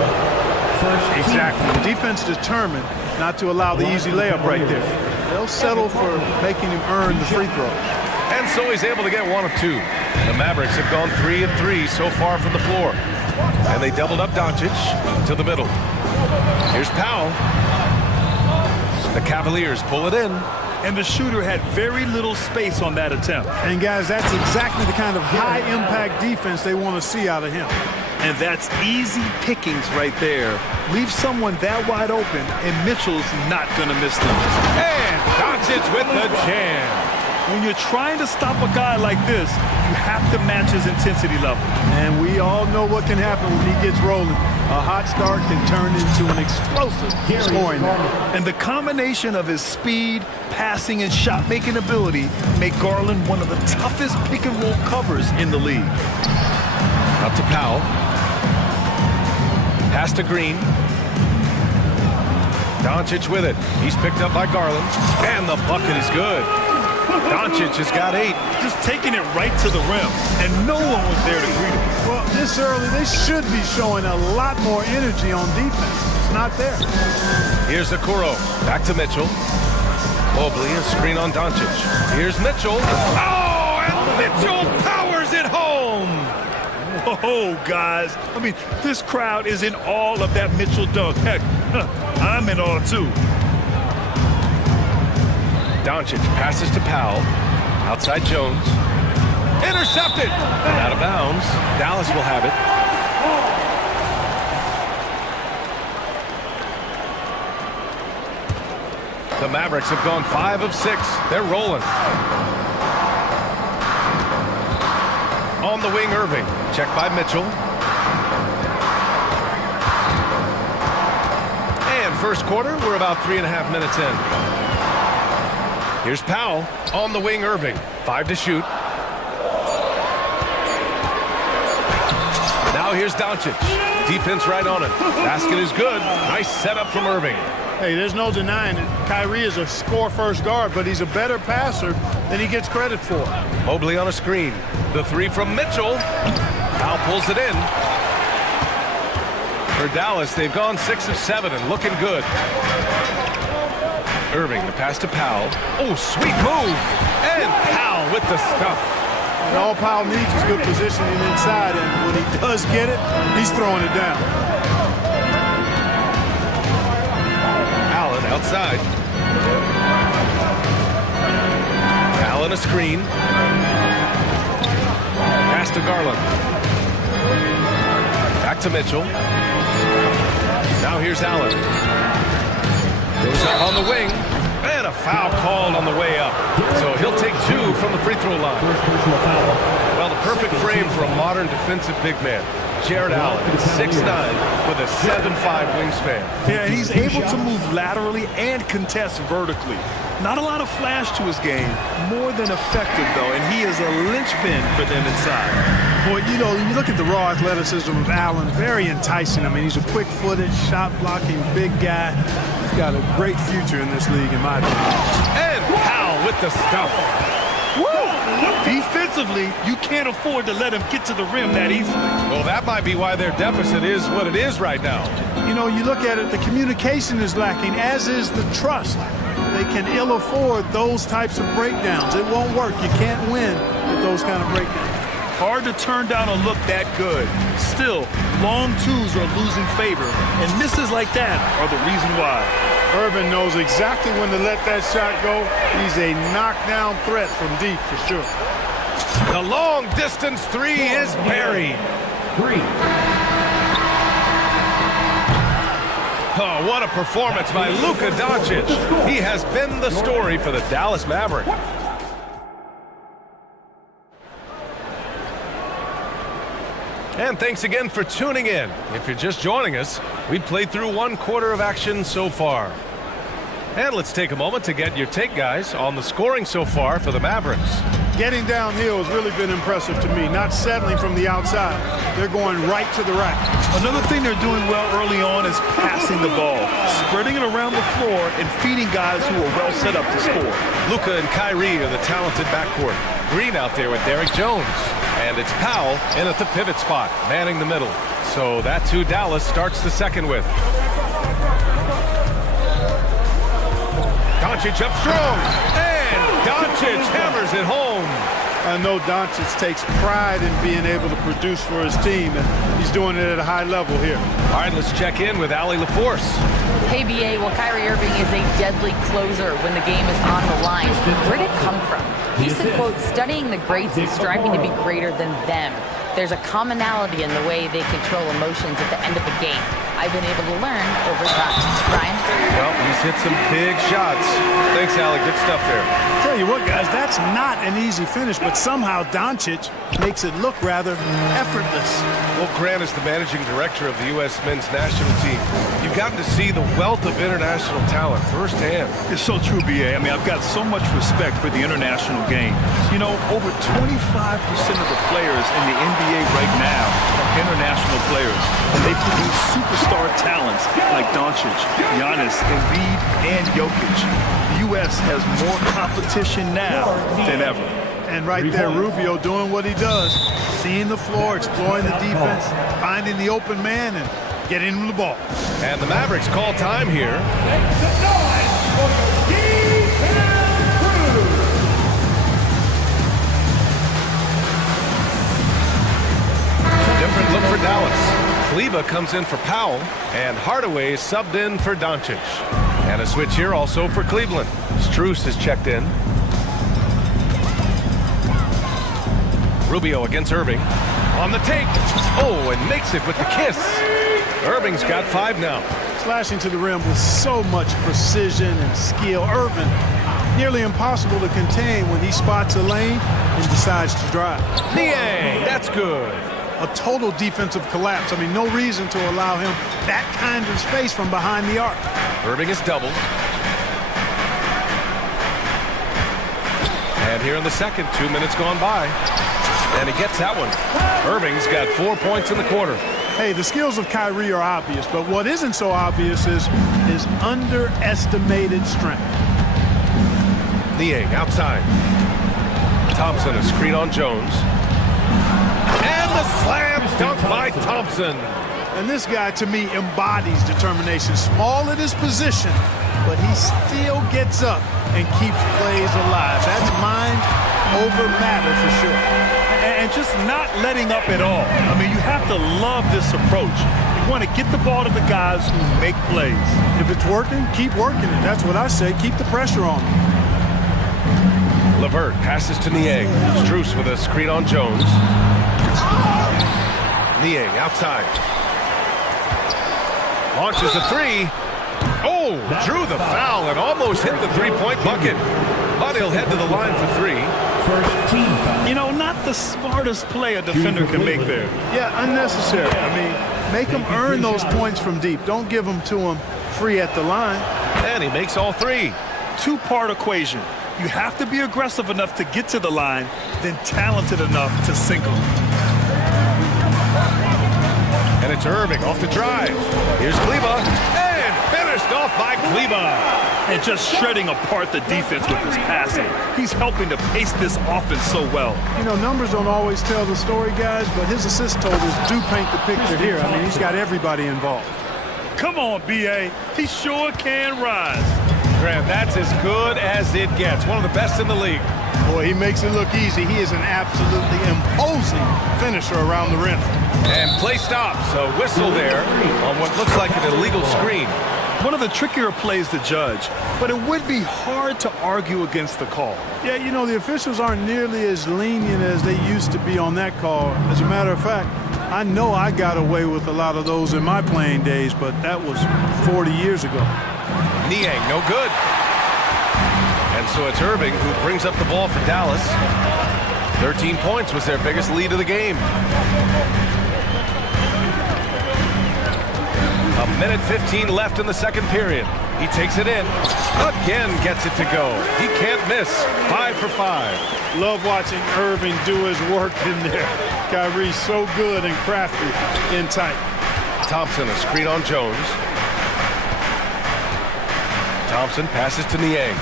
Exactly. The defense determined not to allow the easy layup right there. They'll settle for making him earn the free throws. And so he's able to get 1 of 2. The Mavericks have gone 3 of 3 so far from the floor. And they doubled up Doncic to the middle. Here's Powell. The Cavaliers pull it in. And the shooter had very little space on that attempt. And guys, that's exactly the kind of high-impact defense they want to see out of him. And that's easy pickings right there. Leave someone that wide open, and Mitchell's not going to miss them. And Doncic with the jam. When you're trying to stop a guy like this, you have to match his intensity level. And we all know what can happen when he gets rolling. A hot start can turn into an explosive scoring. And the combination of his speed, passing, and shot-making ability make Garland one of the toughest pick-and-roll covers in the league. Up to Powell. Pass to Green. Doncic with it. He's picked up by Garland. And the bucket is good. Doncic has got 8. Just taking it right to the rim, and no one was there to greet him. Well, this early, they should be showing a lot more energy on defense. It's not there. Here's Okoro. Back to Mitchell. Mobley, a screen on Doncic. Here's Mitchell. Oh, and Mitchell powers it home. Oh, guys. I mean, this crowd is in awe of that Mitchell dunk. Heck, I'm in awe, too. Doncic passes to Powell. Outside Jones. Intercepted. And out of bounds. Dallas will have it. The Mavericks have gone 5 of 6. They're rolling. On the wing, Irving. Checked by Mitchell. And first quarter, we're about 3.5 minutes in. Here's Powell. On the wing, Irving. 5 to shoot. Now here's Doncic. Defense right on it. Basket is good. Nice setup from Irving. Hey, there's no denying it. Kyrie is a score-first guard, but he's a better passer than he gets credit for. Mobley on a screen. The 3 from Mitchell. Powell pulls it in. For Dallas, they've gone 6 of 7 and looking good. Irving, the pass to Powell. Oh, sweet move. And Powell with the stuff. And all Powell needs is good positioning inside, and when he does get it, he's throwing it down. Allen outside. Allen a screen. Pass to Garland. Back to Mitchell. Now here's Allen. Goes up on the wing. And a foul called on the way up. So he'll take 2 from the free throw line. Well, the perfect frame for a modern defensive big man. Jared Allen, 6'9", with a 7'5" wingspan. Yeah, and he's able to move laterally and contest vertically. Not a lot of flash to his game, more than effective, though, and he is a linchpin for them inside. Boy, you know, you look at the raw athleticism of Allen, very enticing. I mean, he's a quick-footed, shot-blocking, big guy. He's got a great future in this league, in my opinion. And Powell with the stuff. Woo! Defensively, you can't afford to let him get to the rim that easily. Well, that might be why their deficit is what it is right now. You know, you look at it, the communication is lacking, as is the trust. They can ill afford those types of breakdowns. It won't work. You can't win with those kind of breakdowns. Hard to turn down a look that good. Still, long twos are losing favor, and misses like that are the reason why. Irvin knows exactly when to let that shot go. He's a knockdown threat from deep for sure. The long distance 3 is buried. 3. Oh, what a performance by Luka Doncic. He has been the story for the Dallas Mavericks. And thanks again for tuning in. If you're just joining us, we played through 1 quarter of action so far. And let's take a moment to get your take, guys, on the scoring so far for the Mavericks. Getting downhill has really been impressive to me, not settling from the outside. They're going right to the rack. Another thing they're doing well early on is passing the ball, spreading it around the floor and feeding guys who are well set up to score. Luka and Kyrie are the talented backcourt. Green out there with Derek Jones. And it's Powell in at the pivot spot, manning the middle. So that's who Dallas starts the second with. Doncic up strong, and Doncic hammers it home. I know Doncic takes pride in being able to produce for his team, and he's doing it at a high level here. All right, let's check in with Allie LaForce. Hey, BA, well, Kyrie Irving is a deadly closer when the game is on the line. Where did it come from? He said, quote, studying the greats and striving to be greater than them. There's a commonality in the way they control emotions at the end of the game. I've been able to learn over time. Ryan? Well, he's hit some big shots. Thanks, Allie. Good stuff there. Tell you what, guys, that's not an easy finish, but somehow Doncic makes it look rather effortless. Well, Grant is the managing director of the U.S. men's national team. You've gotten to see the wealth of international talent firsthand. It's so true, BA. I mean, I've got so much respect for the international game. You know, over 25% of the players in the NBA right now are international players, and they produce superstar talents like Doncic, Giannis, Embiid, and Jokic. The U.S. has more competition now than ever. And right there, Rubio doing what he does, seeing the floor, exploring the defense, finding the open man, and getting him the ball. And the Mavericks call time here. Different look for Dallas. Kleba comes in for Powell, and Hardaway subbed in for Doncic. And a switch here also for Cleveland. Strus is checked in. Rubio against Irving. On the take. Oh, and makes it with the kiss. Irving's got 5 now. Slashing to the rim with so much precision and skill. Irving, nearly impossible to contain when he spots a lane and decides to drive. Niang, that's good. A total defensive collapse. I mean, no reason to allow him that kind of space from behind the arc. Irving is doubled. And here in the second, 2 minutes gone by. And he gets that one. Irving's got 4 points in the quarter. Hey, the skills of Kyrie are obvious, but what isn't so obvious is his underestimated strength. Niang outside. Thompson a screen on Jones. And the slam dunk by Thompson. And this guy, to me, embodies determination. Small at his position, but he still gets up and keeps plays alive. That's mind over matter for sure. And just not letting up at all. I mean, you have to love this approach. You want to get the ball to the guys who make plays. If it's working, keep working it. That's what I say. Keep the pressure on him. LeVert passes to Niang. Strus with a screen on Jones. Niang outside. Launches a three. Oh, drew the foul and almost hit the three-point bucket. But he'll head to the line for three. First team foul. You know, not the smartest play a defender can make there. Yeah, unnecessary. I mean, make him earn those points from deep. Don't give them to him free at the line. And he makes all three. Two-part equation. You have to be aggressive enough to get to the line, then talented enough to sink them. And it's Irving off the drive. Here's Kleba. And finished off by Kleba. And just shredding apart the defense with his passing. He's helping to pace this offense so well. You know, numbers don't always tell the story, guys, but his assist totals do paint the picture here. I mean, he's got everybody involved. Come on, B.A. He sure can rise. Graham, that's as good as it gets. One of the best in the league. Boy, he makes it look easy. He is an absolutely imposing finisher around the rim. And play stops. A whistle there on what looks like an illegal screen. One of the trickier plays to judge, but it would be hard to argue against the call. Yeah, you know, the officials aren't nearly as lenient as they used to be on that call. As a matter of fact, I know I got away with a lot of those in my playing days, but that was 40 years ago. Niang, no good. And so it's Irving who brings up the ball for Dallas. 13 points was their biggest lead of the game. A minute 15 left in the second period. He takes it in. Again gets it to go. He can't miss. 5 for 5. Love watching Irving do his work in there. Kyrie's so good and crafty in tight. Thompson, a screen on Jones. Thompson passes to Niang.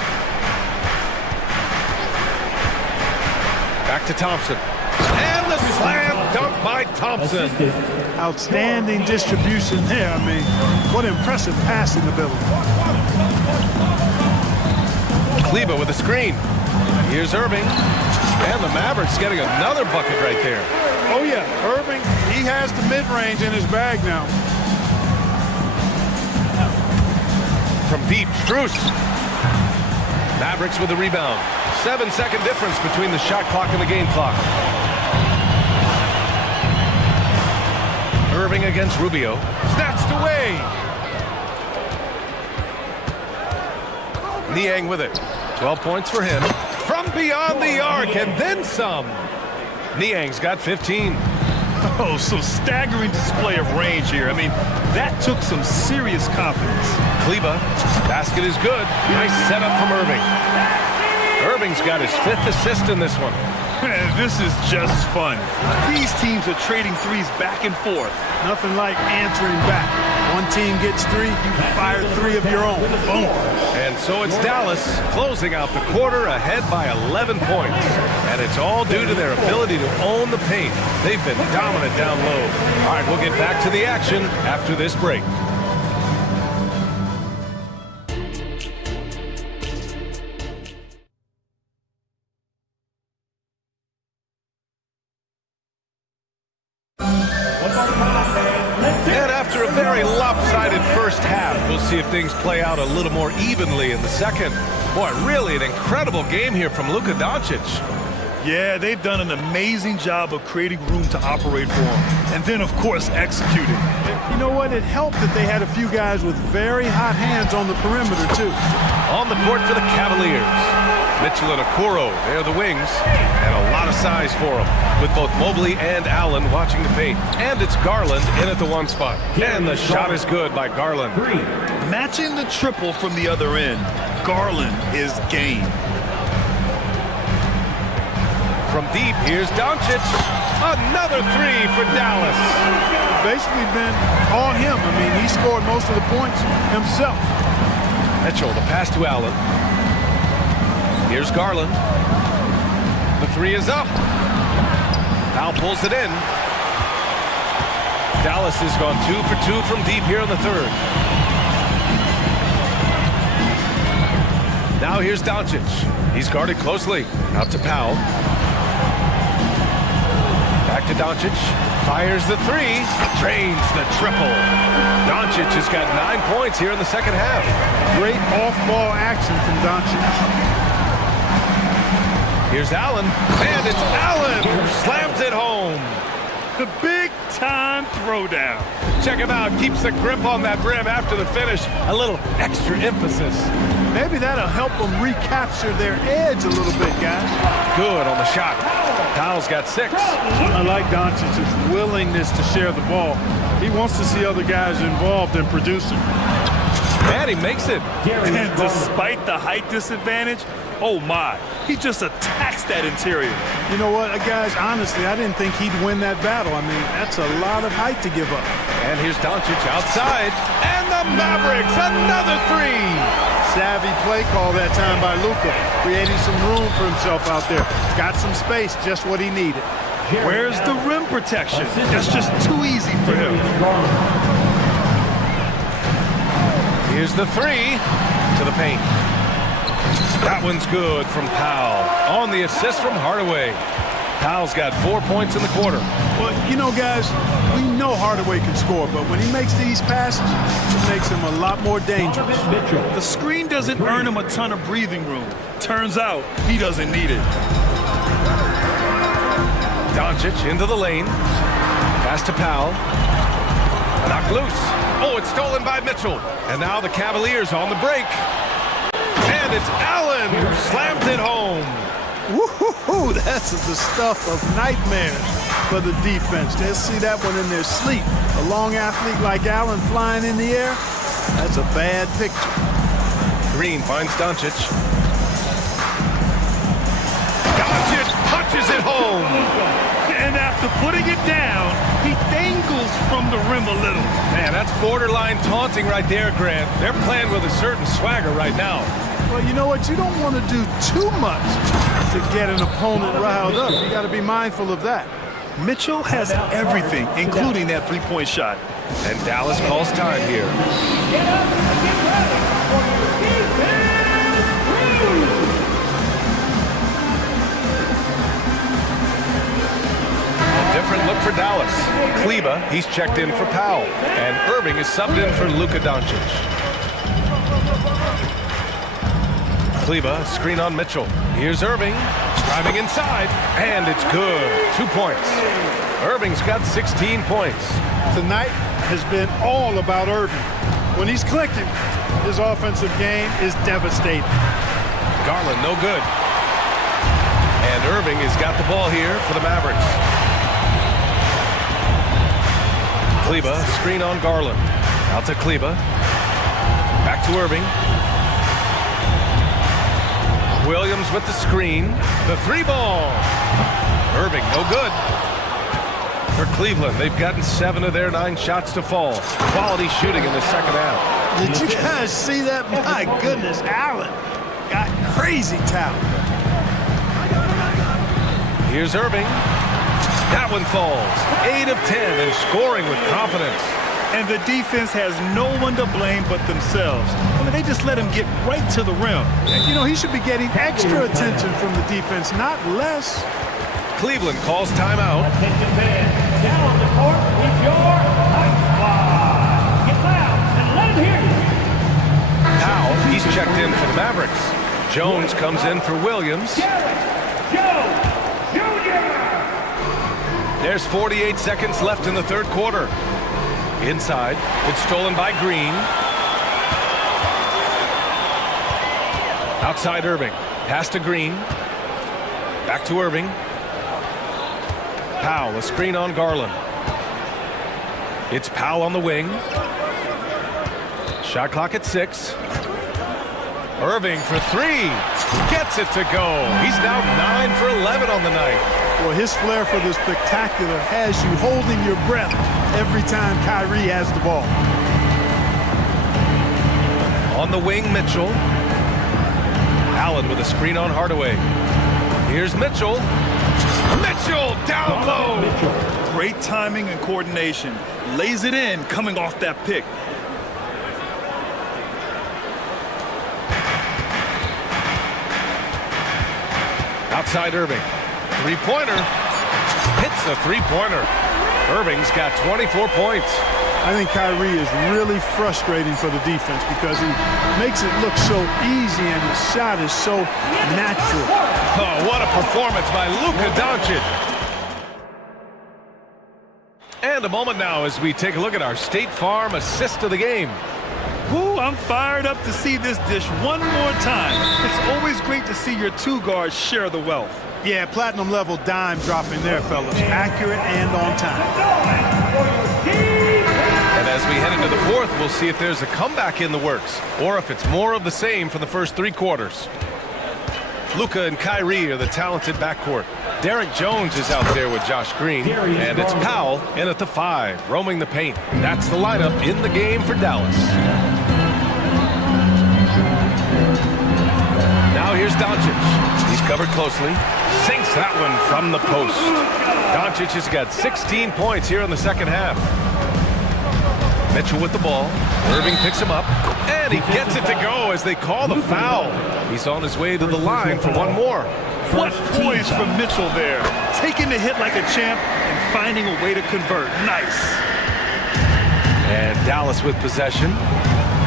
Back to Thompson. And the slam dunk by Thompson. Outstanding distribution there. I mean, what impressive passing ability. Kleba with a screen. Here's Irving. And the Mavericks getting another bucket right there. Oh, yeah. Irving, he has the mid-range in his bag now. From deep, Strus. Mavericks with the rebound. 7-second difference between the shot clock and the game clock. Irving against Rubio. Snatched away. Niang with it. 12 points for him. From beyond the arc and then some. Niang's got 15. Oh, some staggering display of range here. I mean, that took some serious confidence. Kleba, basket is good. Nice setup from Irving. Irving's got his 5th assist in this one. This is just fun. These teams are trading threes back and forth. Nothing like answering back. One team gets 3, you fire 3 of your own. Boom. And so it's Dallas closing out the quarter ahead by 11 points. And it's all due to their ability to own the paint. They've been dominant down low. All right, we'll get back to the action after this break. And after a very lopsided first half, we'll see if things play out a little more evenly in the second. Boy, really an incredible game here from Luka Doncic. Yeah, they've done an amazing job of creating room to operate for him. And then, of course, executing. You know what? It helped that they had a few guys with very hot hands on the perimeter, too. On the court for the Cavaliers. Mitchell and Okoro, they're the wings. And a lot of size for them, with both Mobley and Allen watching the paint. And it's Garland in at the 1 spot. And the shot is good by Garland. Matching the triple from the other end, Garland is game. From deep, here's Doncic. Another 3 for Dallas. Basically been all him. I mean, he scored most of the points himself. Mitchell, the pass to Allen. Here's Garland. The 3 is up. Powell pulls it in. Dallas has gone 2 for 2 from deep here in the third. Now here's Doncic. He's guarded closely. Out to Powell. Back to Doncic. Fires the 3. Drains the triple. Doncic has got 9 points here in the second half. Great off-ball action from Doncic. Here's Allen, and it's Allen who slams it home. Big-time throwdown. Check him out. Keeps the grip on that rim after the finish. A little extra emphasis. Maybe that'll help them recapture their edge a little bit, guys. Good on the shot. Powell's got 6. I like Doncic's willingness to share the ball. He wants to see other guys involved in producing. And he makes it. And despite the height disadvantage, oh my, he just attacks that interior. You know what, guys, honestly, I didn't think he'd win that battle. I mean, that's a lot of height to give up. And here's Doncic outside. And the Mavericks, another 3. Savvy play call that time by Luka, creating some room for himself out there. Got some space, just what he needed. Where's the rim protection? That's just too easy for him. Here's the 3 to the paint. That one's good from Powell. On the assist from Hardaway. Powell's got 4 points in the quarter. Well, you know, guys, we know Hardaway can score, but when he makes these passes, it makes him a lot more dangerous. The screen doesn't earn him a ton of breathing room. Turns out, he doesn't need it. Doncic into the lane. Pass to Powell. Knocked loose. Oh, it's stolen by Mitchell. And now the Cavaliers on the break. And it's Allen who slams it home. Woo-hoo-hoo, that's the stuff of nightmares for the defense. They'll see that one in their sleep. A long athlete like Allen flying in the air, that's a bad picture. Green finds Doncic. Doncic punches it home. And after putting it down, he dangles from the rim a little. Man, that's borderline taunting right there, Grant. They're playing with a certain swagger right now. Well, you know what? You don't want to do too much to get an opponent riled up. You got to be mindful of that. Mitchell has everything, including that three-point shot. And Dallas calls time here. A different look for Dallas. Kleba, he's checked in for Powell. And Irving is subbed in for Luka Doncic. Kleba, screen on Mitchell. Here's Irving, driving inside, and it's good. 2 points. Irving's got 16 points. Tonight has been all about Irving. When he's clicking, his offensive game is devastating. Garland, no good. And Irving has got the ball here for the Mavericks. Kleba, screen on Garland. Out to Kleba. Back to Irving. Williams with the screen. The 3-ball. Irving, no good. For Cleveland, they've gotten 7 of their 9 shots to fall. Quality shooting in the second half. Did you guys see that? My goodness, Allen got crazy talent. Here's Irving. That one falls. 8 of 10 and scoring with confidence. And the defense has no one to blame but themselves. I mean, they just let him get right to the rim. You know, he should be getting extra attention from the defense, not less. Cleveland calls timeout. Attention fans, down the court is your night squad. Get loud and let him hear you. Now he's checked in for the Mavericks. Jones comes in for Williams. There's 48 seconds left in the third quarter. Inside, it's stolen by Green. Outside Irving, pass to Green. Back to Irving. Powell, a screen on Garland. It's Powell on the wing. Shot clock at 6. Irving for 3. Gets it to go. He's now 9 for 11 on the night. Well, his flair for the spectacular has you holding your breath every time Kyrie has the ball. On the wing, Mitchell. Allen with a screen on Hardaway. Here's Mitchell. Mitchell down low. Great timing and coordination. Lays it in coming off that pick. Outside Irving. Three-pointer. Hits the three-pointer. Irving's got 24 points. I think Kyrie is really frustrating for the defense because he makes it look so easy and his shot is so natural. Oh, what a performance by Luka Doncic. And a moment now as we take a look at our State Farm assist of the game. Ooh, I'm fired up to see this dish one more time. It's always great to see your two guards share the wealth. Yeah, platinum level dime dropping there, fellas. Accurate and on time. And as we head into the fourth, we'll see if there's a comeback in the works or if it's more of the same for the first three quarters. Luka and Kyrie are the talented backcourt. Derek Jones is out there with Josh Green, and it's Powell in at the 5, roaming the paint. That's the lineup in the game for Dallas. Now here's Doncic. He's covered closely. Sinks that one from the post. Doncic has got 16 points here in the second half. Mitchell with the ball. Irving picks him up, and he gets it to go as they call the foul. He's on his way to the line for one more. What poise from Mitchell there. Taking the hit like a champ and finding a way to convert. Nice. And Dallas with possession.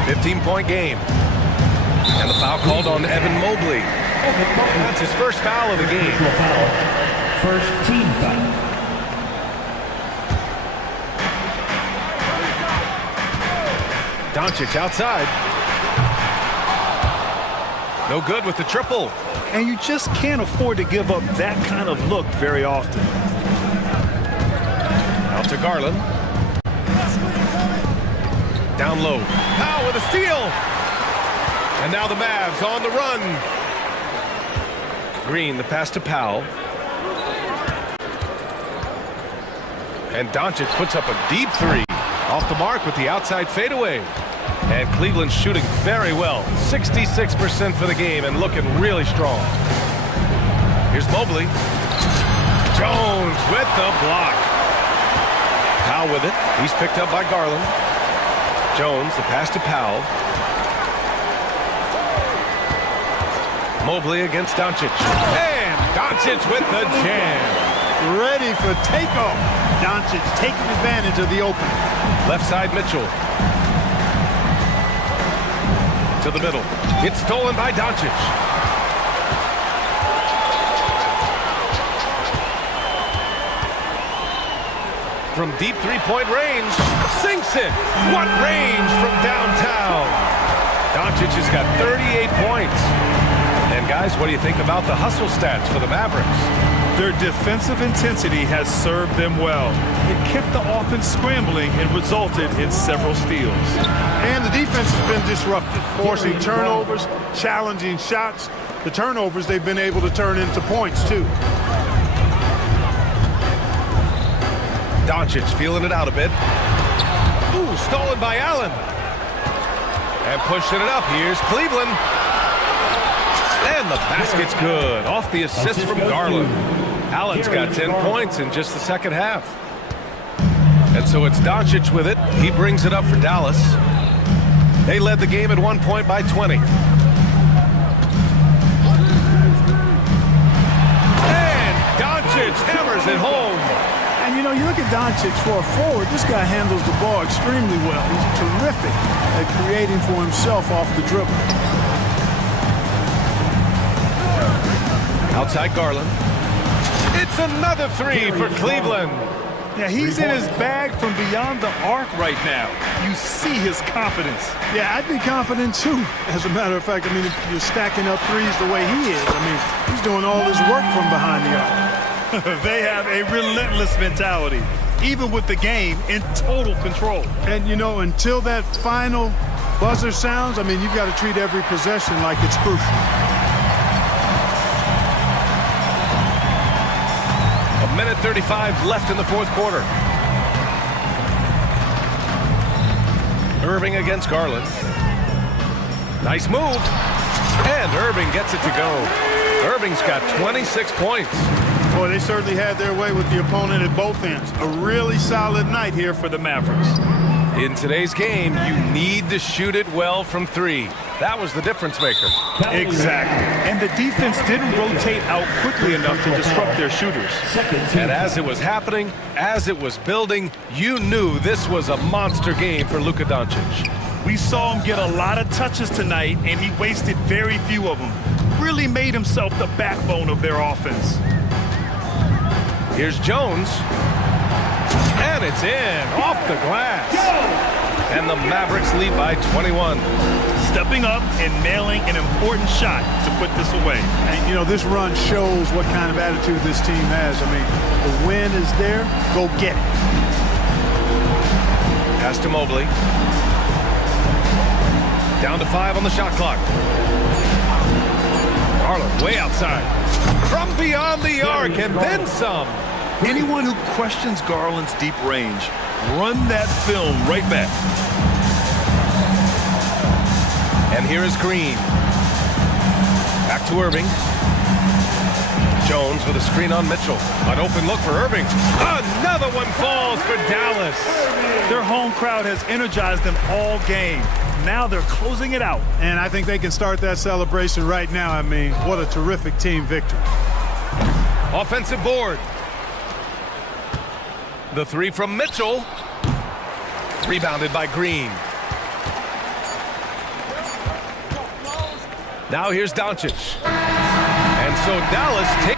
15-point game. And the foul called on Evan Mobley. That's his first foul of the game. First team foul. Doncic outside. No good with the triple. And you just can't afford to give up that kind of look very often. Out to Garland. Down low. Powell with a steal. And now the Mavs on the run. Green, the pass to Powell. And Doncic puts up a deep three. Off the mark with the outside fadeaway. And Cleveland shooting very well. 66% for the game and looking really strong. Here's Mobley. Jones with the block. Powell with it. He's picked up by Garland. Jones, the pass to Powell. Mobley against Doncic. And Doncic with the jam. Ready for takeoff. Doncic taking advantage of the opening. Left side Mitchell. To the middle. It's stolen by Doncic. From deep three-point range. Sinks it. What range from downtown. Doncic has got 38 points. And guys, what do you think about the hustle stats for the Mavericks? Their defensive intensity has served them well. It kept the offense scrambling and resulted in several steals. And the defense has been disrupted, forcing turnovers, challenging shots. The turnovers they've been able to turn into points, too. Doncic feeling it out a bit. Ooh, stolen by Allen. And pushing it up. Here's Cleveland. And the basket's good. Off the assist from Garland. Allen's got 10 points in just the second half. And so it's Doncic with it. He brings it up for Dallas. They led the game at 1 point by 20. And Doncic hammers it home. And, you know, you look at Doncic for a forward, this guy handles the ball extremely well. He's terrific at creating for himself off the dribble. Outside Garland. It's another three for Cleveland. Yeah, he's in his bag from beyond the arc right now. You see his confidence. Yeah, I'd be confident too. As a matter of fact, I mean, if you're stacking up threes the way he is, I mean, he's doing all his work from behind the arc. They have a relentless mentality, even with the game in total control. And, you know, until that final buzzer sounds, I mean, you've got to treat every possession like it's crucial. Minute 35 left in the fourth quarter. Irving against Garland. Nice move. And Irving gets it to go. Irving's got 26 points. Boy, they certainly had their way with the opponent at both ends. A really solid night here for the Mavericks. In today's game, you need to shoot it well from three. That was the difference maker. Exactly. And the defense didn't rotate out quickly enough to disrupt their shooters. And as it was happening, as it was building, you knew this was a monster game for Luka Doncic. We saw him get a lot of touches tonight, and he wasted very few of them. Really made himself the backbone of their offense. Here's Jones. And it's in, off the glass. And the Mavericks lead by 21. Stepping up and nailing an important shot to put this away. And, you know, this run shows what kind of attitude this team has. I mean, the win is there, go get it. Pass to Mobley. Down to 5 on the shot clock. Garland way outside. From beyond the arc and then some. Anyone who questions Garland's deep range, run that film right back. And here is Green. Back to Irving. Jones with a screen on Mitchell. An open look for Irving. Another one falls for Dallas. Their home crowd has energized them all game. Now they're closing it out. And I think they can start that celebration right now. I mean, what a terrific team victory. Offensive board. The three from Mitchell. Rebounded by Green. Now here's Doncic. And so Dallas takes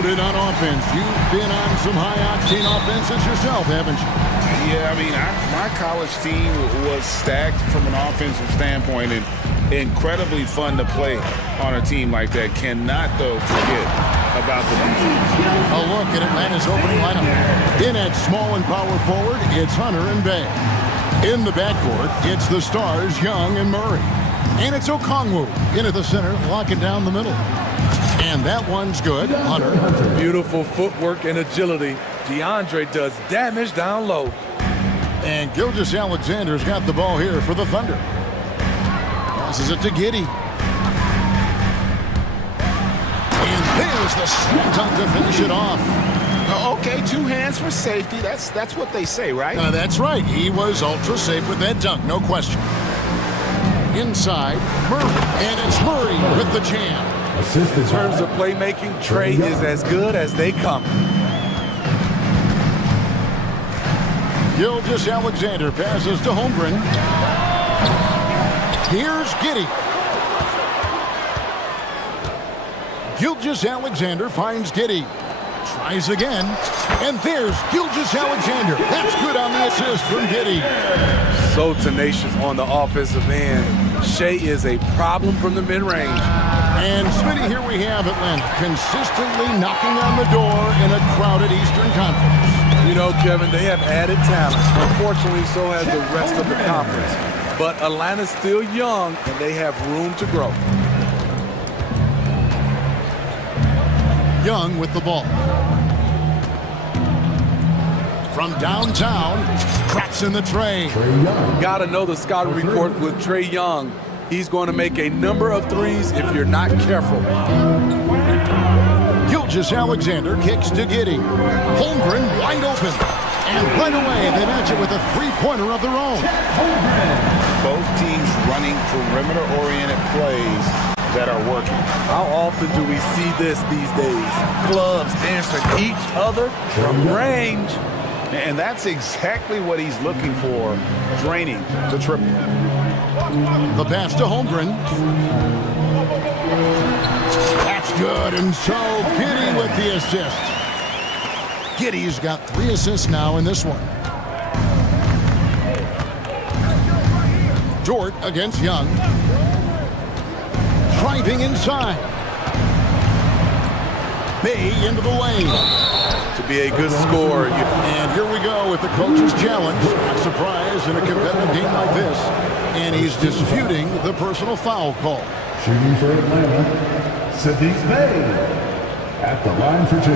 loaded on offense. You've been on some high-octane offenses yourself, haven't you? Yeah, I mean, my college team was stacked from an offensive standpoint and incredibly fun to play on a team like that. Cannot, though, forget about the defense. A look at Atlanta's opening lineup. In at small and power forward, it's Hunter and Bay. In the backcourt, it's the stars, Young and Murray. And it's Okongwu in at the center, locking down the middle. And that one's good, Hunter. Beautiful footwork and agility. DeAndre does damage down low. And Gilgeous-Alexander's got the ball here for the Thunder. Passes it to Giddey. And there's the slam dunk to finish it off. Okay, 2 hands for safety. That's what they say, right? That's right. He was ultra safe with that dunk, no question. Inside, Murray. And it's Murray with the jam. In terms of playmaking, Trey is as good as they come. Gilgeous-Alexander passes to Holmgren. Here's Giddey. Gilgeous-Alexander finds Giddey. Tries again. And there's Gilgeous-Alexander. That's good on the assist from Giddey. So tenacious on the offensive end. Shea is a problem from the mid-range. And Smitty, here we have Atlanta consistently knocking on the door in a crowded Eastern Conference. You know, Kevin, they have added talent. Unfortunately, so has the rest of the conference. But Atlanta's still young, and they have room to grow. Young with the ball. From downtown, cracks in the tray. Got to know the scouting report with Trey Young. He's going to make a number of threes if you're not careful. Gilgeous-Alexander kicks to Giddey. Holmgren wide open. And right away, they match it with a three-pointer of their own. Both teams running perimeter-oriented plays that are working. How often do we see this these days? Clubs answering each other from range. And that's exactly what he's looking for, draining the triple. The pass to Holmgren. That's good, and so Giddey with the assist. Giddey's got 3 assists now in this one. Jort against Young. Driving inside. Bay into the lane. To be a good scorer. And here we go with the coach's challenge. Not surprised in a competitive game like this. And he's disputing the personal foul call. Shooting for Atlanta, Sadiq Bay at the line for 2.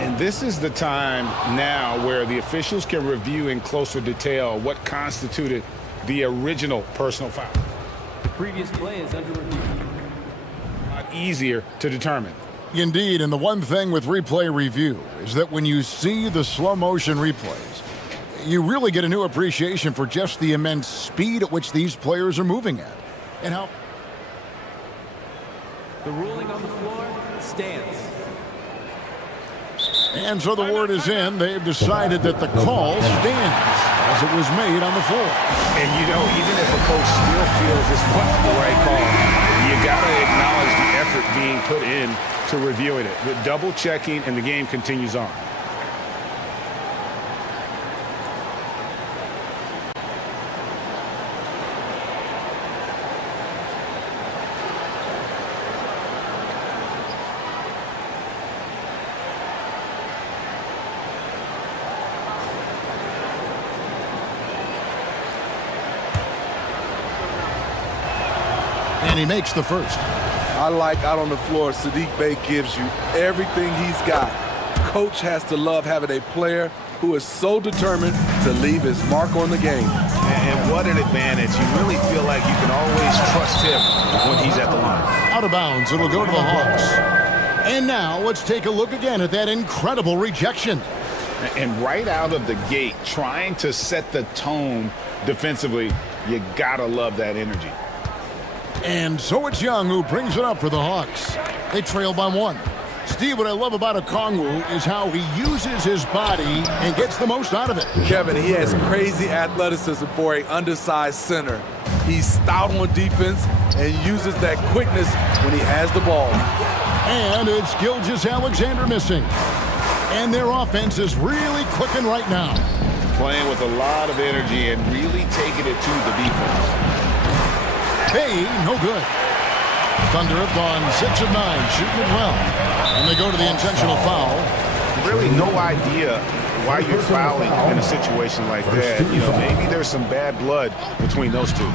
And this is the time now where the officials can review in closer detail what constituted the original personal foul. The previous play is under review. Easier to determine. Indeed, and the one thing with replay review is that when you see the slow motion replays, you really get a new appreciation for just the immense speed at which these players are moving at. And how the ruling on the floor stands. And so the word is in. They've decided that the call stands as it was made on the floor. And you know, even if a coach still feels this wasn't the right call, you got to acknowledge the effort being put in to reviewing it. The double checking, and the game continues on. And he makes the first. I like out on the floor, Sadiq Bay gives you everything he's got. Coach has to love having a player who is so determined to leave his mark on the game. And what an advantage. You really feel like you can always trust him when he's at the line. Out of bounds, it'll go to the Hawks. And now let's take a look again at that incredible rejection. And right out of the gate, trying to set the tone defensively, you gotta love that energy. And so it's Young who brings it up for the Hawks. They trail by 1. Steve, what I love about Okongwu is how he uses his body and gets the most out of it. Kevin, he has crazy athleticism for an undersized center. He's stout on defense and uses that quickness when he has the ball. And it's Gilgeous-Alexander missing. And their offense is really clicking right now. Playing with a lot of energy and really taking it to the defense. Hey, no good. Thunder have gone 6 of 9, shooting it well. And they go to the intentional foul. Really no idea why you're fouling in a situation like that. You know, maybe there's some bad blood between those two.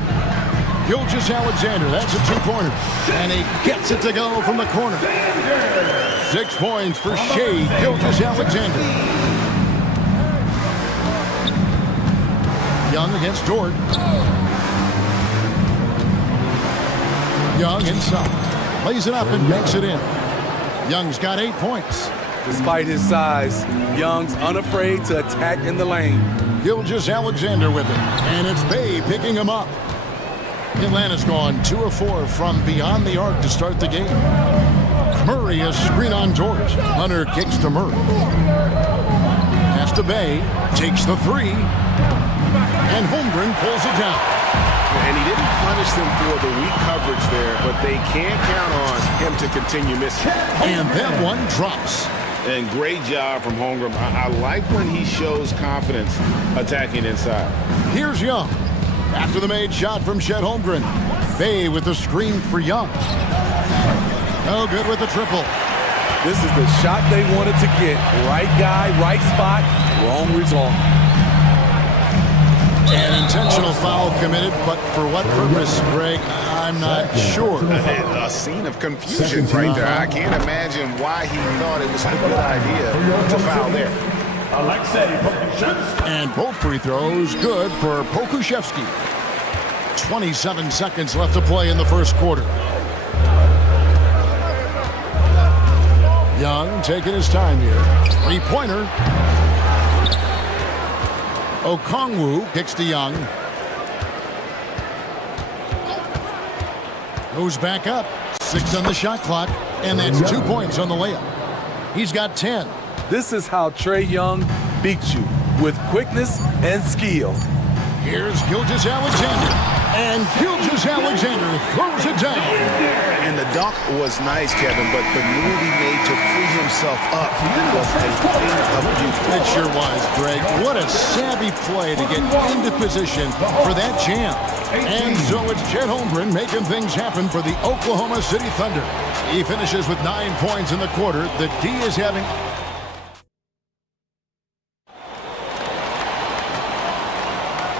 Gilgeous-Alexander, that's a two-pointer. And he gets it to go from the corner. 6 points for Shea Gilgeous-Alexander. Young against Dort. Young inside. Lays it up and makes it in. Young's got 8 points. Despite his size, Young's unafraid to attack in the lane. Gilgeous-Alexander with it. And it's Bay picking him up. Atlanta's gone 2 of 4 from beyond the arc to start the game. Murray has screen on Dort. Hunter kicks to Murray. Pass to Bay. Takes the 3. And Holmgren pulls it down. And he didn't punish them for the weak coverage there, but they can't count on him to continue missing. And that one drops. And great job from Holmgren. I like when he shows confidence attacking inside. Here's Young. After the made shot from Chet Holmgren. Bay with the screen for Young. No good with the triple. This is the shot they wanted to get. Right guy, right spot, wrong result. An intentional foul committed, but for what purpose, Greg? I'm not sure. A scene of confusion right there. I can't imagine why he thought it was a good idea to foul there. And both free throws good for Pokushevsky. 27 seconds left to play in the first quarter. Young taking his time here. Three-pointer. Okongwu kicks to Young. Goes back up. 6 on the shot clock. And that's 2 points on the layup. He's got 10. This is how Trae Young beats you, with quickness and skill. Here's Gilgeous-Alexander. And Gilgeous-Alexander throws it down. And the dunk was nice, Kevin, but the move he made to free himself up was a thing of beauty. It sure was, Greg. What a savvy play to get into position for that jam. And so it's Chet Holmgren making things happen for the Oklahoma City Thunder. He finishes with 9 points in the quarter. The D is having...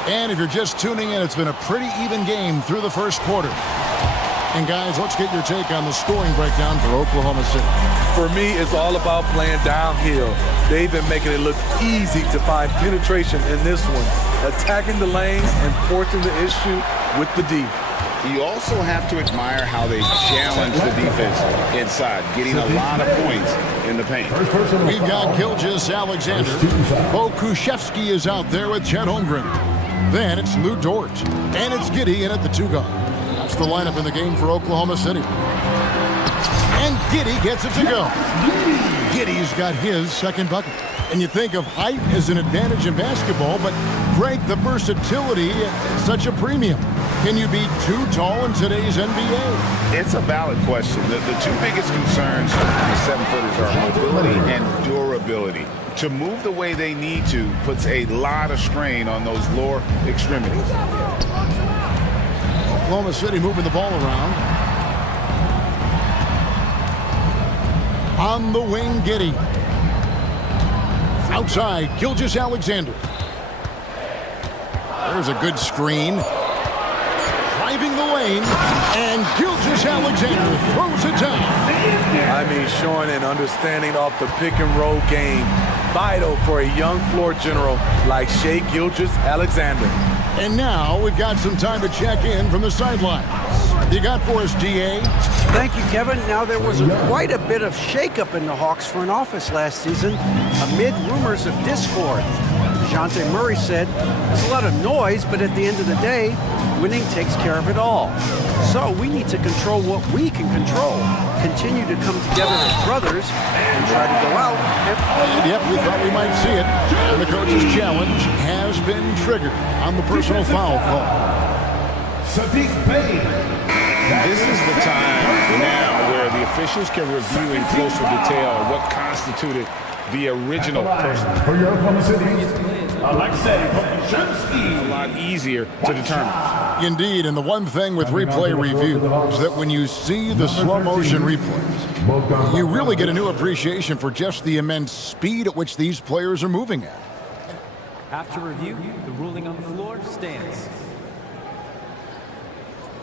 And if you're just tuning in, it's been a pretty even game through the first quarter. And guys, let's get your take on the scoring breakdown for Oklahoma City. For me, it's all about playing downhill. They've been making it look easy to find penetration in this one, attacking the lanes and forcing the issue with the D. You also have to admire how they challenge the defense inside, getting a lot of points in the paint. We've got Gilgeous-Alexander. Pokushevsky is out there with Chet Holmgren. Then it's Lou Dort. And it's Giddey in at the 2-guard. That's the lineup in the game for Oklahoma City. And Giddey gets it to go. Giddey's got his second bucket. And you think of height as an advantage in basketball, but Greg, the versatility is such a premium. Can you be too tall in today's NBA? It's a valid question. The two biggest concerns for the 7-footers are mobility and durability. To move the way they need to puts a lot of strain on those lower extremities. Oklahoma City moving the ball around. On the wing, Giddey. Outside, Gilgeous-Alexander. There's a good screen. Driving the lane, and Gilgeous-Alexander throws it down. I mean, showing an understanding off the pick-and-roll game. Vital for a young floor general like Shea Gilgeous-Alexander. And now we've got some time to check in from the sidelines. You got for us, DA? Thank you, Kevin. Now, there was quite a bit of shakeup in the Hawks front office last season amid rumors of discord. DeJounte Murray said, there's a lot of noise, but at the end of the day, winning takes care of it all. So we need to control what we can control. Continue to come together as brothers and try to go out. And yep, we thought we might see it. And the coach's challenge has been triggered on the personal foul call. This is the time now where the officials can review in closer detail what constituted the original person. For your opponent's Alexei A lot easier to determine. Indeed, and the one thing with replay review is that when you see the slow motion replays, you really get a new appreciation for just the immense speed at which these players are moving at. After review, the ruling on the floor stands.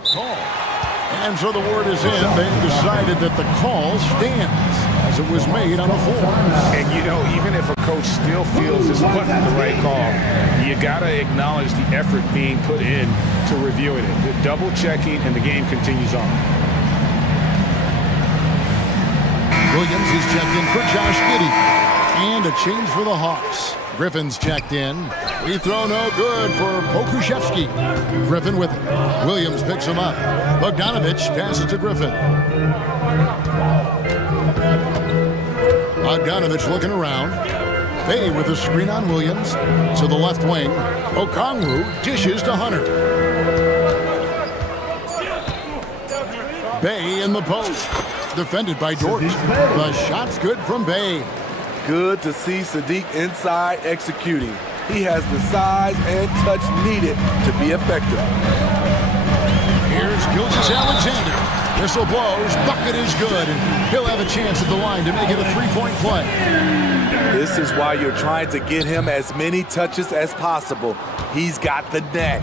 Call. And so the word is in. They decided that the call stands as it was made on the floor. And you know, even if a coach still feels this wasn't the right call, you got to acknowledge the effort being put in to reviewing it. The double checking, and the game continues on. Williams is checked in for Josh Giddey. And a change for the Hawks. Griffin's checked in. Free throw no good for Pokushevsky. Griffin with it. Williams picks him up. Bogdanovich passes to Griffin. Bogdanovich looking around. Bay with a screen on Williams. To the left wing. Okongwu dishes to Hunter. Bay in the post. Defended by Dort. The shot's good from Bay. Good to see Sadiq inside executing. He has the size and touch needed to be effective. Here's Gilgeous-Alexander. Whistle blows, bucket is good, and he'll have a chance at the line to make it a three-point play. This is why you're trying to get him as many touches as possible. He's got the neck.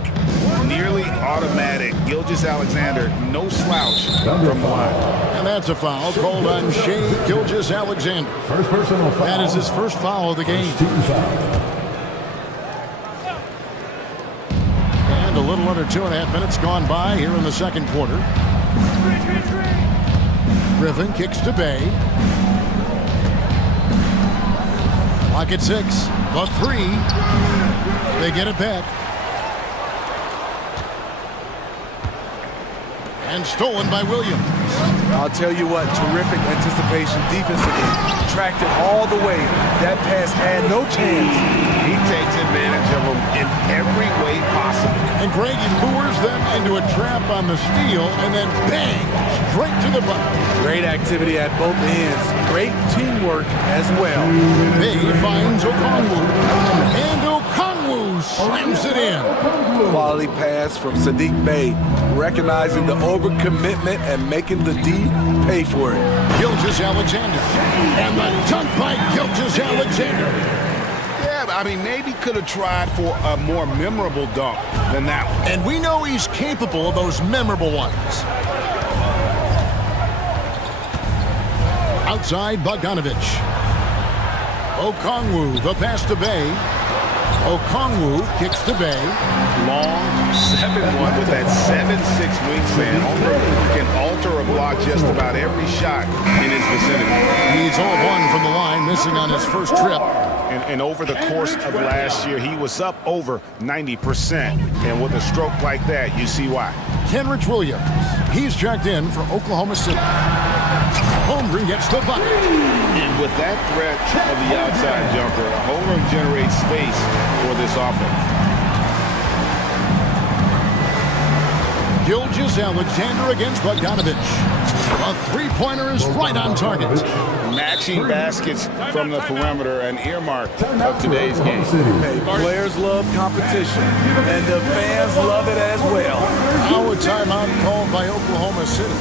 Nearly automatic. Gilgeous-Alexander, no slouch from the line. And that's a foul called on Shea Gilgeous-Alexander. First personal foul. That is his first foul of the game. And a little under 2.5 minutes gone by here in the second quarter. Griffin kicks to Bay. Clock at 6. The three. They get it back. And stolen by Williams. I'll tell you what, terrific anticipation defensively. Tracked it all the way. That pass had no chance. He takes advantage of them in every way possible. And Greg, he lures them into a trap on the steal, and then bang, straight to the bucket. Great activity at both ends. Great teamwork as well. Bay finds Okongwu. And Okongwu slams it in. Quality pass from Sadiq Bey, recognizing the overcommitment and making the D pay for it. Gilgeous-Alexander. And the dunk by Gilgeous-Alexander. Yeah, I mean, maybe could have tried for a more memorable dunk than that one. And we know he's capable of those memorable ones. Outside, Bogdanovich. Okongwu, the pass to Bay. Okongwu kicks to Bay. Long 7-1 with that 7'6" wingspan. Can alter a block just about every shot in his vicinity. He's 0-1 from the line, missing on his first trip. And over the course of last year, he was up over 90%. And with a stroke like that, you see why. Kenrich Williams. He's checked in for Oklahoma City. Holmgren gets the bucket. And with that threat of the outside jumper, Holmgren generates space for this offense. Gilgeous-Alexander against Bogdanovich. A three-pointer is right on target. Matching baskets from the perimeter, an earmark of today's game. Hey, players love competition, and the fans love it as well. Now a timeout called by Oklahoma City.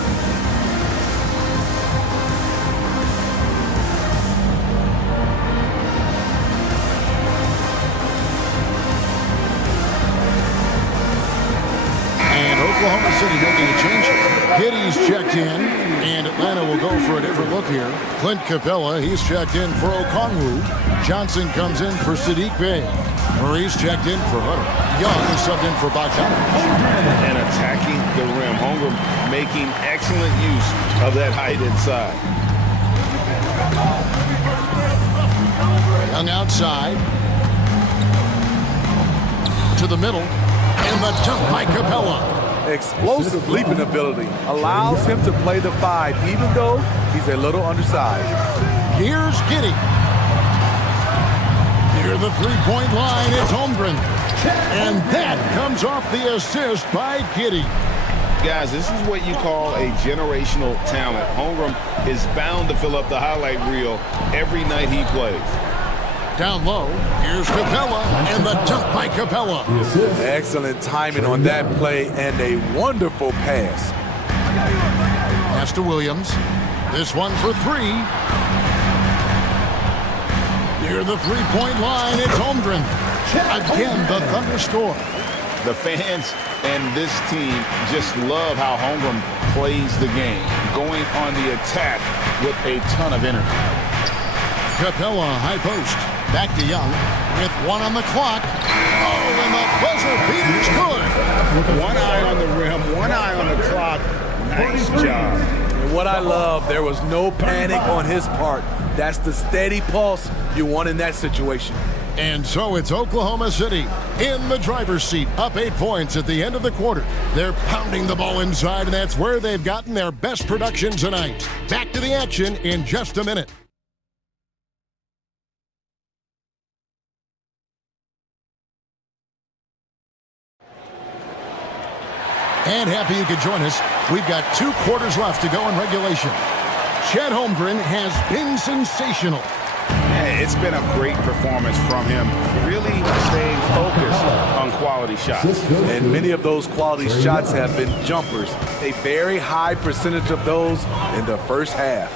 Oklahoma City making a change. Giddey's checked in, and Atlanta will go for a different look here. Clint Capella, he's checked in for Okongwu. Johnson comes in for Sadiq Bey. Murray's checked in for Hunter. Young is subbed in for Bogdanovich. And attacking the rim. Holmgren making excellent use of that height inside. Young outside. To the middle. And the dunk by Capella. Explosive leaping ability allows him to play the 5, even though he's a little undersized. Here's Giddey. Near the three-point line, it's Holmgren. And that comes off the assist by Giddey. Guys, this is what you call a generational talent. Holmgren is bound to fill up the highlight reel every night he plays. Down low, here's Capella, and the dunk by Capella. Excellent timing on that play and a wonderful pass. Pass to Williams. This one for three. Near the three-point line, it's Holmgren. Again, the thunderstorm. The fans and this team just love how Holmgren plays the game, going on the attack with a ton of energy. Capella, high post. Back to Young with one on the clock. Oh, and the buzzer beater's good. One eye on the rim, one eye on the clock. Nice job. And what I love, there was no panic on his part. That's the steady pulse you want in that situation. And so it's Oklahoma City in the driver's seat, up 8 points at the end of the quarter. They're pounding the ball inside, and that's where they've gotten their best production tonight. Back to the action in just a minute. And happy you could join us. We've got 2 quarters left to go in regulation. Chet Holmgren has been sensational. Yeah, it's been a great performance from him, really staying focused on quality shots. And many of those quality shots have been jumpers. A very high percentage of those in the first half.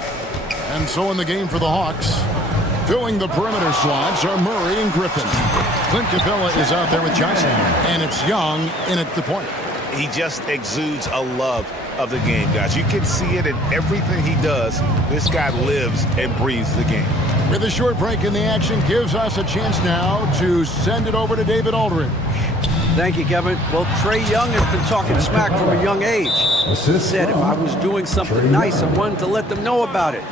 And so in the game for the Hawks, filling the perimeter slots are Murray and Griffin. Clint Capella is out there with Johnson, and it's Young in at the point. He just exudes a love of the game, guys. You can see it in everything he does. This guy lives and breathes the game. With a short break in the action, gives us a chance now to send it over to David Aldridge. Thank you, Kevin. Well, Trae Young has been talking smack from a young age. He said if I was doing something nice, I wanted to let them know about it.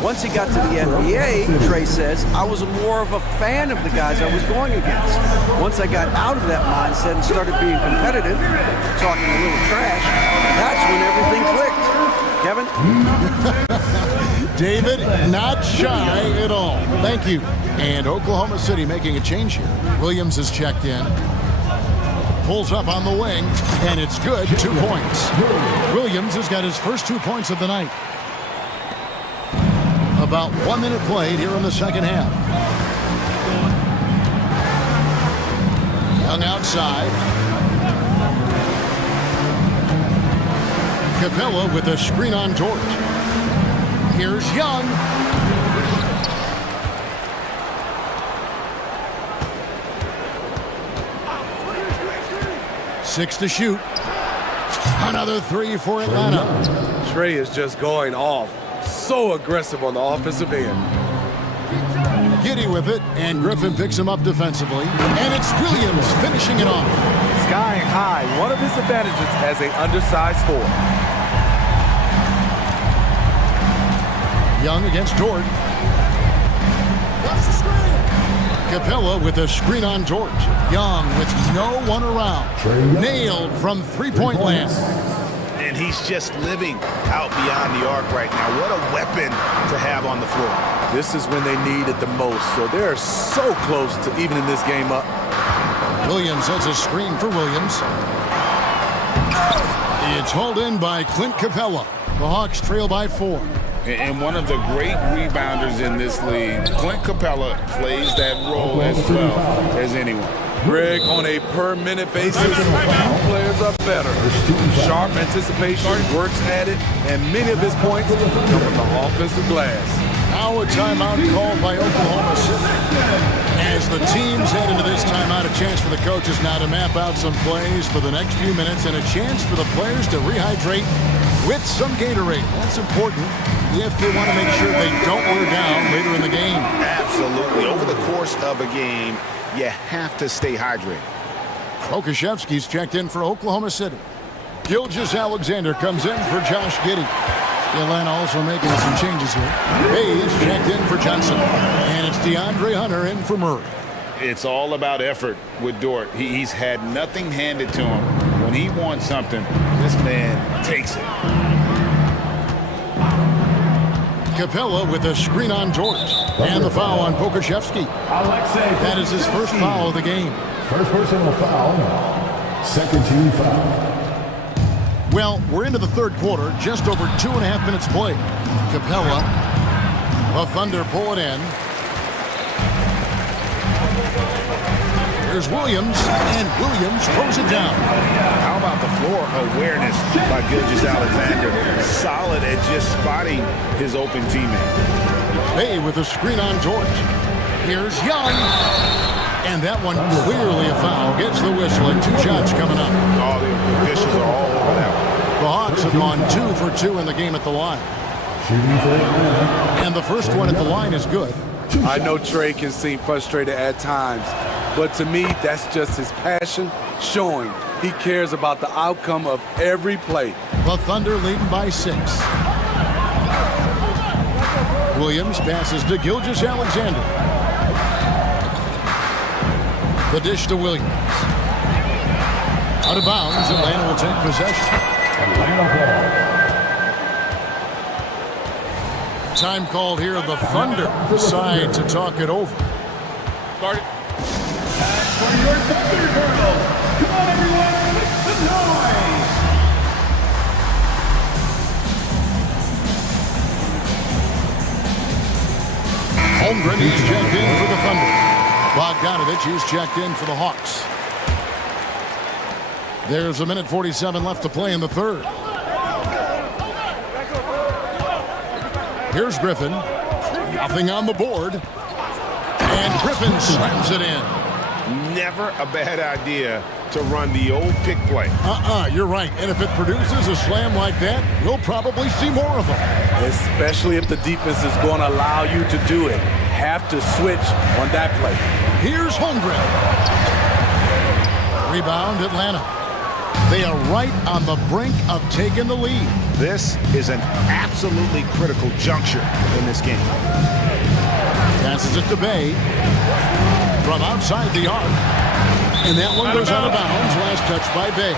Once he got to the NBA, Trae says, I was more of a fan of the guys I was going against. Once I got out of that mindset and started being competitive, talking a little trash, that's when everything clicked. Kevin? David, not shy at all. Thank you. And Oklahoma City making a change here. Williams is checked in. Pulls up on the wing, and it's good. 2 points. Williams has got his first 2 points of the night. About 1 minute played here in the second half. Young outside. Capella with a screen on Dort. Here's Young. Six to shoot. Another 3 for Atlanta. Trae is just going off. So aggressive on the offensive end. Giddy with it, and Griffin picks him up defensively. And it's Williams finishing it off. Skying high, one of his advantages as an undersized forward. Young against Dort. Capella with a screen on Dort. Young with no one around. Nailed from three-point land. And he's just living out beyond the arc right now. What a weapon to have on the floor. This is when they need it the most, so they're so close to evening this game up. Williams has a screen for Williams. It's hauled in by Clint Capella. The Hawks trail by 4. And one of the great rebounders in this league, Clint Capella, plays that role as well as anyone. Greg, on a per-minute basis, players are better. Sharp anticipation, works at it, and many of his points come from the offensive glass. Now a timeout called by Oklahoma City. As the teams head into this timeout, a chance for the coaches now to map out some plays for the next few minutes and a chance for the players to rehydrate with some Gatorade. That's important if they want to make sure they don't wear down later in the game. Absolutely. Over the course of a game, you have to stay hydrated. Okashevsky's checked in for Oklahoma City. Gilgeous Alexander comes in for Josh Giddey. Atlanta also making some changes here. Hayes checked in for Johnson. And it's DeAndre Hunter in for Murray. It's all about effort with Dort. He's had nothing handed to him. When he wants something, this man takes it. Capella with a screen on Dort. And the foul on Pokashevsky. That is his first foul of the game. First personal foul. Second team foul. Well, we're into the third quarter, just over 2.5 minutes played. Capella, the Thunder pull it in. Here's Williams, and Williams throws it down. How about the floor awareness by Gilgeous-Alexander? Solid at just spotting his open teammate. Bay with a screen on George. Here's Young. And that one clearly a foul. Gets the whistle and 2 shots coming up. Oh, the officials are all over that one. The Hawks have gone 2 for 2 in the game at the line. And the first one at the line is good. I know Trey can seem frustrated at times, but to me, that's just his passion showing. He cares about the outcome of every play. The Thunder leading by 6. Williams passes to Gilgeous-Alexander. The dish to Williams. Out of bounds, Atlanta will take possession. Time called here, the Thunder decide to talk it over. Start it. And for your Thunder Girls, come on everyone, make some noise! Holmgren is checked in for the Thunder. Bogdanovich is checked in for the Hawks. There's 1:47 left to play in the third. Here's Griffin. Nothing on the board. And Griffin slams it in. Never a bad idea to run the old pick play. You're right. And if it produces a slam like that, we'll probably see more of them. Especially if the defense is going to allow you to do it. Have to switch on that play. Here's Holmgren. Rebound, Atlanta. They are right on the brink of taking the lead. This is an absolutely critical juncture in this game. Passes it to Bay. From outside the arc. And that one goes out of bounds. Last touch by Bay.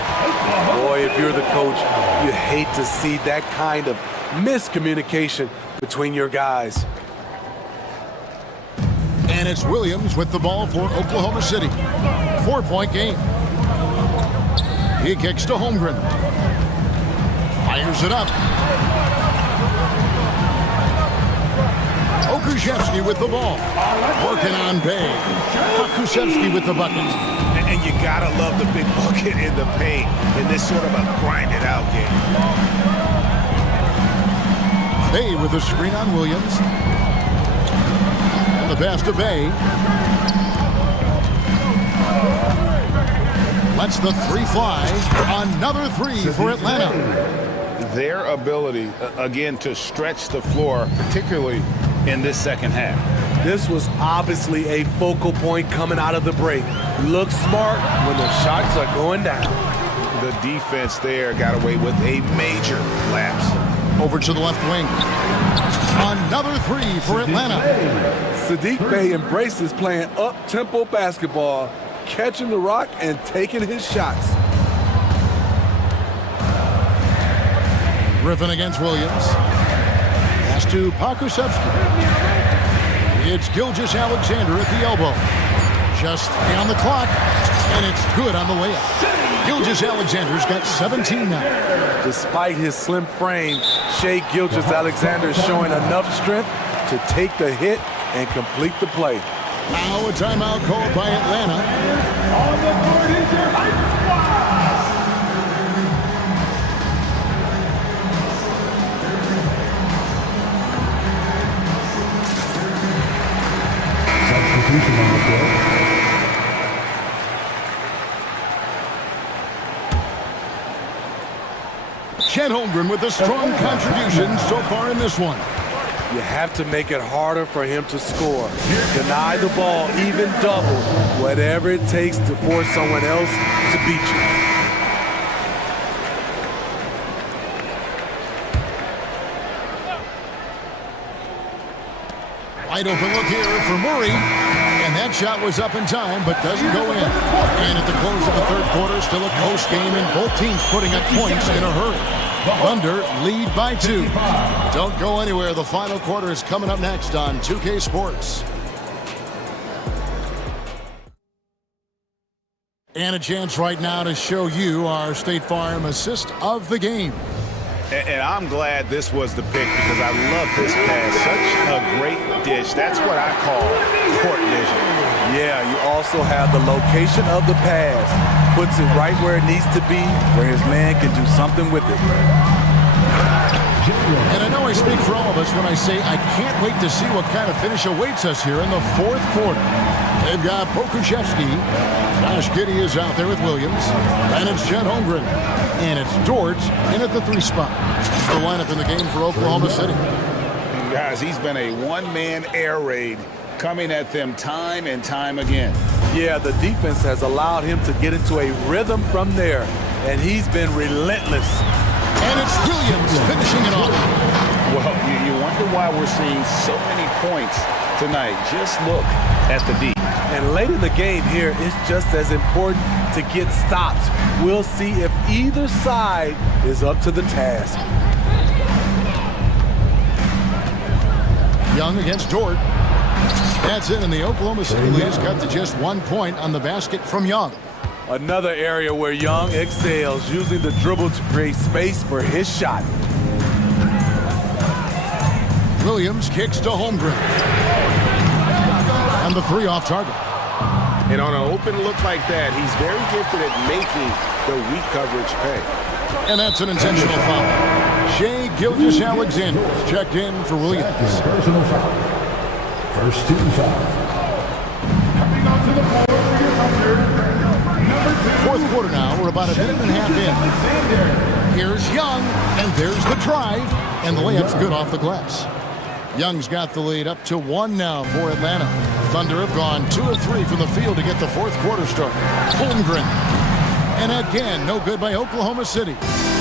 Boy, if you're the coach, you hate to see that kind of miscommunication between your guys. And it's Williams with the ball for Oklahoma City. 4-point game. He kicks to Holmgren. Fires it up. Okushevsky with the ball. Working on Bay. Okushevsky with the bucket. And you gotta love the big bucket in the paint in this sort of a grinded out game. Bay with a screen on Williams. And the pass to Bay. Lets the 3 fly. Another 3 for Atlanta. Their ability, again, to stretch the floor, particularly in this second half. This was obviously a focal point coming out of the break. Look smart when the shots are going down. The defense there got away with a major lapse. Over to the left wing. Another 3 for Atlanta. Saddiq Bey embraces playing up-tempo basketball, catching the rock and taking his shots. Griffin against Williams. Pass to Pokusevski. It's Gilgeous-Alexander at the elbow. Just on the clock, and it's good on the layup. Gilgeous-Alexander's got 17 now. Despite his slim frame, Shai Gilgeous-Alexander is showing enough strength to take the hit and complete the play. Now a timeout called by Atlanta. On the board is your hype squad. Substitution on the field. Chet Holmgren with a strong contribution so far in this one. You have to make it harder for him to score. Deny the ball, even double, whatever it takes to force someone else to beat you. Wide open look here for Murray. And that shot was up in time, but doesn't go in. And at the close of the third quarter, still a close game, and both teams putting up points in a hurry. Thunder lead by 2. Don't go anywhere. The final quarter is coming up next on 2K Sports. And a chance right now to show you our State Farm assist of the game. And I'm glad this was the pick because I love this pass. Such a great dish. That's what I call court vision. Yeah, you also have the location of the pass. Puts it right where it needs to be, where his man can do something with it. And I know I speak for all of us when I say I can't wait to see what kind of finish awaits us here in the fourth quarter. They've got Pokushevsky. Josh Giddey is out there with Williams. And it's Chet Holmgren. And it's Dort in at the 3 spot. It's the lineup in the game for Oklahoma City. Guys, he's been a one-man air raid coming at them time and time again. Yeah, the defense has allowed him to get into a rhythm from there. And he's been relentless. And it's Williams finishing it off. Well, you wonder why we're seeing so many points tonight. Just look at the D. And late in the game here, it's just as important to get stops. We'll see if either side is up to the task. Young against Dort. That's it, and the Oklahoma City lead is cut to just 1 point on the basket from Young. Another area where Young excels, using the dribble to create space for his shot. Williams kicks to Holmgren. And the 3 off target. And on an open look like that, he's very gifted at making the weak coverage pay. And that's an intentional foul. Shai Gilgeous-Alexander checked in for Williams. Personal foul. First team foul. Coming onto the floor for your number 2. Fourth quarter now. We're about a minute and a half in. Here's Young, and there's the drive. And the layup's good off the glass. Young's got the lead up to 1 now for Atlanta. Thunder have gone 2 of 3 from the field to get the fourth quarter started. Holmgren. And again, no good by Oklahoma City.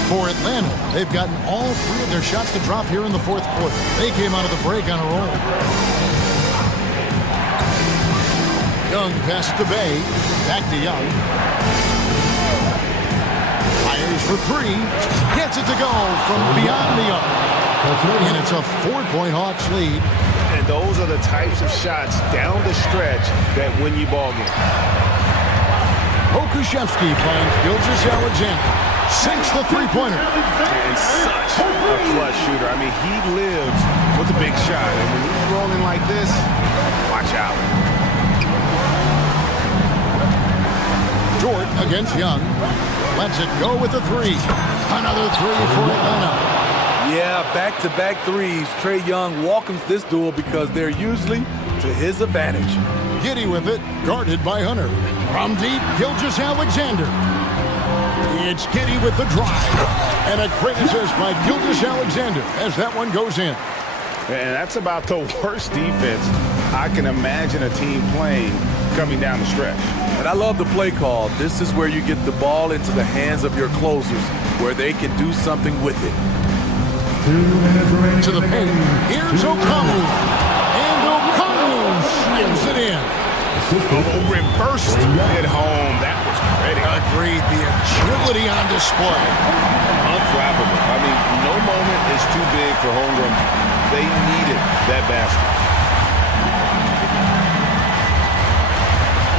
For Atlanta, they've gotten all 3 of their shots to drop here in the fourth quarter. They came out of the break on a roll. Young pass to Bay. Back to Young. Fires for 3. Gets it to go from beyond the arc. And it's a 4-point Hawks lead. And those are the types of shots down the stretch that win you ball games. Pokushevsky finds Gilgeous-Alexander. Sinks the 3-pointer. And such a clutch shooter. I mean, he lives with a big shot. And when he's rolling like this, watch out. Dort against Young. Lets it go with the 3. Another 3 for Atlanta. Yeah, back-to-back threes. Trae Young welcomes this duel because they're usually to his advantage. Giddey with it, guarded by Hunter. From deep, Gilgeous-Alexander. It's Giddey with the drive. And a great assist by Gilgeous-Alexander as that one goes in. And that's about the worst defense I can imagine a team playing coming down the stretch. And I love the play call. This is where you get the ball into the hands of your closers, where they can do something with it. 2 minutes remaining to the paint. Here's O'Connell. And O'Connell slams it in. Reversed at home. That was pretty. Agreed. The agility on display. Unflappable. I mean, no moment is too big for Holmgren. They needed that basket.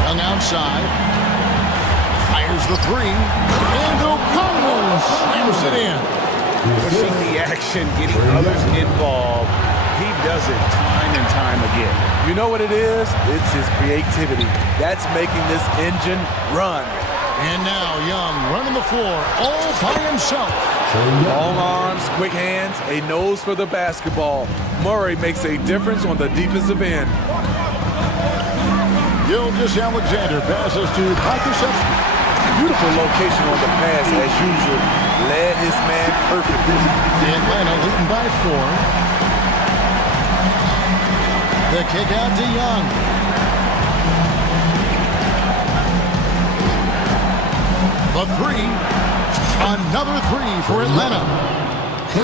Young outside. Fires the 3. And O'Connell slams it in. Pushing the action, getting others involved. He does it time and time again. You know what it is? It's his creativity. That's making this engine run. And now Young running the floor all by himself. Long arms, quick hands, a nose for the basketball. Murray makes a difference on the defensive end. Gilgeous-Alexander passes to Pokushevsky. Beautiful location on the pass as usual. Led his man perfectly. Atlanta leading by 4. The kick out to Young. The 3. Another 3 for Atlanta.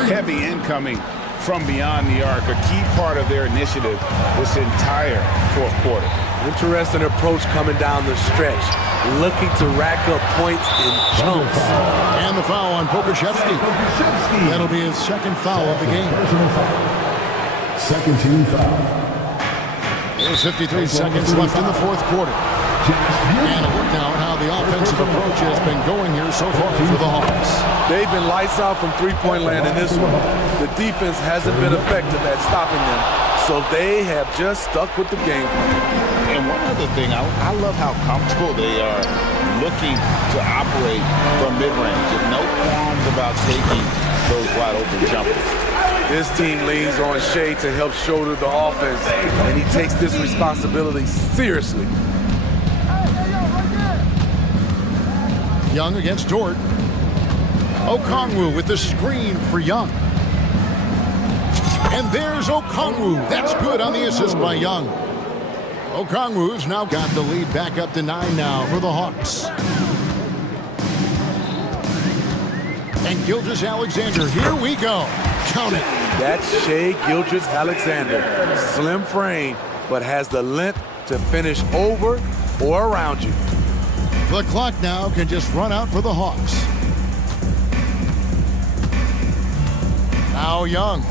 Heavy incoming from beyond the arc. A key part of their initiative this entire fourth quarter. Interesting approach coming down the stretch. Looking to rack up points in chunks. And the foul on Pokushevsky. That'll be his second foul of the game. Second team foul. There's 53 seconds left in the fourth quarter. And a look now at how the offensive approach has been going here so far for the Hawks. They've been lights out from three-point land in this one. The defense hasn't been effective at stopping them, so they have just stuck with the game plan. And one other thing, I love how comfortable they are looking to operate from mid-range. No qualms about taking those wide open jumpers. This team leans on Shea to help shoulder the offense, and he takes this responsibility seriously. Young against Dort. Okongwu with the screen for Young. And there's Okongwu. That's good on the assist by Young. Okongwu's now got the lead back up to 9 now for the Hawks. And Gilgeous-Alexander, here we go. Count it. That's Shea Gilgeous-Alexander. Slim frame, but has the length to finish over or around you. The clock now can just run out for the Hawks. Now Young.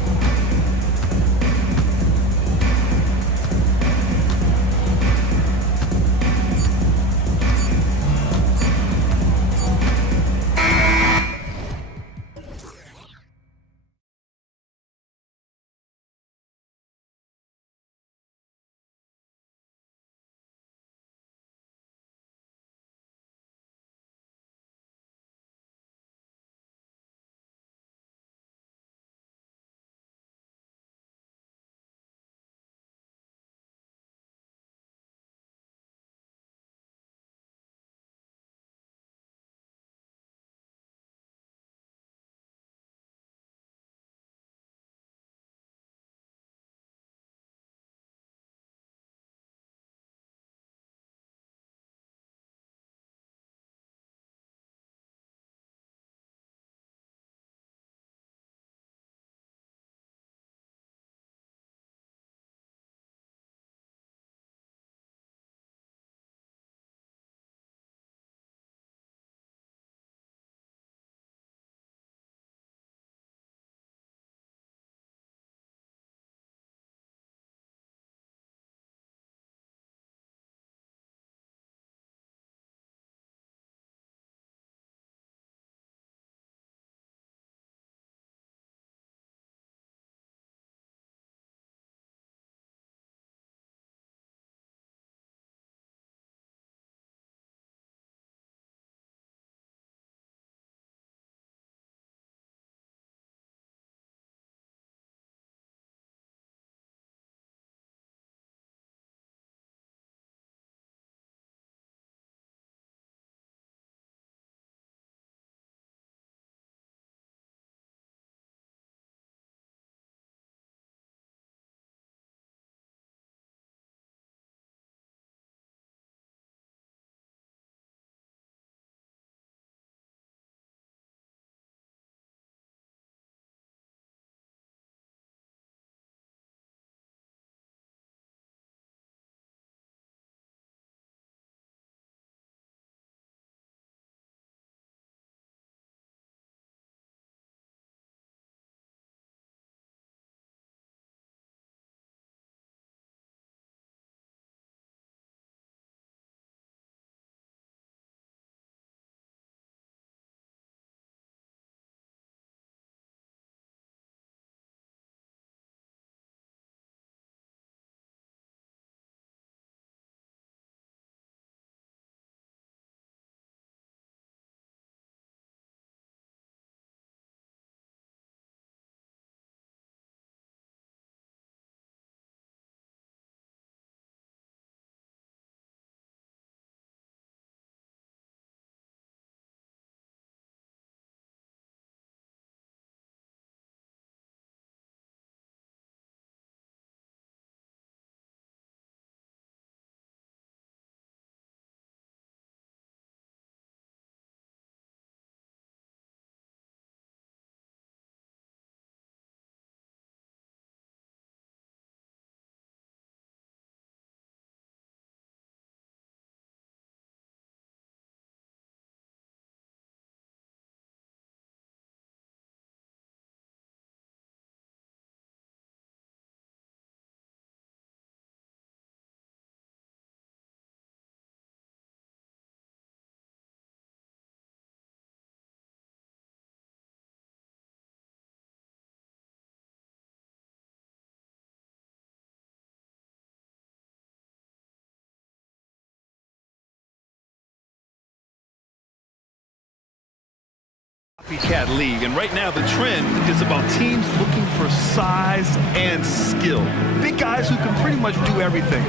Cat league, and right now the trend is about teams looking for size and skill. Big guys who can pretty much do everything.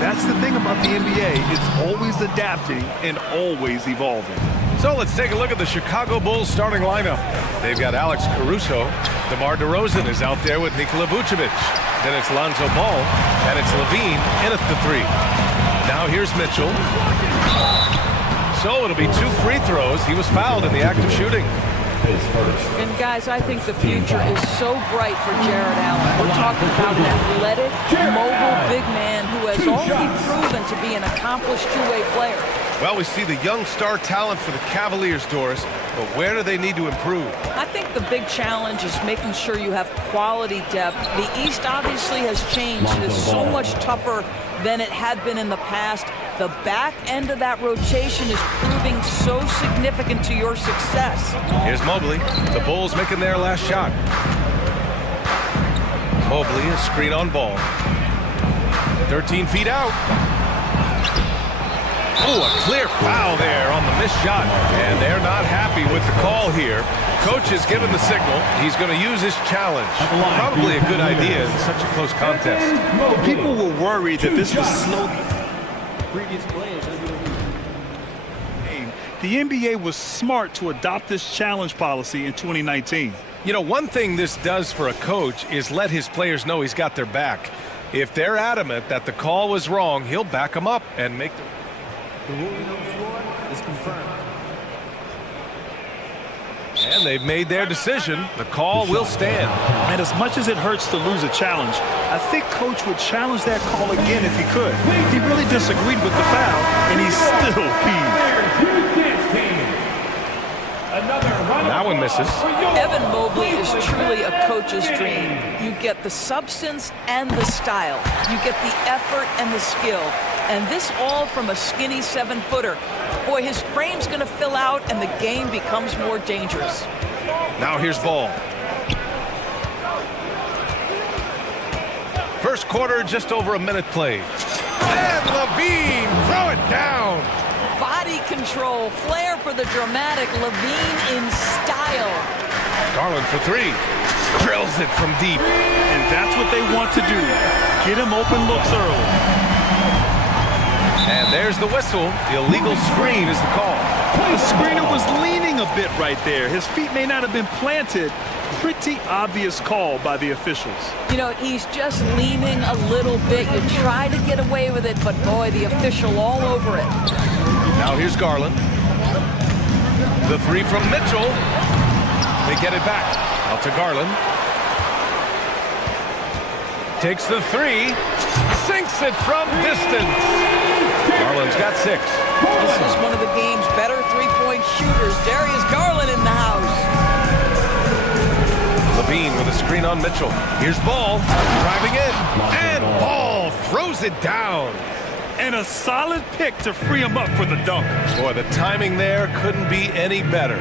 That's the thing about the NBA. It's always adapting and always evolving. So let's take a look at the Chicago Bulls starting lineup. They've got Alex Caruso. DeMar DeRozan is out there with Nikola Vucevic. Then it's Lonzo Ball, and it's Levine in at the 3. Now here's Mitchell. So it'll be 2 free throws. He was fouled in the act of shooting. And guys, I think the future is so bright for Jared Allen. We're talking about an athletic, mobile big man who has already proven to be an accomplished two-way player. Well, we see the young star talent for the Cavaliers, Doris, but where do they need to improve? I think the big challenge is making sure you have quality depth. The East obviously has changed. It is so much tougher than it had been in the past. The back end of that rotation is proving so significant to your success. Here's Mobley. The Bulls making their last shot. Mobley, a screen on Ball. 13 feet out. Oh, a clear foul there on the missed shot. And they're not happy with the call here. Coach has given the signal. He's going to use his challenge. Probably a good idea in such a close contest. People were worried that this was slow. Previous players under the league. The NBA was smart to adopt this challenge policy in 2019. You know, one thing this does for a coach is let his players know he's got their back. If they're adamant that the call was wrong, he'll back them up and make The ruling on the floor is confirmed. And they've made their decision. The call will stand. And as much as it hurts to lose a challenge, I think Coach would challenge that call again if he could. He really disagreed with the foul, and he's still peeved. That one misses. Evan Mobley is truly a coach's dream. You get the substance and the style. You get the effort and the skill. And this all from a skinny 7-footer. Boy, his frame's going to fill out and the game becomes more dangerous. Now here's Ball. First quarter, just over a minute played. And Levine, throw it down. Body control, flair for the dramatic, Levine in style. Garland for 3. Drills it from deep. And that's what they want to do. Get him open looks early. And there's the whistle. The illegal screen is the call. The screener was leaning a bit right there. His feet may not have been planted. Pretty obvious call by the officials. You know, he's just leaning a little bit. You try to get away with it, but boy, the official all over it. Now here's Garland. The 3 from Mitchell. They get it back. Out to Garland. Takes the 3. Sinks it from distance. Garland's got 6. This is one of the game's better three-point shooters. Darius Garland in the house. Levine with a screen on Mitchell. Here's Ball. Driving in. And Ball throws it down. And a solid pick to free him up for the dunk. Boy, the timing there couldn't be any better.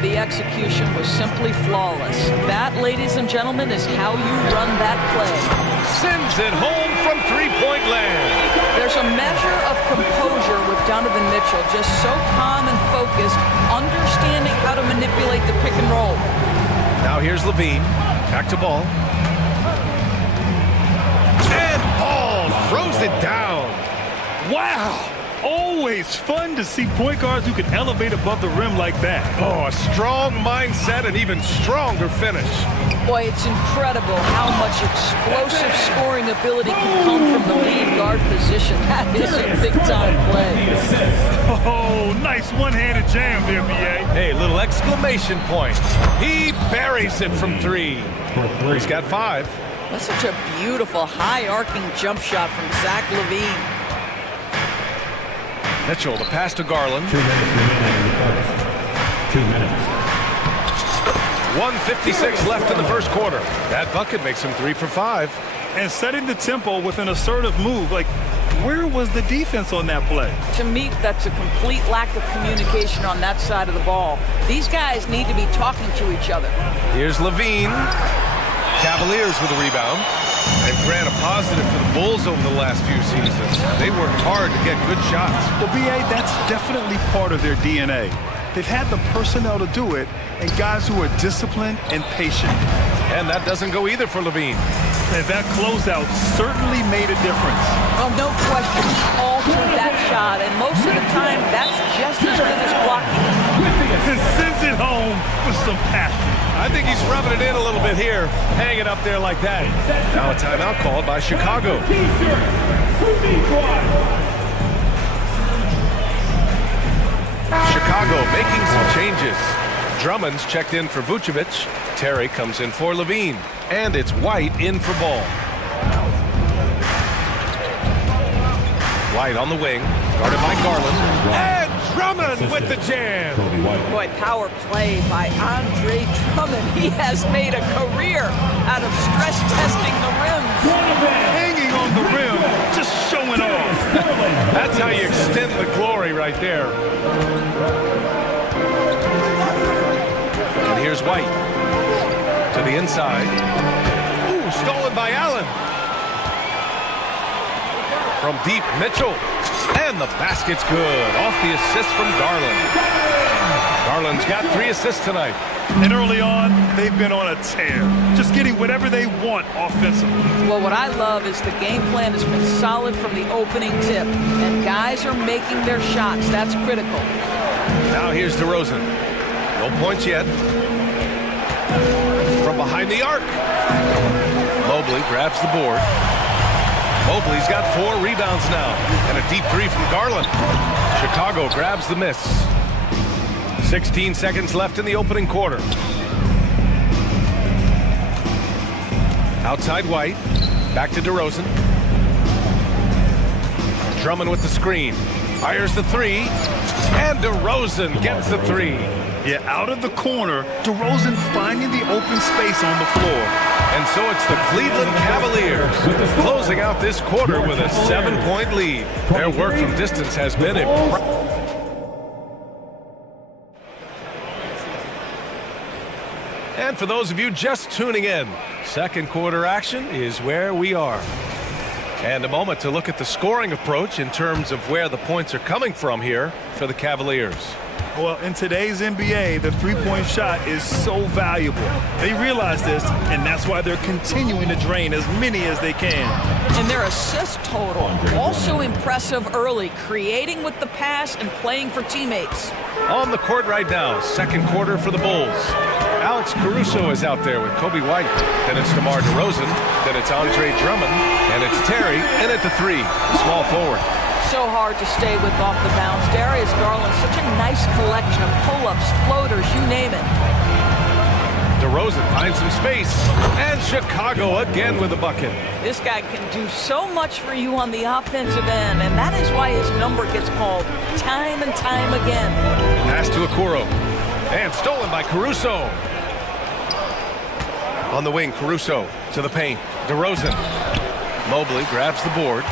The execution was simply flawless. That, ladies and gentlemen, is how you run that play. Sends it home from three-point land. There's a measure of composure with Donovan Mitchell, just so calm and focused, understanding how to manipulate the pick and roll. Now here's Levine. Back to Ball. And Ball throws it down. Wow! Always fun to see point guards who can elevate above the rim like that. Oh, a strong mindset and even stronger finish. Boy, it's incredible how much explosive scoring ability can come from the lead guard position. That is a big-time play. Oh, nice one-handed jam there, B.A. Hey, little exclamation point. He buries it from 3. He's got 5. That's such a beautiful, high-arcing jump shot from Zach LaVine. Mitchell, the pass to Garland. 2 minutes remaining in the first. 2 minutes. 1:56 left in the first quarter. That bucket makes him 3 for 5. And setting the tempo with an assertive move. Like, where was the defense on that play? To me, that's a complete lack of communication on that side of the ball. These guys need to be talking to each other. Here's Levine. Cavaliers with a rebound. And Grant, a positive for the Bulls over the last few seasons. They worked hard to get good shots. Well, B.A., that's definitely part of their DNA. They've had the personnel to do it and guys who are disciplined and patient. And that doesn't go either for Levine. And that closeout certainly made a difference. Well, no question, he altered that shot, and most of the time, that's just as good as blocking. And sends it home with some passion. I think he's rubbing it in a little bit here, hanging up there like that. Now a timeout called by Chicago. Chicago making some changes. Drummond's checked in for Vucevic. Terry comes in for Levine. And it's White in for Ball. White on the wing, guarded by Garland. And Drummond with the jam. Boy, power play by Andre Drummond. He has made a career out of stress testing the rim. Hanging on the rim, just showing off. That's how you extend the glory right there. And here's White to the inside. Ooh, stolen by Allen. From deep, Mitchell. And the basket's good. Off the assist from Garland. Garland's got 3 assists tonight. And early on, they've been on a tear. Just getting whatever they want offensively. Well, what I love is the game plan has been solid from the opening tip. And guys are making their shots. That's critical. Now here's DeRozan. No points yet. From behind the arc. Mobley grabs the board. Mobley's got 4 rebounds now. And a deep 3 from Garland. Chicago grabs the miss. 16 seconds left in the opening quarter. Outside White. Back to DeRozan. Drummond with the screen. Fires the 3. And DeRozan gets the 3. Yeah, out of the corner, DeRozan finding the open space on the floor. And so it's the Cleveland Cavaliers closing out this quarter with a 7-point lead. Their work from distance has been impressive. And for those of you just tuning in, second quarter action is where we are. And a moment to look at the scoring approach in terms of where the points are coming from here for the Cavaliers. Well, in today's NBA, the three-point shot is so valuable. They realize this, and that's why they're continuing to drain as many as they can. And their assist total, also impressive early, creating with the pass and playing for teammates. On the court right now, second quarter for the Bulls. Alex Caruso is out there with Kobe White. Then it's DeMar DeRozan. Then it's Andre Drummond. And it's Terry in at the 3, small forward. So hard to stay with off the bounce. Darius Garland, such a nice collection of pull-ups, floaters, you name it. DeRozan finds some space. And Chicago again with a bucket. This guy can do so much for you on the offensive end, and that is why his number gets called time and time again. Pass to Okoro. And stolen by Caruso. On the wing, Caruso to the paint. DeRozan. Mobley grabs the board.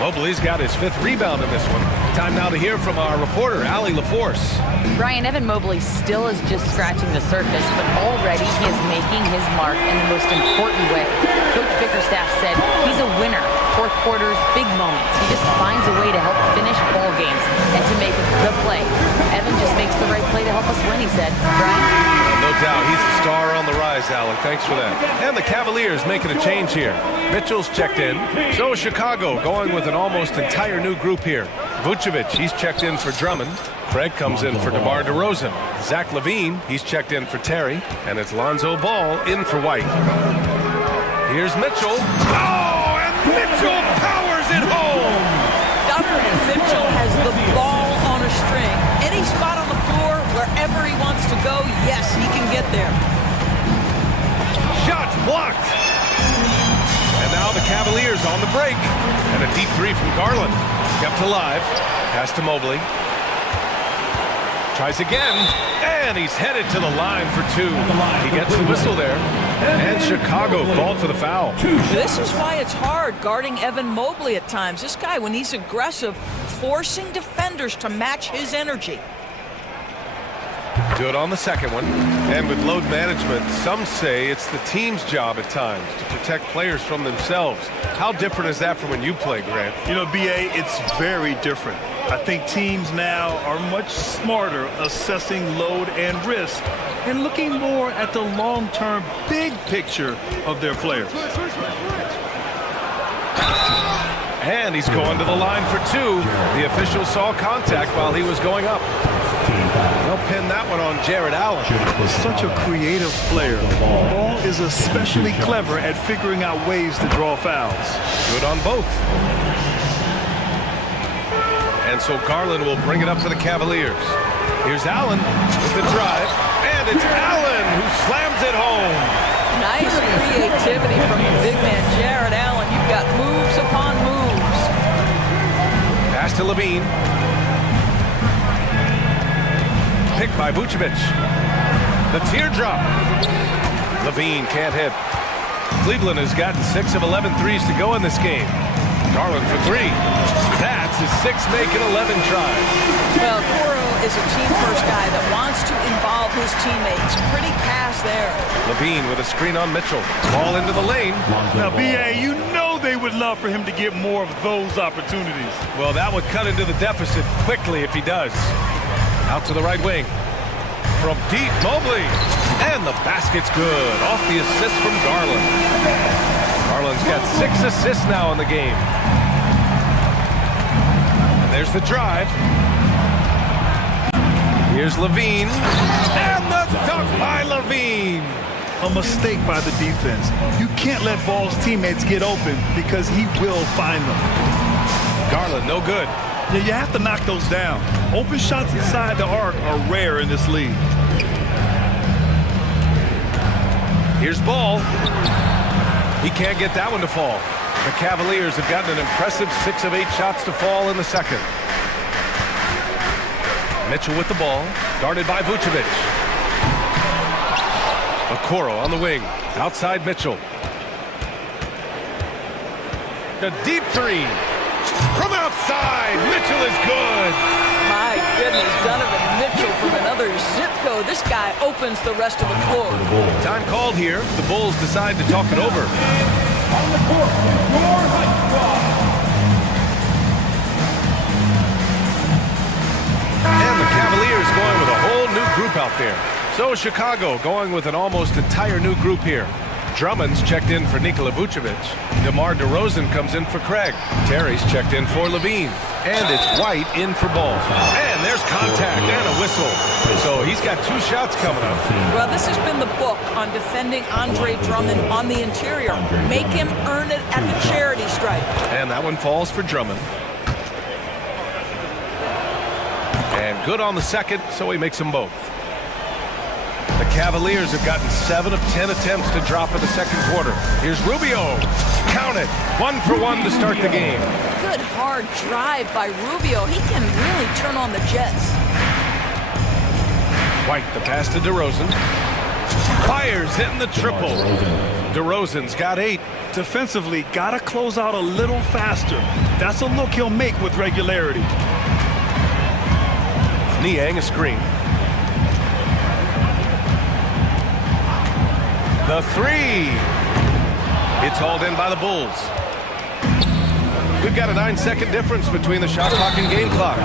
Mobley's got his 5th rebound in this one. Time now to hear from our reporter, Allie LaForce. Brian, Evan Mobley still is just scratching the surface, but already he is making his mark in the most important way. Coach Bickerstaff said he's a winner. Fourth quarters, big moments. He just finds a way to help finish ball games and to make the play. Evan just makes the right play to help us win, he said. Brian? No doubt, he's the star on the rise, Allie. Thanks for that. And the Cavaliers making a change here. Mitchell's checked in. So is Chicago going with an almost entire new group here. Vucevic, he's checked in for Drummond. Craig comes in for DeMar DeRozan. Zach LaVine, he's checked in for Terry. And it's Lonzo Ball in for White. Here's Mitchell. Oh, and Mitchell powers it home! Donovan Mitchell has the ball on a string. Any spot on the floor, wherever he wants to go, yes, he can get there. Shots blocked! And now the Cavaliers on the break. And a deep 3 from Garland. Kept alive. Pass to Mobley. Tries again. And he's headed to the line for 2. He gets the whistle there. And Chicago called for the foul. This is why it's hard guarding Evan Mobley at times. This guy, when he's aggressive, forcing defenders to match his energy. Do it on the second one. And with load management, some say it's the team's job at times to protect players from themselves. How different is that from when you play, Grant? You know, B.A., it's very different. I think teams now are much smarter assessing load and risk and looking more at the long-term big picture of their players. And he's going to the line for two. The official saw contact while he was going up. They'll pin that one on Jared Allen. Such a creative player. Ball is especially clever at figuring out ways to draw fouls. Good on both. And so Garland will bring it up for the Cavaliers. Here's Allen with the drive. And it's Allen who slams it home. Nice creativity from the big man, Jared Allen. You've got moves upon moves. Pass to Levine. Picked by Vucevic. The teardrop. Levine can't hit. Cleveland has gotten 6 of 11 threes to go in this game. Garland for three. That's his 6 make it 11 tries. Well, Coro is a team-first guy that wants to involve his teammates. Pretty pass there. Levine with a screen on Mitchell. Ball into the lane. Now, B.A., you know they would love for him to get more of those opportunities. Well, that would cut into the deficit quickly if he does. Out to the right wing. From deep, Mobley. And the basket's good. Off the assist from Garland. Garland's got 6 assists now in the game. And there's the drive. Here's Levine. And the dunk by Levine. A mistake by the defense. You can't let Ball's teammates get open because he will find them. Garland, no good. Yeah, you have to knock those down. Open shots inside the arc are rare in this league. Here's Ball. He can't get that one to fall. The Cavaliers have gotten an impressive 6 of 8 shots to fall in the second. Mitchell with the ball, guarded by Vucevic. Okoro on the wing, outside Mitchell. A deep three. From outside, Mitchell is good. My goodness, Donovan Mitchell from another zip code. This guy opens the rest of the floor. Time called here. The Bulls decide to talk it over. On the court, your high squad. And the Cavaliers going with a whole new group out there. So Chicago going with an almost entire new group here. Drummond's checked in for Nikola Vucevic. DeMar DeRozan comes in for Craig. Terry's checked in for Levine. And it's White in for Ball. And there's contact and a whistle. So he's got 2 shots coming up. Well, this has been the book on defending Andre Drummond on the interior. Make him earn it at the charity stripe. And that one falls for Drummond. And good on the second, so he makes them both. The Cavaliers have gotten 7 of 10 attempts to drop in the second quarter. Here's Rubio. Count it. 1 for 1 to start the game. Good hard drive by Rubio. He can really turn on the jets. White, the pass to DeRozan. Fires, hitting the triple. DeRozan's got 8. Defensively, got to close out a little faster. That's a look he'll make with regularity. Niang a screen. The three. It's hauled in by the Bulls. We've got a 9-second difference between the shot clock and game clock.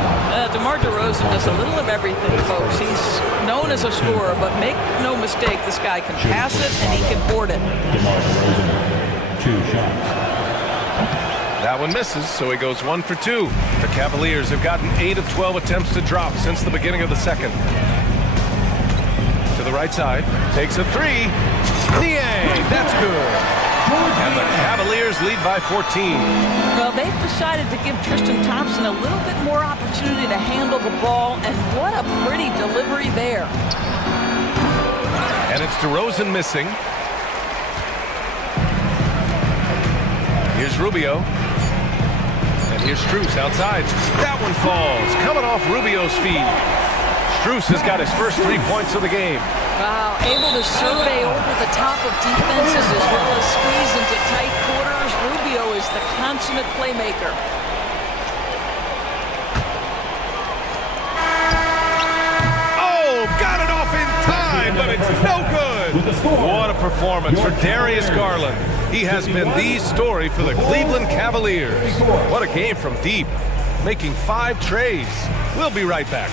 DeMar DeRozan does a little of everything, folks. He's known as a scorer, but make no mistake, this guy can pass it and he can board it. DeMar DeRozan, 2 shots. That one misses, so he goes 1 for 2. The Cavaliers have gotten 8 of 12 attempts to drop since the beginning of the second. To the right side, takes a 3. Niang, that's good. And the Cavaliers lead by 14. Well, they've decided to give Tristan Thompson a little bit more opportunity to handle the ball, and what a pretty delivery there. And it's DeRozan missing. Here's Rubio. And here's Strus outside. That one falls, coming off Rubio's feet. Strus has got his first 3 points of the game. Wow, able to survey over the top of defenses as well as squeeze into tight quarters. Rubio is the consummate playmaker. Oh, got it off in time, but it's no good. What a performance for Darius Garland. He has been the story for the Cleveland Cavaliers. What a game from deep. making 5 trays. We'll be right back.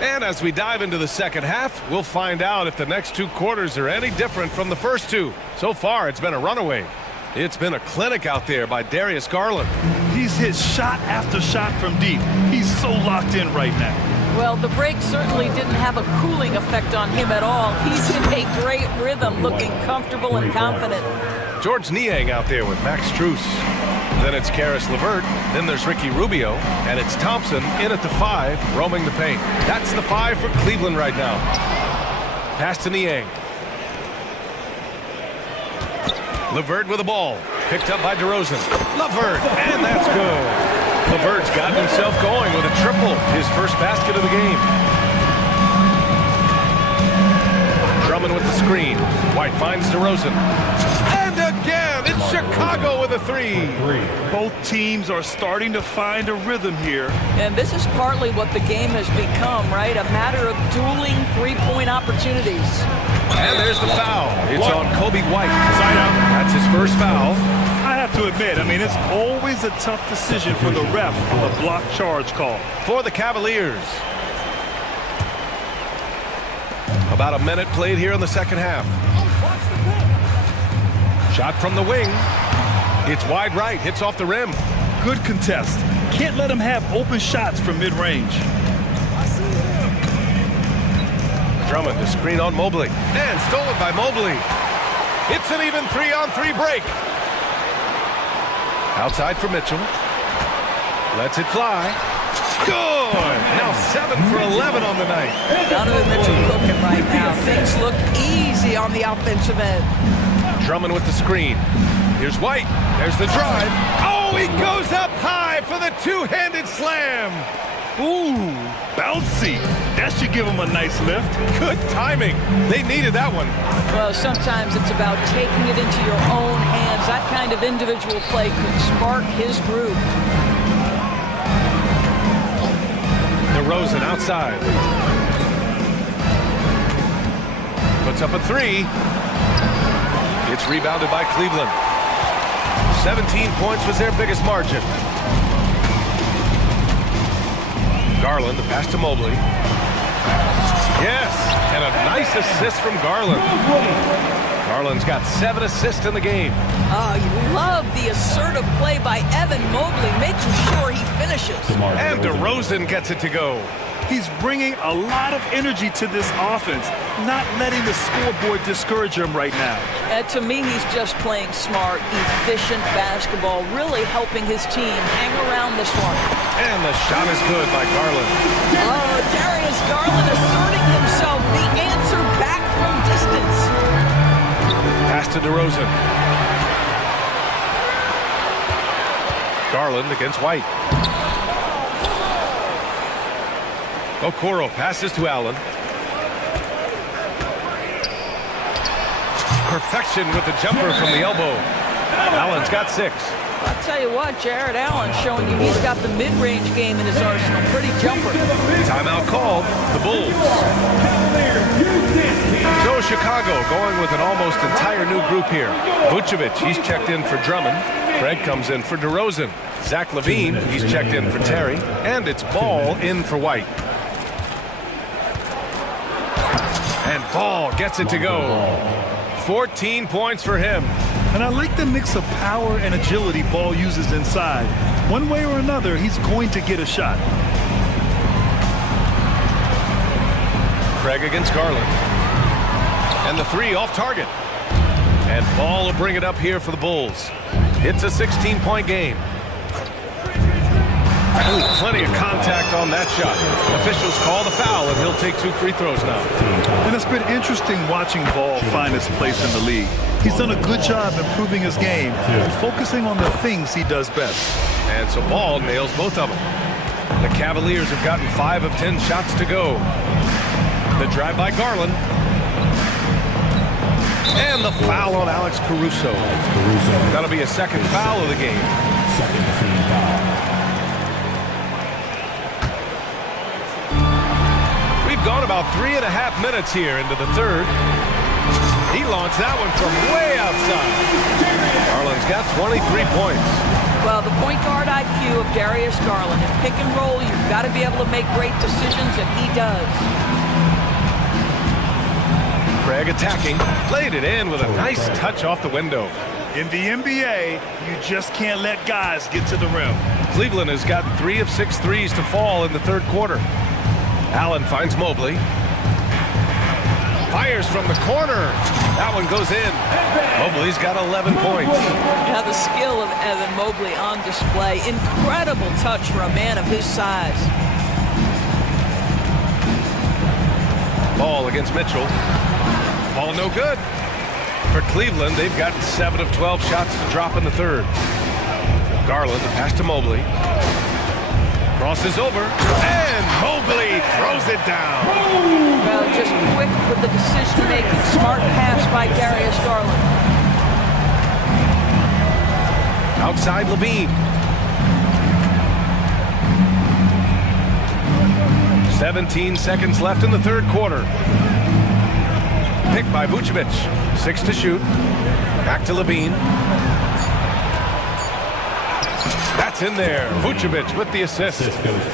And as we dive into the second half, we'll find out if the next 2 quarters are any different from the first 2. So far, it's been a runaway. It's been a clinic out there by Darius Garland. He's hit shot after shot from deep. He's so locked in right now. Well, the break certainly didn't have a cooling effect on him at all. He's in a great rhythm, looking comfortable and confident. George Niang out there with Max Strus. Then it's Karis LeVert. Then there's Ricky Rubio. And it's Thompson in at the 5, roaming the paint. That's the 5 for Cleveland right now. Pass to Niang. LeVert with the ball. Picked up by DeRozan. LeVert, and that's good. LeVert's gotten himself going with a triple. His first basket of the game. Drummond with the screen. White finds DeRozan. And again, it's Chicago with a 3. Both teams are starting to find a rhythm here. And this is partly what the game has become, right? A matter of dueling 3-point opportunities. And there's the foul. It's on Kobe White. That's his first foul. I have to admit, I mean, it's always a tough decision for the ref on the block charge call. For the Cavaliers. About a minute played here in the second half. Shot from the wing. It's wide right. Hits off the rim. Good contest. Can't let him have open shots from mid-range. Drummond, the screen on Mobley. And stolen by Mobley. It's an even 3-on-3 break. Outside for Mitchell. Lets it fly. Good! Now 7 for 11 on the night. Donovan Mitchell cooking right now. Things look easy on the offensive end. Drummond with the screen. Here's White. There's the drive. Oh, he goes up high for the 2-handed slam. Ooh, bouncy. That should give him a nice lift. Good timing. They needed that one. Well, sometimes it's about taking it into your own hands. That kind of individual play could spark his group. DeRozan outside. Puts up a 3. It's rebounded by Cleveland. 17 points was their biggest margin. Garland, the pass to Mobley. Yes, and a nice assist from Garland. Garland's got 7 assists in the game. Oh, you love the assertive play by Evan Mobley, making sure he finishes. And DeRozan gets it to go. He's bringing a lot of energy to this offense, not letting the scoreboard discourage him right now. And to me, he's just playing smart, efficient basketball, really helping his team hang around this one. And the shot is good by Garland. Oh, Darius Garland asserting himself, the answer back from distance. Pass to DeRozan. Garland against White. Okoro passes to Allen. Perfection with the jumper from the elbow. Allen's got 6. I'll tell you what, Jared Allen showing you he's got the mid-range game in his arsenal. Pretty jumper. Timeout called. The Bulls. So Chicago going with an almost entire new group here. Vucevic, he's checked in for Drummond. Craig comes in for DeRozan. Zach LaVine, he's checked in for Terry. And it's Ball in for White. And Ball gets it to go. 14 points for him. And I like the mix of power and agility Ball uses inside. One way or another, he's going to get a shot. Craig against Garland. And the 3 off target. And Ball will bring it up here for the Bulls. It's a 16-point game. Ooh, plenty of contact on that shot. Officials call the foul, and he'll take 2 free throws now. And it's been interesting watching Ball find his place in the league. He's done a good job improving his game and focusing on the things he does best. And so Ball nails both of them. The Cavaliers have gotten 5 of 10 shots to go. The drive by Garland. And the foul on Alex Caruso. That'll be a second foul of the game. Second team foul. We've gone about 3.5 minutes here into the third. He launched that one from way outside. Garland's got 23 points. Well, the point guard IQ of Darius Garland. In pick and roll, you've got to be able to make great decisions, and he does. Craig attacking, played it in with a nice touch off the window. In the NBA, you just can't let guys get to the rim. Cleveland has got 3 of 6 threes to fall in the third quarter. Allen finds Mobley. Fires from the corner. That one goes in. Mobley's got 11 points. Yeah, the skill of Evan Mobley on display. Incredible touch for a man of his size. Ball against Mitchell. Ball no good. For Cleveland, they've gotten 7 of 12 shots to drop in the third. Garland, the pass to Mobley. Crosses over, and Mobley throws it down. Well, just quick with the decision-making. Smart pass by Darius Garland. Outside Levine. 17 seconds left in the third quarter. Picked by Vucevic. 6 to shoot. Back to Levine. That's in there. Vucevic with the assist.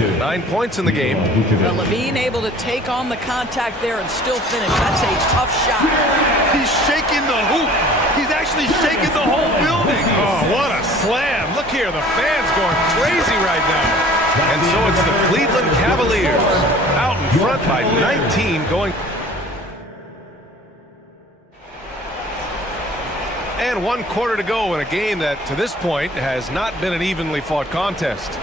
9 points in the game. Well, Levine able to take on the contact there and still finish. That's a tough shot. He's shaking the hoop. He's actually shaking the whole building. Oh, what a slam. Look here, the fans going crazy right now. And so it's the Cleveland Cavaliers out in front by 19 going. And 1 quarter to go in a game that, to this point, has not been an evenly fought contest.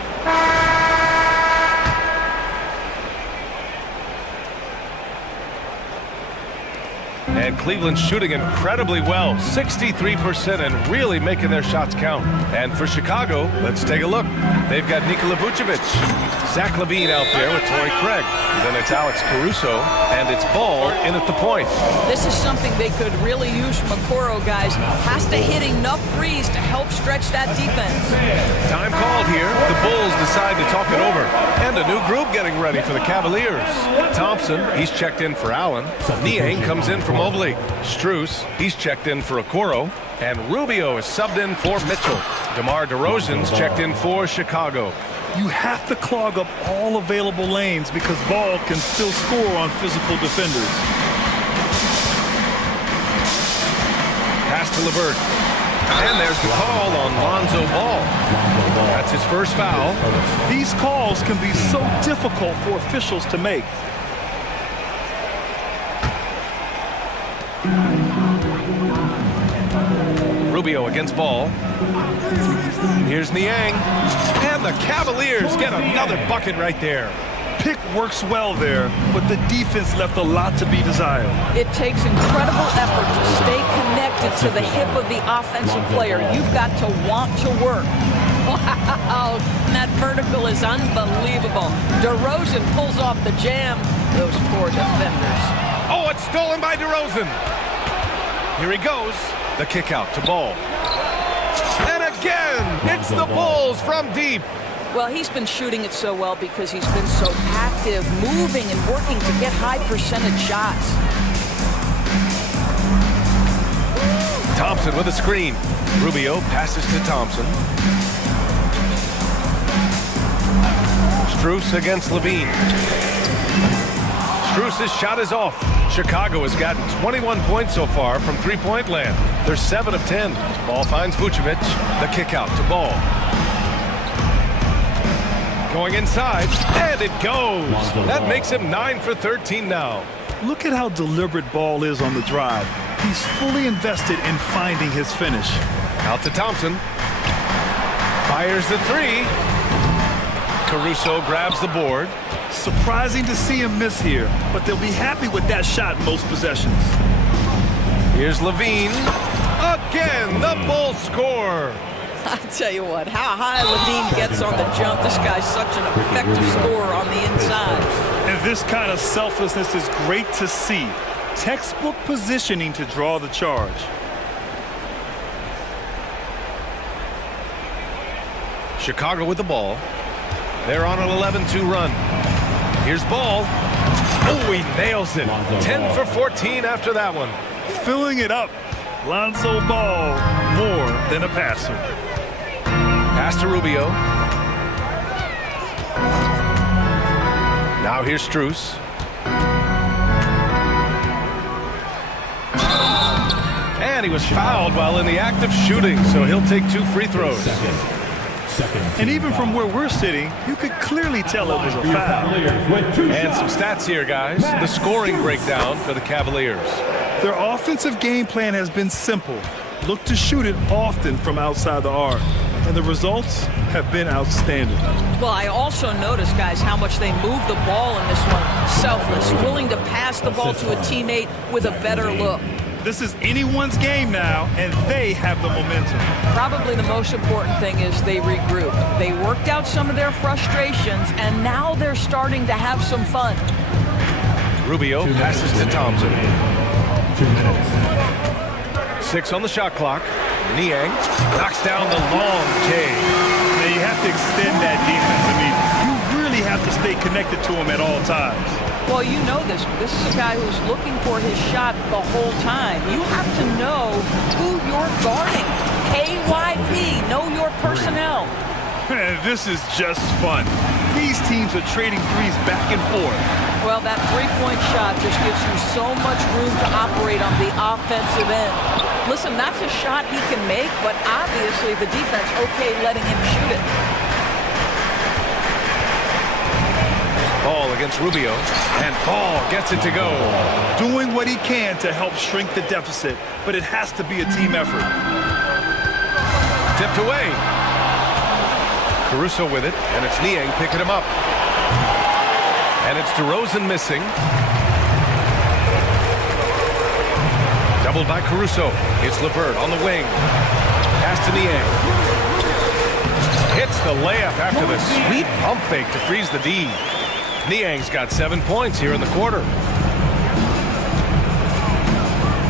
And Cleveland shooting incredibly well, 63%, and really making their shots count. And for Chicago, let's take a look. They've got Nikola Vucevic, Zach LaVine out there with Torrey Craig. Then it's Alex Caruso, and it's Ball in at the point. This is something they could really use from Okoro, guys. Has to hit enough threes to help stretch that defense. Time called here. The Bulls decide to talk it over. And a new group getting ready for the Cavaliers. Thompson, he's checked in for Allen. Niang comes in for Mobley. Strus, he's checked in for Okoro. And Rubio is subbed in for Mitchell. DeMar DeRozan's checked in for Chicago. You have to clog up all available lanes because Ball can still score on physical defenders. Pass to LeVert. And there's the call on Lonzo Ball. That's his first foul. These calls can be so difficult for officials to make. Rubio against Ball. Here's Niang. And the Cavaliers get another bucket right there. Pick works well there, but the defense left a lot to be desired. It takes incredible effort to stay connected to the hip of the offensive player. You've got to want to work. Wow, that vertical is unbelievable. DeRozan pulls off the jam. Those poor defenders. Oh, it's stolen by DeRozan. Here he goes. The kick out to Ball. And again, it's the Bulls from deep. Well, he's been shooting it so well because he's been so active, moving and working to get high percentage shots. Thompson with a screen. Rubio passes to Thompson. Strus against Levine. Strus' shot is off. Chicago has gotten 21 points so far from three-point land. They're 7 of 10. Ball finds Vucevic. The kick out to Ball. Going inside, and it goes. That makes him 9 for 13 now. Look at how deliberate Ball is on the drive. He's fully invested in finding his finish. Out to Thompson. Fires the three. Caruso grabs the board. Surprising to see him miss here, but they'll be happy with that shot most possessions. Here's Levine. Again, the Bulls score. I'll tell you what, how high Levine gets on the jump. This guy's such an effective scorer on the inside. And this kind of selflessness is great to see. Textbook positioning to draw the charge. Chicago with the ball. They're on an 11-2 run. Here's Ball. Oh, he nails it. 10 for 14 after that one. Filling it up. Lonzo Ball, more than a passer. Pass to Rubio. Now here's Strus. And he was fouled while in the act of shooting, so he'll take 2 free throws. And even from where we're sitting, you could clearly tell it was a foul. And some stats here, guys. The scoring breakdown for the Cavaliers. Their offensive game plan has been simple. Look to shoot it often from outside the arc. And the results have been outstanding. Well, I also noticed, guys, how much they move the ball in this one. Selfless, willing to pass the ball to a teammate with a better look. This is anyone's game now, and they have the momentum. Probably the most important thing is they regroup. They worked out some of their frustrations, and now they're starting to have some fun. Rubio passes to Thompson. 2 minutes. 6 on the shot clock. Niang knocks down the long K. Now you have to extend that defense. I mean, you really have to stay connected to him at all times. Well, you know this. This is a guy who's looking for his shot the whole time. You have to know who you're guarding. KYP, know your personnel. This is just fun. These teams are trading threes back and forth. Well, that three-point shot just gives you so much room to operate on the offensive end. Listen, that's a shot he can make, but obviously the defense okay letting him shoot it. Ball against Rubio, and Ball gets it to go. Doing what he can to help shrink the deficit, but it has to be a team effort. Tipped away. Caruso with it, and it's Niang picking him up. And it's DeRozan missing. Doubled by Caruso. It's LeVert on the wing. Pass to Niang. Hits the layup after the sweet pump fake to freeze the D. Niang's got 7 points here in the quarter.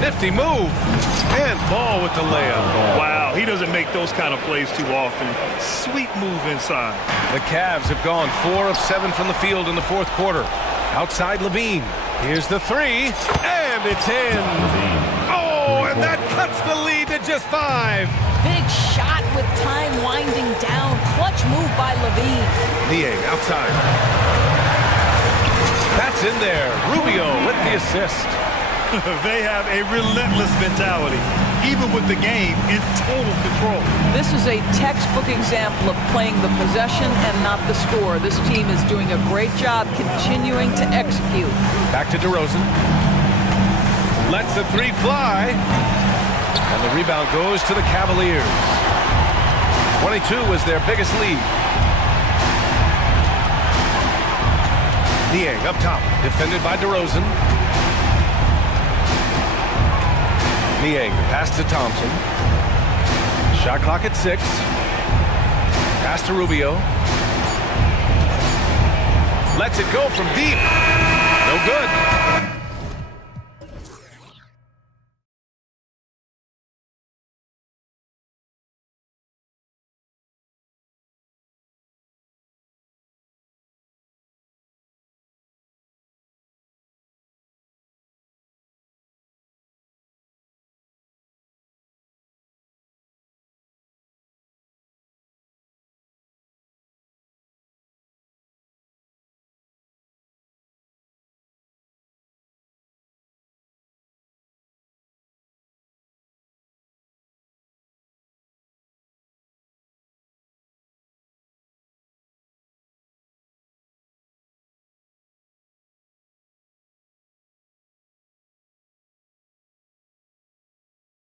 Nifty move. And Ball with the layup. Wow, he doesn't make those kind of plays too often. Sweet move inside. The Cavs have gone 4 of 7 from the field in the fourth quarter. Outside Levine. Here's the 3. And it's in. Oh, and that cuts the lead to just 5. Big shot with time winding down. Clutch move by Levine. Niang outside. That's in there. Rubio with the assist. They have a relentless mentality, even with the game in total control. This is a textbook example of playing the possession and not the score. This team is doing a great job continuing to execute. Back to DeRozan. Lets the 3 fly. And the rebound goes to the Cavaliers. 22 was their biggest lead. Niang up top, defended by DeRozan. Niang, pass to Thompson. Shot clock at 6. Pass to Rubio. Lets it go from deep.